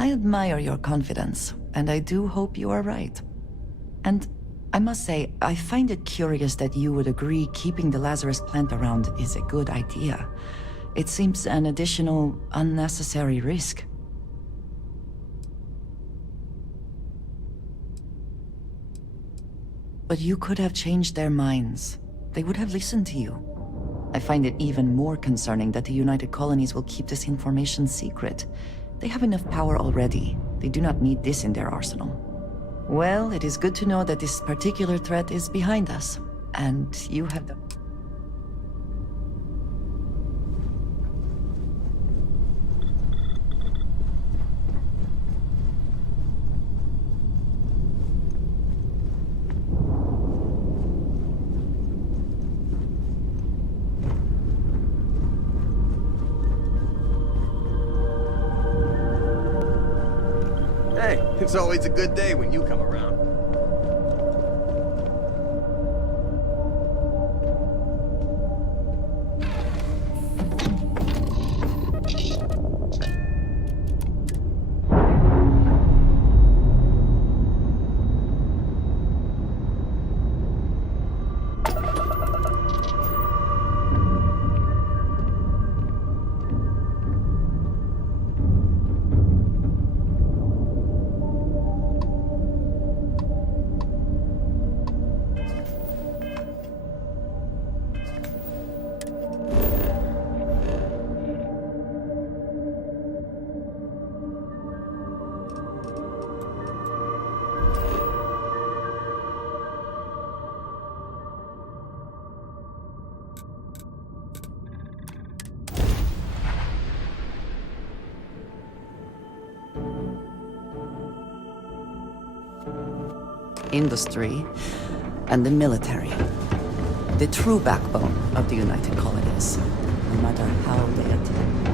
I admire your confidence, and I do hope you are right. And I must say, I find it curious that you would agree keeping the Lazarus plant around is a good idea. It seems an additional, unnecessary risk. But you could have changed their minds. They would have listened to you. I find it even more concerning that the United Colonies will keep this information secret. They have enough power already. They do not need this in their arsenal. Well, it is good to know that this particular threat is behind us, and you have the... It's always a good day when you come around. industry, and the military. The true backbone of the United Colonies, no matter how they attempt.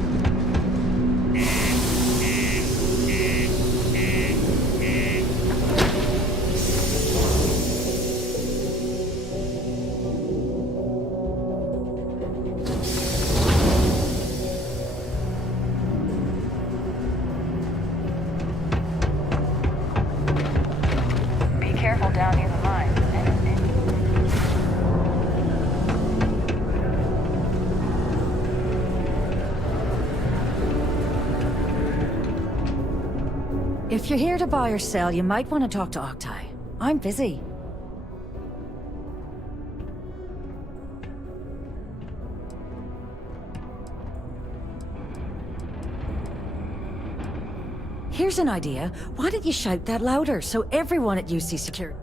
Be careful down near the mine. If you're here to buy or sell, you might want to talk to Octai. I'm busy. Here's an idea. Why don't you shout that louder so everyone at UC Security...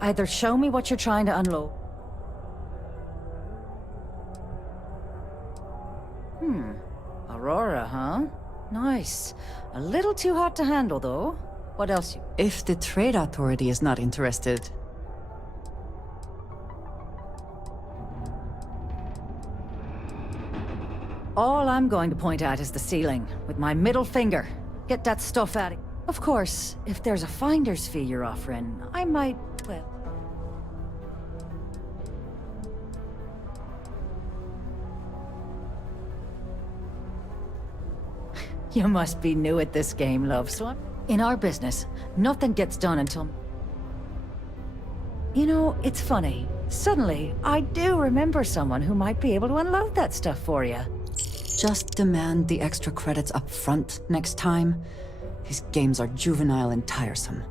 Either show me what you're trying to unload. Aurora, huh? Nice. A little too hot to handle, though. What else you... If the Trade Authority is not interested... All I'm going to point at is the ceiling, with my middle finger. Get that stuff out of... Of course, if there's a finder's fee you're offering, I might, well... You must be new at this game, love, so I'm... In our business, nothing gets done until... You know, it's funny. Suddenly, I do remember someone who might be able to unload that stuff for you. Just demand the extra credits up front next time. These games are juvenile and tiresome.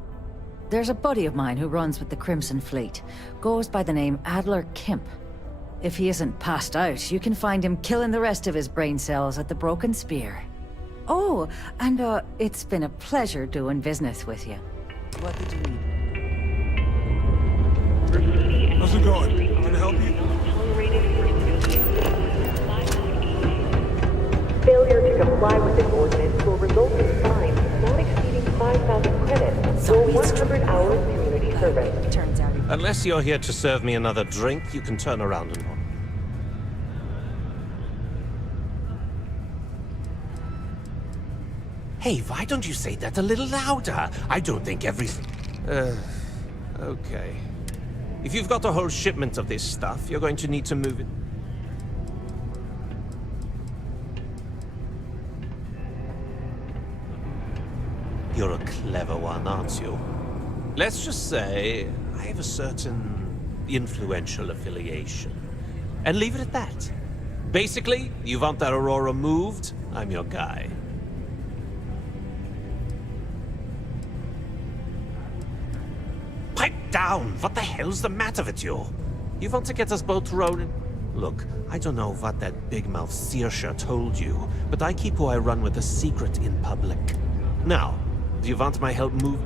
There's a buddy of mine who runs with the Crimson Fleet. Goes by the name Adler Kemp. If he isn't passed out, you can find him killing the rest of his brain cells at the Broken Spear. Oh, and it's been a pleasure doing business with you. What did you need? How's it going? Can I help you? Failure to comply with this ordinance will result in fines not exceeding 5,000 credits or 100 hours community service. Turns out... Unless you're here to serve me another drink, you can turn around and walk. Hey, why don't you say that a little louder? I don't think everything... okay. If you've got a whole shipment of this stuff, you're going to need to move it... You're a clever one, aren't you? Let's just say I have a certain influential affiliation. And leave it at that. Basically, you want that Aurora moved, I'm your guy. Pipe down! What the hell's the matter with you? You want to get us both rolling? Look, I don't know what that big-mouth Saoirse told you, but I keep who I run with a secret in public. Now, do you want my help move?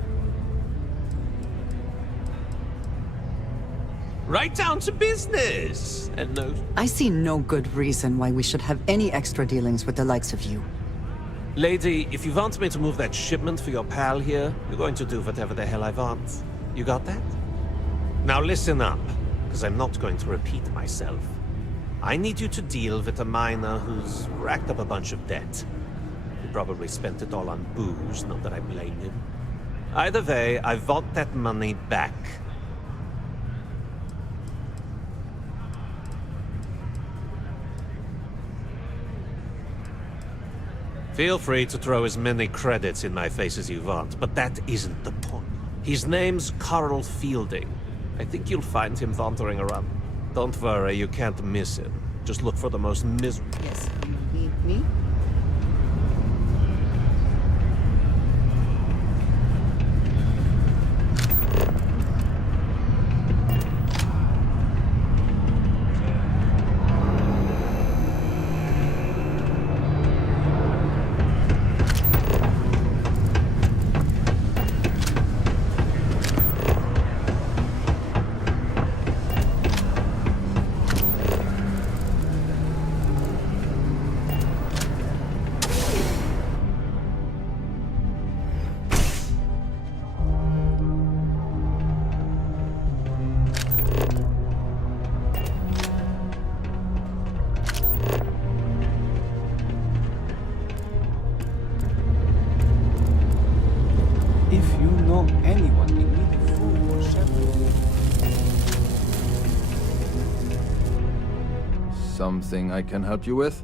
Right down to business! And no... I see no good reason why we should have any extra dealings with the likes of you. Lady, if you want me to move that shipment for your pal here, you're going to do whatever the hell I want. You got that? Now listen up, because I'm not going to repeat myself. I need you to deal with a miner who's racked up a bunch of debt. He probably spent it all on booze, not that I blame him. Either way, I want that money back. Feel free to throw as many credits in my face as you want, but that isn't the point. His name's Carl Fielding. I think you'll find him wandering around. Don't worry, you can't miss him. Just look for the most miserable... Yes, you need me? If you know anyone in need of food or shelter. Something I can help you with?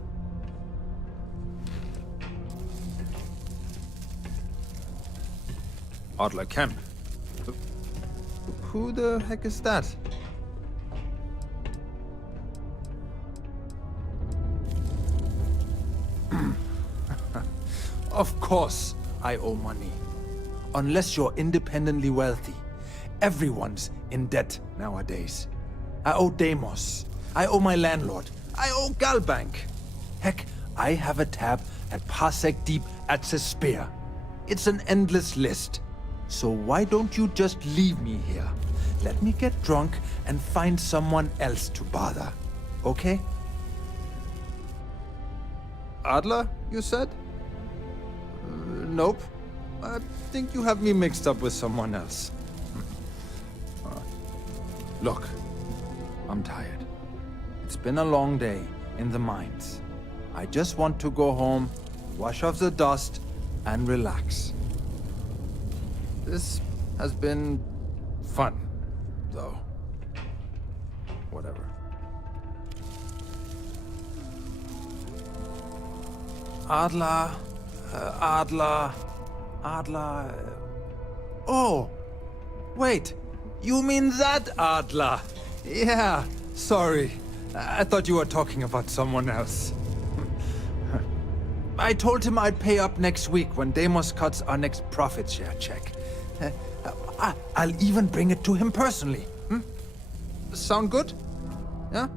Adler Kemp. Who the heck is that? Of course, I owe money. Unless you're independently wealthy. Everyone's in debt nowadays. I owe Deimos. I owe my landlord. I owe Galbank. Heck, I have a tab at Parsec Deep at Cespear. It's an endless list. So why don't you just leave me here? Let me get drunk and find someone else to bother. Okay? Adler, you said? Nope. I think you have me mixed up with someone else. Look, I'm tired. It's been a long day in the mines. I just want to go home, wash off the dust, and relax. This has been fun, though. Whatever. Adler... Oh! Wait! You mean that Adler? Yeah, sorry. I thought you were talking about someone else. I told him I'd pay up next week when Deimos cuts our next profit share check. I'll even bring it to him personally. Sound good? Yeah?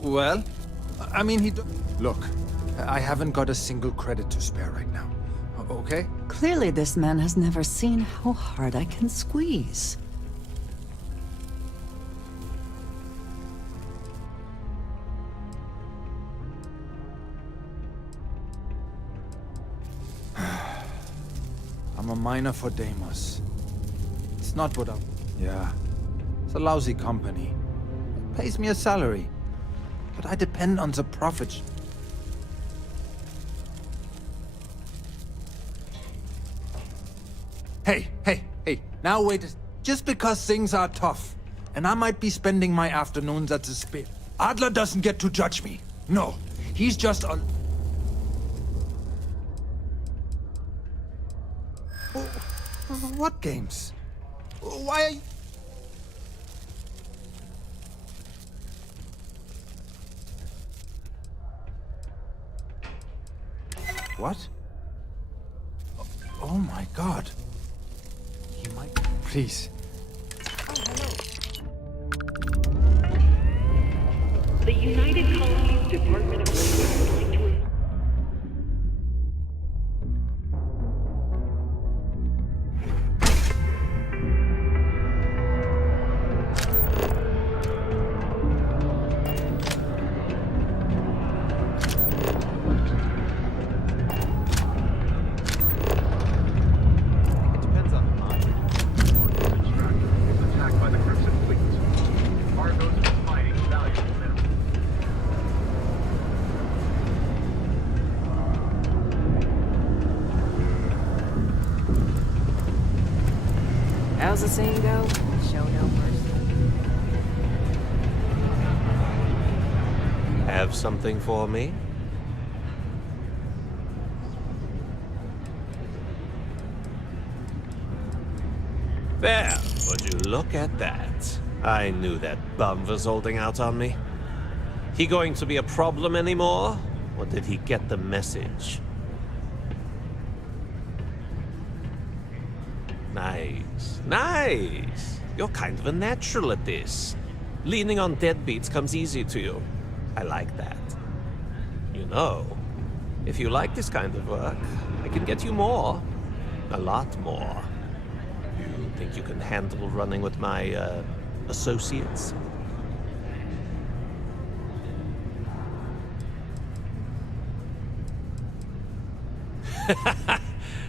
Well, I mean, Look, I haven't got a single credit to spare right now. Okay? Clearly this man has never seen how hard I can squeeze. I'm a miner for Deimos. It's not what I'm... Yeah. It's a lousy company. It pays me a salary. But I depend on the profits. Hey. Now wait. Just because things are tough, and I might be spending my afternoons at the Spear, Adler doesn't get to judge me. No. He's just a... What games? Why are you... What? Oh my God. He might... Please. The United Colonies Department of Labor would like to... How's the saying go? Show no mercy. Have something for me? There, would you look at that? I knew that bum was holding out on me. He going to be a problem anymore? Or did he get the message? Nice. Nice! You're kind of a natural at this. Leaning on deadbeats comes easy to you. I like that. You know, if you like this kind of work, I can get you more. A lot more. You think you can handle running with my, associates?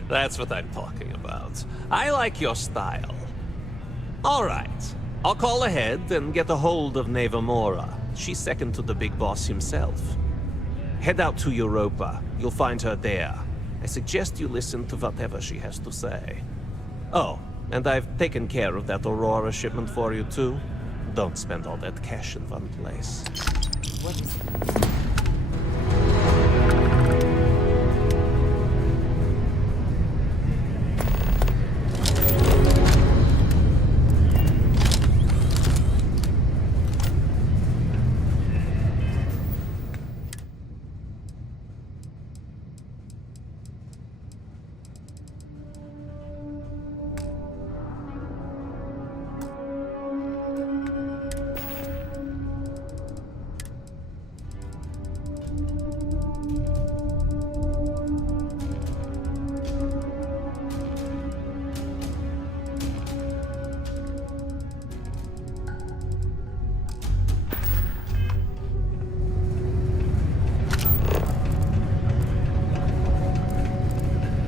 That's what I'm talking about. I like your style. All right. I'll call ahead and get a hold of Nevamora. She's second to the big boss himself. Head out to Europa. You'll find her there. I suggest you listen to whatever she has to say. Oh, and I've taken care of that Aurora shipment for you too. Don't spend all that cash in one place. What is it?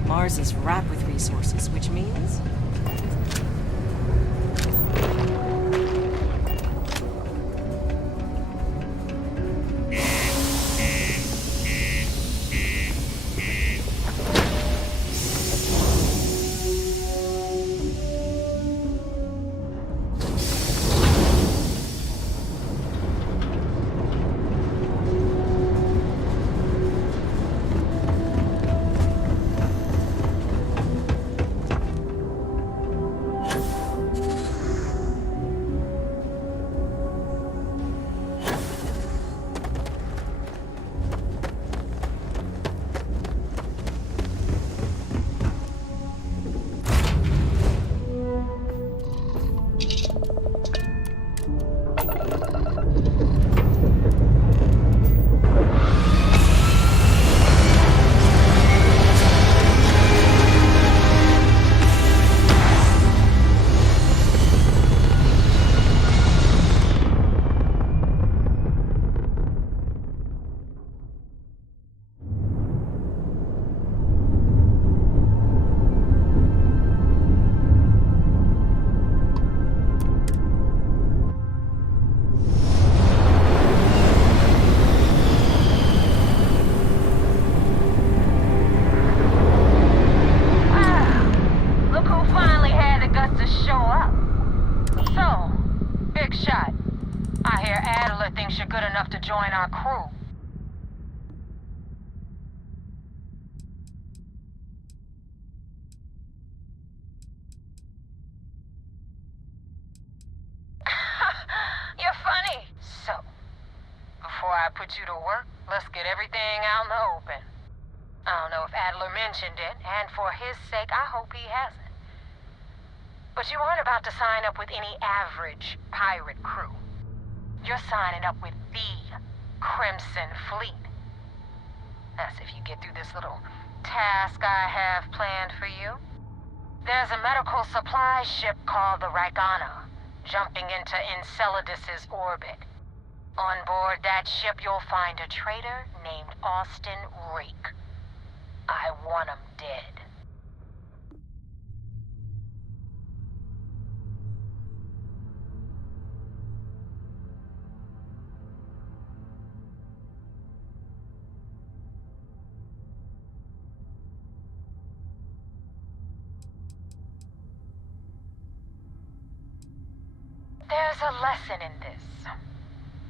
Mars is wrapped with resources, which means... Join our crew. You're funny. So, before I put you to work, let's get everything out in the open. I don't know if Adler mentioned it, and for his sake, I hope he hasn't. But you aren't about to sign up with any average pirate crew. You're signing up with the Crimson Fleet. That's if you get through this little task I have planned for you. There's a medical supply ship called the Ragana, jumping into Enceladus's orbit. On board that ship, you'll find a traitor named Austin Reek. I want him dead. There's a lesson in this.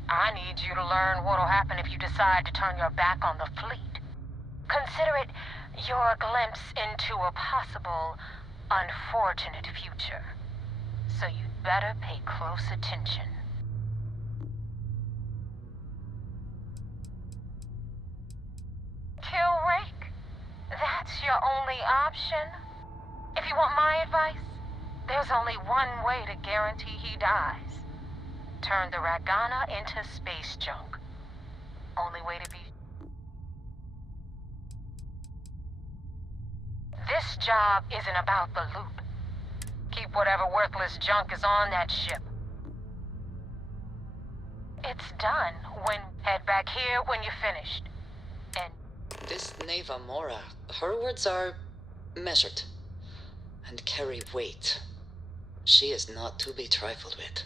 I need you to learn what'll happen if you decide to turn your back on the fleet. Consider it your glimpse into a possible, unfortunate future. So you'd better pay close attention. Kill Rick? That's your only option? If you want my advice, there's only one way to guarantee he dies. Turn the Ragana into space junk. Only way to be... This job isn't about the loot. Keep whatever worthless junk is on that ship. It's done when... Head back here when you're finished. And... This Neva Mora, her words are measured and carry weight. She is not to be trifled with.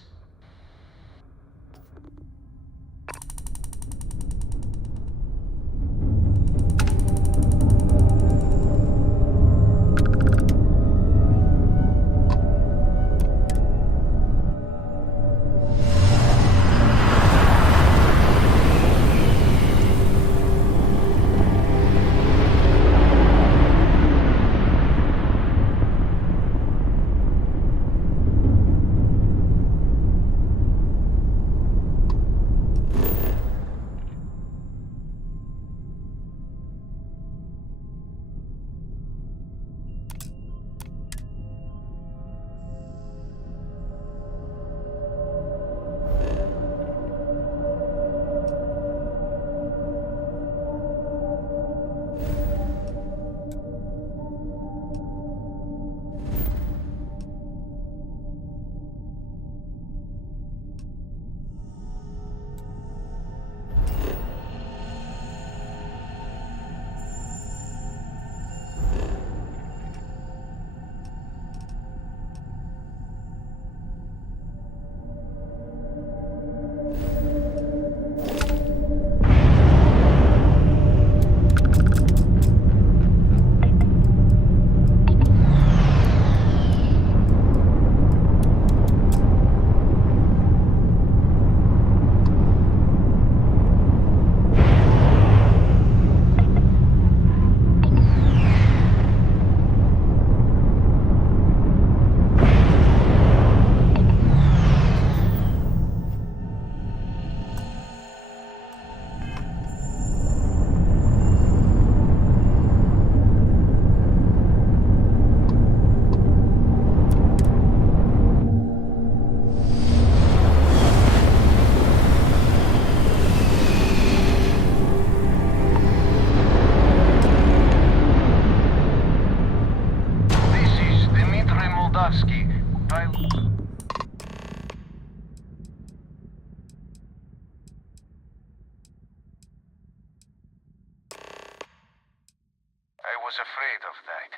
was afraid of that.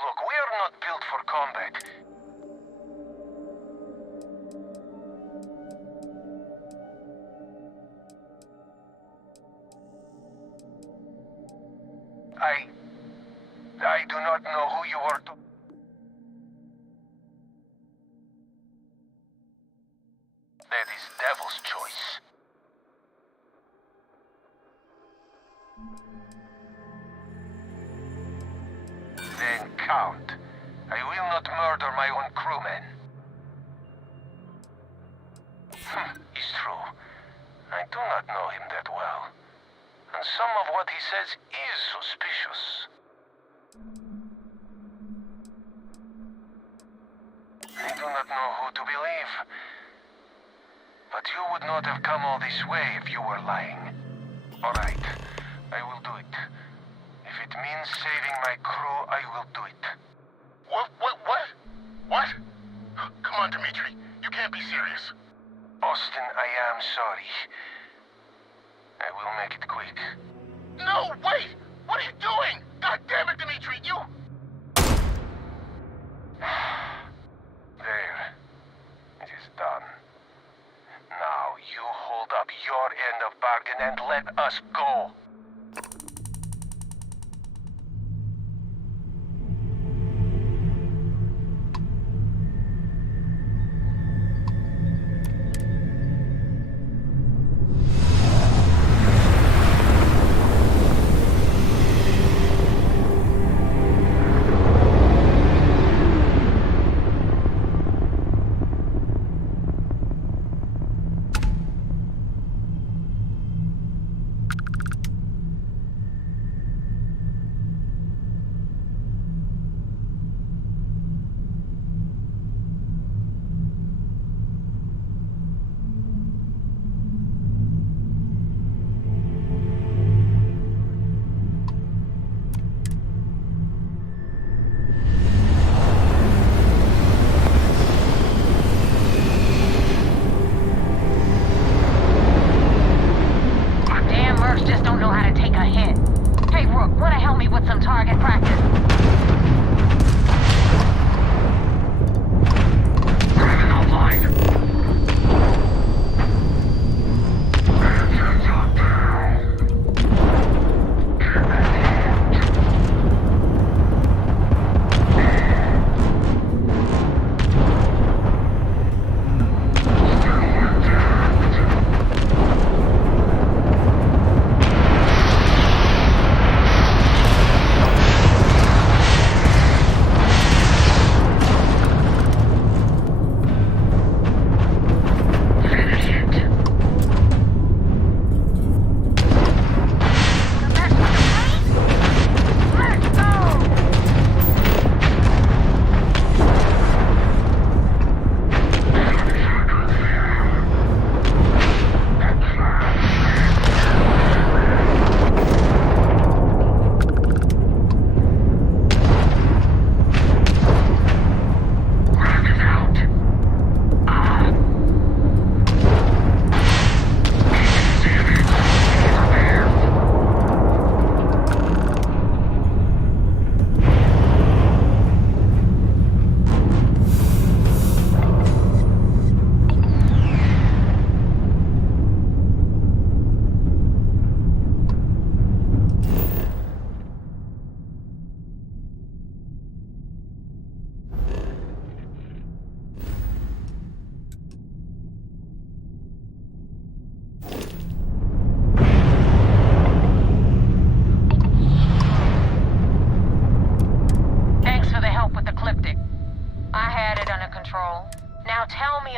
Look, we are not built for combat. I do not know who you are. That is Devil's choice. Then count. I will not murder my own crewmen. It's true. I do not know him that well. And some of what he says is suspicious. I do not know who to believe. But you would not have come all this way if you were lying. Alright, I will do it. If it means saving my crew, I will do it. What? What? Come on, Dimitri. You can't be serious. Austin, I am sorry. I will make it quick. No, wait! What are you doing? God damn it, Dimitri, you... There. It is done. Now you hold up your end of bargain and let us go.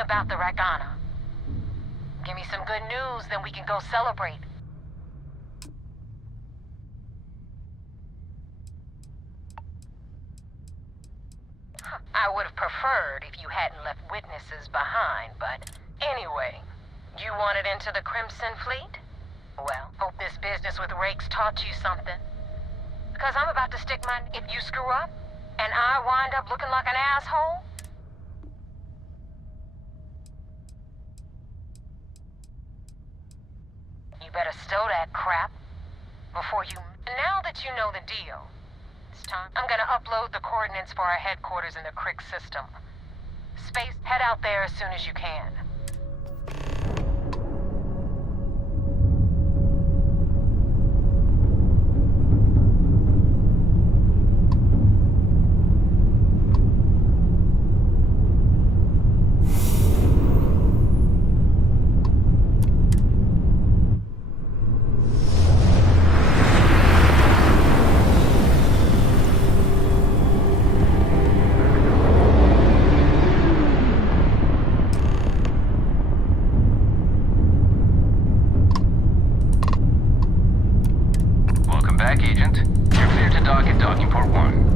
about the Ragana. Give me some good news, then we can go celebrate. I would have preferred if you hadn't left witnesses behind, but anyway, you wanted into the Crimson Fleet? Well, hope this business with Rakes taught you something. Because I'm about to stick my... If you screw up, and I wind up looking like an asshole... You better stow that crap before you... Now that you know the deal, It's time. I'm gonna upload the coordinates for our headquarters in the Crick system. Space, head out there as soon as you can. Welcome back, Agent. You're clear to dock at docking port 1.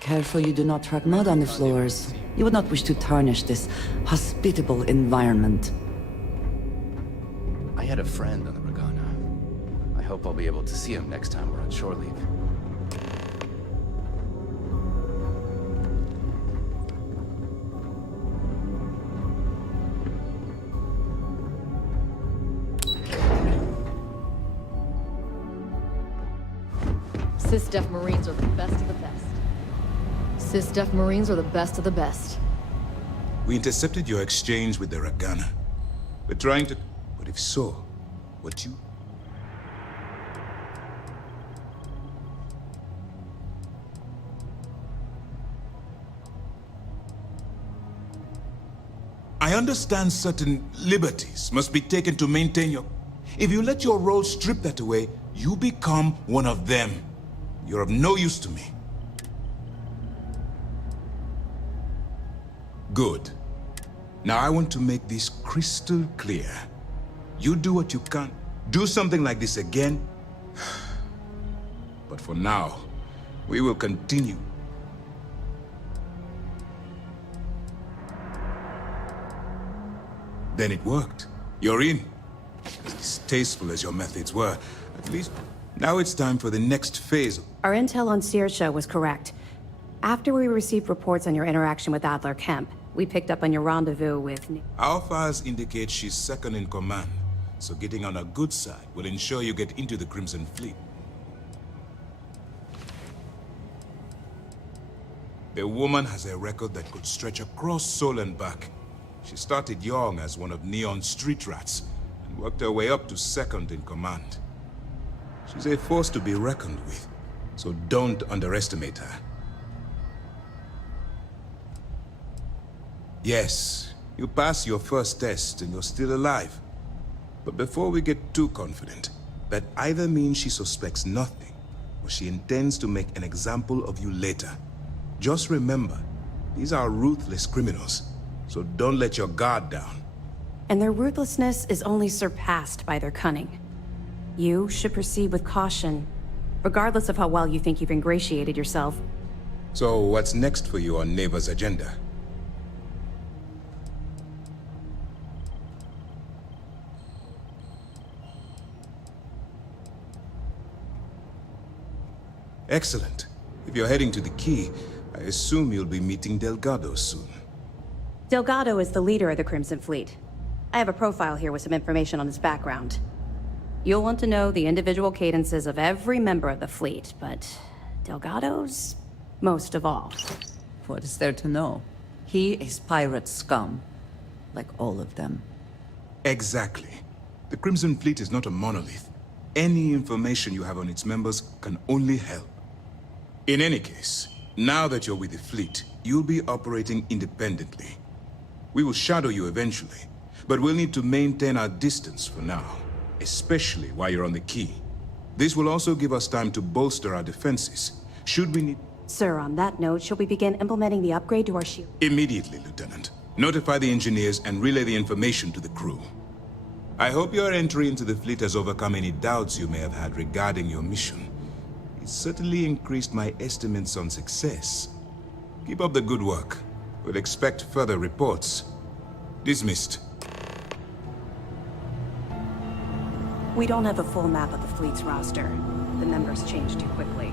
Careful you do not track mud on the floors. You would not wish to tarnish this hospitable environment. I had a friend on the Regana. I hope I'll be able to see him next time we're on shore leave. Sysdef Marines are the best of the best. Sysdef Marines are the best of the best. We intercepted your exchange with the Regana. We're trying to... But if so, what you... I understand certain liberties must be taken to maintain your... If you let your role strip that away, you become one of them. You're of no use to me. Good. Now I want to make this crystal clear. You do what you can. Do something like this again. But for now, we will continue. Then it worked. You're in. As distasteful as your methods were, at least now it's time for the next phase. Our intel on Searsha was correct. After we received reports on your interaction with Adler Kemp, we picked up on your rendezvous with... Our files indicate she's second in command, so getting on her good side will ensure you get into the Crimson Fleet. The woman has a record that could stretch across Sol and back. She started young as one of Neon's street rats, and worked her way up to second in command. She's a force to be reckoned with, so don't underestimate her. Yes, you passed your first test and you're still alive. But before we get too confident, that either means she suspects nothing, or she intends to make an example of you later. Just remember, these are ruthless criminals, so don't let your guard down. And their ruthlessness is only surpassed by their cunning. You should proceed with caution, regardless of how well you think you've ingratiated yourself. So what's next for you on Neva's agenda? Excellent. If you're heading to the key, I assume you'll be meeting Delgado soon. Delgado is the leader of the Crimson Fleet. I have a profile here with some information on his background. You'll want to know the individual cadences of every member of the fleet, but Delgado's most of all. What is there to know? He is pirate scum, like all of them. Exactly. The Crimson Fleet is not a monolith. Any information you have on its members can only help. In any case, now that you're with the fleet, you'll be operating independently. We will shadow you eventually, but we'll need to maintain our distance for now, especially while you're on the key. This will also give us time to bolster our defenses, should we need... Sir, on that note, shall we begin implementing the upgrade to our shield? Immediately, Lieutenant. Notify the engineers and relay the information to the crew. I hope your entry into the fleet has overcome any doubts you may have had regarding your mission. It certainly increased my estimates on success. Keep up the good work. We'll expect further reports. Dismissed. We don't have a full map of the fleet's roster. The members change too quickly.